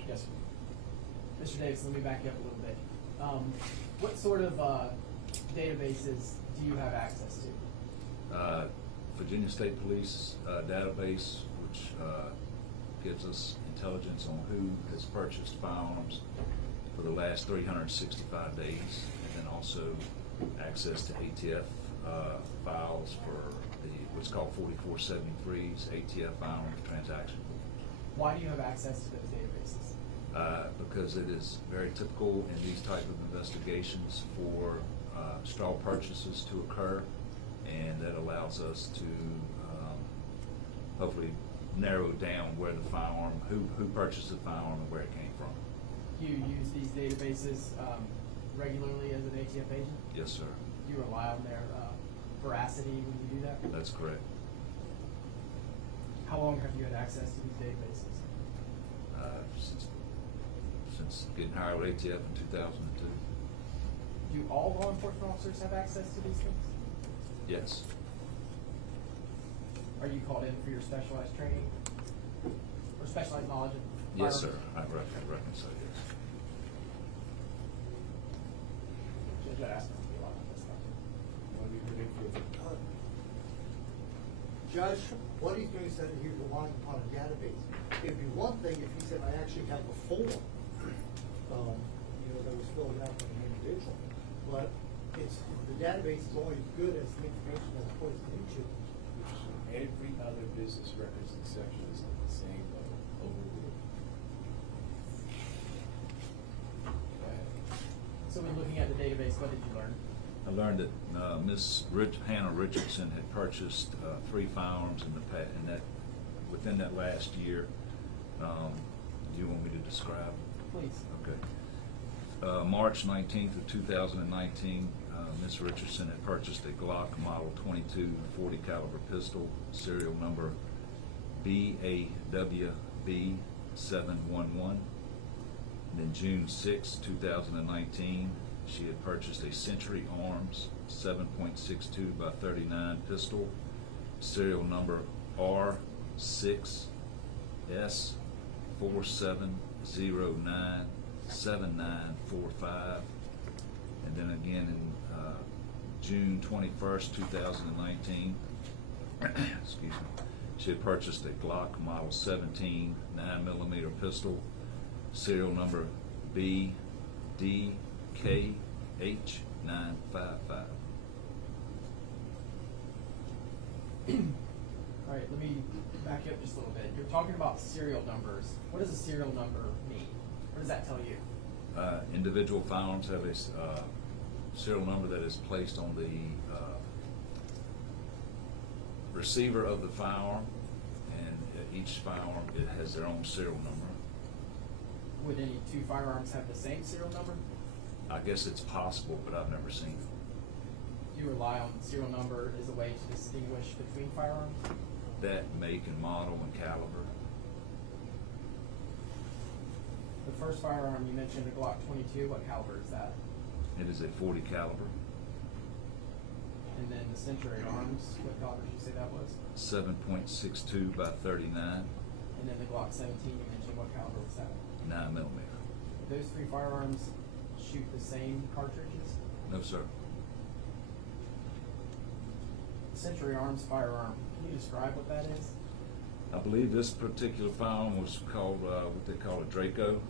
Yes, sir. Mr. Davis, let me back you up a little bit. What sort of databases do you have access to? Virginia State Police database, which gives us intelligence on who has purchased firearms for the last 365 days, and then also access to ATF files for the what's called 4473s, ATF firearms transaction. Why do you have access to those databases? Because it is very typical in these type of investigations for straw purchases to occur, and that allows us to hopefully narrow down where the firearm, who purchased the firearm and where it came from. Do you use these databases regularly as an ATF agent? Yes, sir. Do you rely on their veracity when you do that? That's correct. How long have you had access to these databases? Since getting hired with ATF in 2002. Do all law enforcement officers have access to these things? Yes. Are you called in for your specialized training or specialized knowledge of Yes, sir. firearms? I reckon so, yes. Judge, I asked him to be a lot of this stuff. Judge, what he's doing is that he's relying upon a database. It'd be one thing if he said, I actually have a form, that was filled out by an individual. But the database is only as good as the information that's placed into it. Every other business records section is at the same level, overruled. So when looking at the database, what did you learn? I learned that Miss Hannah Richardson had purchased 3 firearms within that last year. Do you want me to describe? Please. Okay. March 19th of 2019, Miss Richardson had purchased a Glock Model 22 40 caliber pistol, serial number BAWB711. And then June 6, 2019, she had purchased a Century Arms 7.62 by 39 pistol, serial number R6S47097945. And then again in June 21st, 2019, excuse me, she had purchased a Glock Model 17 9mm pistol, serial number BDKH955. All right, let me back you up just a little bit. You're talking about serial numbers. What does a serial number mean? What does that tell you? individual firearms have a serial number that is placed on the receiver of the firearm, and each firearm, it has their own serial number. Would any two firearms have the same serial number? I guess it's possible, but I've never seen it. Do you rely on serial number as a way to distinguish between firearms? That make and model and caliber. The first firearm you mentioned, a Glock 22, what caliber is that? It is a .40 caliber. And then the Century Arms, what caliber did you say that was? 7.62 by 39, And then the Glock 17 you mentioned, what caliber was that? 9mm. Those three firearms shoot the same cartridges? No, sir. Century Arms firearm, can you describe what that is? I believe this particular firearm was called what they call a Draco,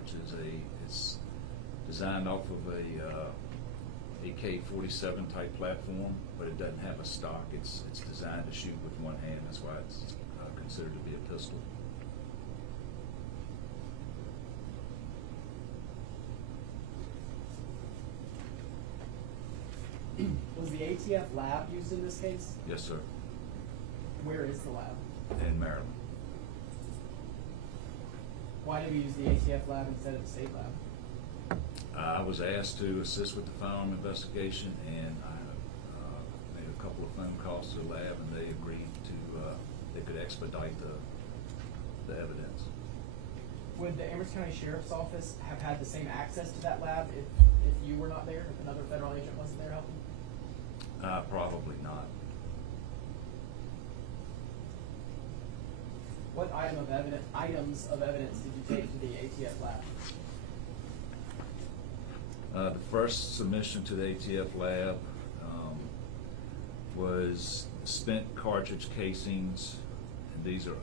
which is it's designed off of a AK-47 type platform, but it doesn't have a stock. It's designed to shoot with one hand. That's why it's considered to be a pistol. Was the ATF lab used in this case? Yes, sir. Where is the lab? In Maryland. Why did we use the ATF lab instead of the state lab? I was asked to assist with the firearm investigation, and I made a couple of phone calls to the lab, and they agreed to they could expedite the evidence. Would the Amherst County Sheriff's Office have had the same access to that lab if you were not there, if another federal agent wasn't there helping? Probably not. What items of evidence did you take to the ATF lab? The first submission to the ATF lab was spent cartridge casings, and these are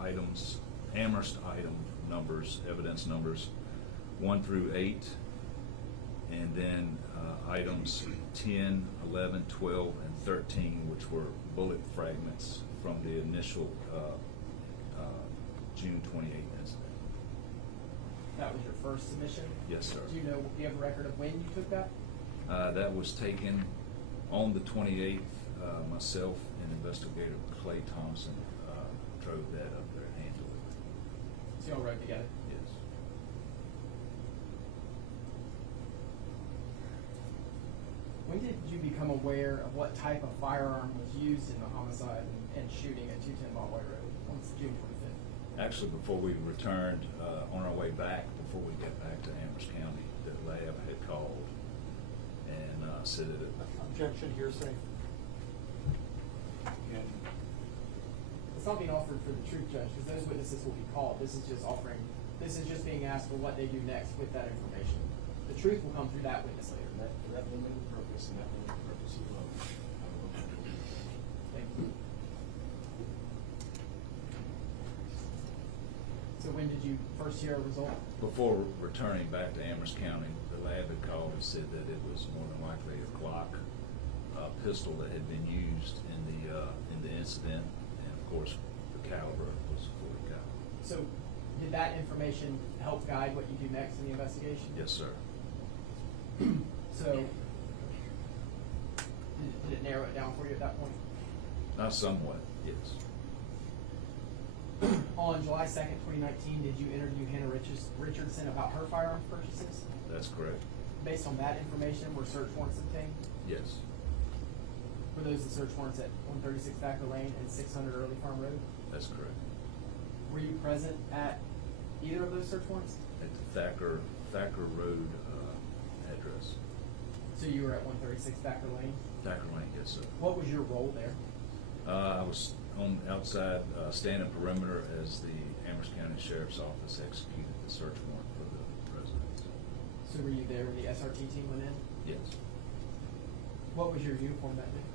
items, Amherst item numbers, evidence numbers 1 through 8, and then items 10, 11, 12, and 13, which were bullet fragments from the initial June 28th incident. That was your first submission? Yes, sir. Do you have a record of when you took that? That was taken on the 28th. Myself and Investigator Clay Thompson drove that up there and handled it. So you all rode together? Yes. When did you become aware of what type of firearm was used in the homicide and shooting at 210 Ballway Road on June 25th? Actually, before we returned, on our way back, before we get back to Amherst County, the lab had called and said that it... Objection, hearsay. It's not being offered for the truth, Judge, because those witnesses will be called. This is just being asked for what they do next with that information. The truth will come through that witness later. For that limited purpose and that limited purpose alone. Thank you. So when did you first hear a result? Before returning back to Amherst County, the lab had called and said that it was more than likely a Glock pistol that had been used in the incident, and of course the caliber was a .40 caliber. So did that information help guide what you do next in the investigation? Yes, sir. So did it narrow it down for you at that point? Not somewhat, yes. On July 2nd, 2019, did you interview Hannah Richardson about her firearms purchases? That's correct. Based on that information, were search warrants obtained? Yes. Were those the search warrants at 136 Thacker Lane and 600 Early Farm Road? That's correct. Were you present at either of those search warrants? At the Thacker Road address. So you were at 136 Thacker Lane? Thacker Lane, yes, sir. What was your role there? I was on outside standing perimeter as the Amherst County Sheriff's Office executed the search warrant for the residents. So were you there when the SRT team went in? Yes. What was your uniform that day?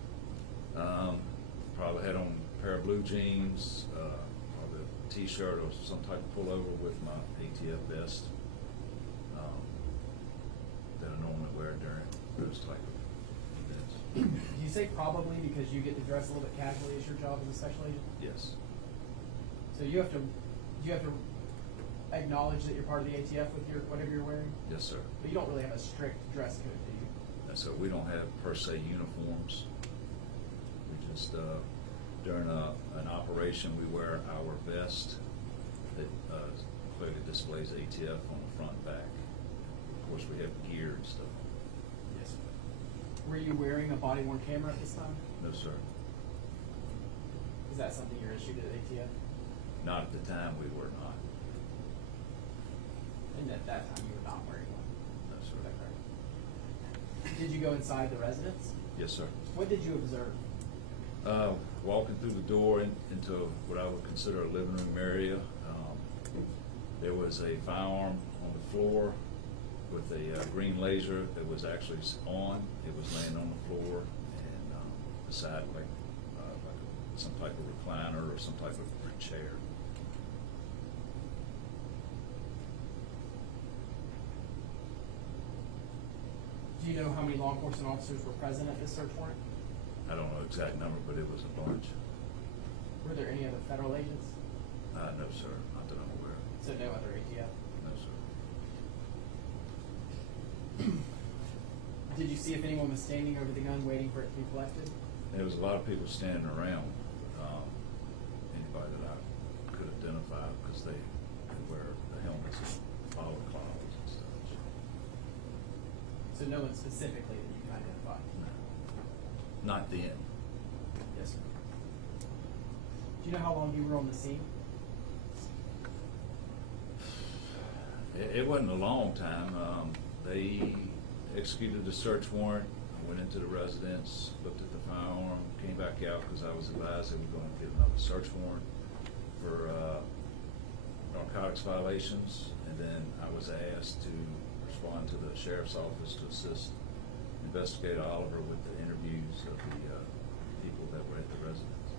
Probably had on a pair of blue jeans, probably a t-shirt or some type of pullover with my ATF vest that I normally wear during those type of events. Do you say probably because you get to dress a little bit casually as your job as a special agent? Yes. So you have to acknowledge that you're part of the ATF with your, whatever you're wearing? Yes, sir. But you don't really have a strict dress code, do you? So we don't have per se uniforms. We just, during an operation, we wear our vest that clearly displays ATF on the front and back. Of course, we have gear and stuff. Yes, sir. Were you wearing a body-worn camera at this time? No, sir. Is that something you're issued at ATF? Not at the time, we were not. And at that time, you were not wearing one? No, sir. Is that correct? Did you go inside the residence? Yes, sir. What did you observe? Walking through the door into what I would consider a living room area, there was a firearm on the floor with a green laser that was actually on. It was laying on the floor and beside like some type of recliner or some type of chair. Do you know how many law enforcement officers were present at this search warrant? I don't know the exact number, but it was a bunch. Were there any other federal agents? No, sir, not that I'm aware of. So no other ATF? No, sir. Did you see if anyone was standing over the gun waiting for it to be collected? There was a lot of people standing around. Anybody that I could identify because they wear the helmets and follow clouds and stuff. So no one specifically that you can identify? No. Not then. Yes, sir. Do you know how long you were on the scene? It wasn't a long time. They executed the search warrant. I went into the residence, looked at the firearm, came back out because I was advised they were going to get another search warrant for narcotics violations. And then I was asked to respond to the sheriff's office to assist Investigator Oliver with the interviews of the people that were at the residence.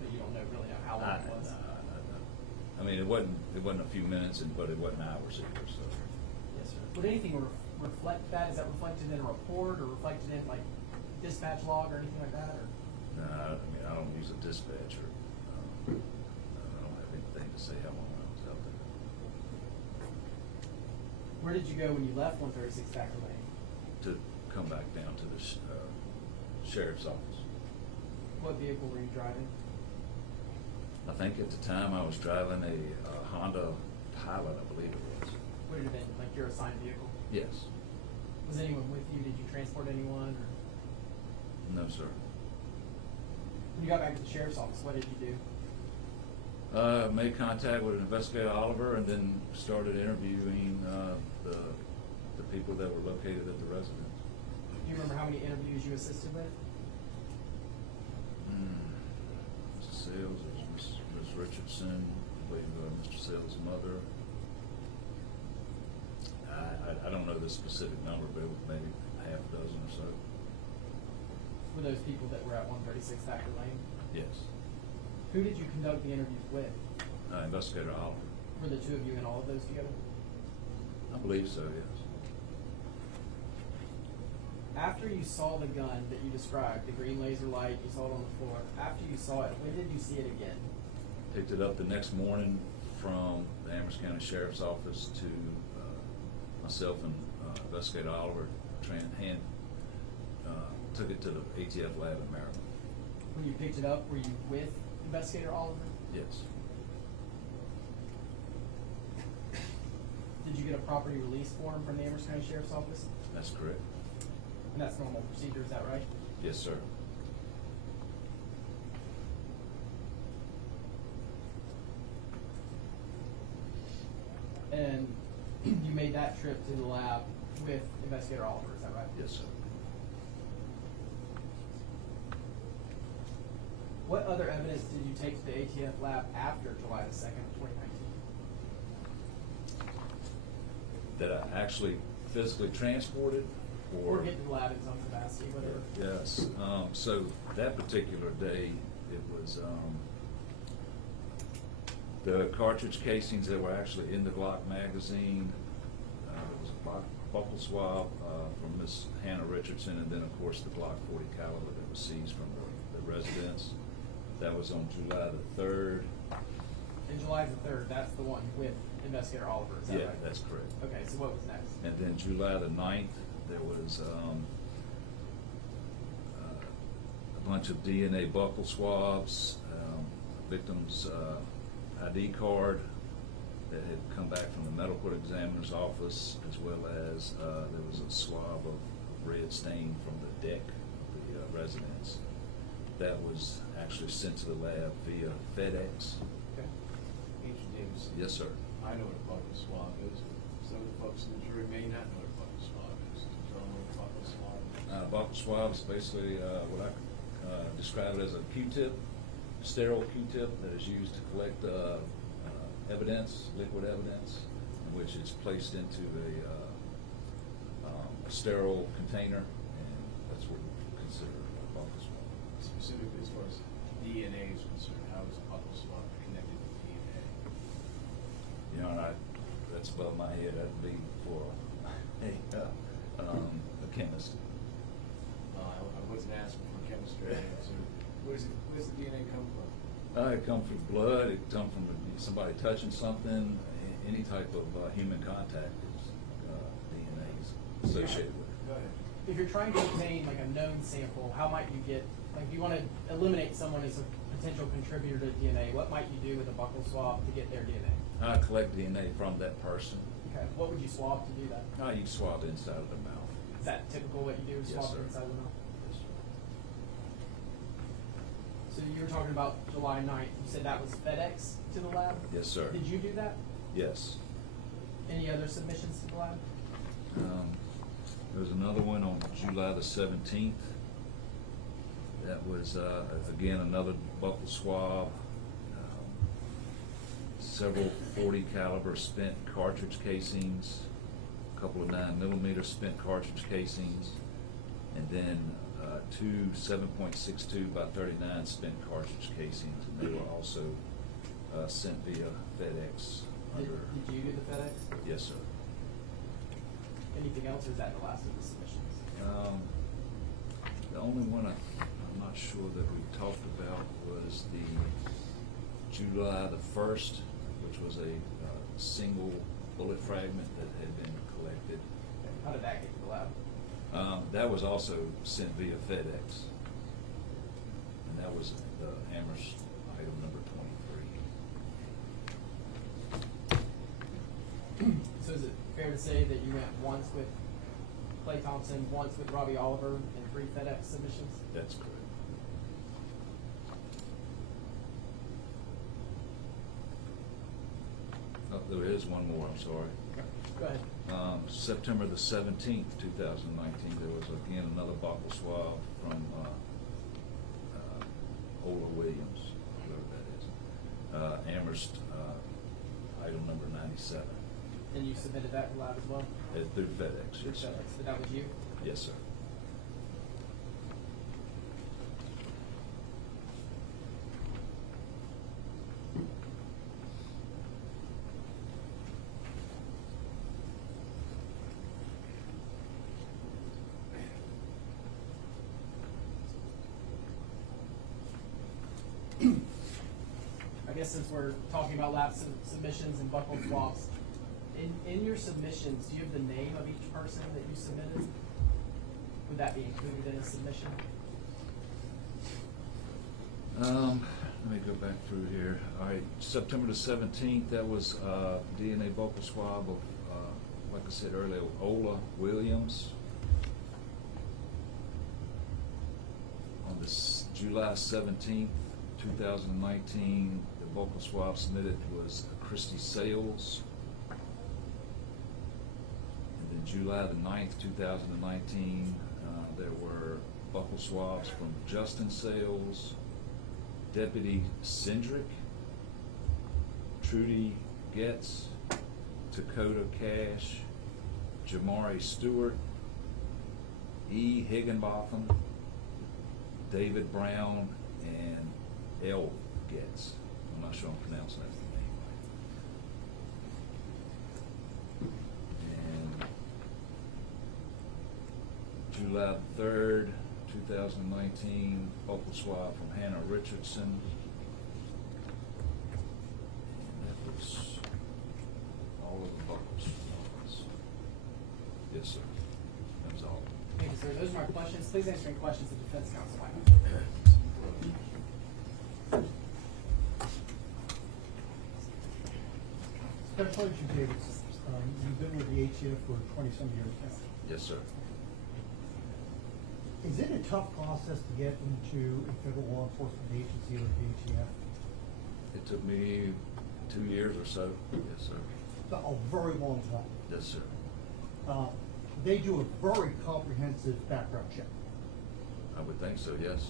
But you don't really know how long it was? I mean, it wasn't a few minutes, but it wasn't hours either. So. Yes, sir. Would anything reflect that? Is that reflected in a report or reflected in like dispatch log or anything like that? Or? No, I mean, I don't use a dispatcher. I don't have anything to say how long I was out there. Where did you go when you left 136 Thacker Lane? To come back down to the sheriff's office. What vehicle were you driving? I think at the time I was driving a Honda Pilot, I believe it was. Would it have been like your assigned vehicle? Yes. Was anyone with you? Did you transport anyone? Or? No, sir. When you got back to the sheriff's office, what did you do? Made contact with Investigator Oliver and then started interviewing the people that were located at the residence. Do you remember how many interviews you assisted with? Mr. Sales, it was Ms. Richardson, I believe Mr. Sales' mother. I don't know the specific number, but it was maybe half a dozen or so. Were those people that were at 136 Thacker Lane? Yes. Who did you conduct the interviews with? Investigator Oliver. Were the two of you in all of those together? I believe so, yes. After you saw the gun that you described, the green laser light, you saw it on the floor, after you saw it, when did you see it again? Picked it up the next morning from the Amherst County Sheriff's Office to myself and Investigator Oliver took it to the ATF lab in Maryland. When you picked it up, were you with Investigator Oliver? Yes. Did you get a property release form from the Amherst County Sheriff's Office? That's correct. And that's normal procedure, is that right? Yes, sir. And you made that trip to the lab with Investigator Oliver, is that right? Yes, sir. What other evidence did you take to the ATF lab after July the 2nd, 2019? That I actually physically transported? Or get to the lab in some capacity, whatever. Yes. So that particular day, it was the cartridge casings that were actually in the Glock magazine. There was a buckle swab from Miss Hannah Richardson, and then of course the Glock 40 caliber that was seized from the residence. That was on July the 3rd. And July the 3rd, that's the one with Investigator Oliver, is that Yeah, right? that's correct. Okay, so what was next? And then July the 9th, there was a bunch of DNA buccal swabs, victim's ID card that had come back from the medical examiner's office, as well as there was a swab of red stain from the deck of the residence. That was actually sent to the lab via FedEx. Okay. Agent Davis. Yes, sir. I know what a buccal swab is, but some of the folks in the jury may not know what a buccal swab is. Do you know what a buccal swab is? Buccal swab is basically what I describe it as a Q-tip, sterile Q-tip that is used to collect evidence, liquid evidence, in which it's placed into a sterile container, and that's what we consider a buccal swab. Specifically as far as DNA is concerned, how is a buccal swab connected to DNA? You know, that's above my head. That'd be for a chemist. I wasn't asking for chemistry. So where's the DNA come from? It comes from blood. It comes from somebody touching something. Any type of human contact is DNA is associated with it. Go ahead. If you're trying to obtain like a known sample, how might you get, like if you want to eliminate someone as a potential contributor to DNA, what might you do with a buccal swab to get their DNA? I collect DNA from that person. Okay, what would you swab to do that? You swab the inside of the mouth. Is that typical what you do, Yes, swab sir. the inside of the mouth? Yes, sir. So you were talking about July 9th, you said that was FedEx to the lab? Yes, sir. Did you do that? Yes. Any other submissions to the lab? There was another one on July the 17th. That was, again, another buccal swab. Several .40 caliber spent cartridge casings, a couple of 9mm spent cartridge casings, and then two 7.62 by 39 spent cartridge casings, and they were also sent via FedEx. Did you do the FedEx? Yes, sir. Anything else, or is that the last of the submissions? The only one I'm not sure that we talked about was the July the 1st, which was a single bullet fragment that had been collected. How did that get to the lab? That was also sent via FedEx, and that was the Amherst item number 23. So is it fair to say that you went once with Clay Thompson, once with Robbie Oliver, and 3 FedEx submissions? That's correct. Oh, there is one more, I'm sorry. Go ahead. September the 17th, 2019, there was again another buccal swab from Ola Williams, whoever that is. Amherst, item number 97. And you submitted that to lab as well? Through FedEx, yes, sir. FedEx. So that was you? Yes, sir. I guess since we're talking about lab submissions and buccal swabs, in your submissions, do you have the name of each person that you submitted? Would that be included in a submission? Let me go back through here. All right, September the 17th, that was DNA buccal swab of, like I said earlier, Ola Williams. On this July 17th, 2019, the buccal swab submitted was Christy Sales. And then July the 9th, 2019, there were buccal swabs from Justin Sales, Deputy Cindric, Trudy Goetz, Dakota Cash, Jamari Stewart, E. Higginbotham, David Brown, and L. Goetz. I'm not sure I'm pronouncing that name right. And July 3rd, 2019, buccal swab from Hannah Richardson. questions. Please answer any questions the defense counsel might have. Special Agent Davis, you've been with the ATF for 20-some years now. Yes, sir. Is it a tough process to get into a federal law enforcement agency like the ATF? It took me 2 years or so. Yes, sir. A very long time. Yes, sir. They do a very comprehensive background check. I would think so, yes.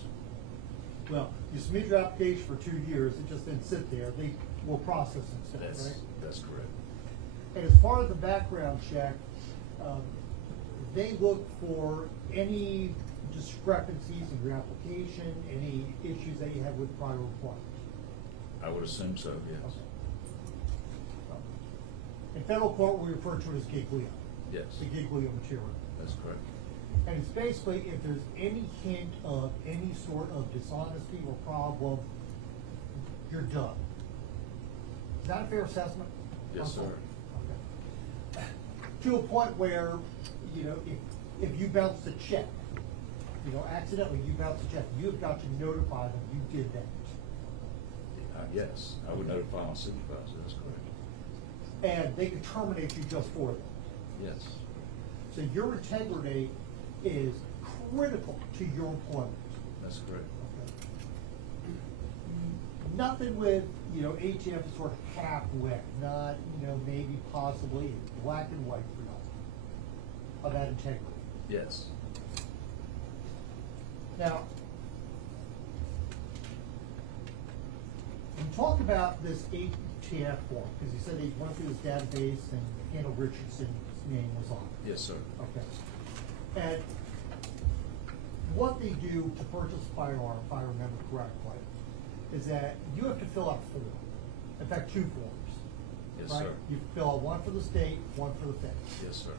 Well, you submit your application for 2 years, it just didn't sit there. They will process it, right? That's correct. And as far as the background check, they look for any discrepancies in your application, any issues that you have with prior employment. I would assume so, yes. In federal court, we refer to it as giglio. Yes. The giglio material. That's correct. And it's basically if there's any hint of any sort of dishonesty or problem, you're done. Is that a fair assessment? Yes, sir. Okay. To a point where, you know, if you bounce a check, you know, accidentally you bounce a check, you've got to notify them you did that. Yes, I would notify my supervisor, that's correct. And they can terminate you just for that. Yes. So your integrity is critical to your employment. That's correct. Nothing with, you know, ATF is sort of halfway, not, you know, maybe possibly black and white for nothing of that integrity. Yes. Now, you talk about this ATF form, because you said they went through this database and Hannah Richardson's name was on it. Yes, sir. Okay. And what they do to purchase a firearm, if I remember correctly, is that you have to fill out a form. In fact, 2 forms. Yes, right? sir. You fill out one for the state, one for the feds. Yes, sir.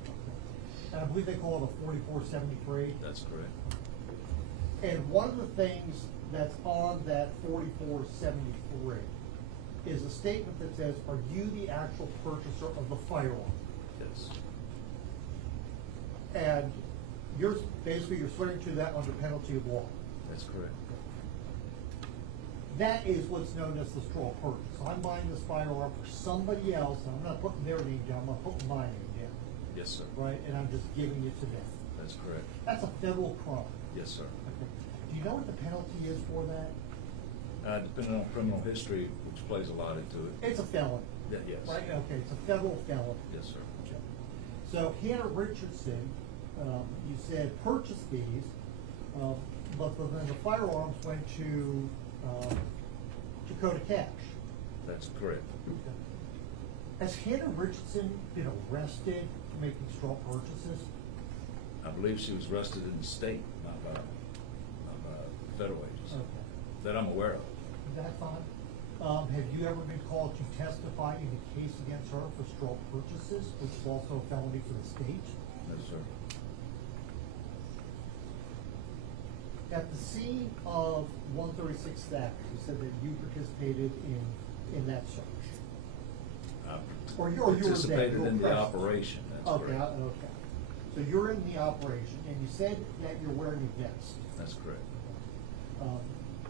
And I believe they call it a 4473. That's correct. And one of the things that's on that 4473 is a statement that says, are you the actual purchaser of the firearm? Yes. And you're swearing to that under penalty of law. That's correct. That is what's known as the straw purchase. I'm buying this firearm for somebody else, and I'm not putting their name down, I'm putting my name down. Yes, sir. Right? And I'm just giving it to them. That's correct. That's a federal crime. Yes, sir. Okay. Do you know what the penalty is for that? Depending on criminal history, which plays a lot into it. It's a felony. Yes. Right? Okay, it's a federal felony. Yes, sir. Okay. So Hannah Richardson, you said purchase these, but then the firearms went to Dakota Cash. That's correct. Has Hannah Richardson been arrested for making straw purchases? I believe she was arrested in the state, not by federal agency. Okay. That I'm aware of. That's fine. Have you ever been called to testify in a case against her for straw purchases, which is also a felony for the state? No, sir. At the scene of 136 theft, you said that you participated in that search. Or you were there. Participated in the operation, that's Okay, correct. okay. So you're in the operation, and you said that you're wearing a vest. That's correct.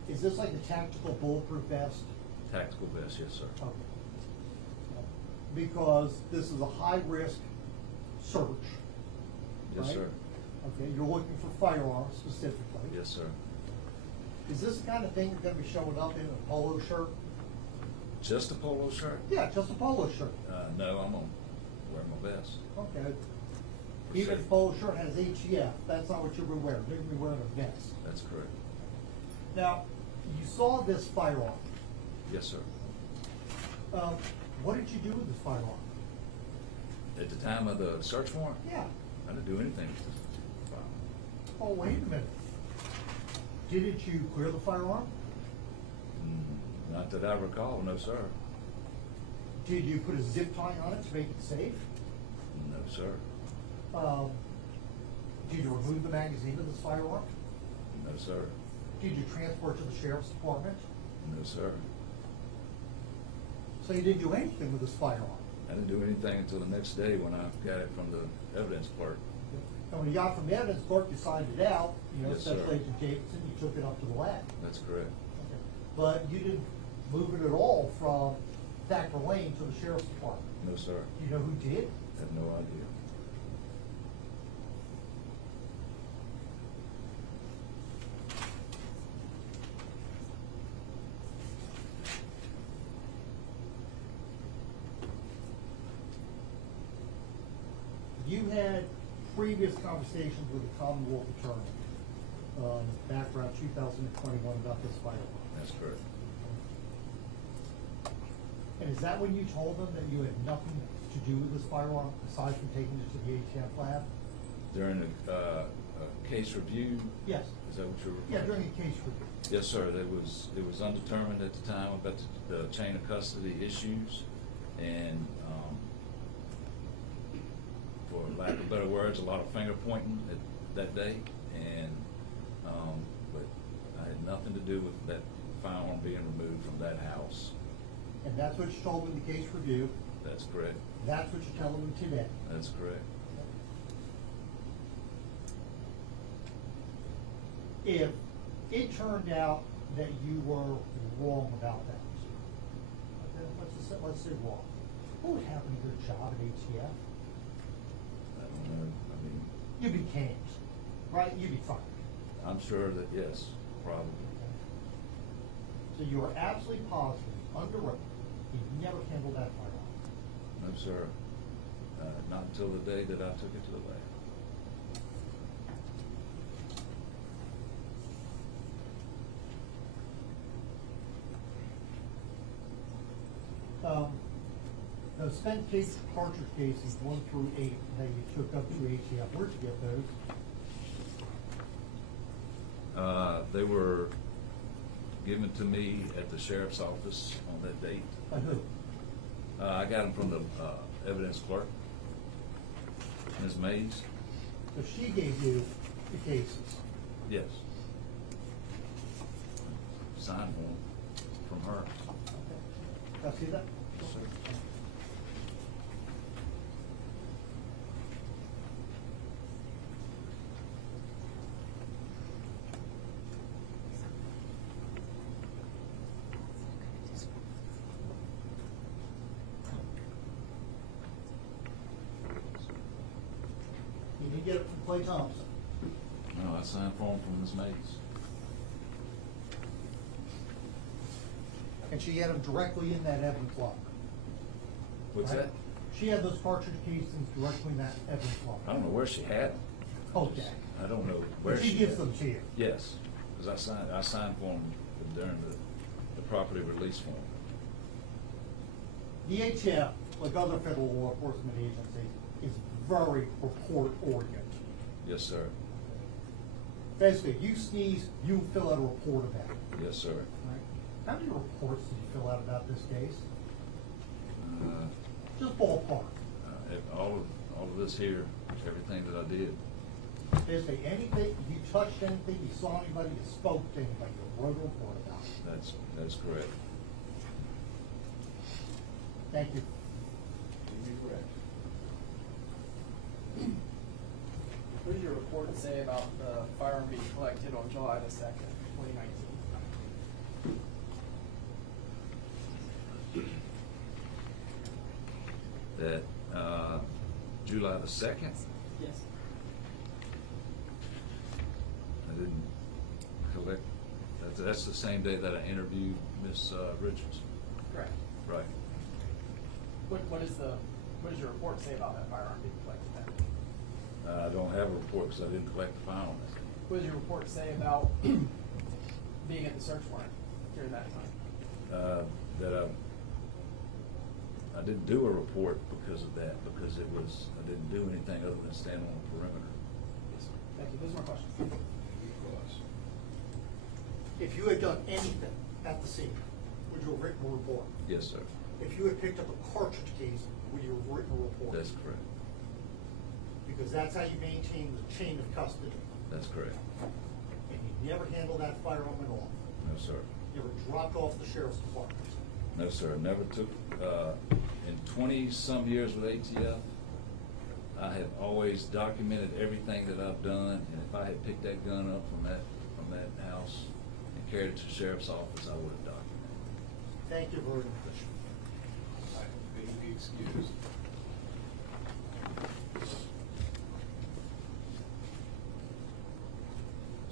Is this like a tactical bulletproof vest? Tactical vest, yes, sir. Okay. Because this is a high-risk search. Yes, right? sir. Okay, you're looking for firearms specifically. Yes, sir. Is this the kind of thing you're gonna be showing up in a polo shirt? Just a polo shirt? Yeah, just a polo shirt. No, I'm gonna wear my vest. Okay. Even if the polo shirt has HEF, that's not what you're gonna wear. You're gonna be wearing a vest. That's correct. Now, you saw this firearm. Yes, sir. What did you do with this firearm? At the time of the search warrant? Yeah. I didn't do anything with this firearm. Oh, wait a minute. Didn't you clear the firearm? Not that I recall, no, sir. Did you put a zip tie on it to make it safe? No, sir. Did you remove the magazine of this firearm? No, sir. Did you transport to the sheriff's department? No, sir. So you didn't do anything with this firearm? I didn't do anything until the next day when I got it from the evidence clerk. And when you got from the evidence clerk, you signed it out, you know, Yes, sir. Special Agent Jacobson, you took it up to the lab. That's correct. Okay. But you didn't move it at all from Thacker Lane to the sheriff's department. No, sir. Do you know who did? I have no idea. You had previous conversations with the Commonwealth Attorney, back around 2021 about this firearm. That's correct. And is that when you told them that you had nothing to do with this firearm, aside from taking it to the ATF lab? During a case review? Yes. Is that what you're referring to? Yeah, during a case review. Yes, sir. It was undetermined at the time about the chain of custody issues, and for lack of better words, a lot of finger pointing at that day, and but I had nothing to do with that firearm being removed from that house. And that's what you told them in the case review. That's correct. That's what you're telling them today. That's correct. If it turned out that you were wrong about that, let's say wrong, what would happen to your job at ATF? I don't know. I mean, You'd be canned, right? You'd be fired. I'm sure that yes, probably. So you are absolutely positive, under oath, you never handled that firearm. No, sir. Not until the day that I took it to the lab. Those spent case cartridge cases 1 through 8 that you took up to ATF, where'd you get those? They were given to me at the sheriff's office on that date. By who? I got them from the evidence clerk, Ms. Mays. So she gave you the cases. Yes. Signed one from her. Can I see that? Yes, sir. You didn't get it from Clay Thompson. No, I signed for them from Ms. Mays. And she had them directly in that evidence locker. What's right? that? She had those cartridge casings directly in that evidence locker. I don't know where she had them. Okay. I don't know where But she she gives had them to you. Yes, because I signed for them during the property release form. The ATF, like other federal law enforcement agencies, is very report-oriented. Yes, sir. Basically, you sneeze, you fill out a report of that. Yes, sir. Right? How many reports did you fill out about this case? Just ballpark. All of this here, everything that I did. Basically, anything, you touched anything, you saw anybody, you spoke to anybody, you wrote a report about it. That's correct. Thank you. You're correct. What did your report say about the firearm being collected on July the 2nd, 2019? That July the 2nd, Yes. I didn't collect, that's the same day that I interviewed Miss Richards. Correct. Right. What does your report say about that firearm being collected then? I don't have a report because I didn't collect the firearm. What does your report say about being at the search warrant during that time? That I didn't do a report because of that, because I didn't do anything other than stand on the perimeter. Yes, sir. Thank you. Those are my questions. If you had done anything at the scene, would you have written a report? Yes, sir. If you had picked up a cartridge case, would you have written a report? That's correct. Because that's how you maintain the chain of custody. That's correct. And you never handled that firearm at all. No, sir. You never dropped off the sheriff's department. No, sir. Never took, in 20-some years with ATF, I have always documented everything that I've done, and if I had picked that gun up from that house and carried it to the sheriff's office, I would have documented it. Thank you very much. May you be excused.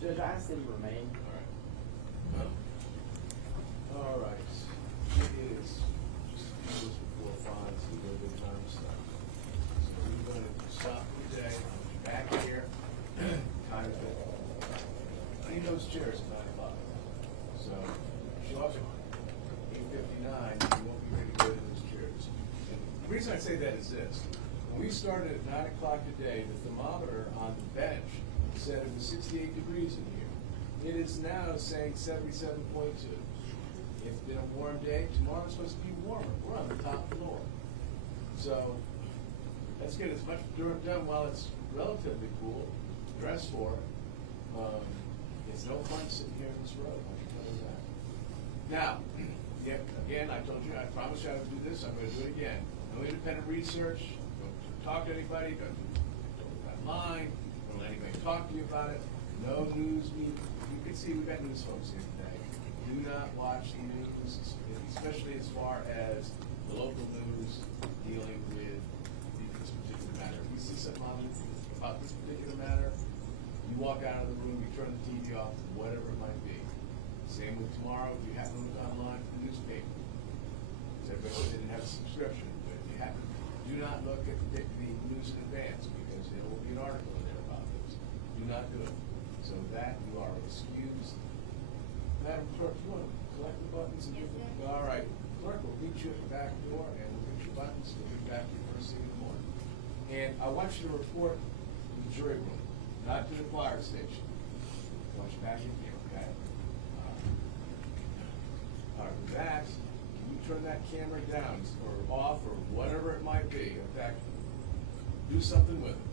Judge, I ask that he remain. All right. It is just a few minutes before 5, so we're going to get time to stop. So we're going to stop for the day. I'll be back here. Time of it. I need those chairs at 9 o'clock. So show up at 8:59. You won't be ready to go to those chairs. And the reason I say that is this. When we started at 9 o'clock today, the thermometer on the bench said it was 68 degrees in here. It is now saying 77.2. It's been a warm day. Tomorrow's supposed to be warmer. We're on the top floor. So let's get as much dirt done while it's relatively cool. Dress for it. It's no fun sitting here in this road, I can tell you that. Now, again, I told you, I promised you I would do this. I'm going to do it again. No independent research. Don't talk to anybody. Don't online. Don't let anybody talk to you about it. No news media. You can see we've got news folks here today. Do not watch the news, especially as far as the local news dealing with this particular matter. If you see something on about this particular matter, you walk out of the room, you turn the TV off, whatever it might be. Same with tomorrow, if you happen to look online for the newspaper. Because everybody said they didn't have a subscription, but if you happen, do not look at the news in advance, because there will be an article in there about this. Do not do it. So that you are excused. Madam Clerk, you want to collect the buttons? And all right. Clerk will meet you at the back door, and we'll get your buttons. We'll get back to you first thing in the morning. And I want you to report to the jury room, not to the choir station. I want you back in here, okay? All right, with that, can you turn that camera down or off or whatever it might be? In fact, do something with it.